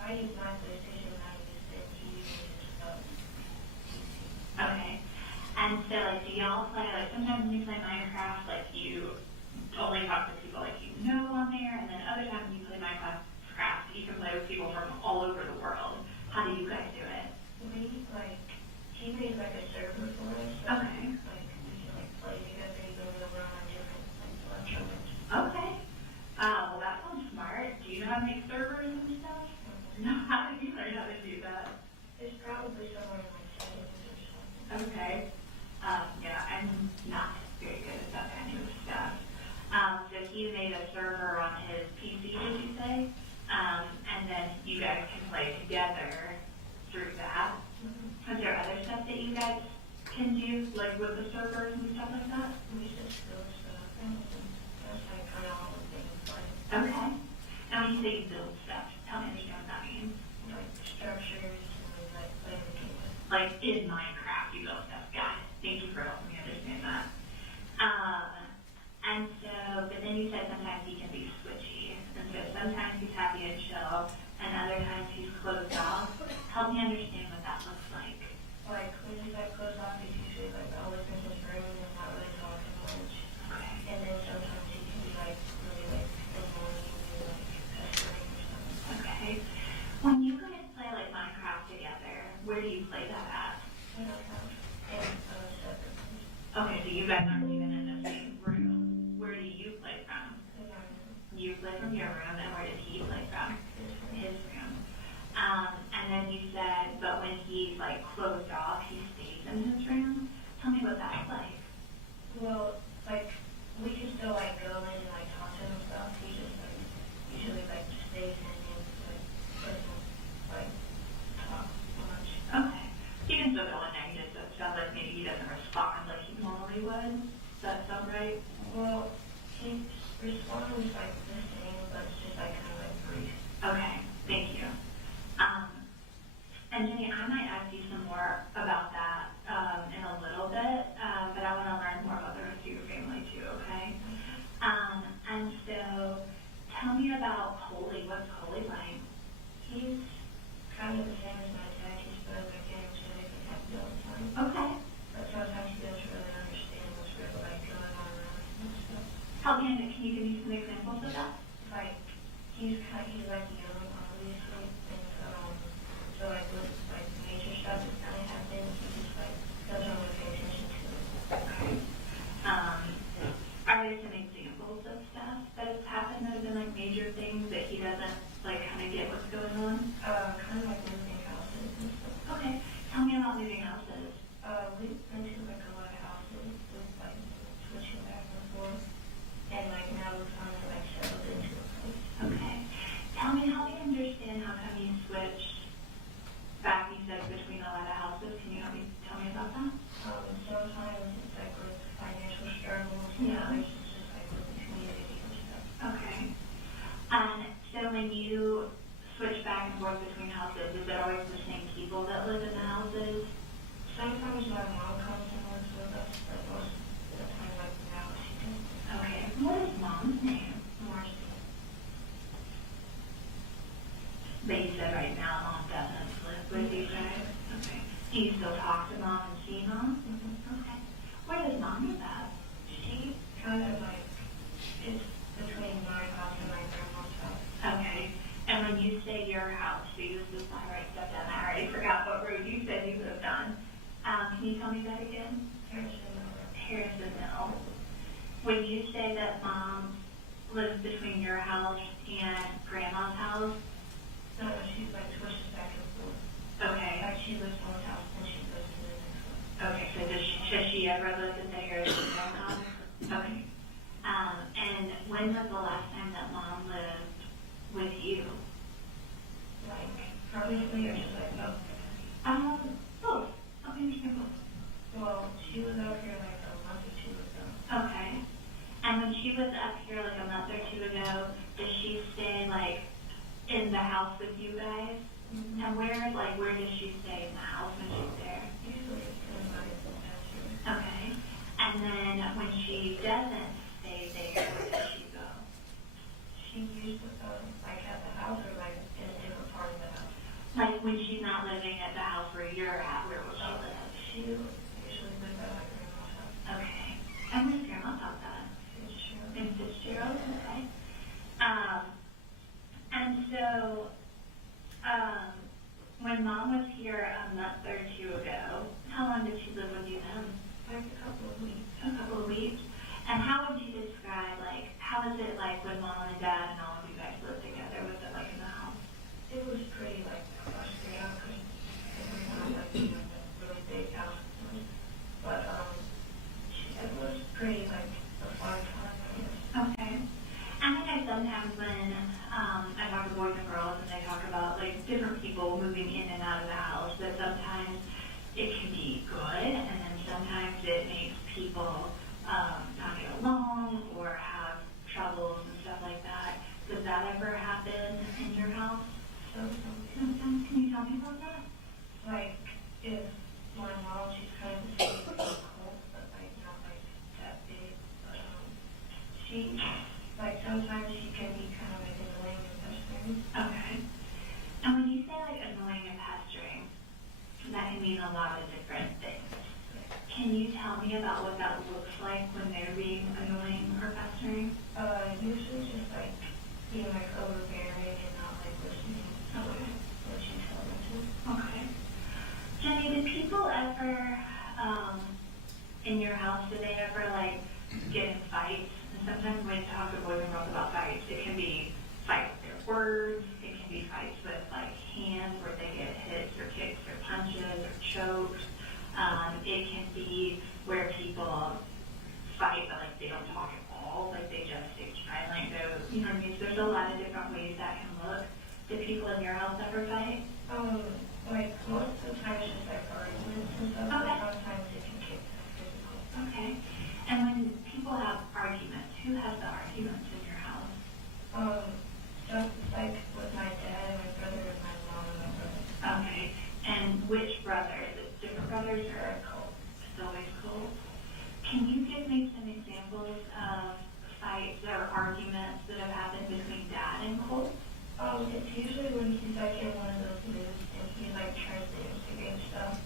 I use my PlayStation and I use it. He uses his phone. Okay. And so like do y'all play like sometimes when you play Minecraft like you only talk to people like you know on there, and then other times when you play Minecraft you can play with people from all over the world. How do you guys do it? He made like a server for us. So Okay. Like we can like play together even though we're on different like electronics. Okay. Well that sounds smart. Do you know how to make servers and stuff? No, how did you learn how to do that? It's probably somewhere in my settings or something. Okay. Yeah, I'm not very good at that kind of stuff. So he made a server on his PC, did you say? And then you guys can play together through that. Is there other stuff that you guys can do, like with the servers and stuff like that? We just build stuff and that's like kind of all the things like. Okay. And when you say you build stuff, tell me what that means. Like structures and like playing the game. Like in Minecraft, you build stuff. Got it. Thank you for helping me understand that. And so, but then you said sometimes he can be switchy. And so sometimes he's happy and chill, and other times he's closed off. Help me understand what that looks like. Like when he's like closed off, he's usually like always in his room and not really talking much. Okay. And then sometimes he can be like really like annoying and like pestering or something. Okay. When you guys play like Minecraft together, where do you play that at? I don't know. And separate rooms. Okay, so you guys aren't even in the same room. Where do you play from? In our room. You play from your room, and where does he play from? His room. And then you said, but when he's like closed off, he stays in his room. Tell me what that's like. Well, like we can still like go in and like talk to him and stuff. He just She responded with like the same, but it's just like kind of like brief. Okay, thank you. And Jenny, I might ask you some more about that in a little bit, but I want to learn more about the rest of your family too, okay? And so, tell me about Coley. What's Coley like? He's kind of the same as my dad. He's both like energetic and happy all the time. Okay. But sometimes he doesn't really understand what's really like going on around him and stuff. Can you give me some examples of that? Like, he's like young, obviously, and so like with like major stuff that's kind of happening, he just like doesn't really pay attention to it. Okay. Are there some examples of stuff that has happened that have been like major things that he doesn't like kind of get what's going on? Kind of like moving houses and stuff. Okay. Tell me about moving houses. We've been to like a lot of houses with like switching back and forth, and like now we're finally like settled into a place. Okay. Help me understand how come you switched back, you said, between a lot of houses. Can you tell me about that? Sometimes it's like with financial struggles, Yeah. it's just like with the community and stuff. Okay. So when you switch back and forth between houses, is it always the same people that live in the houses? Sometimes my mom comes and lives with us, but most of the time, like now she does. Okay. What is mom's name? Marcy. But you said right now mom doesn't live with you guys? Okay. Do you still talk to mom and see mom? Mm-hmm. Okay. Where does mom live at? She kind of like is between my house and my grandma's house. Okay. And when you say your house, so you just my right step down. I already forgot what road you said you lived on. Can you tell me that again? Harrison Mill. When you say that mom lives between your house and grandma's house? No, she's like switches back and forth. Okay. Like she lives in one house and she goes to the next one. Okay, so does she ever live in the Harrison Mill house? Okay. And when was the last time that mom lived with you? Like, probably or just like both? Both. Okay, understand both. Well, she was out here like a month or two ago. Okay. And when she was up here like a month or two ago, does she stay like in the house with you guys? Mm-hmm. And where does she stay in the house when she's there? Usually it's in my bedroom. Okay. And then when she doesn't stay there, where does she go? She used to go like at the house or like in a different part of the house. Like when she's not living at the house where you're at, where will she live? She usually lives at my grandma's house. Okay. And where's grandma's house at? Fitzgerald. In Fitzgerald, okay. And so, when mom was here a month or two ago, how long did she live with you then? Like a couple of weeks. A couple of weeks. And how would you describe, like, how is it like when mom and dad and all of you guys live together? What's it like in the house? It was pretty like frustrating because we're not like a really big house. But it was pretty like a fun time, I guess. Okay. I think I sometimes when I talk to boys and girls and they talk about like different people moving in and out of the house, that sometimes it can be good and then sometimes it makes people not get along or have troubles and stuff like that. Does that ever happen in your house? Sometimes. Can you tell me about that? Like if my mom, she's kind of the same as Colt, but like not like that big. But she like sometimes she can be kind of like annoying and frustrating. Okay. And when you say like annoying and pestering, that can mean a lot of different things. Can you tell me about what that looks like when they're being annoying or pestering? Usually just like being like overbearing and not like listening to what you tell them to. Okay. Jenny, do people ever, in your house, do they ever like get in fights? And sometimes when you talk to boys and girls about fights, it can be fights with their words, it can be fights with like hands where they get hits or kicks or punches or chokes. It can be where people fight, but like they don't talk at all, like they just stay silent. You know what I mean? So there's a lot of different ways that can look. Do people in your house ever fight? Like most of the time it's just like arguments and stuff, Okay. but sometimes it can get physical. Okay. And when people have arguments, who has have the arguments in your house? Just like with my dad and my brother and my mom and my brother. Okay, and which brother? Is it different brothers or Colt. it's always Colt? Can you give me some examples of fights or arguments that have happened between Dad and Colt? It's usually when he's like in one of those moods and he like tries to instigate stuff.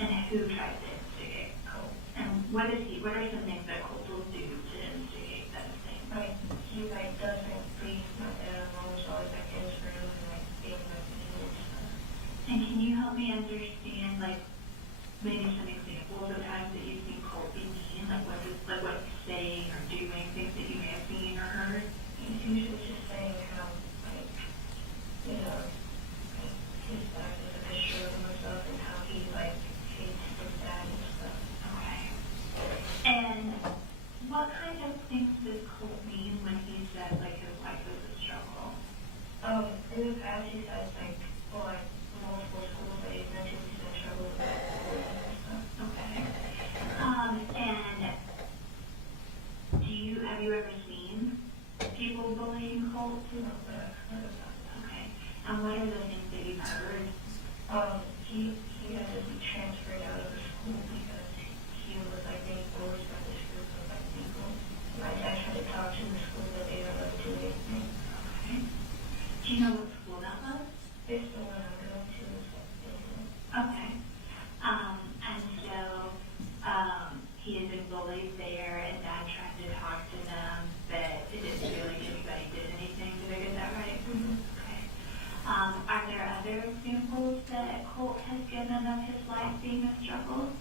And who tries to instigate? Colt. And what are some things that Colt will do to instigate those things? Like he like doesn't please my dad and mom's always like in his room and like being like mean and stuff. And can you help me understand, like, maybe some examples of times that you've seen Colt be mean? Like what he's saying or doing, things that you may have seen or heard? He's usually just saying how like, you know, like, his dad is a bit sure of himself and how he like hates his dad and stuff. Okay. And what kind of things does Colt mean when he says, like, his life is a struggle? In the past he says like, well, like multiple schools that he's mentioned he's in trouble with school and stuff. Okay. And have you ever seen people bullying Colt? No, but I've heard about that. Okay. And what are the things that you've heard? He had to be transferred out of the school because he was like being bullied by this group of like people. My dad tried to talk to the school that they don't let him do anything. Okay. Do you know what school that was? It's the one I'm going to. Okay. And so, he had been bullied there, and Dad tried to talk to them, but it didn't feel like anybody did anything. Did I get that right? Mm-hmm. Okay. Are there other examples that Colt has given of his life being a struggle?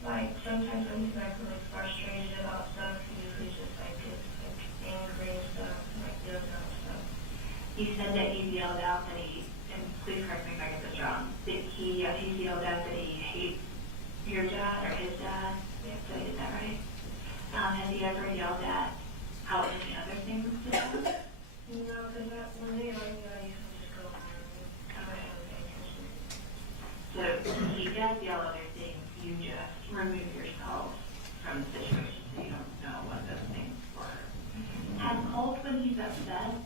Like sometimes when he's like really frustrated about stuff, he usually just like gets like angry and stuff, and like yells out stuff. You said that he yelled out that he, and please correct me if I get this wrong, that he yelled out that he hates your dad or his dad. Yeah. Did I get that right? Has he ever yelled at out any other things to them? No, because when they argue, I usually just go home and I don't have any attention. So he does yell other things, you just remove yourself from the situation so you don't know what those things were. Has Colt, when he's upset,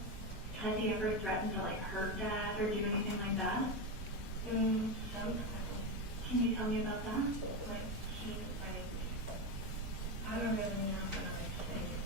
has he ever threatened to like hurt Dad or do anything like that? Sometimes. Can you tell me about that? Like he like, I don't really know what I'm saying.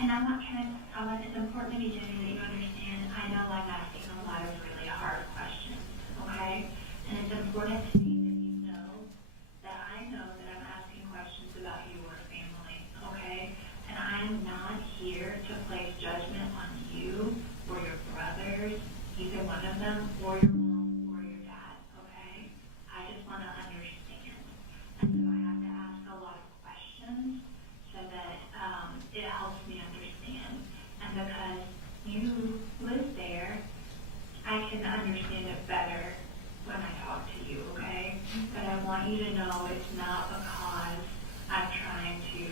And I'm not trying, it's important to me, Jenny, that you understand, I know I'm asking a lot of really hard questions, okay? And it's important to me that you know that I know that I'm asking questions about your family, okay? And I'm not here to place judgment on you or your brothers, either one of them, or your mom or your dad, okay? I just want to understand. And so I have to ask a lot of questions so that it helps me understand. And because you live there, I can understand it better when I talk to you, okay? But I want you to know it's not because I'm trying to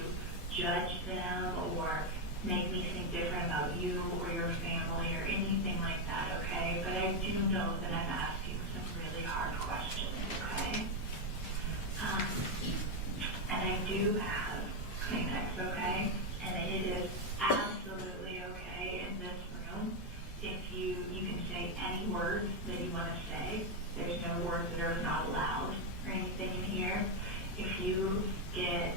judge them or make me think different about you or your family or anything like that, okay? But I do know that I'm asking some really hard questions, okay? And I do have Kleenex, okay? And it is absolutely okay in this room if you can say any words that you want to say. There's no words that are not allowed or anything in here. If you get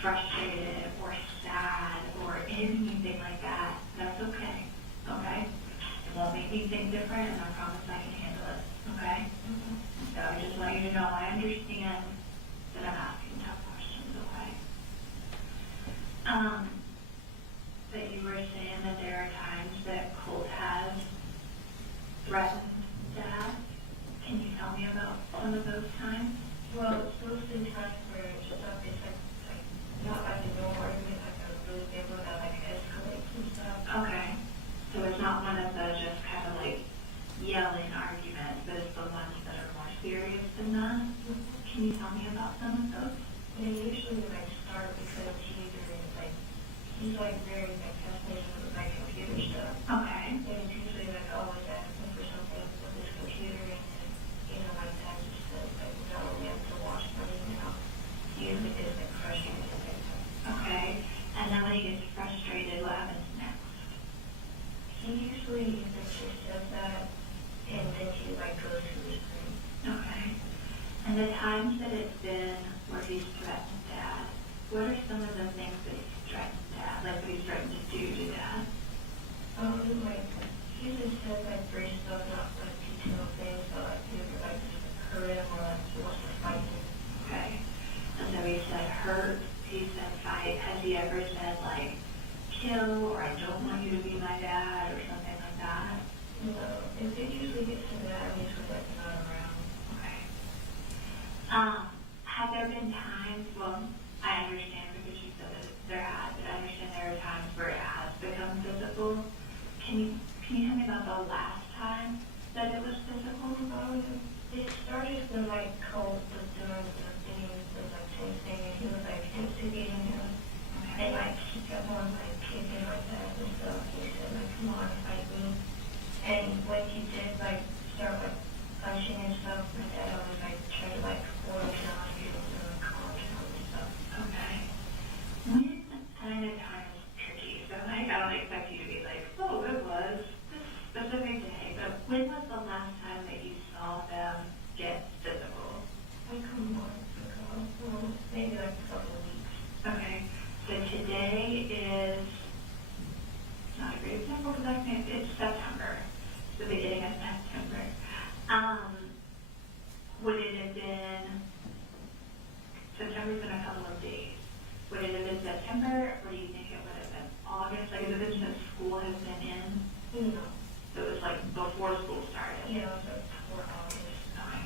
frustrated or sad or anything like that, that's okay, okay? It won't make me think different, and I promise I can handle it, okay? So I just want you to know I understand that I'm asking tough questions, okay? But you were saying that there are times that Colt has threatened Dad. Can you tell me about some of those times? Well, it's mostly times where stuff is like not like a normal argument, like a really big one that like escalates and stuff. Okay. So it's not one of the just kind of like yelling arguments, but it's the ones that are more serious than that. Can you tell me about some of those? They usually like start because he's very like fascinated with like computer stuff. Okay. And he's usually like always asking for something. do to Dad? Like, he just said, like, brief stuff, not, like, detailed things, but, like, he would, like, hurt him or, like, he wants to fight him. Okay. And so he said hurt, he said fight. Has he ever said, like, kill, or I don't want you to be my dad, or something like that? No, if it usually gets to that, it's when, like, not around. Okay. Have there been times, well, I understand because you said that there has, but I understand there are times where it has become physical. Can you tell me about the last time that it was physical? It started when, like, Colt was doing the thing with, like, tasting, and he was, like, instigating him. And, like, he kept on, like, kicking like that and stuff. He said, like, come on, fight me. And when he did, like, start, like, punching and stuff, my dad always, like, tried to, like, hold him down and get him to, like, calm down and stuff. Okay. When, and I know time is tricky, so, like, I don't expect you to be like, oh, it was this specific day, but when was the last time that you saw them get physical? Like, a month ago, well, maybe, like, a couple of weeks. Okay. So today is not a great example because I think it's September, the beginning of September. Would it have been, September's been a couple of days. Would it have been September, or do you think it would have been August? Like, has it been since school has been in? No. So it was like before school started? Yeah, it was like before August. Okay.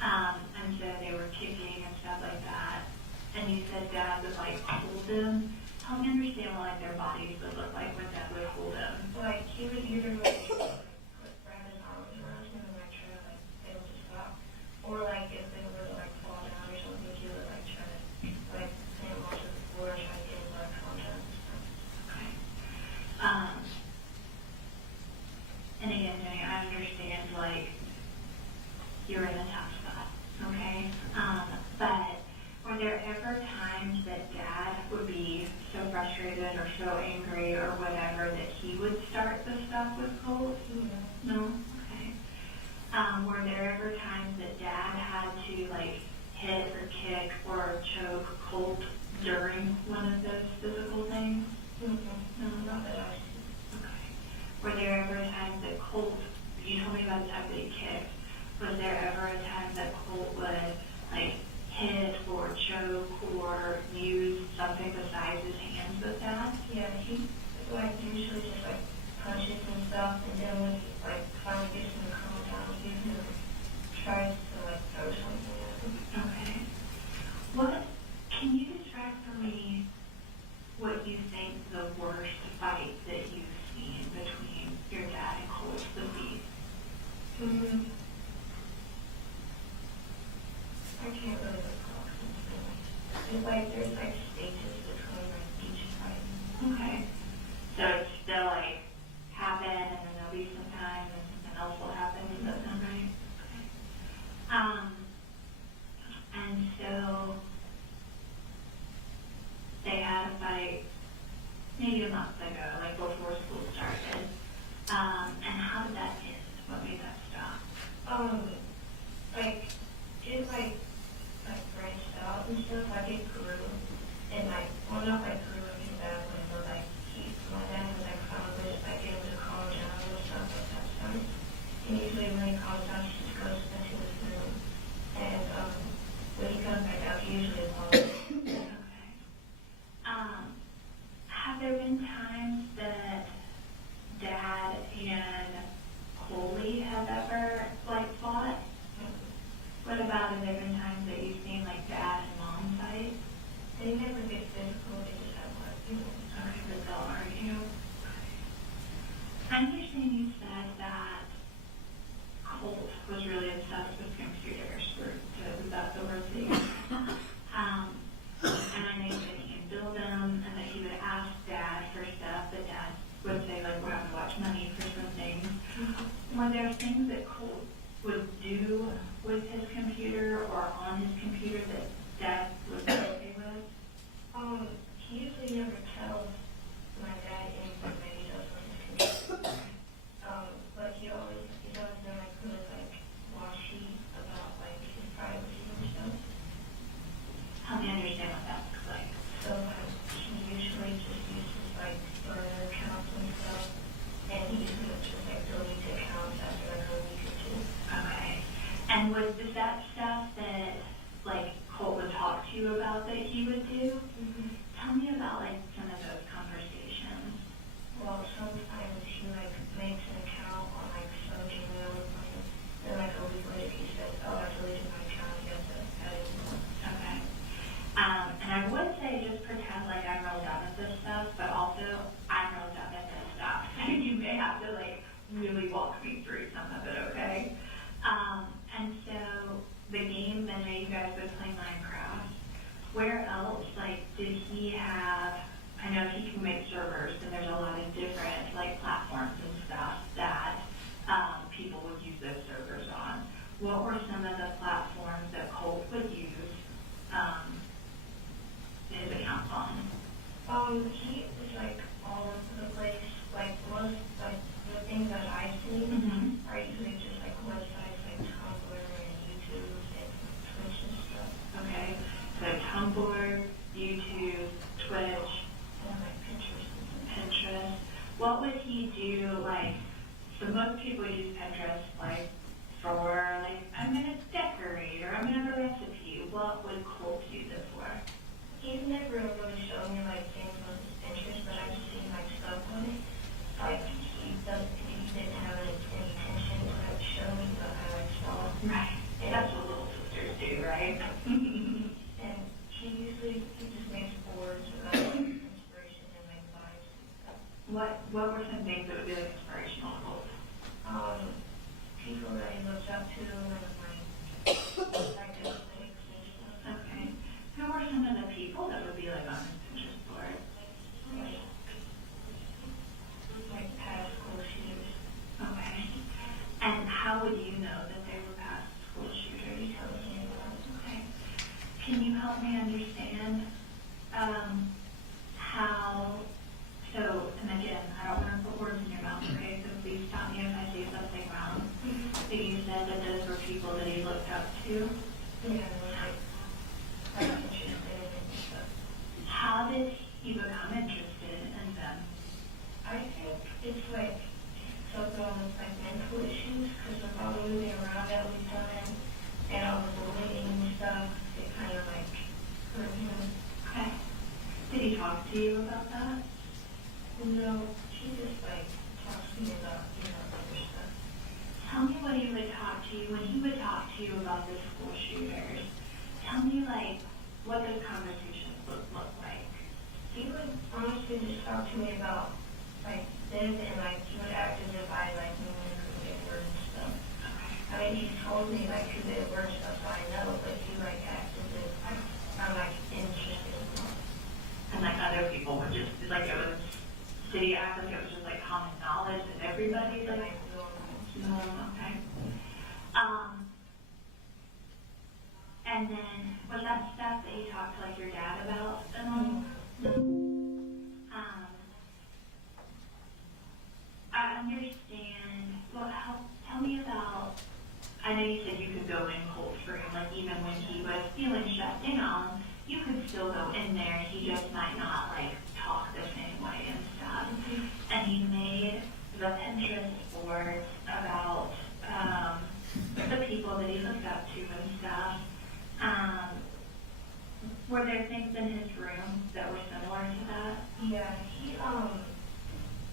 And so they were kicking and stuff like that. And you said Dad would, like, hold them. Help me understand what, like, their bodies would look like when Dad would hold them. Like, he would either, like, put Brandon's arms around him and, like, try to, like, get him to stop. Or, like, if they were to, like, fall down or something, he would, like, try to, like, pin him onto the floor and try to get him, like, calm down. Okay. And again, Jenny, I understand, like, you're in a tough spot, okay? But were there ever times that Dad would be so frustrated or so angry or whatever that he would start the stuff with Colt? No? Okay. Were there ever times that Dad had to, like, hit or kick or choke Colt during one of those physical things? No, not that I see. Okay. Were there ever times that Colt, you told me about the time that he kicked, was there ever a time that Colt would, like, hit or choke or use something besides his hands with that? Yeah, he, like, usually just, like, punches and stuff, and then when he, like, finally gets him to calm down, he tries to, like, throw something at him. Okay. What, can you describe for me what you think the worst fight that you've seen between your dad and Colt would be? I can't really recall. It's like, there's, like, stages between, like, each fight. Okay. So it's still, like, happen, and then there'll be some time, and something else will happen, does that sound right? Okay. And so they had a fight maybe a month ago, like before school started. And how did that end? What made that stop? Like, it, like, branched out and stuff, like, it grew, and, like, well, not, like, grew really badly, but, like, my dad was, like, probably just, like, able to calm down and stuff like that stuff. And usually when he calms down, he just goes into his room, and, when he comes back out, he usually apologizes. Okay. Have there been times that Dad and Coley have ever, like, fought? What about, have there been times that you've seen, like, Dad and Mom fight? They never get physical, they just have, like, Okay, but they'll argue. Okay. I understand you said that Colt was really obsessed with computers, was that the word that you and I know that he can build them, and that he would ask Dad for stuff, that Dad would say, like, we're going to watch money for some things. Were there things that Colt would do with his computer or on his computer that Dad would be okay with? He usually never tells my dad anything that he does on his computer. But he does know, like, put, like, wash sheet about, like, his privacy and stuff. Help me understand what that looks like. So, like, he usually just uses, like, what would he do, like, so most people use Pinterest, like, for, like, I'm gonna decorate, or I'm gonna have a recipe. What would Colt use it for? He's never really shown me like things on his Pinterest, but I've seen like stuff on it. Like he didn't have any intention to like show me, but I like saw it. Right. And That's what little sisters do, right? and he just makes boards about like, inspiration and like vibes and stuff. What were some things that would be like inspirational to Colt? People that he looks up to and like things and stuff. Okay. Who are some of the people that would be like on his Pinterest board? Like past school shooters. Okay. And how would you know that they were past school shooters? He tells me about it. Okay. Can you help me understand how, so, and again, I don't want to put words in your mouth, okay, so please stop me if I say something wrong. But you said that those were people that he looked up to. Yeah, like interested in stuff. How did he become interested in them? I think it's like something with like mental issues because of all moving around all the time and all the bullying and stuff. It kind of like hurt him. Okay. Did he talk to you about that? No, she just like talks to me about, other stuff. Tell me what he would talk to you, when he would talk to you about the school shooters. Tell me, like, what those conversations would look like. He would honestly just talk to me about like them and like he would act as if I like knew who they were and stuff. I mean, he told me like who they were and stuff, so I know, but he like acts as if I'm like interested in them. And like other people would just, like it was, did he act like it was just like common knowledge that everybody, like, no, okay. And then, was that stuff that you talked to like your dad about and all? I understand, well, tell me about, I know you said you could go in Colt for him, like even when he was feeling shut down, you could still go in there, he just might not like talk the same way and stuff. And he made the Pinterest board about the people that he looked up to and stuff. Were there things in his room that were similar to that? Yeah, he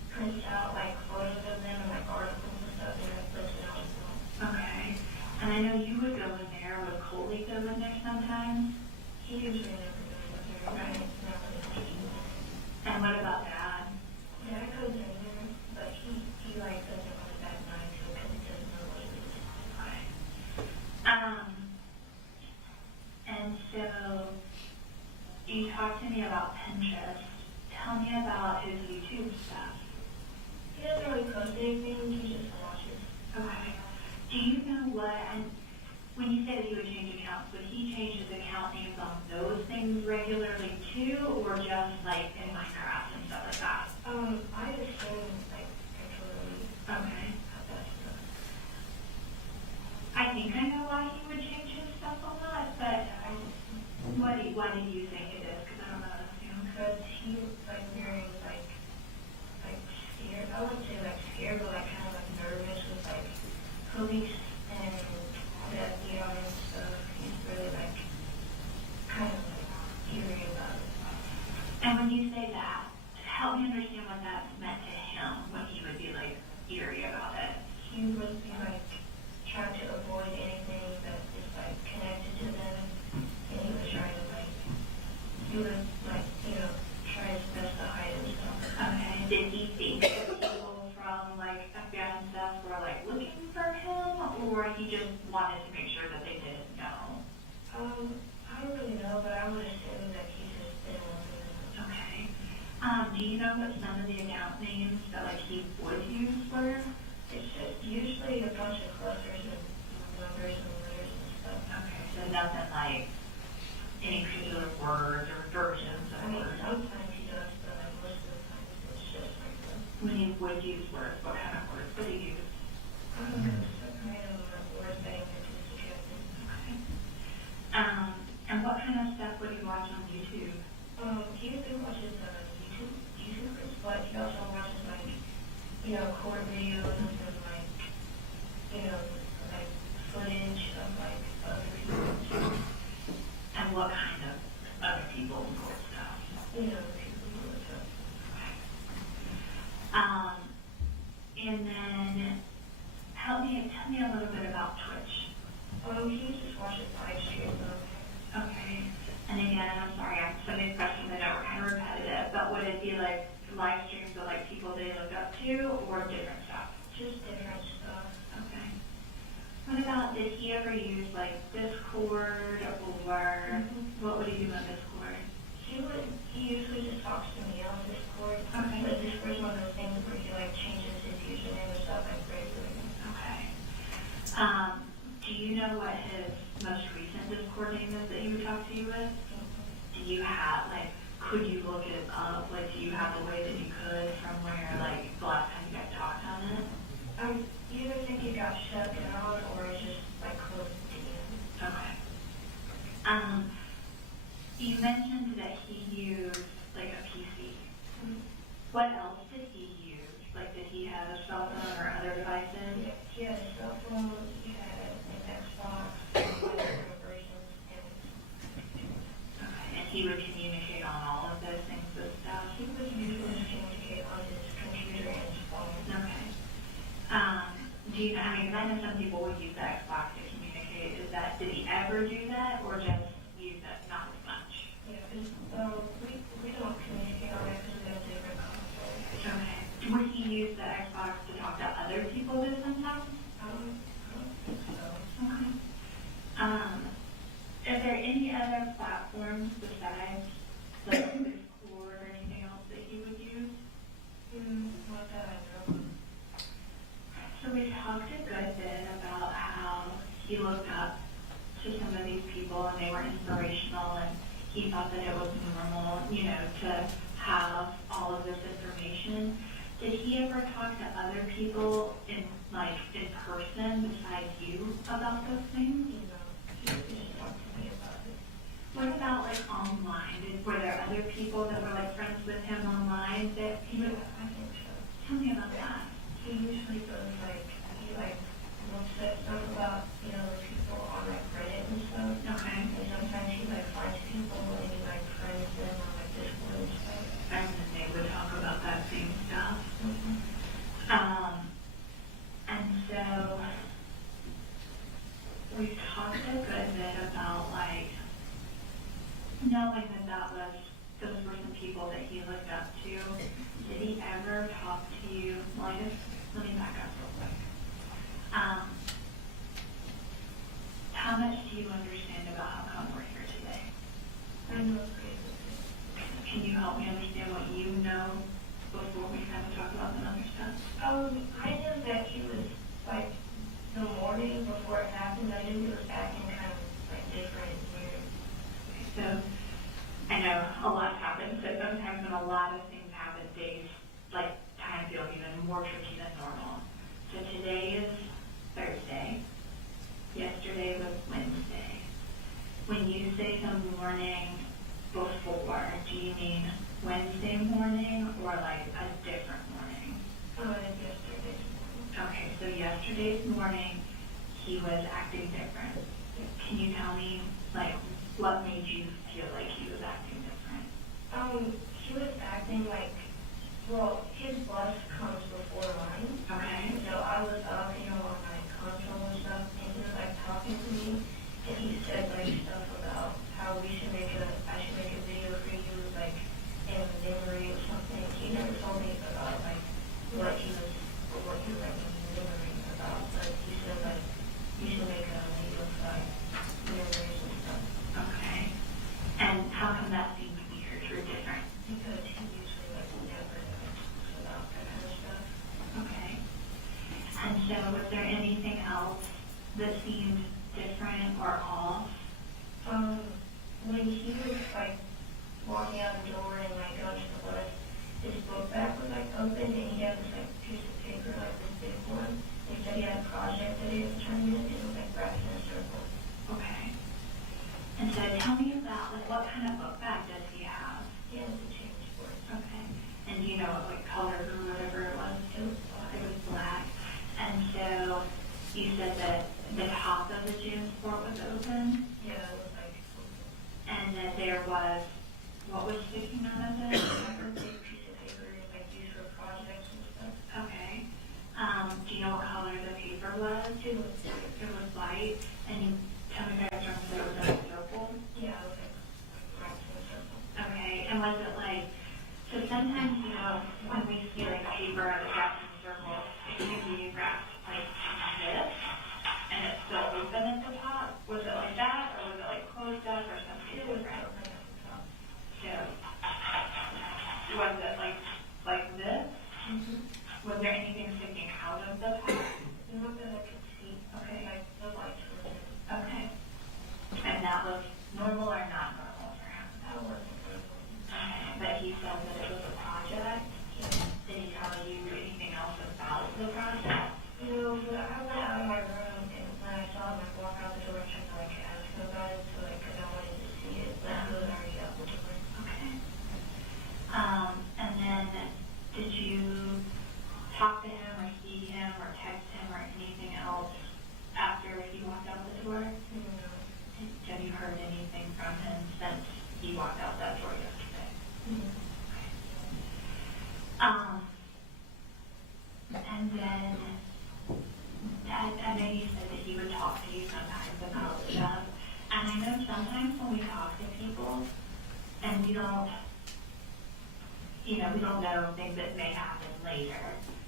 prints out like photos of them and like articles and stuff and like puts it out. Okay. And I know you would go in there, would Coley go in there sometimes? He usually never goes with her, right? It's not really easy. And what about Dad? Dad goes in there, but he like doesn't want that night because he doesn't know what it is. Okay. And so, you talked to me about Pinterest. Tell me about his YouTube stuff. He doesn't really post anything, he just watches. Okay. Do you know what, and when you say that he would change accounts, would he change his account names on those things regularly too, or just like in Minecraft and stuff like that? I assume like controlling. Okay. That stuff. I think I know why he would change his stuff a lot, but why do you think it is? Because I don't know. Because he like very like scared. I wouldn't say like scared, but like kind of like nervous with like police and the FBI and stuff. He's really like kind of like eerie about it. And when you say that, help me understand what that's meant to him when he would be like eerie about it. He would be like trying to avoid anything that is like connected to them, and he was trying to like try his best to hide himself. Okay. Did he think that people from like FBI and stuff were like looking for him, or he just wanted to make sure that they didn't know? I don't really know, but I would assume that he just didn't want to know. Okay. Do you know what some of the account names that like he would use were? It's just usually a bunch of clusters of numbers and letters and stuff. Okay, so nothing like any particular words or versions of I mean, words. sometimes he does, but like most of the time it's just like the When he would use words, what kind of words would he use? kind of words that he could do suggested. Okay. And what kind of stuff would he watch on YouTube? He usually watches YouTubers, but he also watches like you know, court videos and like, you know, like footage of like other people. And what kind of other people and court stuff? You know, people who are stuff. And then tell me a little bit about Twitch. He just watches live streams of. Okay. And again, I'm sorry, some of these questions I know are kind of repetitive, but would it be like live streams of like people they look up to or different stuff? Just different stuff. Okay. What about, did he ever use like Discord or what would he do on Discord? He usually just talks to me on Discord. Okay. But Discord's one of those things where he like changes his username and stuff like regularly. Okay. Do you know what his most recent Discord name is that he would talk to you with? Do you have, like, could you look it up? Like, do you have a way that you could from where, like, the last time you guys talked on it? I either think he got shut down or it's just like close to the end. Okay. You mentioned that he used, like, a PC. What else did he use? Like, did he have a cell phone or other devices? Yeah, he had a cell phone, he had an Xbox, and versions, and Okay. And he would communicate on all of those things with stuff? he would usually communicate on his computer and his phone. Okay. Do you, I mean, 'cause I know some people would use the Xbox to communicate. Did he ever do that or just use it not as much? Yeah, because we don't communicate on it because we have different consoles. Okay. Would he use the Xbox to talk to other people with sometimes? I don't think so. Okay. Are there any other platforms besides like Discord or anything else that he would use? Not that I know. So we talked a good bit about how he looked up to some of these people and they were inspirational and he thought that it was normal, you know, to have all of this information. Did he ever talk to other people in person besides you about those things? You know, he just talked to me about it. What about like online? Were there other people that were like friends with him online that he would? I think so. Tell me about that. He usually goes he looks at stuff about, you know, people on like Reddit and stuff. Okay. And sometimes he finds people and he friends them on Discord and stuff. And then they would talk about that same stuff. And so we've talked a good bit about knowing that those were some people that he looked up to. Did he ever talk to you? Well, let me back up real quick. How much do you understand about how come we're here today? I know it's crazy. Can you help me understand what you know before we kind of talk about the other stuff? I knew that he was the morning before it happened. I knew he was acting kind of different and weird. Okay, so I know a lot happens, so sometimes when a lot of things happen, days, time feel even more tricky than normal. So today is Thursday. Yesterday was Wednesday. When you say the morning before, do you mean Wednesday morning or a different morning? Yesterday's morning. Okay, so yesterday's morning, he was acting different. Can you tell me, what made you feel like he was acting different? He was acting his bus comes before mine. Okay. So I was up, on my console and stuff, and he was talking to me, and he said stuff about how I should make a video for you, in memory or something. He never told me about what he was remembering about, but he said you should make a video for memories and stuff. Okay. And how come that seemed weird or different? Because he usually never talks about that kind of stuff. Okay. And so was there anything else that seemed different or off? When he was walking out the door and going to the bus, his book bag was open and he had this piece of paper, this big one. He said he had a project that he was turning in, and it was wrapped in a circle. Okay. And so tell me about what kind of book bag does he have? He has a change for it. Okay. And do you know what color or whatever it was? It was black. It was white, and you tell me guys from there was a circle? Yeah, it was like right in a circle. Okay, and was it like, so sometimes, you know, when we see like paper at a wrapped in a circle, it can be wrapped like this, and it's still open at the top. Was it like that, or was it like closed up, or something? It was open at the top. So, was it like this? Mm-hmm. Was there anything sticking out of the top? Not that I could see. Okay. Like the lights were there. Okay. And that was normal or not normal for him? That wasn't normal. Okay. But he said that it was a project. Did he tell you anything else about the project? No, but I went out of my room, and when I saw him, I walked out the door and tried to like ask him about it, so like, because I wanted to see it, but he was already out the door. Okay. And then did you talk to him or see him or text him or anything else after he walked out the door? No. Have you heard anything from him since he walked out that door yesterday? Mm-hmm. Okay. And then I know you said that he would talk to you sometimes about stuff, and I know sometimes when we talk to people and we don't, you know, we don't know things that may happen later.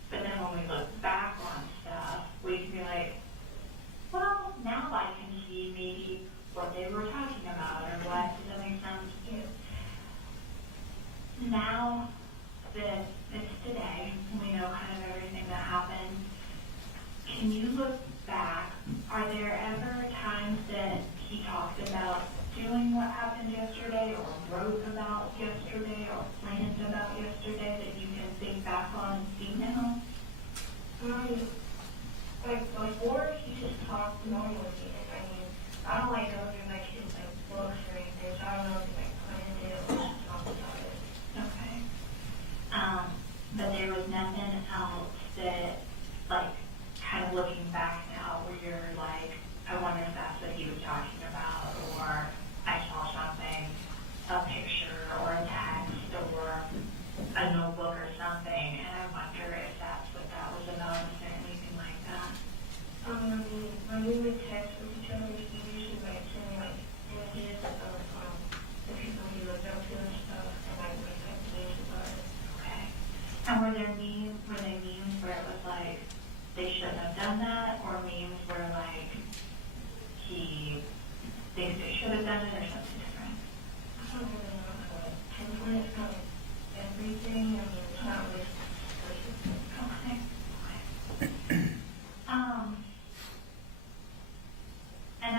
But then when we look back on stuff, we can be like, well, now I can see maybe what they were talking about or what. Does that make sense? Yeah. Now that it's today, and we know kind of everything that happened, can you look back? Are there ever times that he talked about doing what happened yesterday or wrote about yesterday or planned about yesterday that you can think back on and see now? Like before, he just talked normally. I mean, I don't like go through my kids' like books or anything, so I don't know if he like planned it or just talked about it. Okay. But there was nothing else that, like, kind of looking back now where you're like, I wonder if that's what he was talking about, or I saw something, a picture or a text or a notebook or something, and I wonder if that's what that was about. Is there anything like that? When we would text with each other, he usually like send me like images of the people he looked up to and stuff, and I would like memes about it. Okay. And were they memes where it was like they shouldn't have done that, or memes where like he thinks they should have done it, or something different? I don't really know how to pinpoint it from everything. I mean, it's not really specific. Okay. And I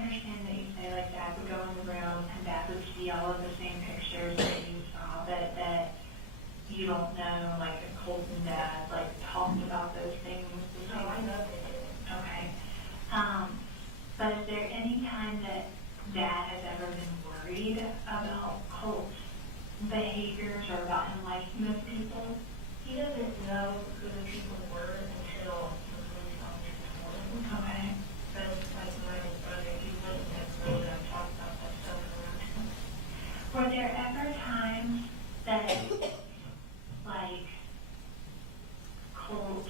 understand that you say like Dad would go in the room and Dad would see all of the same pictures that you saw, but that you don't know like if Colt and Dad like talked about those things. Oh, I know they did. Okay. But is there any time that Dad has ever been worried about Colt's behaviors or about him liking those people? He doesn't know who the people were until the police officer told him. Okay. But like my brother, he wouldn't have known that I talked about that stuff around him. Were there ever times that like Colt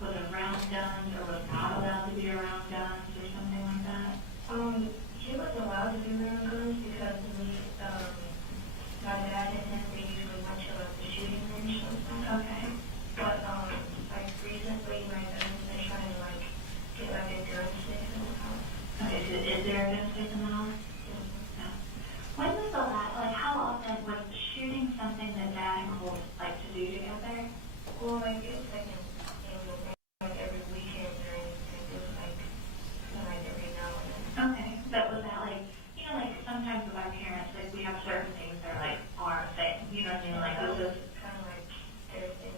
was around guns or was not allowed to be around guns or something like that? He was allowed to be around guns because my dad and him, we usually went to like the shooting range sometimes. Okay. But like recently my dad's been trying to like get like a gun stick in the house. Okay, so is there a gun stick in the house? No. When was the last, like how often was shooting something that Dad and Colt like to do together? Well, like it's like like every weekend or anything. It was like every now and then. Okay, but was that like, you know, like sometimes with our parents, like we have certain things that are like our thing. You know what I mean? Like this is kind of like their thing.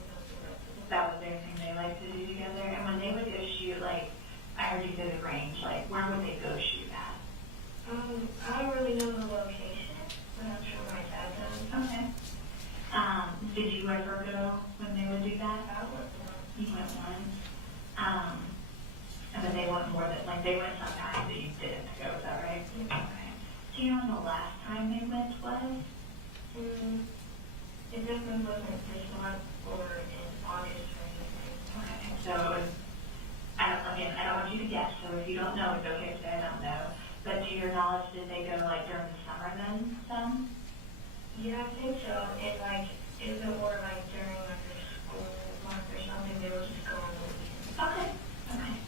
That was their thing they like to do together. And when they would go shoot, like I heard you say the range, like where would they go shoot at? I don't really know the location, but I'm sure my dad does. Okay. Did you ever go when they would do that? I went once. You went once. But they went more than, like they went sometimes that you didn't go, is that right? Okay. Do you know when the last time they went was? It definitely wasn't this month or in August or anything. Okay. So it was at knowledge, did they go like during the summer then, some? Yeah, I think so. It like, if it were like during like a school month or something, they would just go on the weekend. Okay, okay.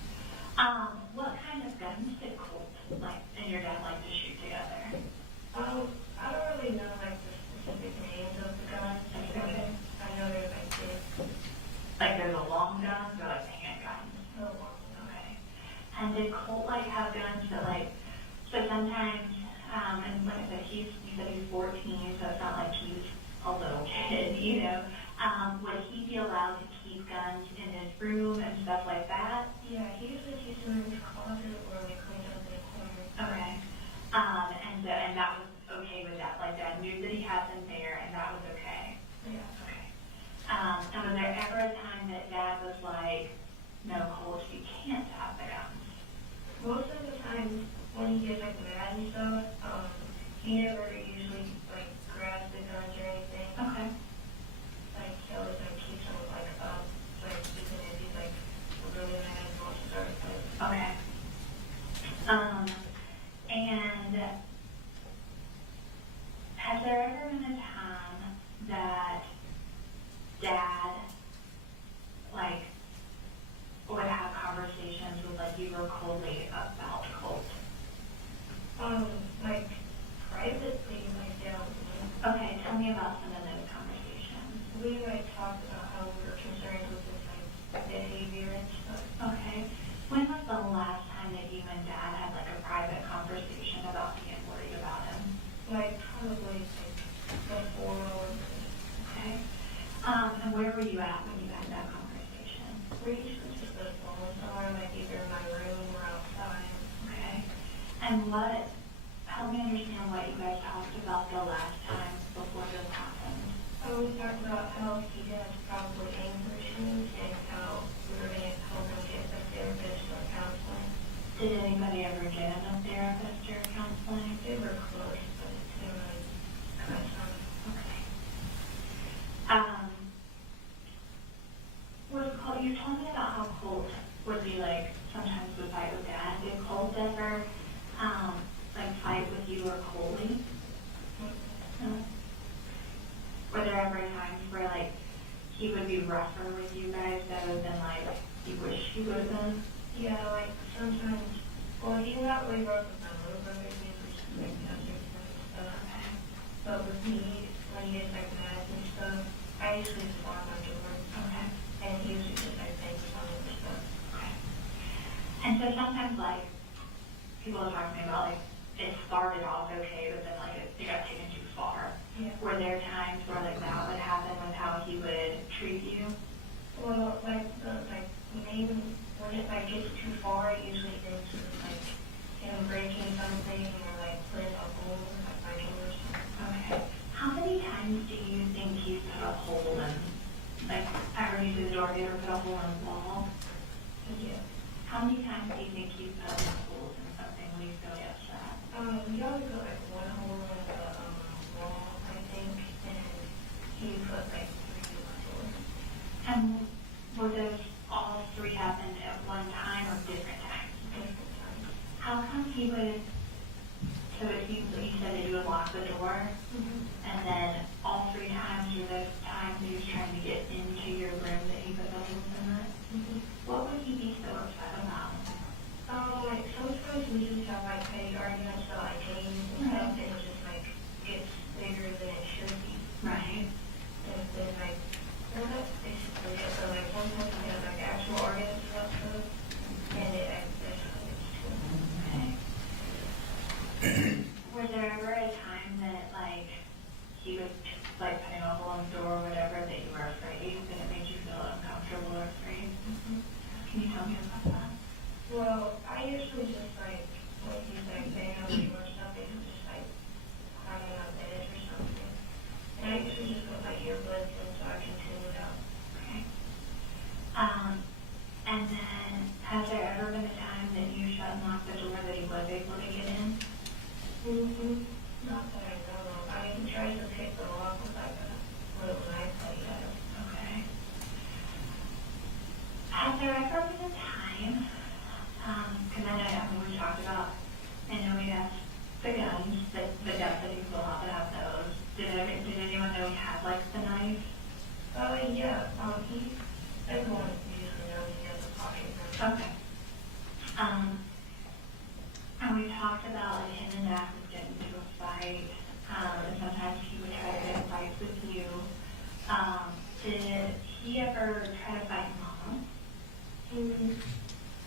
What kind of guns did Colt like and your dad like to shoot together? I don't really know like the specific names of the guns. Okay. I know they're like big. Like there's a long guns or like handguns? No long. Okay. And did Colt like have guns that like, so sometimes, and like I said, you said he's 14, so it's not like he's a little kid, you know. Would he be allowed to keep guns in his room and stuff like that? Yeah, he usually keeps them in his closet or like cleaned up in a corner. Okay. And that was okay with that, like Dad knew that he had them there and that was okay? Yeah. Okay. And was there ever a time that Dad was like, no, Colt, you can't have the guns? Most of the time when he gets like mad and stuff, he never usually like grabs the guns or anything. Okay. Like he always like keeps them like up, like even if he's like really mad and wants to start a fight. Okay. And has there ever been a time that Dad, like, would have conversations with, like, you or Coley about Colt? Like privately, like down. Okay, tell me about some of those conversations. We like talked about how we were concerned with his like behavior and stuff. Okay. When was the last time that you and Dad had, like, a private conversation about being worried about him? Like probably like before or. Okay. And where were you at when you had that conversation? We usually just go phone somewhere, like either in my room or outside. Okay. And help me understand what you guys talked about the last time before this happened. We talked about how he has probably anger issues and how we were going to help him get a therapist or counseling. Did anybody ever get him a therapist or counseling? They were close, but it didn't really cut some. Okay. You told me about how Colt would be like, sometimes would fight with Dad. Did Colt ever, like fight with you or Coley? No? Were there ever times where like he would be rougher with you guys though than like you wish he would have been? Yeah, like sometimes, well, he's not really rough with my little brother, he's just like cousins and stuff. But with me, when he gets like mad and stuff, I usually just lock my door. Okay. And he usually just like thanks on it and stuff. Okay. And so sometimes like people are talking about like it started off okay, but then like it got taken too far. Yeah. Were there times where like that would happen with how he would treat you? Well, like maybe when it like gets too far, it usually ends with like him breaking something or like putting a hole in like my door or something. Okay. How many times do you think he's put a hole in? Like, I heard you say the door, have you ever put a hole in a wall? Yeah. How many times do you think he's put holes in something when he's really upset? We always put like one hole in the wall, I think, and he put like 3 in my door. And were those all 3 happen at one time or different times? Different times. How come he would, so it seems like you said that you would lock the door, and then all 3 times were those times he was trying to get into your room that he put the holes in it? What would he be so upset about? Like sometimes we just have like petty arguments about like games and stuff, and it just like gets bigger than it should be. Right. And then like, well that's basically it. So like sometimes we have like actual arguments about stuff, and it that's how it gets to it. Okay. Was there ever a time that like he was like putting a hole in the door or whatever that you were afraid, that it made you feel uncomfortable or afraid? Can you tell me about that? Well, I usually just like when he's like saying how he wants something, just like climbing on the edge or something. And I usually just put my earbuds in so I can tune it out. Okay. And then has there ever been a time that you shut and locked the door that he was able to get in? Not that I know of. I mean, he tries to pick the lock with like a little knife that he has. Okay. Has there ever been a time, because I know we talked about, I know we asked the guns, the deputies will have to have those. Did anyone know he had like the knife? Yeah, everyone usually knows he has a pocket knife. Okay. And we talked about like him and Dad would get into a fight, and sometimes he would try to get in fights with you. Did he ever try to fight Mom?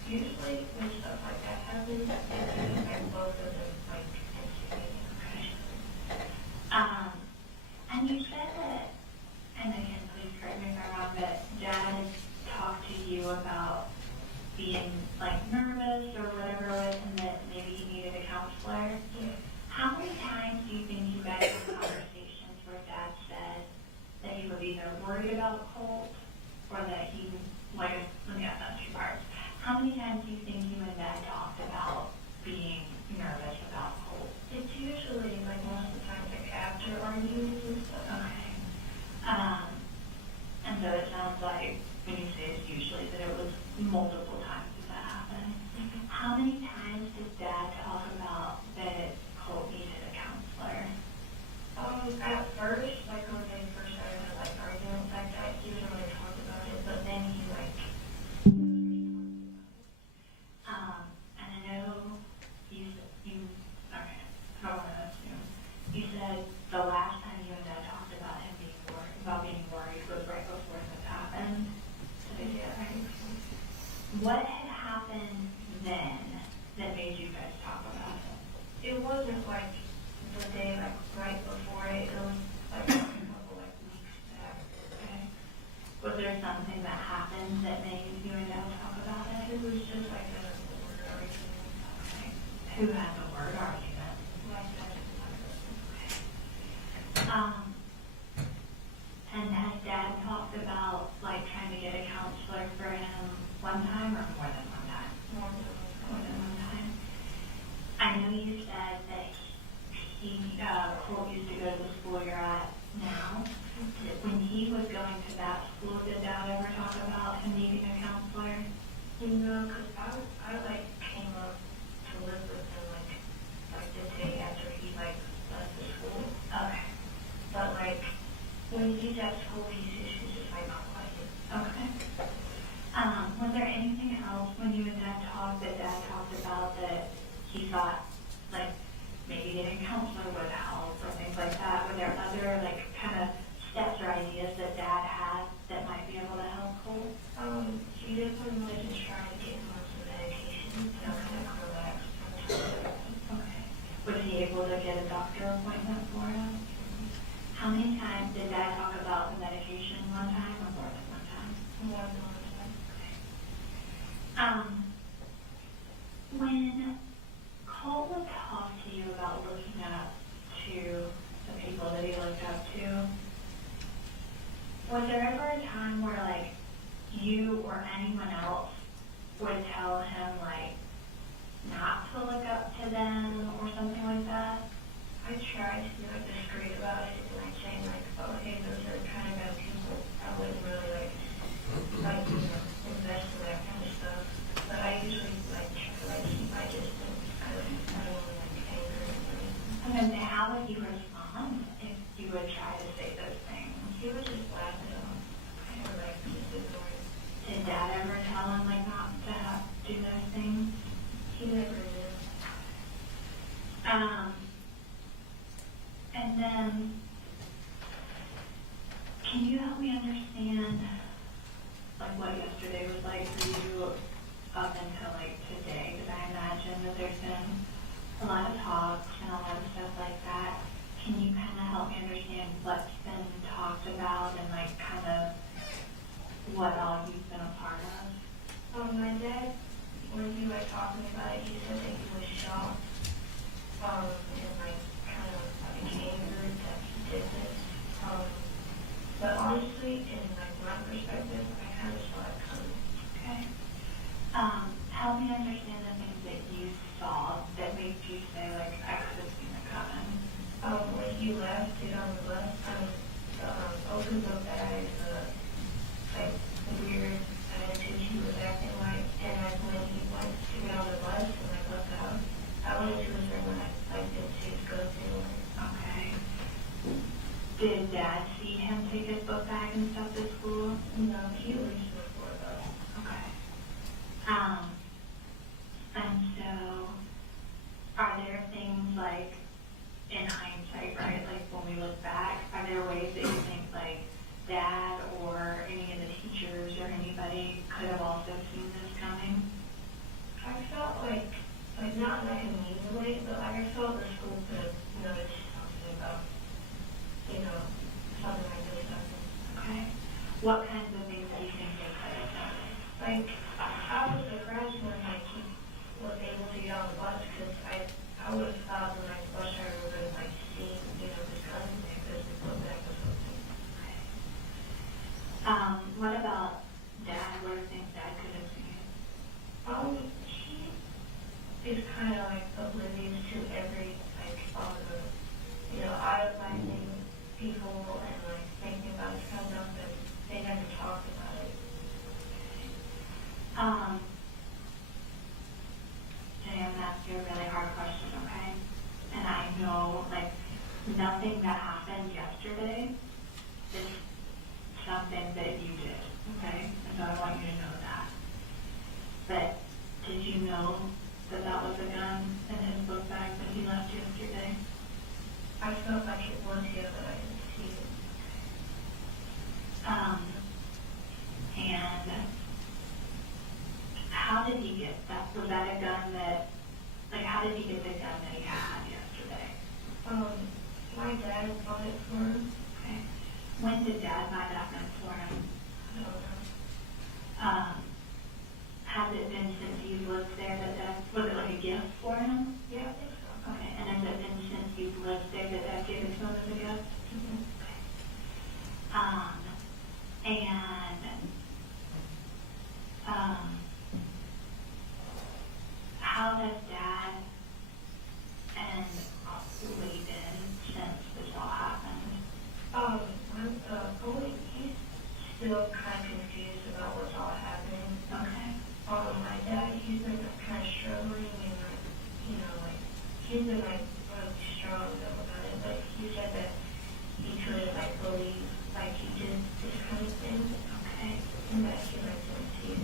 Usually when stuff like that happens, and both of them like instigating aggression. And you said that, and again, please correct me if I'm wrong, but Dad had talked to you about being like nervous or whatever it was, and that maybe he needed a counselor. Yeah. How many times do you think you guys had conversations where Dad said that he was either worried about Colt or that he, like, let me ask that in two parts. How many times do you think you and Dad talked about being nervous about Colt? It's usually like most of the time like after arguments and stuff. Okay. And so it sounds like when you say it's usually that it was multiple times that happened. Mm-hmm. How many times did Dad talk about that Colt needed a counselor? At first, like when they first started like arguments like that, he didn't really talk about it, but then he like. And I know you okay, I don't want to assume. You said the last time you and Dad talked about him being worried was right before this happened. Yeah, I think so. What had happened then that made you guys talk about it? It wasn't like the day like right before it. It was like a couple like weeks back. Okay. Was there something that happened that made you and Dad talk about it? It was just like a word argument. Okay. Who had the word argument? Like that. And has Dad talked about like trying to get a counselor for him one time or more than one time? More than One time. I know you said that Colt used to go to the school you're at now. When he was going to that school, did Dad ever talk about him needing a counselor? No, because I like came up to live with him like the day after he like left the school. Okay. But like when he's at school, he's usually just like quiet. Okay. Was there anything else when you and Dad talked that Dad talked about that he thought like maybe getting a counselor would help or things like that? Were there other like kind of steps or ideas that Dad had that might be able to help Colt? He definitely wanted to try to get him on some medication to kind of relax from time. Okay. Was he able to get a doctor appointment for him? How many times did Dad talk about the medication? One time or more than one time? More than one time. When Colt would talk to you about looking up to the people that he looked up to, was there ever a time where like you or anyone else would tell him like not to look up to them or something like that? I tried to be like discreet about it and like saying like, oh hey, those are kind of bad people. I wouldn't really like invest in that kind of stuff. But I usually like try to like keep my distance because I don't want to like anger anybody. And then how would you respond if you would try to say those things? He would just laugh at them. Kind of like just ignore it. Did Dad ever tell him like not to do those things? He never did. And then, can you help me understand, like, what yesterday was like for you up until, like, today? Because I imagine that there's been a lot of talks and a lot of stuff like that. Can you kind of help me understand what's been talked about and, like, kind of what all you've been a part of? My dad, when he was talking about it, he said that he was shocked, and like kind of like angered that he did this. But honestly, in like my perspective, I kind of saw it coming. Okay. Help me understand the things that you saw that made you say, like, I could have seen it coming. When he left it on the bus, the open book bag, like the weird attitude he was acting like, and like when he went to get on the bus and like left the house, I went to his room and I like did did Dad see him take his book bag and stuff to school? No, he leaves before though. Okay. And so, are there things like, in hindsight, right, like when we look back, are there ways that you think like Dad or any of the teachers or anybody could have also seen this coming? I felt like not like immediately, but like I felt the school could notice something about, something like this happening. Okay. What kinds of things do you think they could have done? Like, I was surprised when like he was able to get on the bus because I would have thought when like the bus driver would have like seen, this gun in there because it looked like or something. What about Dad? What are things Dad could have seen? He is kind of like oblivious to every, like, all the, idolizing people and like thinking about this kind of stuff, but they never talked about it. Jenny, I'm gonna ask you a really hard question, okay? And I know, like, nothing that happened yesterday is something that you did, okay? And so I want you to know that. But did you know that that was a gun in his book bag that he left yesterday? I felt like it was here, but I didn't see it. And how did he get that? Was that a gun that, like, how did he get the gun that he had yesterday? My dad bought it for him. Okay. When did Dad buy that gun for him? I don't know. Has it been since you've lived there that Dad, was it like a gift for him? Yeah, I think so. Okay, and has it been since you've lived there that Dad gave it to him as a gift? Mm-hmm. Okay. How has Dad and Lee been since this all happened? He's still kind of confused about what's all happening. Okay. My dad, he's been kind of struggling and he's been really strong about it, but he said that he couldn't believe he did this kind of thing. Okay. And that he didn't see it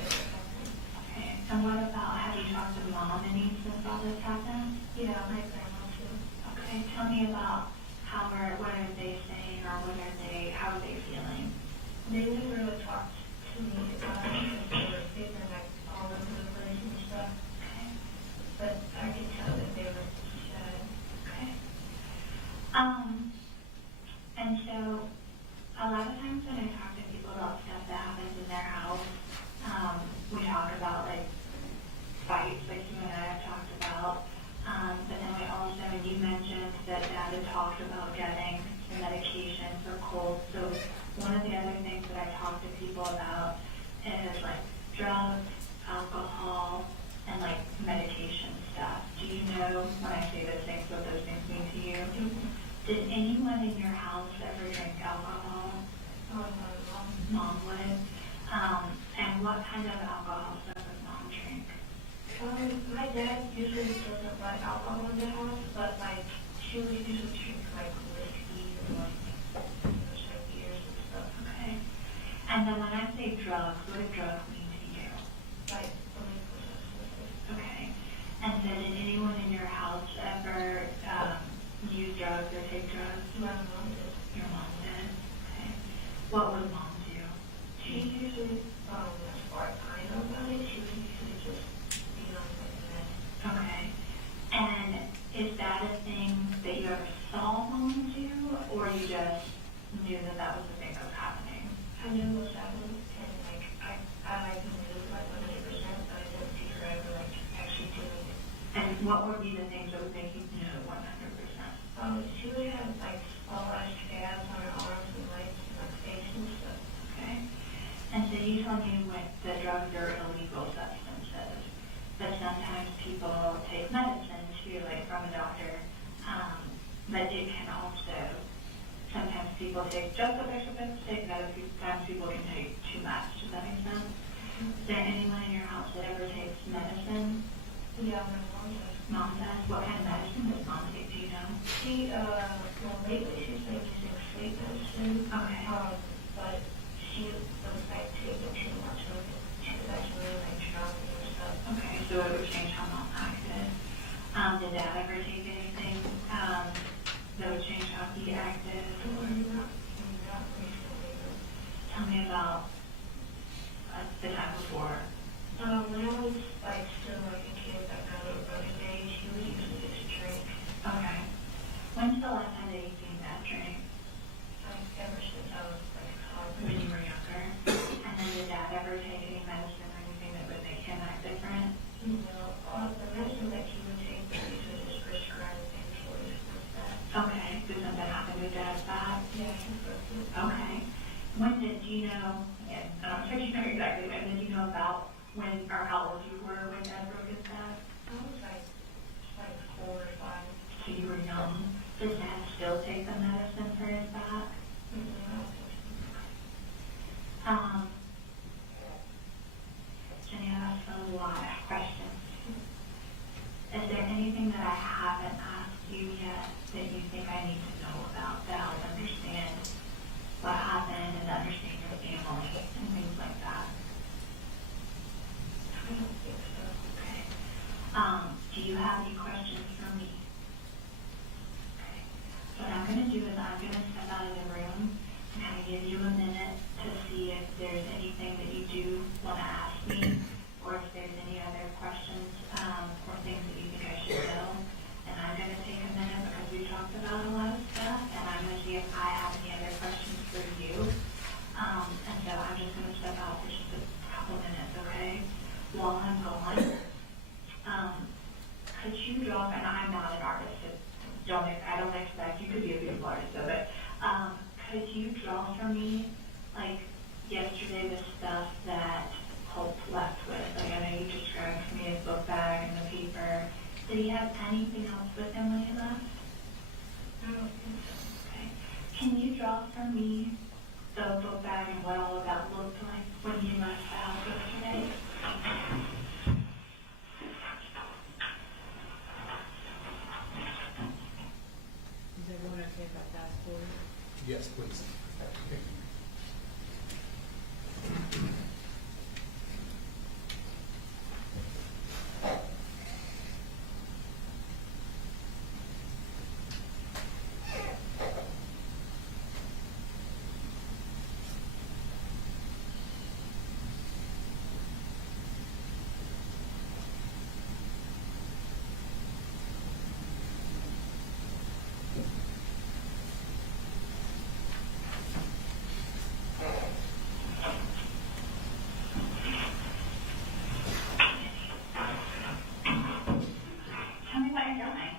ever happen. Okay. And what about, have you talked to Mom any since all this happened? Yeah, my grandma too. Okay. Tell me about what are they saying or how are they feeling? They never really talked to me about it because they were figuring all over the place and stuff. Okay. But I could tell that they were sad. Okay. And so a lot of times when I talk to people about stuff that happens in their house, we talk about like fights like you and I have talked about. But then we also, you mentioned that Dad had talked about getting some medication for Colt. So one of the other things that I talk to people about is like drugs, alcohol, and like medication stuff. Do you know when I say those things, what those things mean to you? Mm-hmm. Did anyone in your house ever drink alcohol? Mom would. And what kind of alcohol stuff does Mom drink? My dad usually doesn't like alcohol in the house, but she would usually drink whiskey or beers and stuff. Okay. And then when I say drugs, what do drugs mean to you? Okay. And so did anyone in your house ever use drugs or take drugs? My mom did. Your mom did? Okay. What would Mom do? She usually, as far as I know about it, she would usually just be on the meds. Okay. And is that a thing that you ever saw Mom do, or you just knew that that was the thing that was happening? I knew it was happening, and I knew 100%, but I didn't see her ever actually doing it. And what would be the things that would make you know 100%? She would have splashed gas on her arms and legs and face and stuff. Okay. And so you told me that drugs are illegal substances, but sometimes people take medicine too, like from a doctor. But it can also, sometimes people take just what they're supposed to take, and other times people can take too much. Does that make sense? Is there anyone in your house that ever takes medicine? Yeah, my mom does. Mom does? What kind of medicine does Mom take? Do you know? Lately she's been using sleep medicine. Okay. But she was like taking too much of it. She was actually like drowning or stuff. Okay, so it would change how mom acted. Did dad ever take anything that would change how he acted? Not recently. Tell me about the time before. When I was like still like a kid, like early age, he would usually just drink. Okay. When's the last time that you seen dad drink? Like ever since I was like a toddler. When you were younger? And then did dad ever take any medicine or anything that would make him act different? No, the medicine that he would take, he would just prescribe painkillers with that. Okay. Did something happen with dad's back? Yeah, he broke it. Okay. When did you know, again, I don't expect you to know exactly, but did you know about when or how old you were when dad broke his back? I was like 4 or 5. So you were young. Does dad still take the medicine for his back? Jenny, I asked a lot of questions. Is there anything that I haven't asked you yet that you think I need to know about to help understand what happened and understand your family and things like that? I don't think so. Okay. Do you have any questions for me? Okay. What I'm going to do is I'm going to step out of the room and kind of give you a minute to see if there's anything that you do want to ask me or if there's any other questions or things that you think I should know. And I'm going to take a minute because we talked about a lot of stuff and I'm going to see if I have any other questions for you. And so I'm just going to step out for just a couple minutes, okay? While I'm gone, could you draw, and I'm not an artist, so I don't expect, you could be a beautiful artist, though, but could you draw for me, like yesterday, the stuff that Colt left with? Like I know you described for me his book bag and the paper. Did he have anything else with him when he left? I don't think so. Okay. Can you draw for me the book bag and what all of that looked like when he left the house yesterday? Is everyone okay if I fast forward? Yes, please. Tell me what you're doing.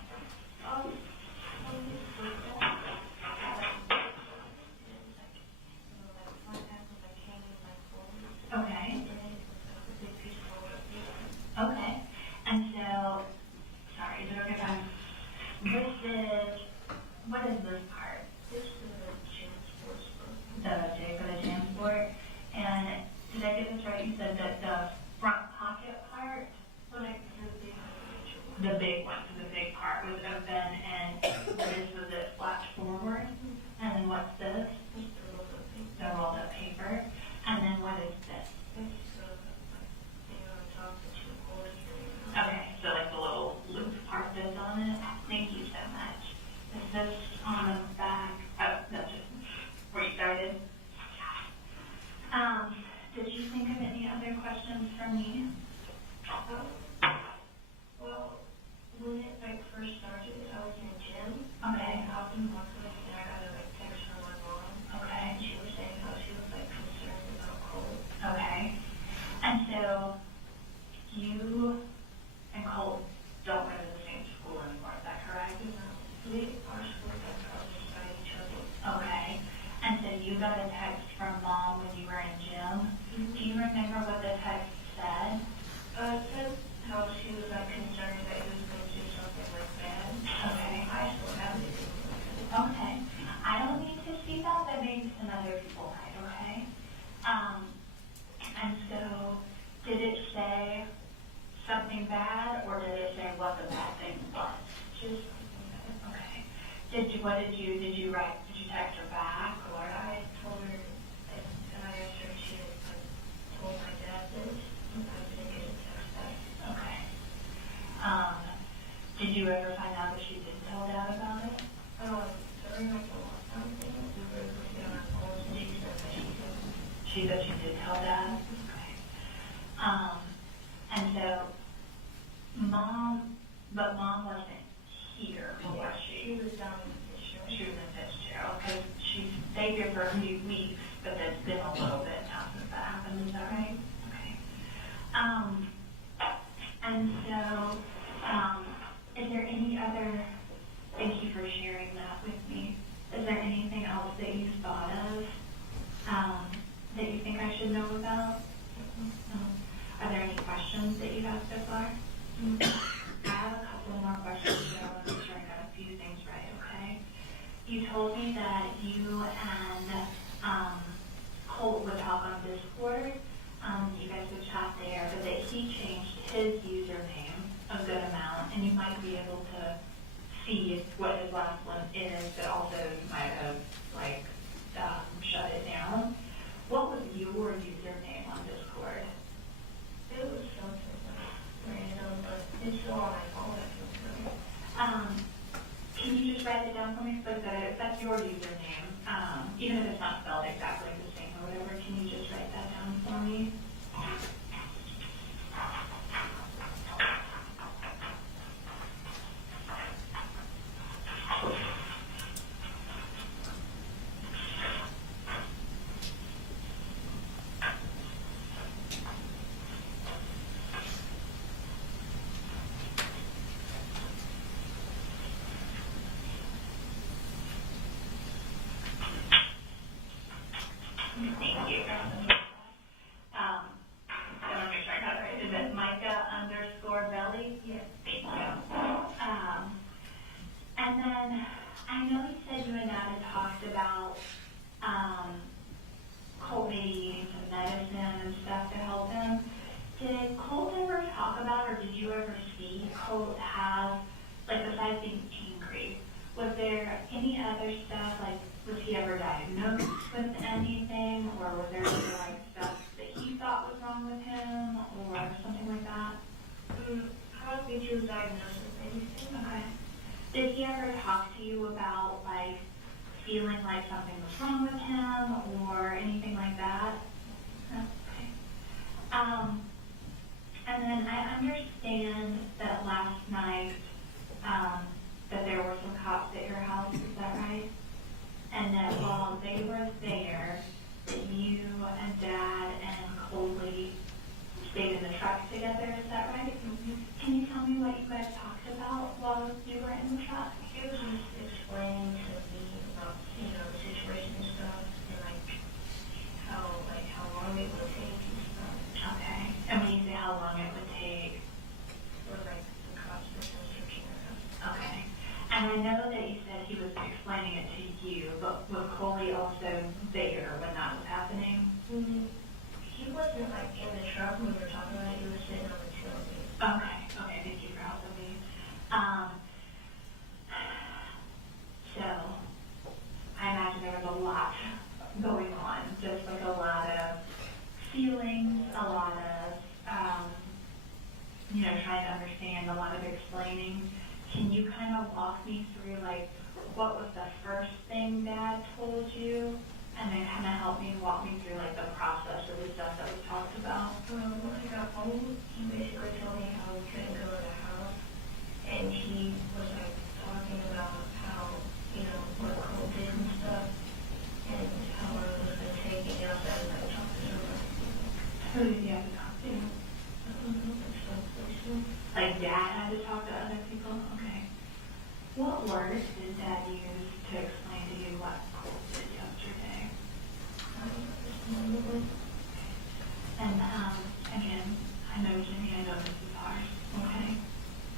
Okay. Okay. And so, sorry, is it okay if I'm, what is this part? This is the gym sports book. The J for the jam sport. And did I get this right? You said that the front pocket part, Like the big one. the big one, so the big part was open and this was it flapped forward. And then what's this? Just the roll of paper. The rolled up paper. And then what is this? It's thing on top that you hold it here. Okay, so like the little loop part that's on it. Thank you so much. Is this on the back? Oh, that's just, were you excited? Did you think of any other questions from me? Well, when it like first started, I was in gym. Okay. And I was walking and I got a like text from my mom. Okay. And she was saying how she was like concerned about Colt. Okay. And so you and Colt don't go to the same school anymore, is that correct? Our schools are probably beside each other. Okay. And so you got a text from mom when you were in gym. Do you remember what the text said? It said how she was like concerned that he was going to do something like bad. Okay. I still have it. Okay. I don't need to see that, but maybe some other people might, okay? And so, did it say something bad, or did it say what the bad thing was? Just something bad. Okay. Did you text her back, or? but you did tell Dad? Okay. And so, Mom wasn't here, was she? She was down in Fitzgerald. She was in Fitzgerald, because she stayed here for a few weeks, but it's been a little bit now since that happened, is that right? Okay. And so, is there any other, thank you for sharing that with me, is there anything else that you've thought of, that you think I should know about? Are there any questions that you have so far? I have a couple more questions, but I want to make sure I got a few things right, okay? You told me that you and Colt would talk on Discord. You guys would chat there, but that he changed his username a good amount, and you might be able to see what his last one is, but also you might have shut it down. What was your username on Discord? It was something random, but it's still on my phone, I feel good. Can you just write it down for me? Like that's your username, even if it's not spelled exactly the same or whatever. Can you just write that down for me? Thank you. I want to make sure I got it right. Is it Micah_Belly? Yes. Thank you. And then I know you said you and Dad had talked about Colt maybe eating some medicine and stuff to help him. Did Colt ever talk about, or did you ever see Colt have, besides being angry, was there any other stuff, was he ever diagnosed with anything, or was there other, stuff that he thought was wrong with him, or something like that? I don't think he was diagnosed with anything. Okay. Did he ever talk to you about, feeling like something was wrong with him, or anything like that? Okay. And then I understand that last night, that there were some cops at your house, is that right? And that while they were there, that you and Dad and Coley stayed in the truck together, is that right? Mm-hmm. Can you tell me what you guys talked about while you were in the truck? He was just explaining to me about, the situation and stuff, and how long it would take and stuff. Okay. And when you say how long it would take? Or the cops were searching around. Okay. And I know that you said he was explaining it to you, but was Coley also there when that was happening? Mm-hmm. He wasn't in the truck when we were talking about it, he was sitting on the tailgate. Okay, thank you for helping me. So, I imagine there was a lot going on, just a lot of feelings, a lot of, trying to understand, a lot of explaining. Can you kind of walk me through, what was the first thing Dad told you? And then kind of help me walk me through, the process of the stuff that we talked about. When I got home, he basically told me how we couldn't go to the house, and he was talking about how, what Colt did and stuff, and how long it was going to take, and outside and I talked to him. Who did you have to talk to? Dad had to talk to other people? Okay. What words did Dad use to explain to you what Colt did yesterday? And again, I know Jimmy, I know this is hard, okay?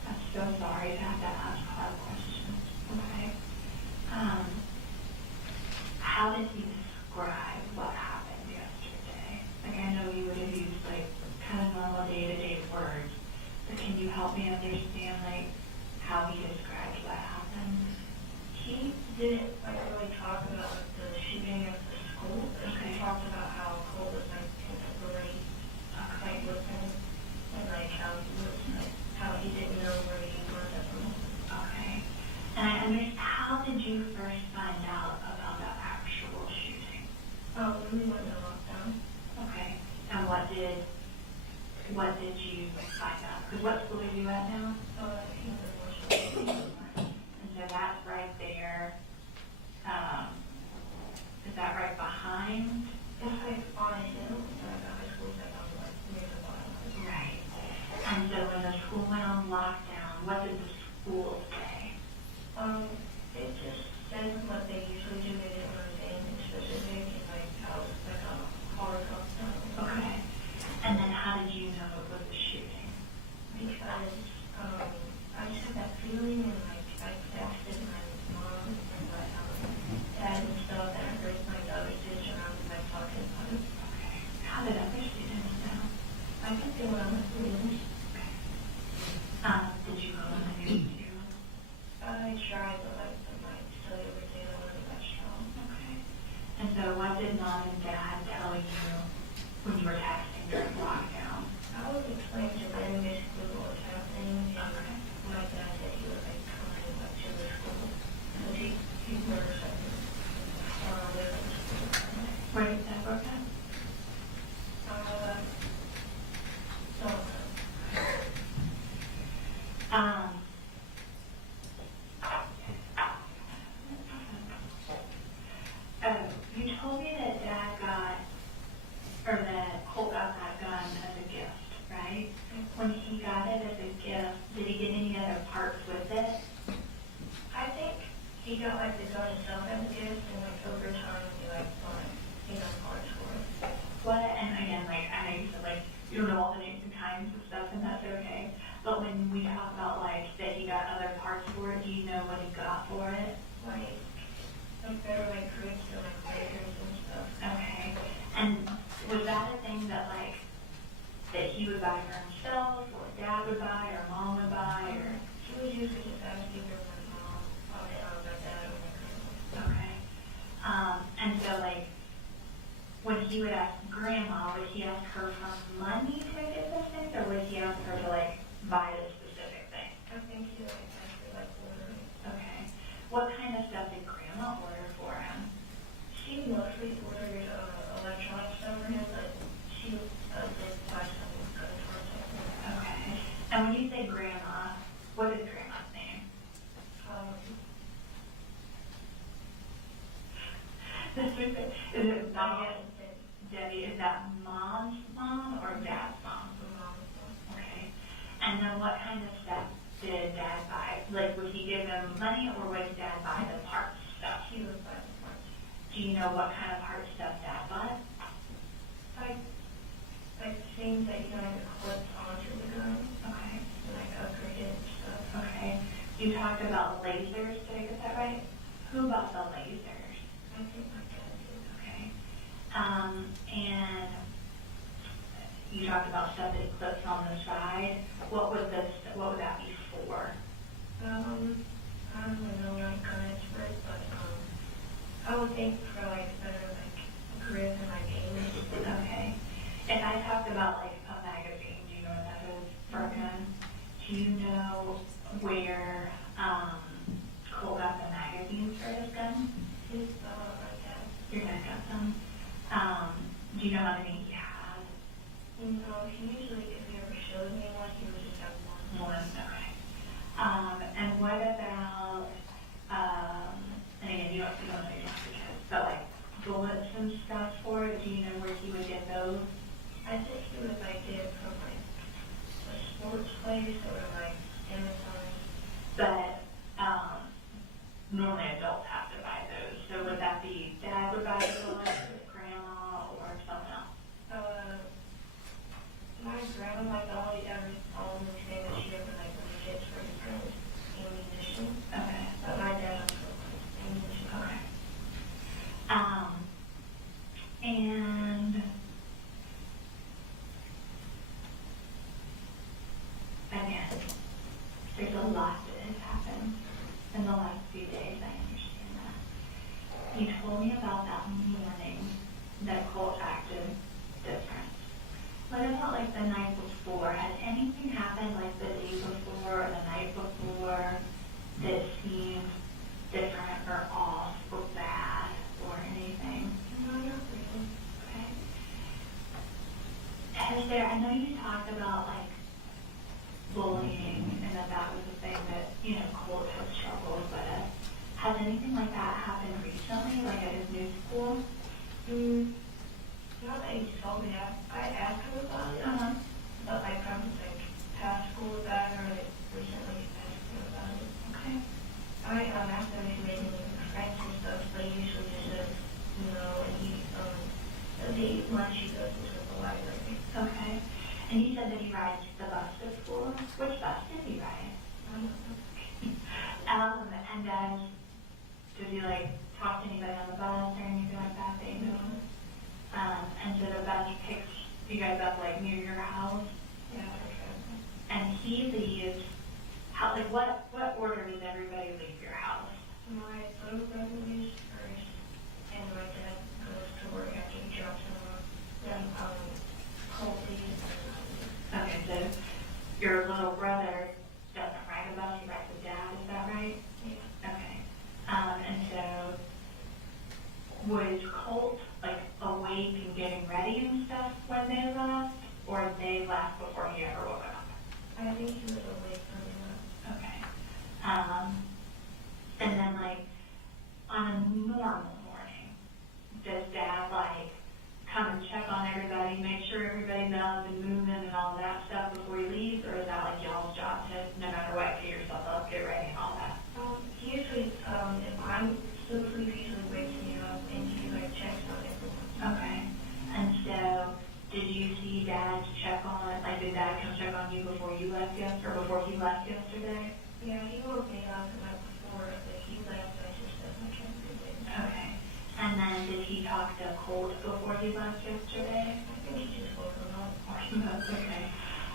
I'm so sorry to have to ask hard questions, okay? How did he describe what happened yesterday? I know you would have used kind of normal day-to-day words, but can you help me understand how he described what happened? He didn't really talk about the shooting at the school. Okay. He talked about how Colt was in a really fight with him, and how he didn't know where he was at the moment. Okay. And I understand, how did you first find out about the actual shooting? We went to lockdown. what did you find out? Because what school are you at now? And so that's right there. Is that right behind? It's like on a hill, like the high school's like on like near the bottom. Right. And so when the school went on lockdown, what did the school say? It just said what they usually do. They didn't really say anything specific, and like how it was like a hard lockdown. Okay. And then how did you know it was a shooting? Because I just had that feeling, and like I texted my mom and my dad and stuff, and I heard my daughter ditch around and like talking about it. Okay. How did other students know? I think they were on the news. Okay. Did you go on the news too? I tried, but like I might study every day. I wasn't that strong. Okay. And so what did mom and dad tell you when you were texting during lockdown? I was explaining to them basically what was happening, and my dad said he was like coming like to the school, because he's nervous. Where did that work at? You told me that that Colt got that gun as a gift, right? When he got it as a gift, did he get any other parts with it? I think he got like the gun itself as a gift, and like over time he like bought parts for it. What, and again, like, I know you said, like, you don't know all the names and kinds of stuff, and that's okay. But when we talk about, like, that he got other parts for it, do you know what he got for it? Like better like grips and like layers and stuff. Okay. And was that a thing that, like, that he would buy for himself, or dad would buy, or mom would buy, or? He was usually just asking for my mom, my dad, or my grandma. Okay. And so, like, when he would ask grandma, would he ask her for money to get those things, or would he ask her to, like, buy the specific thing? I think he like asked for like ordering. Okay. What kind of stuff did grandma order for him? She mostly ordered electronic stuff for him, but she did buy some good parts for him. Okay. And when you say grandma, what is grandma's name? Is it mom? Debbie, is that mom's mom or dad's mom? Okay. And then what kind of stuff did dad buy? Like, would he give them money, or would dad buy the parts stuff? He would buy the parts. Do you know what kind of parts stuff dad bought? Like things that you can like clip onto the gun. Okay. And like upgrade it and stuff. Okay. You talked about lasers, did I get that right? Who bought the lasers? I think my dad did. Okay. And you talked about stuff that clips on the side. What would that be for? I don't really know, I'm kind of expert, but I would think for like better like grip and like aim. Okay. If I talked about like a magazine, do you know what that is for a gun? Do you know where Colt got the magazines for his gun? His my dad. Your dad got some. Do you know how many he had? No, he usually, if he ever showed me one, he would just have one. One, okay. And what about, and again, you don't know your kids, but like bullets and stuff for it, do you know where he would get those? I think he would like get it from like a sports place or like Amazon. But, normally adults have to buy those, so would that be dad would buy the bullets, or grandma, or someone else? My grandma, like all the thing that she ever like really gets for his friends, ammunition. Okay. But my dad was like ammunition. Okay. And again, there's a lot that has happened in the last few days, I understand that. You told me about that morning that Colt acted different. What about like the night before? Had anything happened like the day before or the night before that seemed different or off or bad or anything? No, not really. Okay. I know you talked about like bullying and that was a thing that, Colt has struggled with. Has anything like that happened recently, like at his new school? Not that he told me. I asked him about it. But like from like past school that or like recently asked him about it. Okay. I asked him if he made any friends and stuff, but he usually just says no, and the lunch he goes to with the library. Okay. And you said that he rides the bus to school. Which bus did he ride? And does he like talk to anybody on the bus or anything like that? And so the bus picks you guys up like near your house. Yeah, okay. And he leaves. How? Like what order does everybody leave your house? My little brother leaves first, and my dad goes to work after he drops him off. Then Colt leaves. Okay, so your little brother doesn't ride a bus, he rides with dad, is that right? Yeah. Okay. And so was Colt like awake and getting ready and stuff when they left, or they left before he ever woke up? I think he was awake when he left. Okay. And then like on a normal morning, does dad like come and check on everybody, make sure everybody's up and moving and all that stuff before he leaves, or is that like y'all's job to no matter what, get yourself up, get ready and all that? He usually, if I'm still asleep, he usually wakes me up and he like checks on everyone. Okay. And so did you see dad check on, like did dad come check on you before you left yesterday, or before he left yesterday? Yeah, he woke me up the night before, but he left, I just said, I can't do it. Okay. And then did he talk to Colt before he left yesterday? I think he just woke him up. That's okay.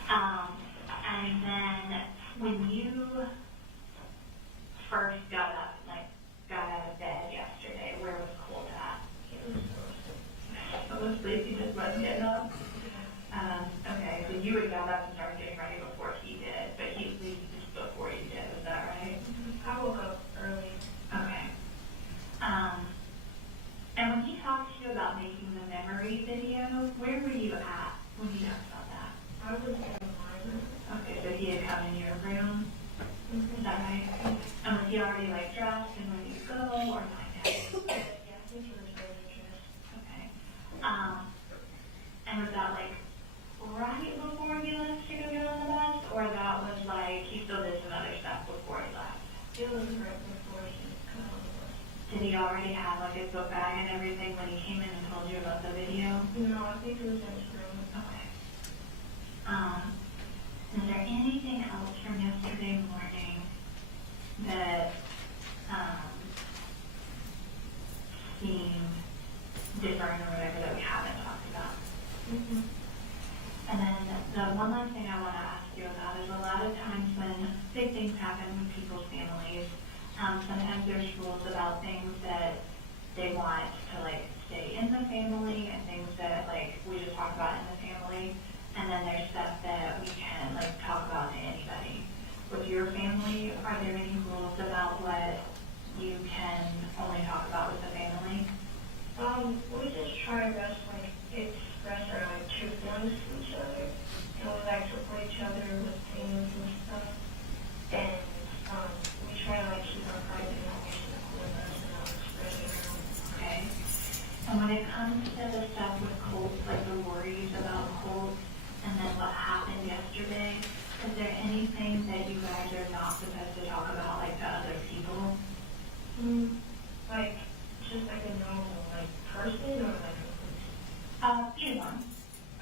And then when you first got up, like got out of bed yesterday, where was Colt at? He was Asleep, he just wasn't getting up? Okay, so you had got up and started getting ready before he did, but he was leaving just before you did, is that right? I woke up early. Okay. And when he talked to you about making the memory video, where were you at when he talked about that? I was in the library. Okay, so he had come in your room, is that right? And was he already like dressed and ready to go, or like that? Yeah, I think he was very dressed. Okay. And was that like right before he left to go get on the bus, or that was like he still did some other stuff before he left? It was right before he got on the bus. Did he already have like his book bag and everything when he came in and told you about the video? No, I think it was in his room. Okay. Is there anything else from yesterday morning that seemed different or whatever that we haven't talked about? Mm-hmm. And then the one last thing I want to ask you about is a lot of times when big things happen with people's families, sometimes there's rules about things that they want to like stay in the family and things that like we just talk about in the family. And then there's stuff that we can like talk about to anybody. With your family, are there any rules about what you can only talk about with the family? We just try our best to like express our like true feelings to each other. And we like support each other with things and stuff. And we try to like keep our private information with us and not express it around. Okay. And when it comes to the stuff with Colt, like the worries about Colt, and then what happened yesterday, is there anything that you guys are not supposed to talk about, like to other people? Like, just like a normal, like, person or like a police? Either one.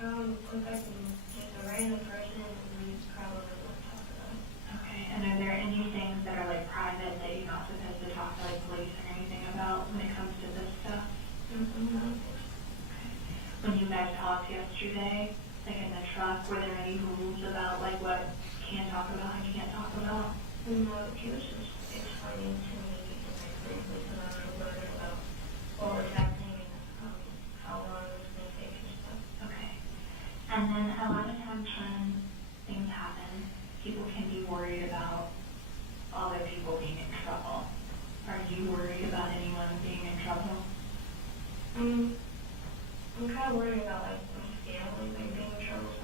If I can just a random person, we probably won't talk about it. Okay, and are there any things that are like private that you're not supposed to talk to like police or anything about when it comes to this stuff? No. Okay. When you guys talked yesterday, like in the truck, were there any rules about like what you can talk about and can't talk about? No, he was just explaining to me like briefly about what was happening and how long it was going to take and stuff. Okay. And then a lot of times when things happen, people can be worried about other people being in trouble. Are you worried about anyone being in trouble? I'm kind of worried about like my family like being in trouble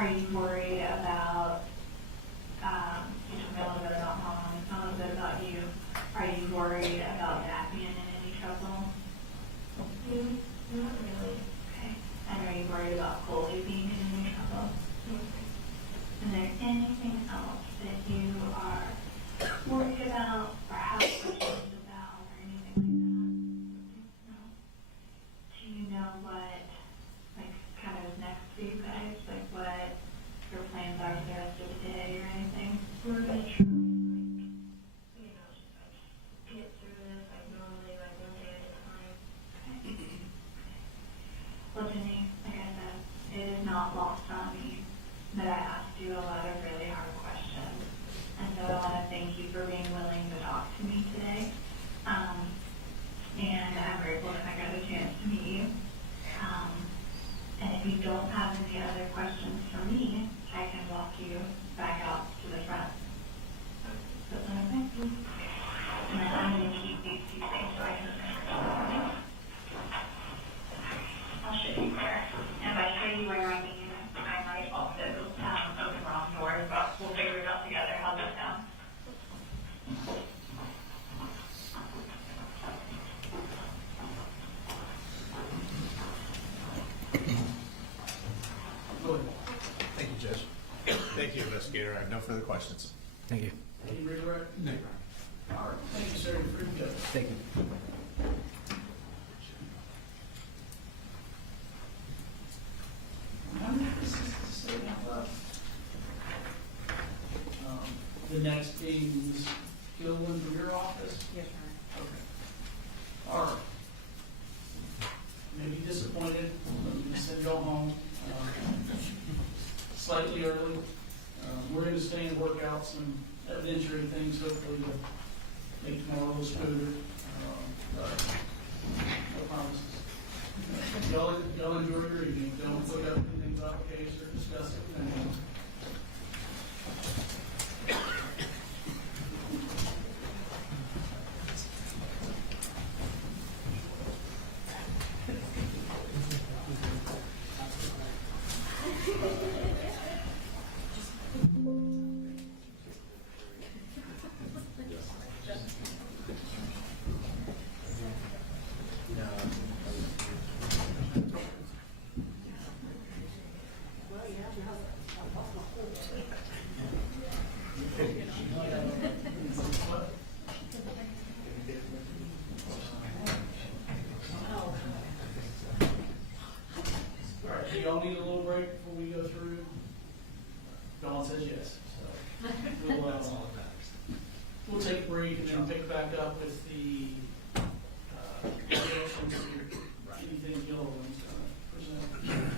are you worried about, you told me a little bit about mom, and a little bit about you. Are you worried about Dad being in any trouble? Not really. Okay. And are you worried about Coley being in any trouble? Is there anything else that you are worried about or have questions about or anything like that? No? Do you know what, like, kind of is next for you guys? Like, what your plans are for the rest of the day or anything? We're gonna try, like, just like get through this, like normally, like one day at a time. Okay. Well, Jenny, like I said, it is not lost on me that I asked you a lot of really hard questions. And so I want to thank you for being willing to talk to me today. And I'm grateful that I got a chance to meet you. And if you don't have any other questions for me, I can walk you back out to the front. That's okay. And then I'm going to keep these two things so I can remember. I'll show you where. And if I show you where I mean, I might also open wrong doors, but we'll figure it out together. How's that sound? Thank you, Judge. Thank you, investigator. I have no further questions. Thank you. Any redirect? No. All right, thank you, sir. You're free to go. Thank you. The next being Ms. Gilliland from your office? Yes, sir. Okay. All right. May be disappointed, I'm gonna send y'all home, slightly early. We're gonna stay and work out some evidentiary things, hopefully to make tomorrow a little smoother. But no promises. Y'all enjoy your evening. Don't look up anything about the case or discuss it. Y'all need a little break before we go through? Dawn says yes, so we'll take a break and then pick back up with the objections to anything Gilliland's gonna present.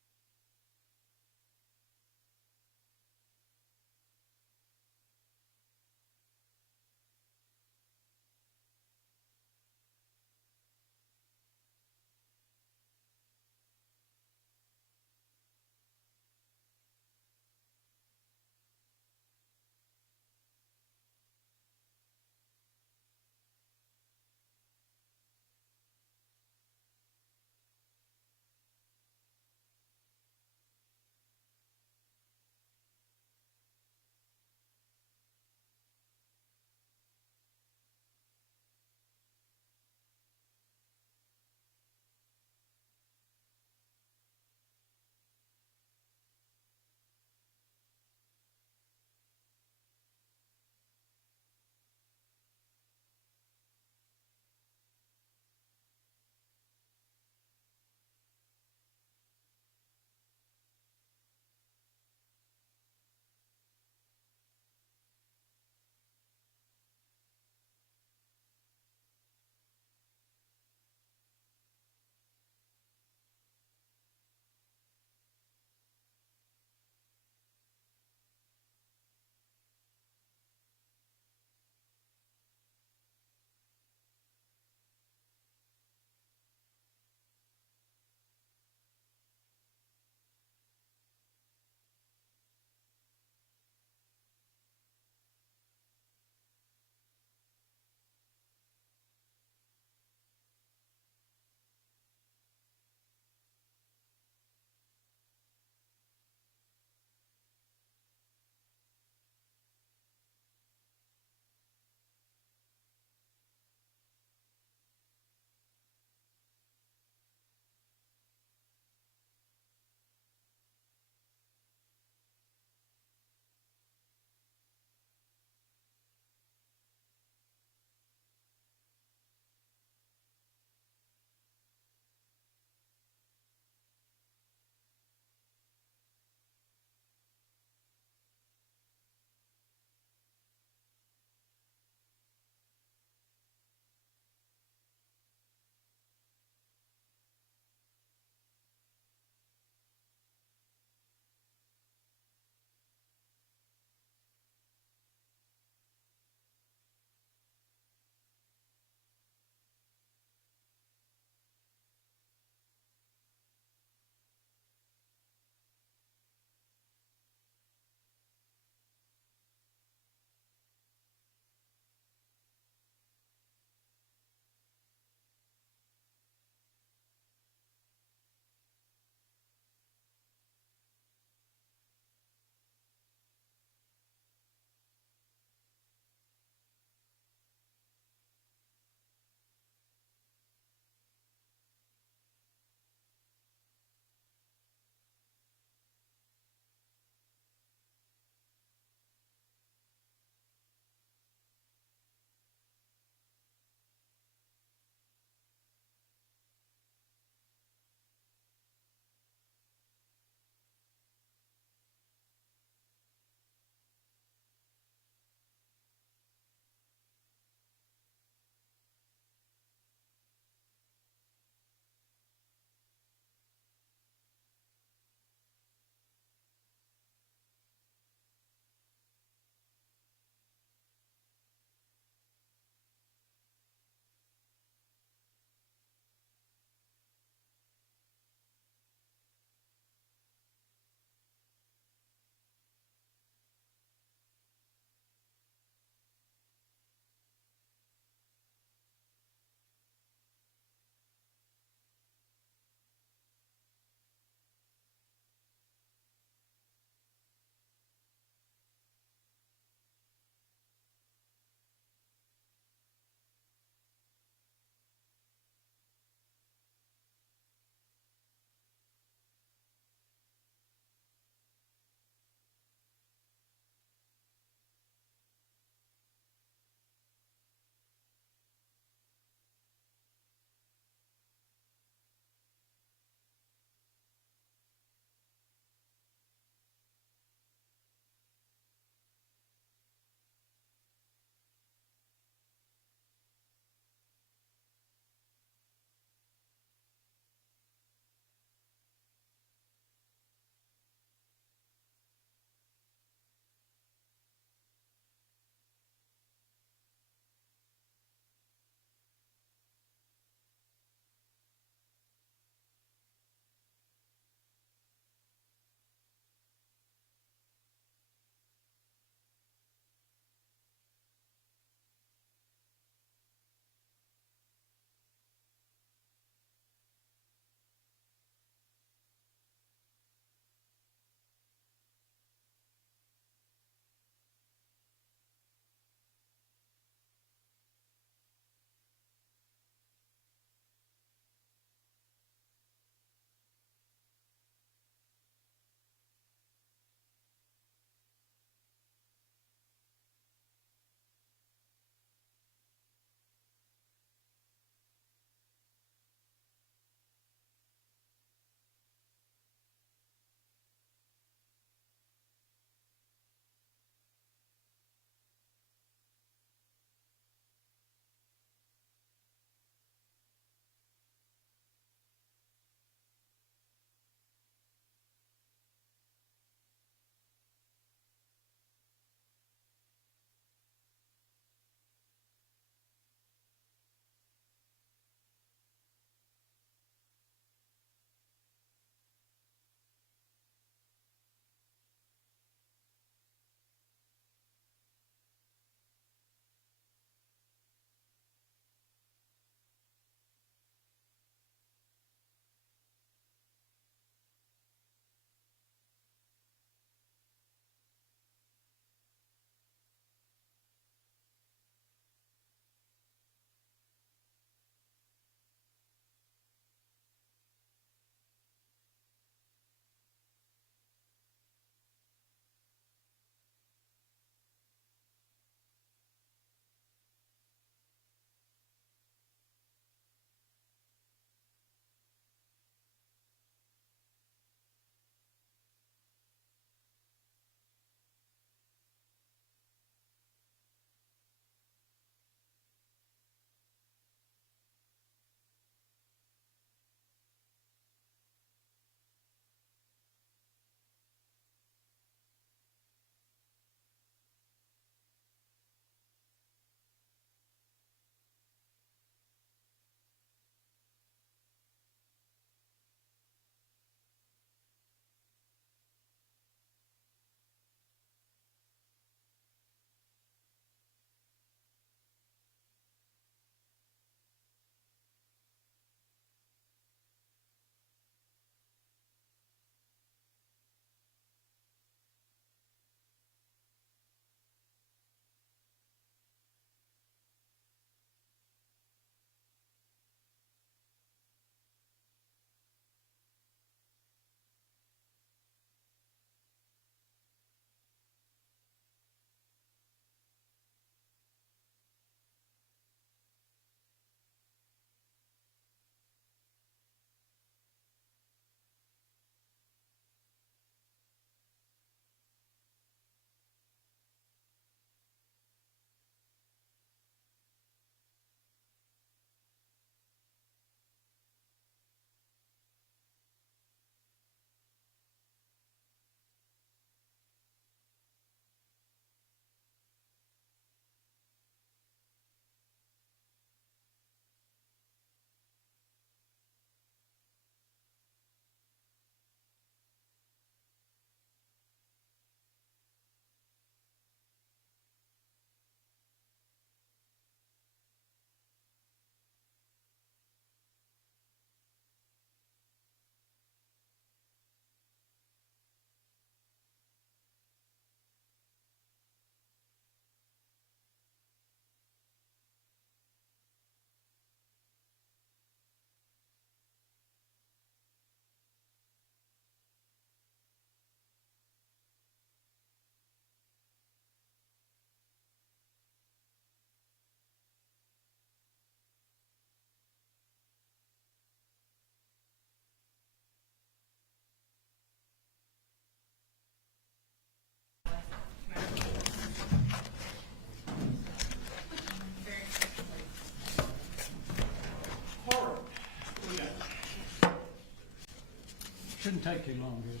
Shouldn't take too long, does it?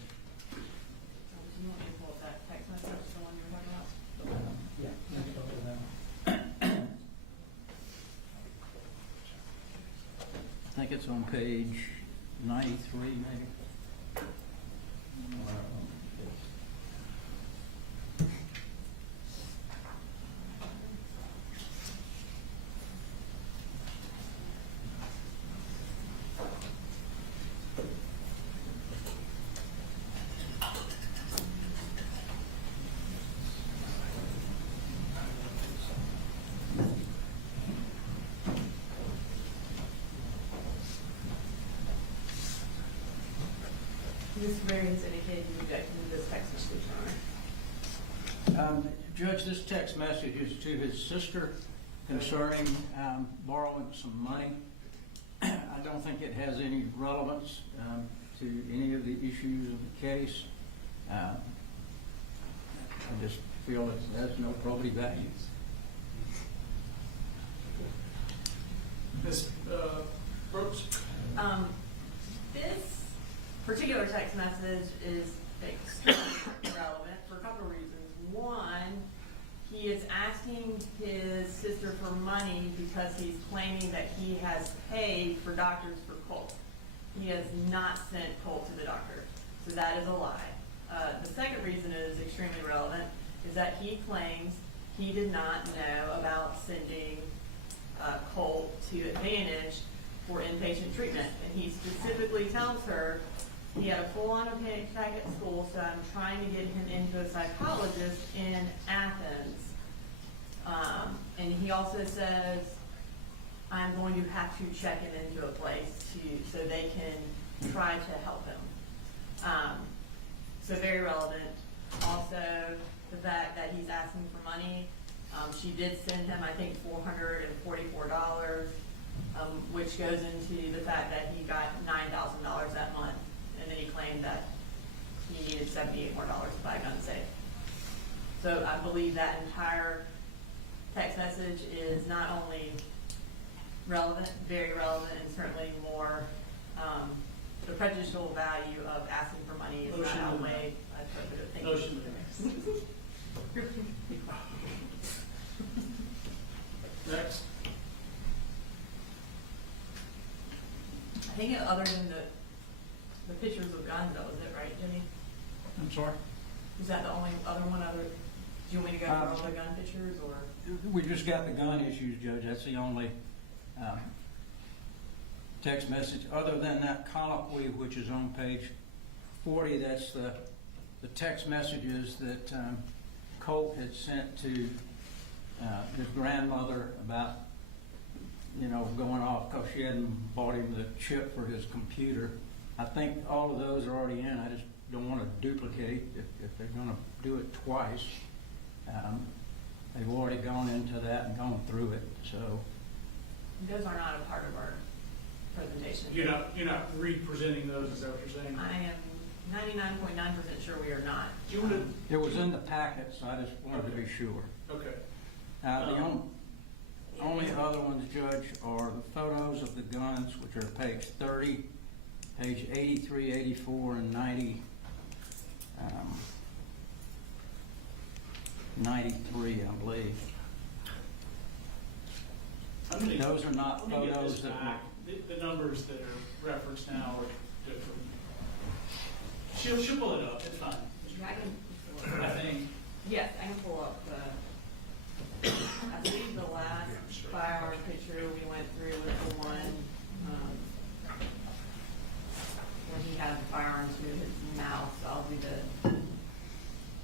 Do you want me to pull up that text message, the one you were talking about? Yeah. Let's go with that one. I think it's on page 93, maybe. Mr. Berry has indicated he objected to this text message, Your Honor. Judge, this text message is to his sister concerning borrowing some money. I don't think it has any relevance to any of the issues of the case. I just feel it has no probative value. Ms. Brooks? This particular text message is extremely relevant for a couple of reasons. One, he is asking his sister for money because he's claiming that he has paid for doctors for Colt. He has not sent Colt to the doctor, so that is a lie. The second reason it is extremely relevant is that he claims he did not know about sending Colt to Advantage for inpatient treatment, and he specifically tells her he had a full-on panic attack at school, so I'm trying to get him into a psychologist in Athens. And he also says, I'm going to have to check him into a place so they can try to help him. So very relevant. Also, the fact that he's asking for money. She did send him, I think, $444, which goes into the fact that he got $9,000 that month. And then he claimed that he needed $78 more to buy a gun safe. So I believe that entire text message is not only relevant, very relevant, and certainly more, the prejudicial value of asking for money is not outweighed. Motion. Next. I think other than the pictures of guns, that was it, right, Jimmy? I'm sorry? Is that the only other one? Do you want me to go over all the gun pictures, or? We just got the gun issues, Judge. That's the only text message. Other than that colloquy, which is on page 40, that's the text messages that Colt had sent to his grandmother about, going off because she hadn't bought him the chip for his computer. I think all of those are already in. I just don't want to duplicate if they're going to do it twice. They've already gone into that and gone through it, so. Those are not a part of our presentation. You're not re-presenting those, is that what you're saying? I am 99.9% sure we are not. Do you want to? It was in the packet, so I just wanted to be sure. Okay. The only other ones, Judge, are the photos of the guns, which are page 30, page 83, 84, and 90. 93, I believe. Those are not photos that. The numbers that are referenced now are different. She'll pull it up. It's fine. I think. Yes, I can pull up I believe the last firearm picture we went through was the one where he had the firearm to his mouth. So I'll do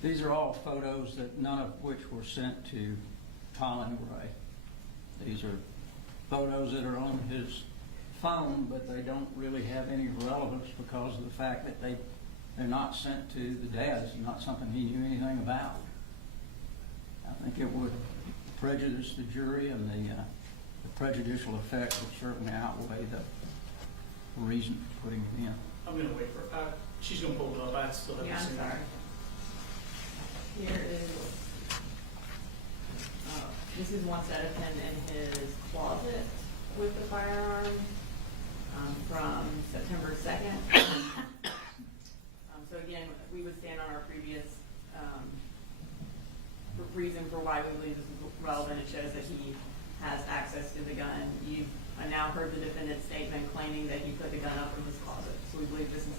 These are all photos that none of which were sent to Colin Gray. These are photos that are on his phone, but they don't really have any relevance because of the fact that they're not sent to the dad. It's not something he knew anything about. I think it would prejudice the jury, and the prejudicial effect would certainly outweigh the reason for putting it in. I'm going to wait for her. She's going to pull it up. I still haven't I'm seen it. sorry. Here is, this is one set of him in his closet with the firearm from September 2nd. we would stand on our previous, reason for why we believe this is relevant. It shows that he has access to the gun. You've now heard the defendant's statement claiming that he put the gun up in his closet. So we believe this is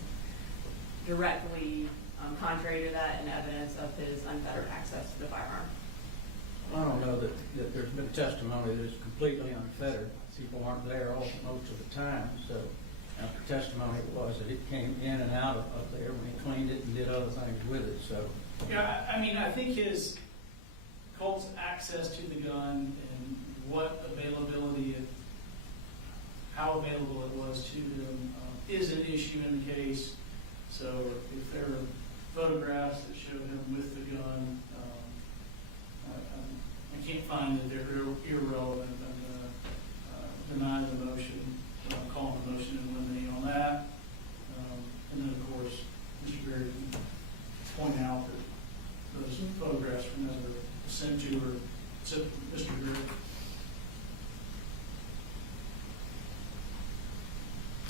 directly contrary to that and evidence of his unfettered access to the firearm. I don't know that there's been testimony that it's completely unfettered. People aren't there most of the time, so after testimony was that it came in and out of there when he cleaned it and did other things with it, so. Yeah, I mean, I think his Colt's access to the gun and what availability, how available it was to him is an issue in the case. So if there are photographs that show him with the gun, I can't find that they're irrelevant. I'm going to deny the motion, call the motion and eliminate on that. And then, of course, Mr. Berry can point out that those photographs were never sent to her, except Mr. Berry.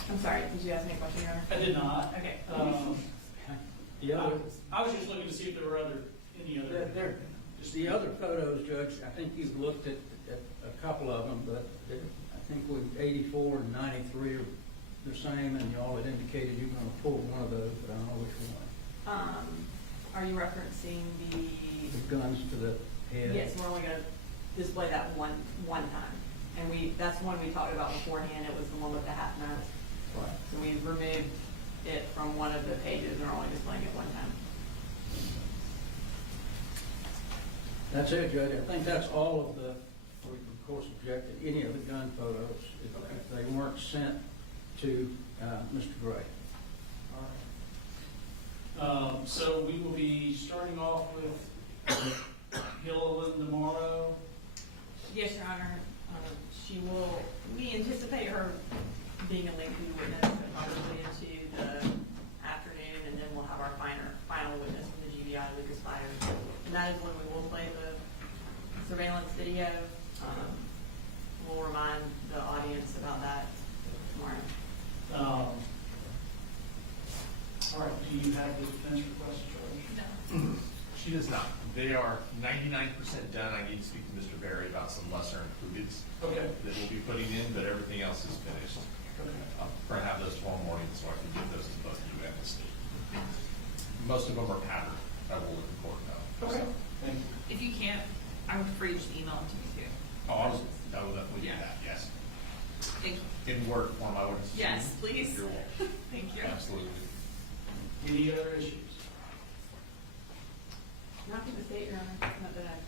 I'm sorry, did you ask me a question, Your Honor? I did not. Okay. I was just looking to see if there were any other. The other photos, Judge, I think you've looked at a couple of them, but I think with 84 and 93 are the same, and y'all had indicated you're going to pull one of those, but I don't know which one. Are you referencing The guns to the head? Yes, we're only going to display that one time. And that's the one we talked about beforehand. It was the one with the half mask. Right. So we removed it from one of the pages and we're only displaying it one time. That's it, Judge. I think that's all of the, we can of course object to any of the gun photos if they weren't sent to Mr. Gray. All right. So we will be starting off with Gilliland tomorrow. Yes, Your Honor. We anticipate her being a lengthy witness probably into the afternoon, and then we'll have our final witness from the GBI, Lucas Byers. And that is when we will play the surveillance video. We'll remind the audience about that tomorrow. All right. Do you have the defense request, George? No. She does not. They are 99% done. I need to speak to Mr. Berry about some lesser included Okay. that we'll be putting in, but everything else is finished. Okay. I'm going to have those tomorrow morning so I can give those to both you and the state. Most of them are patterned. I will let the court know. Okay. Thank you. If you can't, I would prefer you just email them to me too. Oh, I will definitely do that, yes. Thank you. In Word form, I would assume. Yes, please. You're welcome. Thank you. Absolutely. Any other issues? Not to the state, Your Honor. Not that I